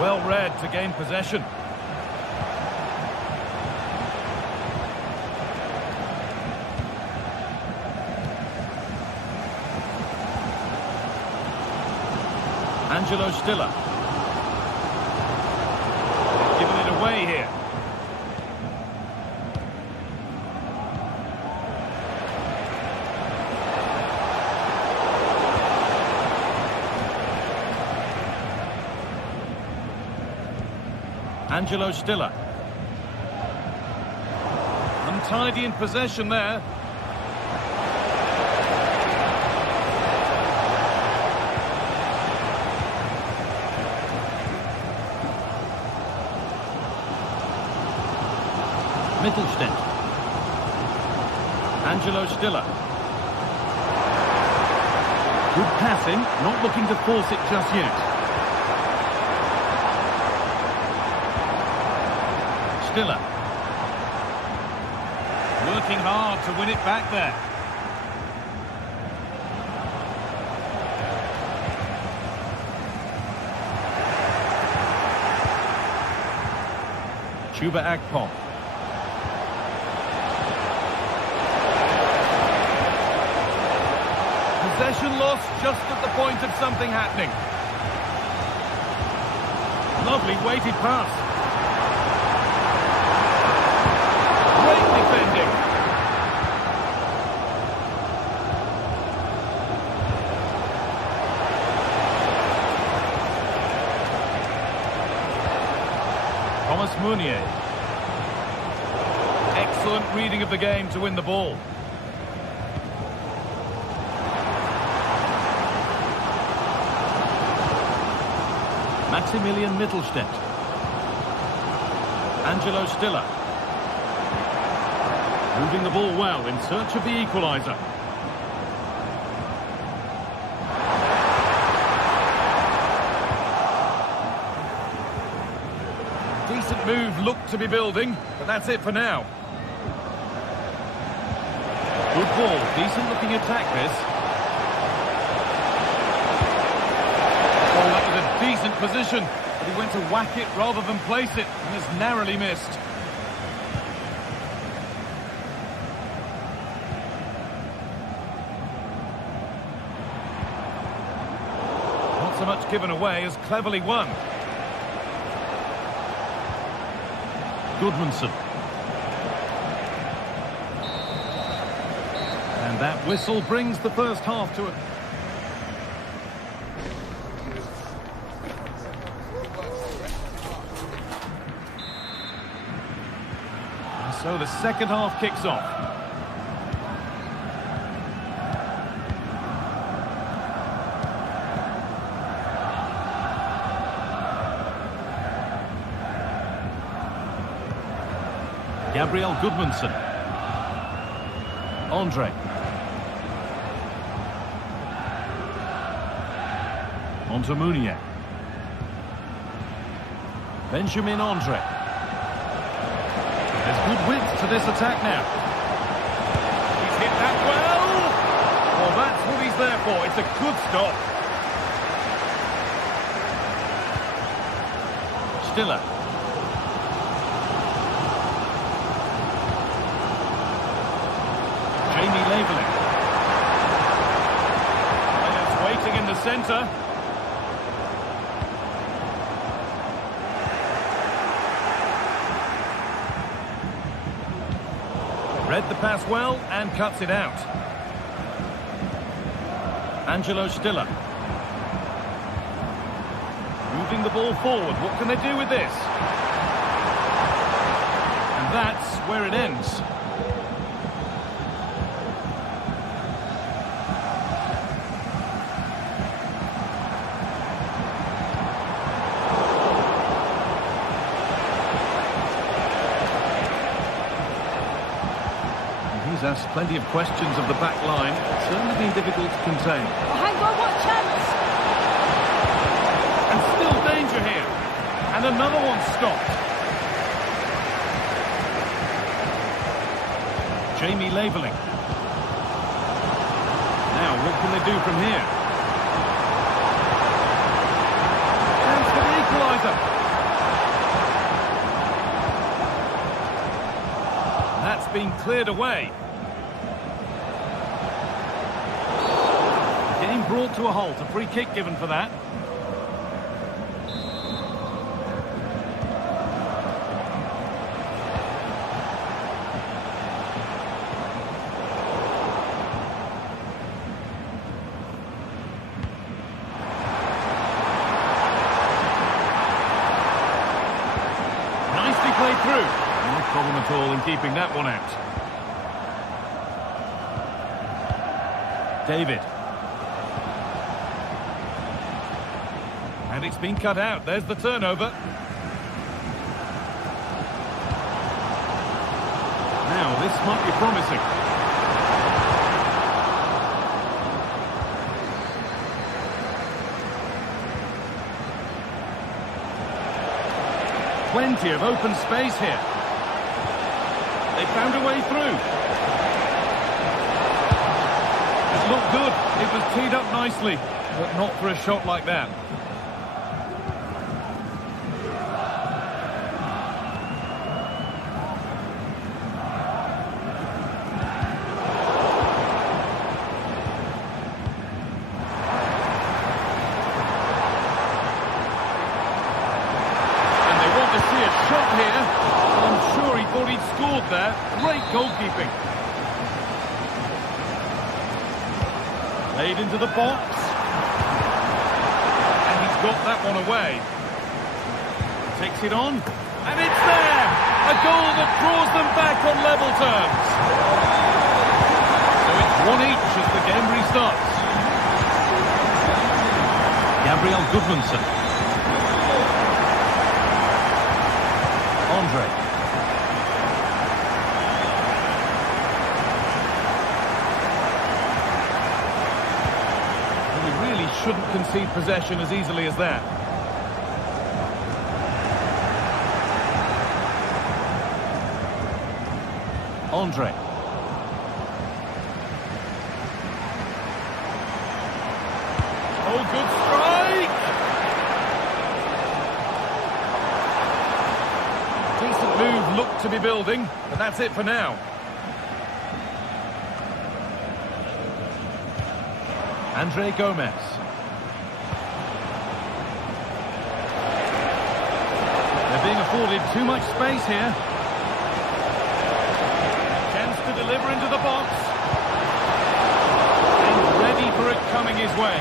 Well read to gain possession. Angelo Stiller. Giving it away here. Angelo Stiller. Untidy in possession there. Mittelstädt. Angelo Stiller. Good passing, not looking to force it just yet. Stiller. Working hard to win it back there. Chuba Akpom. Possession lost just at the point of something happening. Lovely weighted pass. Great defending. Meunier. Excellent reading of the game to win the ball. Maximilian Mittelstädt. Angelo Stiller. Moving the ball well in search of the equaliser. Decent move looked to be building, but that's it for now. Good ball, decent looking attack this. Oh, that was a decent position, but he went to whack it rather than place it, and has narrowly missed. Not so much given away as cleverly won. Goodmanson. And that whistle brings the first half to a... And so the second half kicks off. Gabriel Goodmanson. Andre. Onto Meunier. Benjamin Andre. There's good width to this attack now. He's hit that well. Well, that's what he's there for. It's a good stop. Stiller. Labeling. And it's waiting in the centre. Read the pass well and cuts it out. Angelo Stiller. Moving the ball forward. What can they do with this? And that's where it ends. Asked plenty of questions of the back line. It's certainly been difficult to contain. Oh, hang on, what chance? And still danger here. And another one stopped. Jamie Labeling. Now, what can they do from here? Chance for the equaliser. That's been cleared away. Game brought to a halt, a free kick given for that. Nicely played through. No problem at all in keeping that one out. David. And it's been cut out. There's the turnover. Now, this might be promising. Plenty of open space here. They found a way through. It looked good. It was teed up nicely, but not for a shot like that. There. Great goalkeeping. Played into the box. And he's got that one away. Takes it on. And it's there! A goal that draws them back on level terms. So it's 1 each as the game restarts. Gabriel Goodmanson. Andre. And we really shouldn't concede possession as easily as that. Andre. Oh, good strike! Decent move looked to be building, but that's it for now. Andre Gomez. They're being afforded too much space here. Chance to deliver into the box. And ready for it coming his way.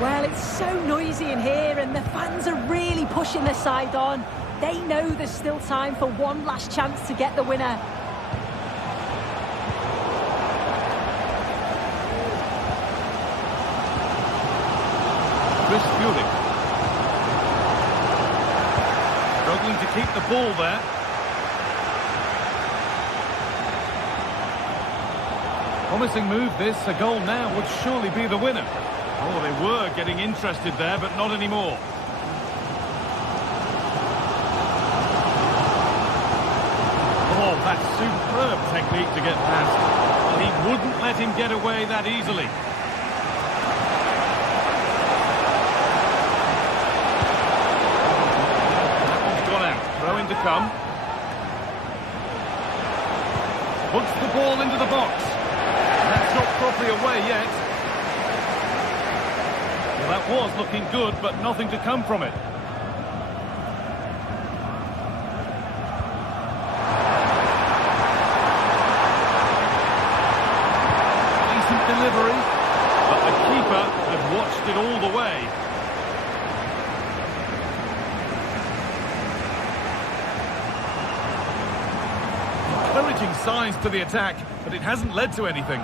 Well, it's so noisy in here and the fans are really pushing their side on. They know there's still time for one last chance to get the winner. Chris Fury. Struggling to keep the ball there. Promising move this. A goal now would surely be the winner. Oh, they were getting interested there, but not anymore. Oh, that's superb technique to get past. Well, he wouldn't let him get away that easily. That one's gone out. Throw in to come. Puts the ball into the box. That's not properly away yet. That was looking good, but nothing to come from it. Decent delivery, but the keeper had watched it all the way. Encouraging signs to the attack, but it hasn't led to anything.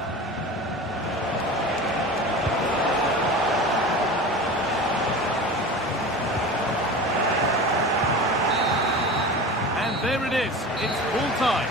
There it is. It's full time.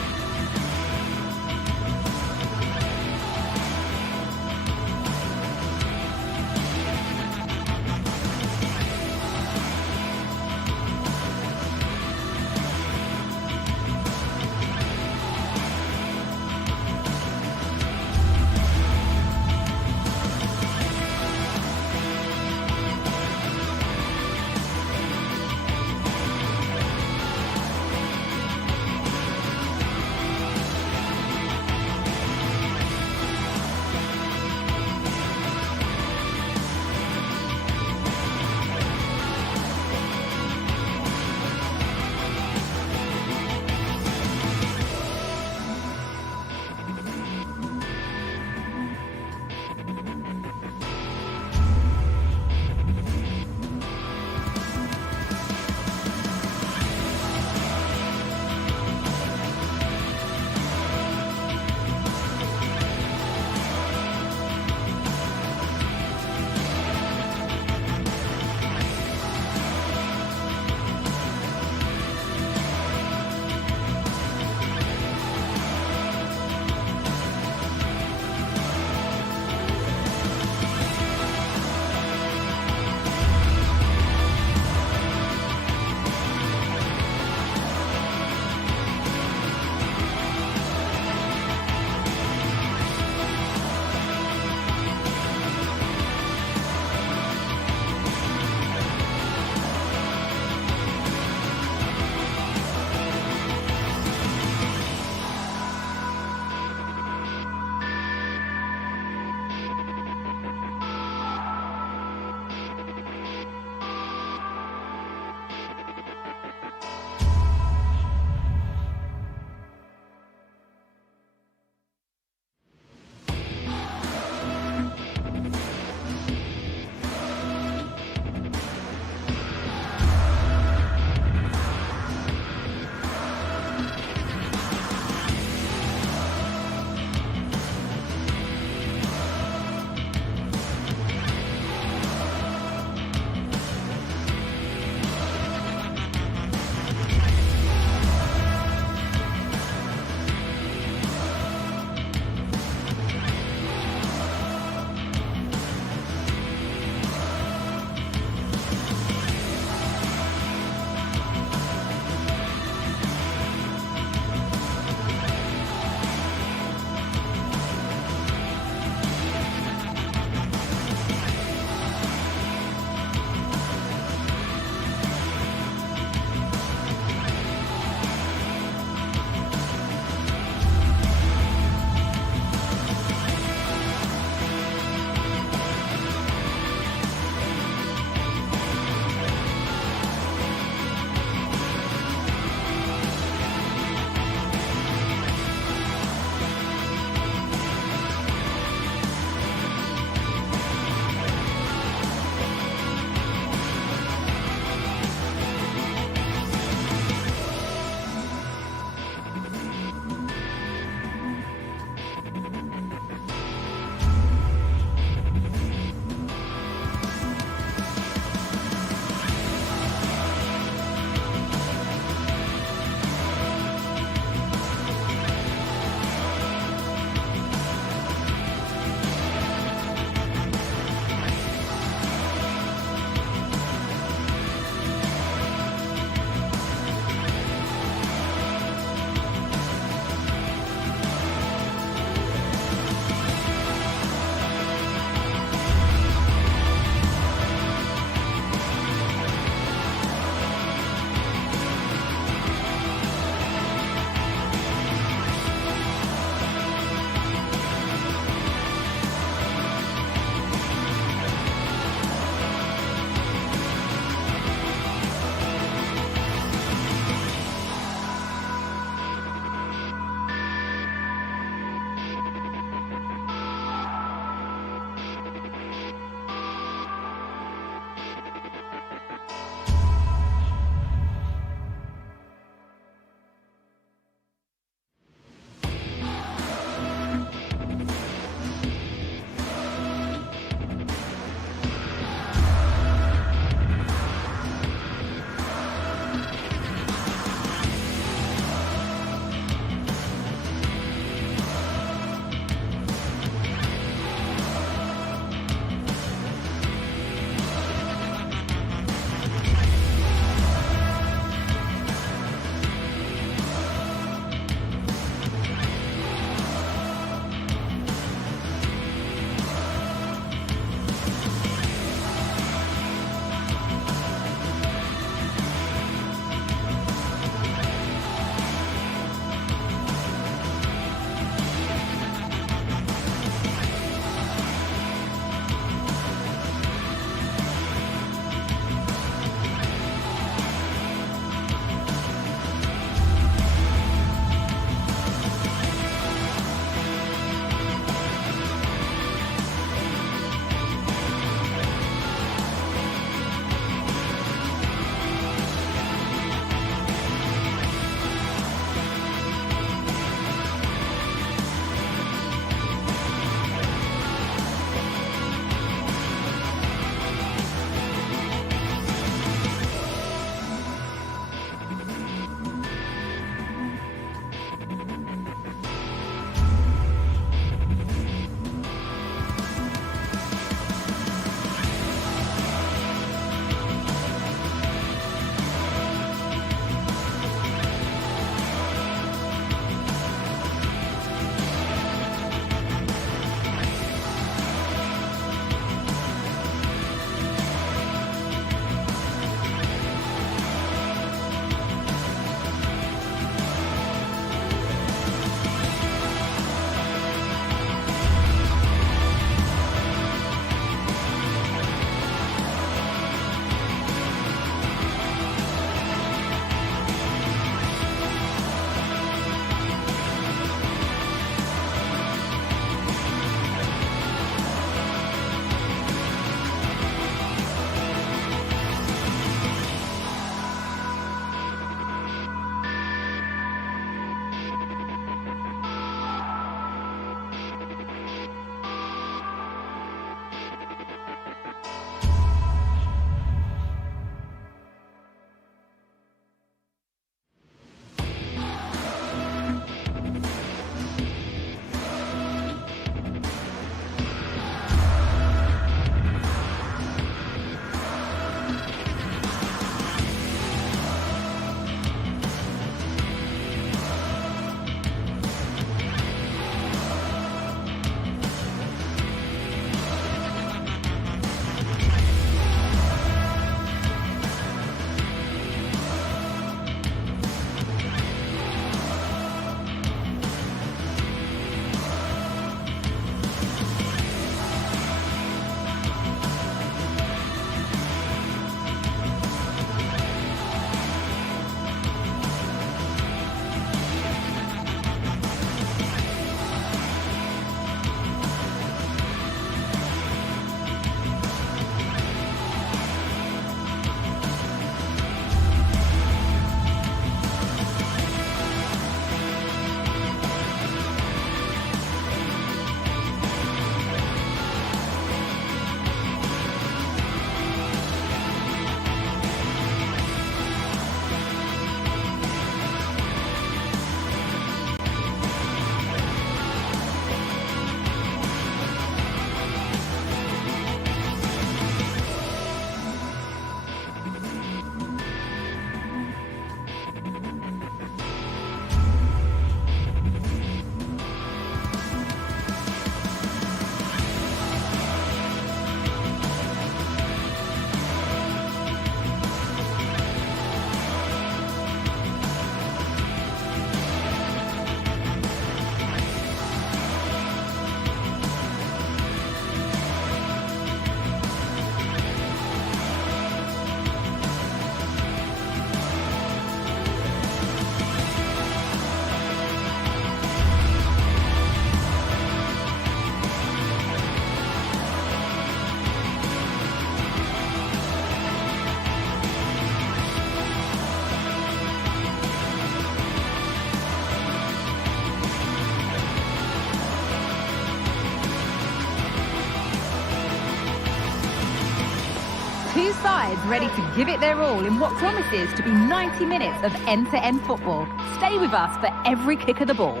Both sides ready to give it their all in what promises to be 90 minutes of end-to-end football. Stay with us for every kick of the ball.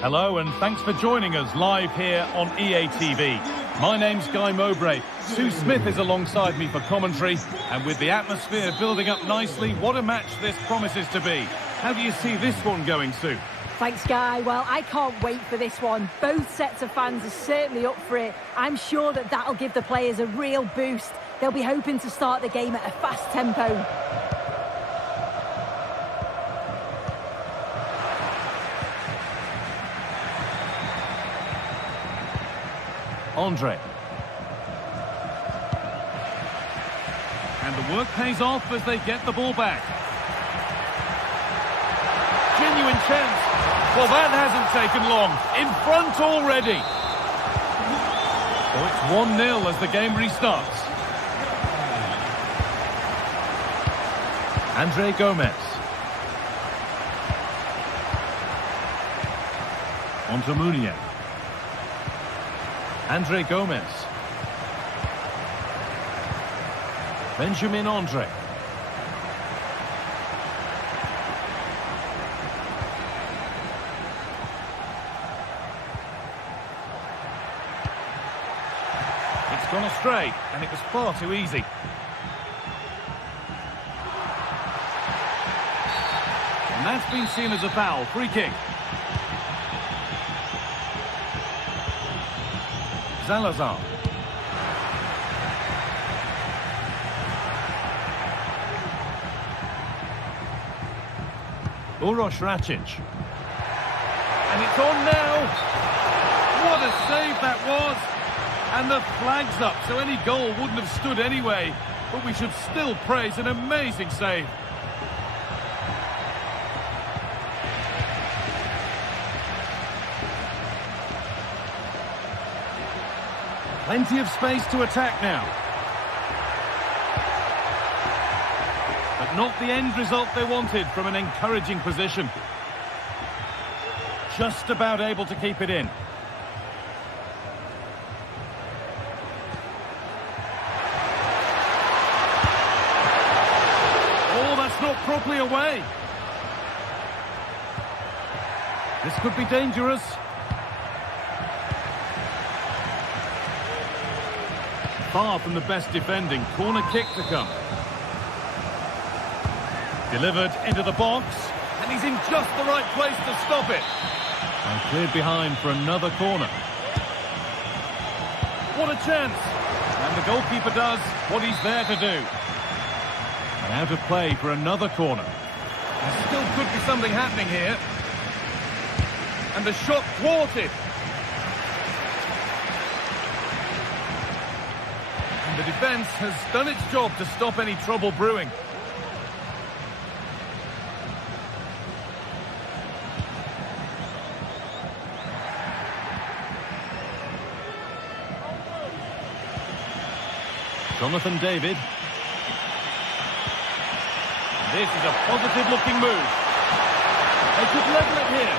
Hello and thanks for joining us live here on EA TV. My name's Guy Mowbray. Sue Smith is alongside me for commentary, and with the atmosphere building up nicely, what a match this promises to be. How do you see this one going, Sue? Thanks, Guy. Well, I can't wait for this one. Both sets of fans are certainly up for it. I'm sure that that'll give the players a real boost. They'll be hoping to start the game at a fast tempo. Andre. And the work pays off as they get the ball back. Genuine chance. Well, that hasn't taken long. In front already. So it's 1-0 as the game restarts. Andre Gomez. On to Munier. Andre Gomez. Benjamin Andre. It's gone astray, and it was far too easy. And that's been seen as a foul. Free kick. Salazar. Uroš Račić. And it's on now. What a save that was. And the flag's up, so any goal wouldn't have stood anyway. But we should still praise an amazing save. Plenty of space to attack now. But not the end result they wanted from an encouraging position. Just about able to keep it in. Oh, that's not properly away. This could be dangerous. Far from the best defending. Corner kick to come. Delivered into the box. And he's in just the right place to stop it. And cleared behind for another corner. What a chance. And the goalkeeper does what he's there to do. And out of play for another corner. There still could be something happening here. And the shot thwarted. The defence has done its job to stop any trouble brewing. Jonathan David. This is a positive-looking move. They could level it here.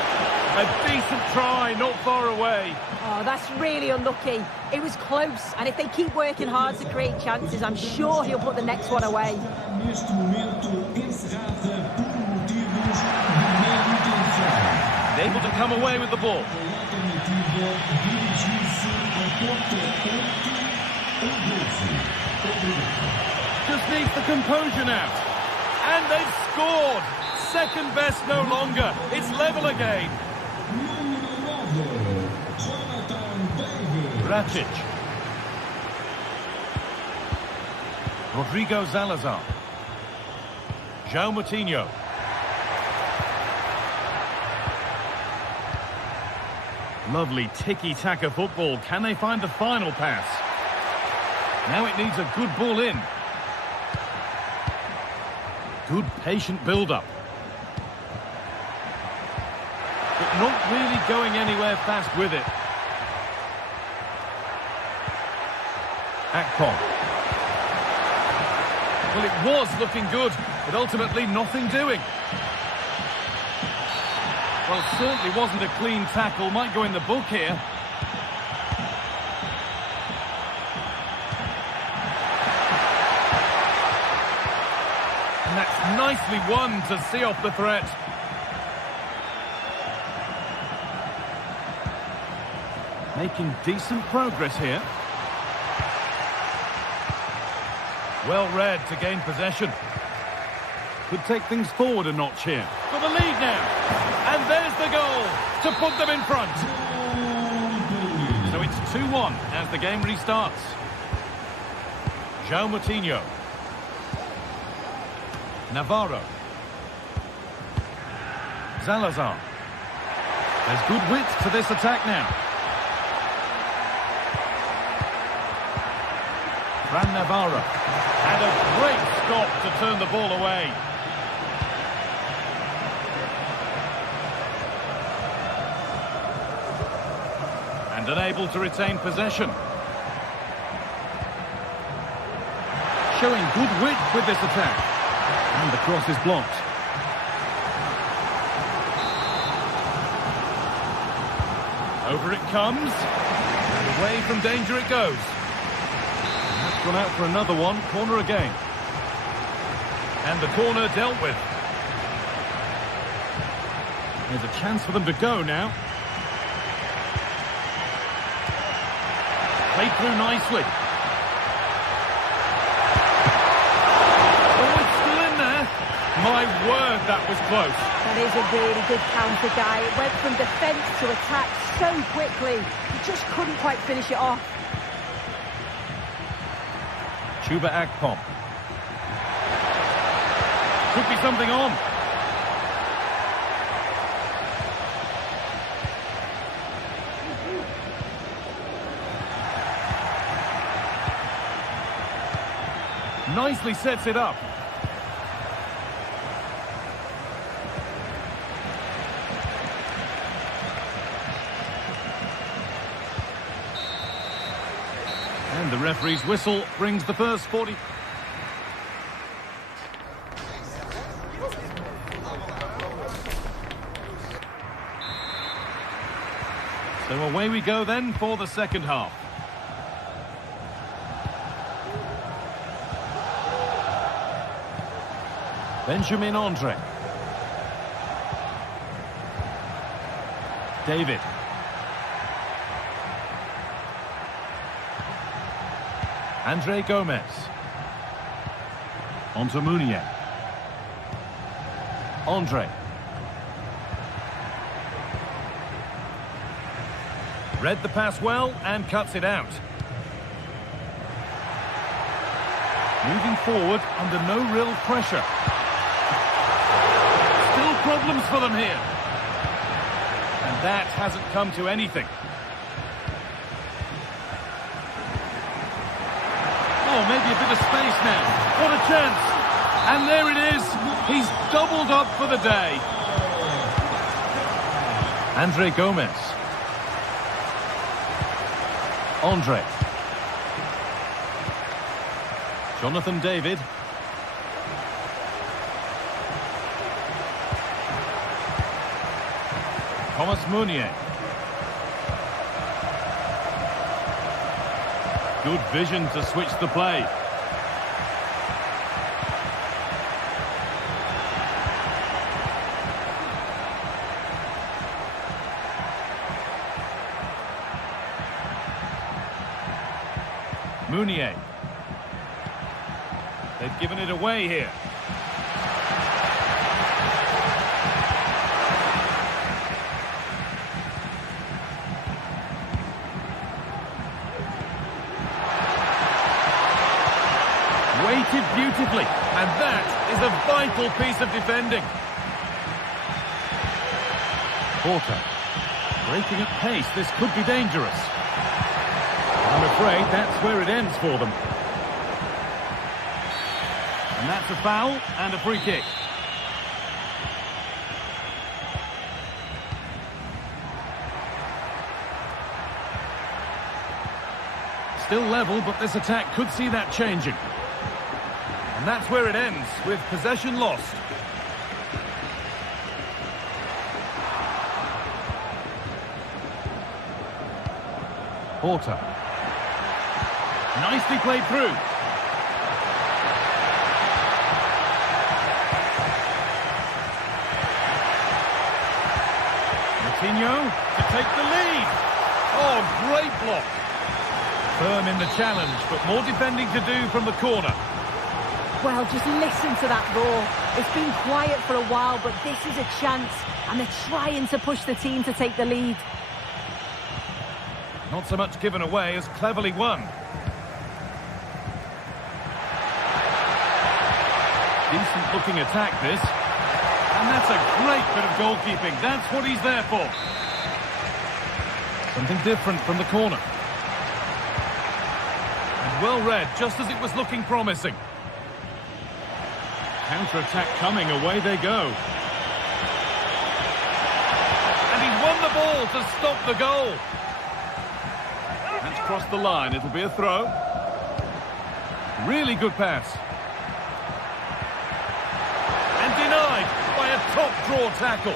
A decent try, not far away. Oh, that's really unlucky. It was close, and if they keep working hard to create chances, I'm sure he'll put the next one away. Able to come away with the ball. Just needs the composure now. And they've scored. Second best no longer. It's level again. Račić. Rodrigo Salazar. João Moutinho. Lovely tiki-taka football. Can they find the final pass? Now it needs a good ball in. Good patient build-up. But not really going anywhere fast with it. Akpom. Well, it was looking good, but ultimately nothing doing. Well, certainly wasn't a clean tackle. Might go in the book here. nicely won to see off the threat. Making decent progress here. Well read to gain possession. Could take things forward a notch here. For the lead now. And there's the goal to put them in front. So it's 2-1 as the game restarts. João Moutinho. Navarro. Salazar. There's good width to this attack now. Fran Navarro. And a great stop to turn the ball away. And unable to retain possession. Showing good width with this attack. And the cross is blocked. Over it comes. And away from danger it goes. And that's gone out for another one. Corner again. And the corner dealt with. There's a chance for them to go now. Played through nicely. Oh, it's still in there. My word, that was close. That is a really good counter, Guy. It went from defence to attack so quickly. He just couldn't quite finish it off. Chuba Akpom. Could be something on. Nicely sets it up. And the referee's whistle brings the first 40. So away we go then for the second half. Benjamin Andre. David. Andre Gomez. Onto Mounier. Andre. Read the pass well and cuts it out. Moving forward under no real pressure. Still problems for them here. And that hasn't come to anything. Oh, maybe a bit of space now. What a chance. And there it is. He's doubled up for the day. Andre Gomez. Andre. Jonathan David. Thomas Mounier. Good vision to switch the play. Mounier. They've given it away here. Weighted beautifully, and that is a vital piece of defending. Porter. Breaking at pace, this could be dangerous. I'm afraid that's where it ends for them. And that's a foul and a free kick. Still level, but this attack could see that changing. And that's where it ends, with possession lost. Porter. Nicely played through. Coutinho to take the lead. Oh, great block. Firm in the challenge, but more defending to do from the corner. Well, just listen to that roar. It's been quiet for a while, but this is a chance, and they're trying to push the team to take the lead. Not so much given away as cleverly won. Decent looking attack, this. And that's a great bit of goalkeeping. That's what he's there for. Something different from the corner. And well read, just as it was looking promising. Counter-attack coming, away they go. And he's won the ball to stop the goal. That's crossed the line, it'll be a throw. Really good pass. And denied by a top-draw tackle.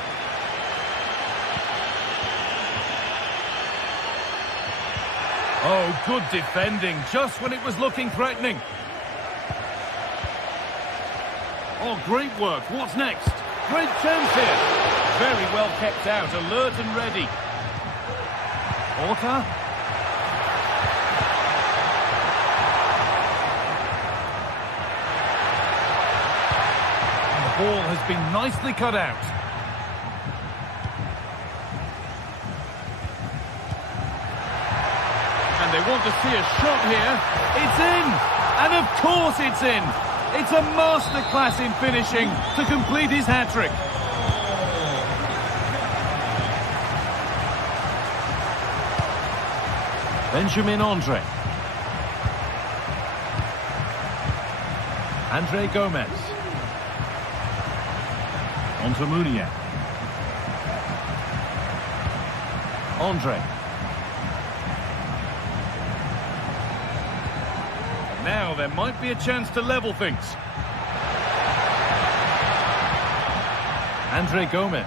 Oh, good defending, just when it was looking threatening. Oh, great work. What's next? Great chance here. Very well kept out, alert and ready. Orta. And the ball has been nicely cut out. And they want to see a shot here. It's in! And of course it's in! It's a masterclass in finishing to complete his hat-trick. Benjamin Andre. Andre Gomez. On to Munier. Andre. Now there might be a chance to level things. Andre Gomez.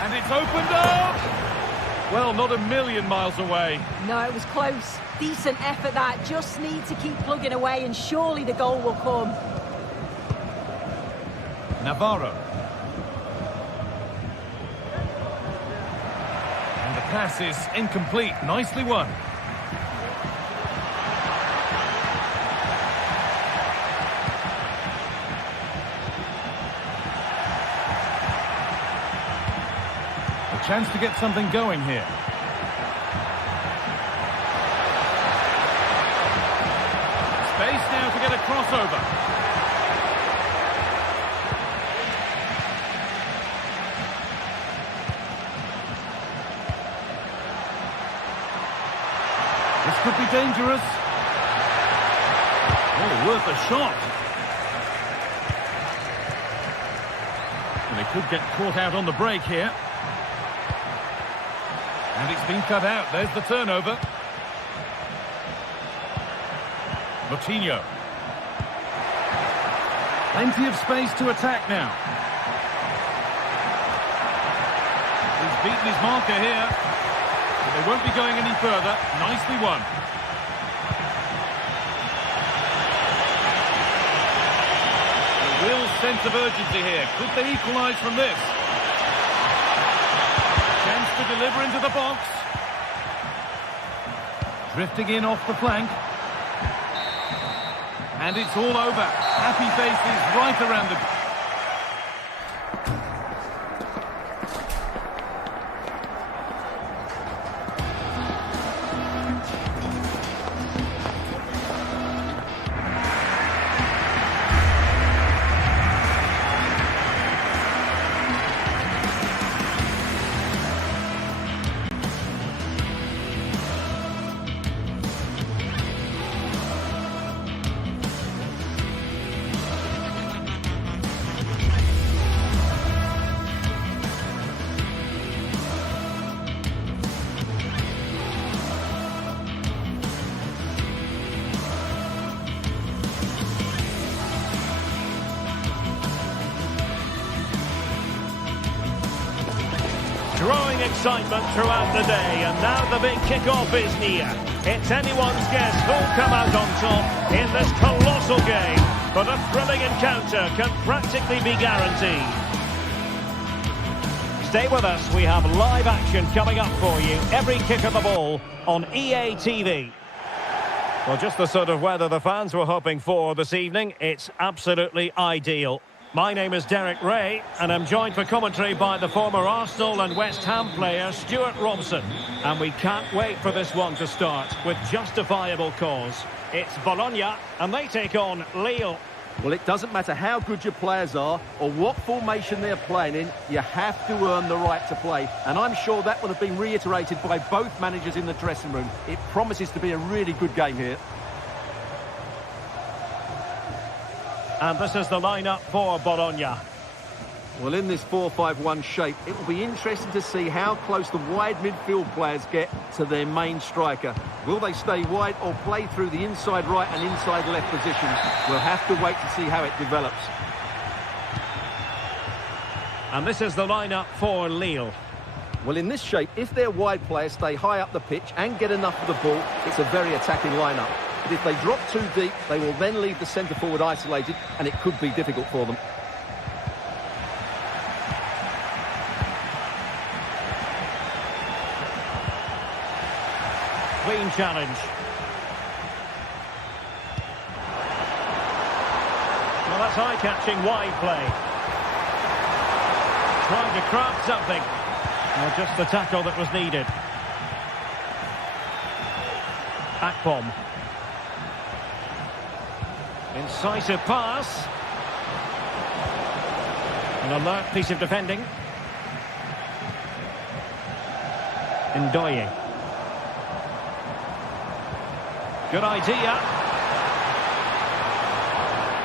And it's opened up! Well, not a million miles away. No, it was close. Decent effort that. Just need to keep plugging away and surely the goal will come. Navarro. And the pass is incomplete. Nicely won. Chance to get something going here. Space now to get a crossover. This could be dangerous. Oh, worth a shot. And they could get caught out on the break here. And it's been cut out. There's the turnover. Coutinho. Plenty of space to attack now. He's beaten his marker here. But they won't be going any further. Nicely won. A real sense of urgency here. Could they equalise from this? Chance to deliver into the box. Drifting in off the flank. And it's all over. Happy faces right around the... Growing excitement throughout the day, and now the big kick-off is near. It's anyone's guess who'll come out on top in this colossal game, but a thrilling encounter can practically be guaranteed. Stay with us. We have live action coming up for you. Every kick of the ball on EA TV. Well, just the sort of weather the fans were hoping for this evening. It's absolutely ideal. My name is Derek Ray, and I'm joined for commentary by the former Arsenal and West Ham player Stuart Robson. And we can't wait for this one to start with justifiable cause. It's Bologna, and they take on Lille. Well, it doesn't matter how good your players are or what formation they're playing in, you have to earn the right to play. And I'm sure that would have been reiterated by both managers in the dressing room. It promises to be a really good game here. And this is the lineup for Bologna. Well, in this 4-5-1 shape, it will be interesting to see how close the wide midfield players get to their main striker. Will they stay wide or play through the inside right and inside left positions? We'll have to wait to see how it develops. And this is the lineup for Lille. Well, in this shape, if their wide players stay high up the pitch and get enough of the ball, it's a very attacking lineup. But if they drop too deep, they will then leave the centre forward isolated, and it could be difficult for them. Clean challenge. Well, that's eye-catching wide play. Trying to craft something. Well, just the tackle that was needed. Akpom. Incisive pass. An alert piece of defending. Ndoye. Good idea.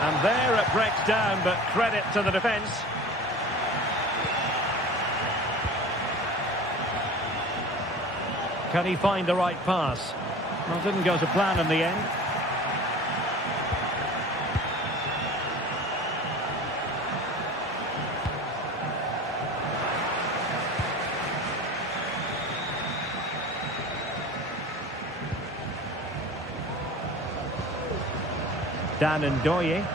And there it breaks down, but credit to the defence. Can he find the right pass? Well, didn't go to plan in the end. Dan Ndoye.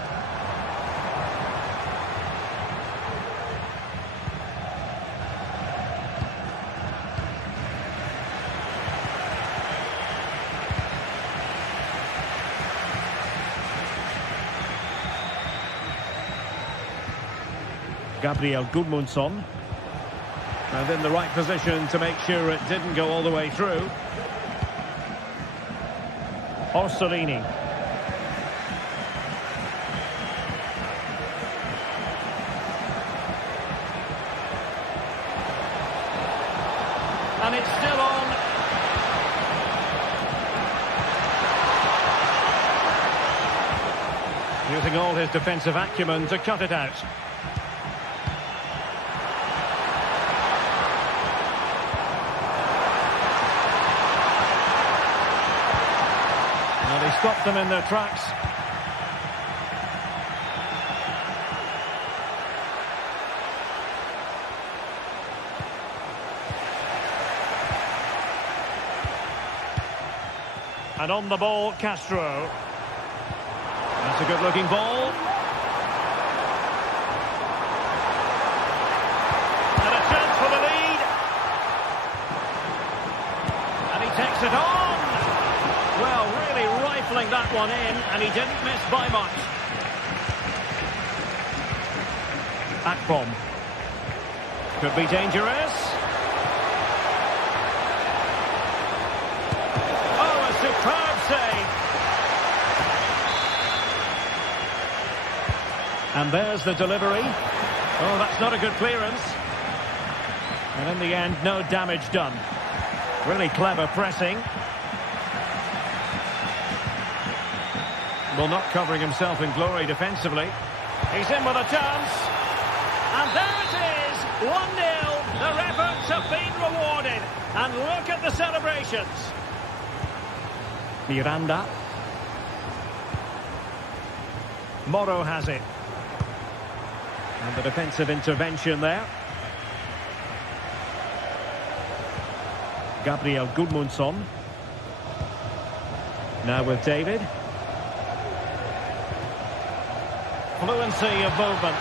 Gabriel Gudmundsson. And in the right position to make sure it didn't go all the way through. Orsolini. And it's still on. Using all his defensive acumen to cut it out. Well, he stopped them in their tracks. And on the ball, Castro. That's a good-looking ball. And a chance for the lead. And he takes it on. Well, really rifling that one in, and he didn't miss by much. Akpom. Could be dangerous. Superb save. And there's the delivery. Oh, that's not a good clearance. And in the end, no damage done. Really clever pressing. Well, not covering himself in glory defensively. He's in with a chance. And there it is, 1-0. Their efforts have been rewarded. And look at the celebrations. Miranda. Moro has it. And the defensive intervention there. Gabriel Gudmundsson. Now with David. Fluency of movement.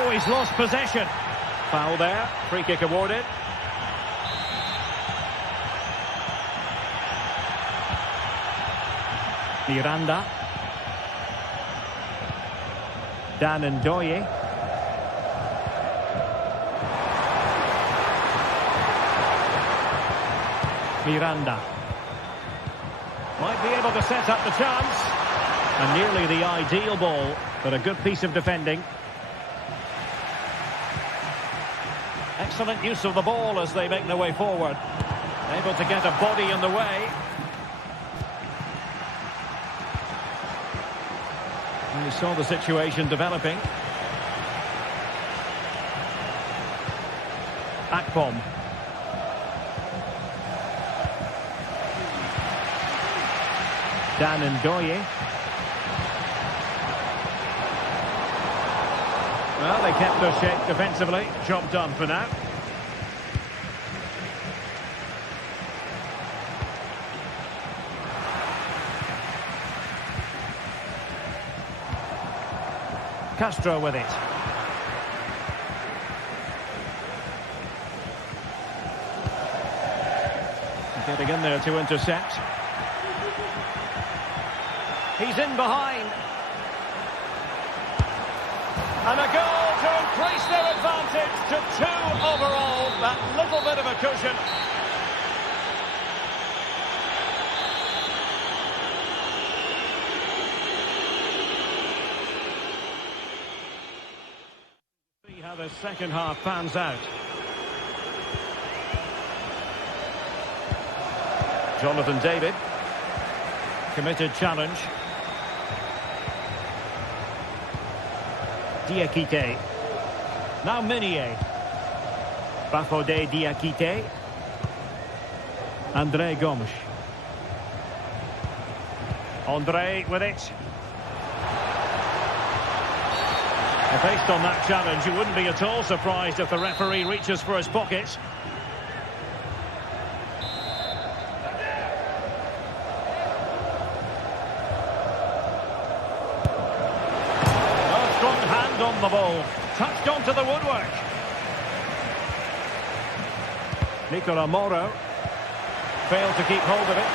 Oh, he's lost possession. Foul there. Free kick awarded. Miranda. Dan Ndoye. Miranda. Might be able to set up the chance. And nearly the ideal ball, but a good piece of defending. Excellent use of the ball as they make their way forward. Able to get a body in the way. And he saw the situation developing. Akpom. Dan Ndoye. Well, they kept their shape defensively. Job done for now. Castro with it. Getting in there to intercept. He's in behind. And a goal to increase their advantage to 2 overall. That little bit of a cushion. See how the second half pans out. Jonathan David. Committed challenge. Diakite. Now Meunier. Bafodé Diakite. André Gomes. André with it. And based on that challenge, you wouldn't be at all surprised if the referee reaches for his pockets. On the ball, touched onto the woodwork. Nicola Moro failed to keep hold of it.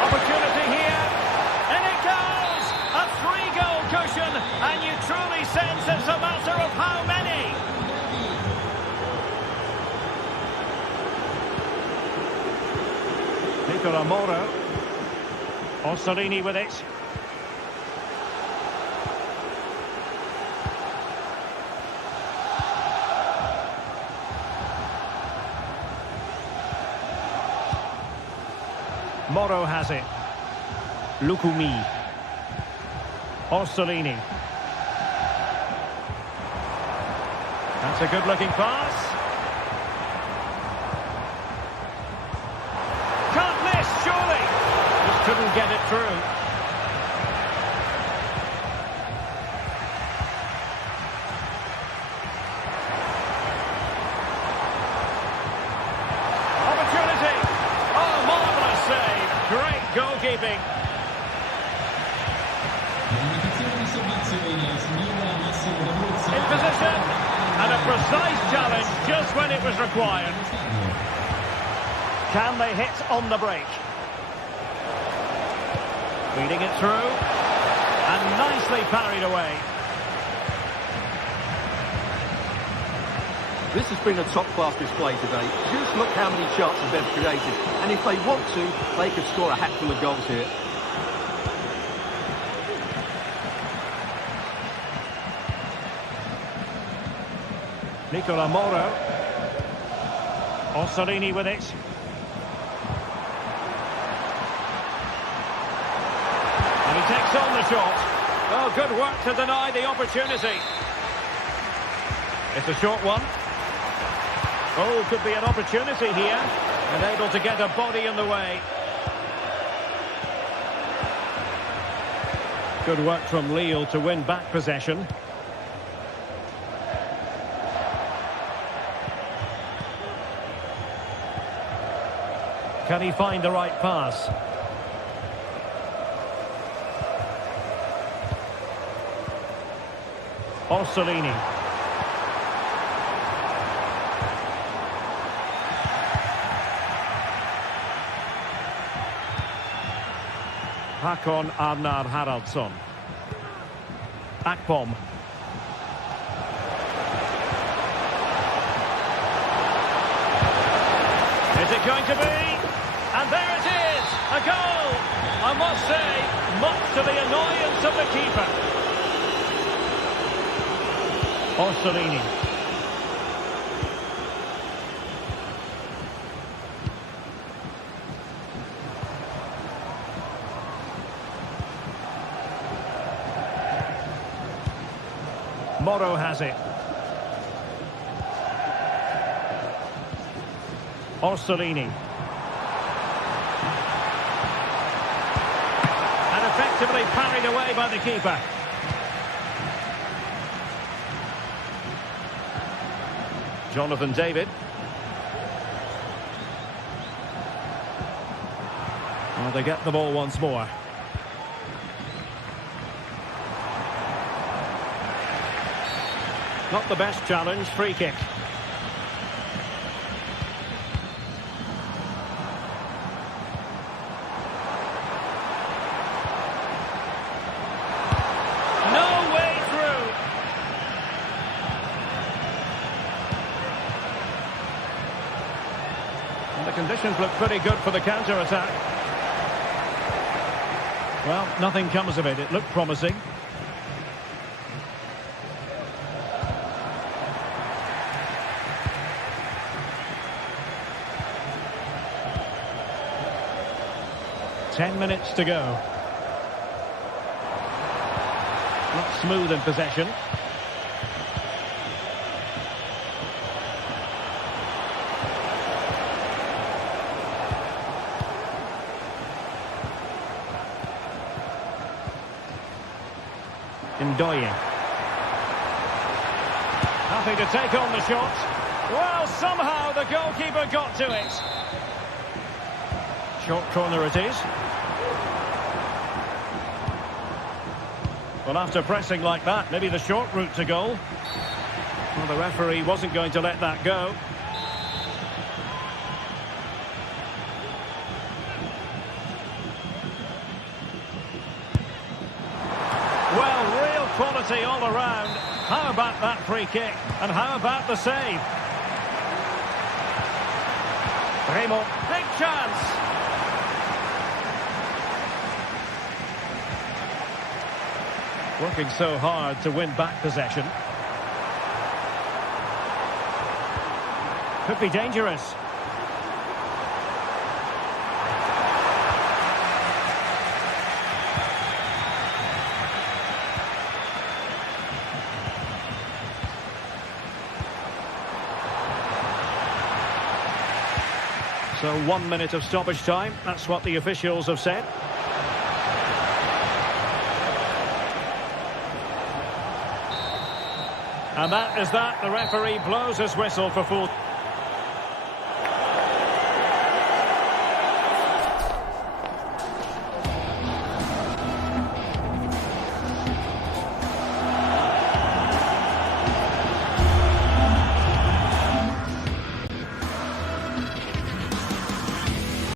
Opportunity here, and it goes! A 3-goal cushion, and you truly sense it's a matter of how many. Nicola Moro. Orsolini with it. Moro has it. Lukumi. Orsolini. That's a good-looking pass. Can't miss, surely. Just couldn't get it through. Goalkeeping. In position, and a precise challenge just when it was required. Can they hit on the break? Feeding it through, and nicely parried away. This has been a top-class display today. Just look how many chances they've created. And if they want to, they could score a hatful of goals here. Nicola Moro. Orsolini with it. And he takes on the shot. Oh, good work to deny the opportunity. It's a short one. Oh, could be an opportunity here. And able to get a body in the way. Good work from Lille to win back possession. Can he find the right pass? Orsolini. Hakon Arnar Haraldsson. Akpom. Is it going to be? And there it is! A goal! I must say, much to the annoyance of the keeper. Orsolini. Moro has it. Orsolini. And effectively parried away by the keeper. Jonathan David. Well, they get the ball once more. Not the best challenge, free kick. No way through. And the conditions look pretty good for the counter-attack. Well, nothing comes of it. It looked promising. Ten minutes to go. Not smooth in possession. Ndoye. Happy to take on the shot. Well, somehow the goalkeeper got to it. Short corner it is. Well, after pressing like that, maybe the short route to goal. Well, the referee wasn't going to let that go. Well, real quality all around. How about that free kick? And how about the save? Remo, big chance. Working so hard to win back possession. Could be dangerous. So 1 minute of stoppage time. That's what the officials have said. And that is that. The referee blows his whistle for full.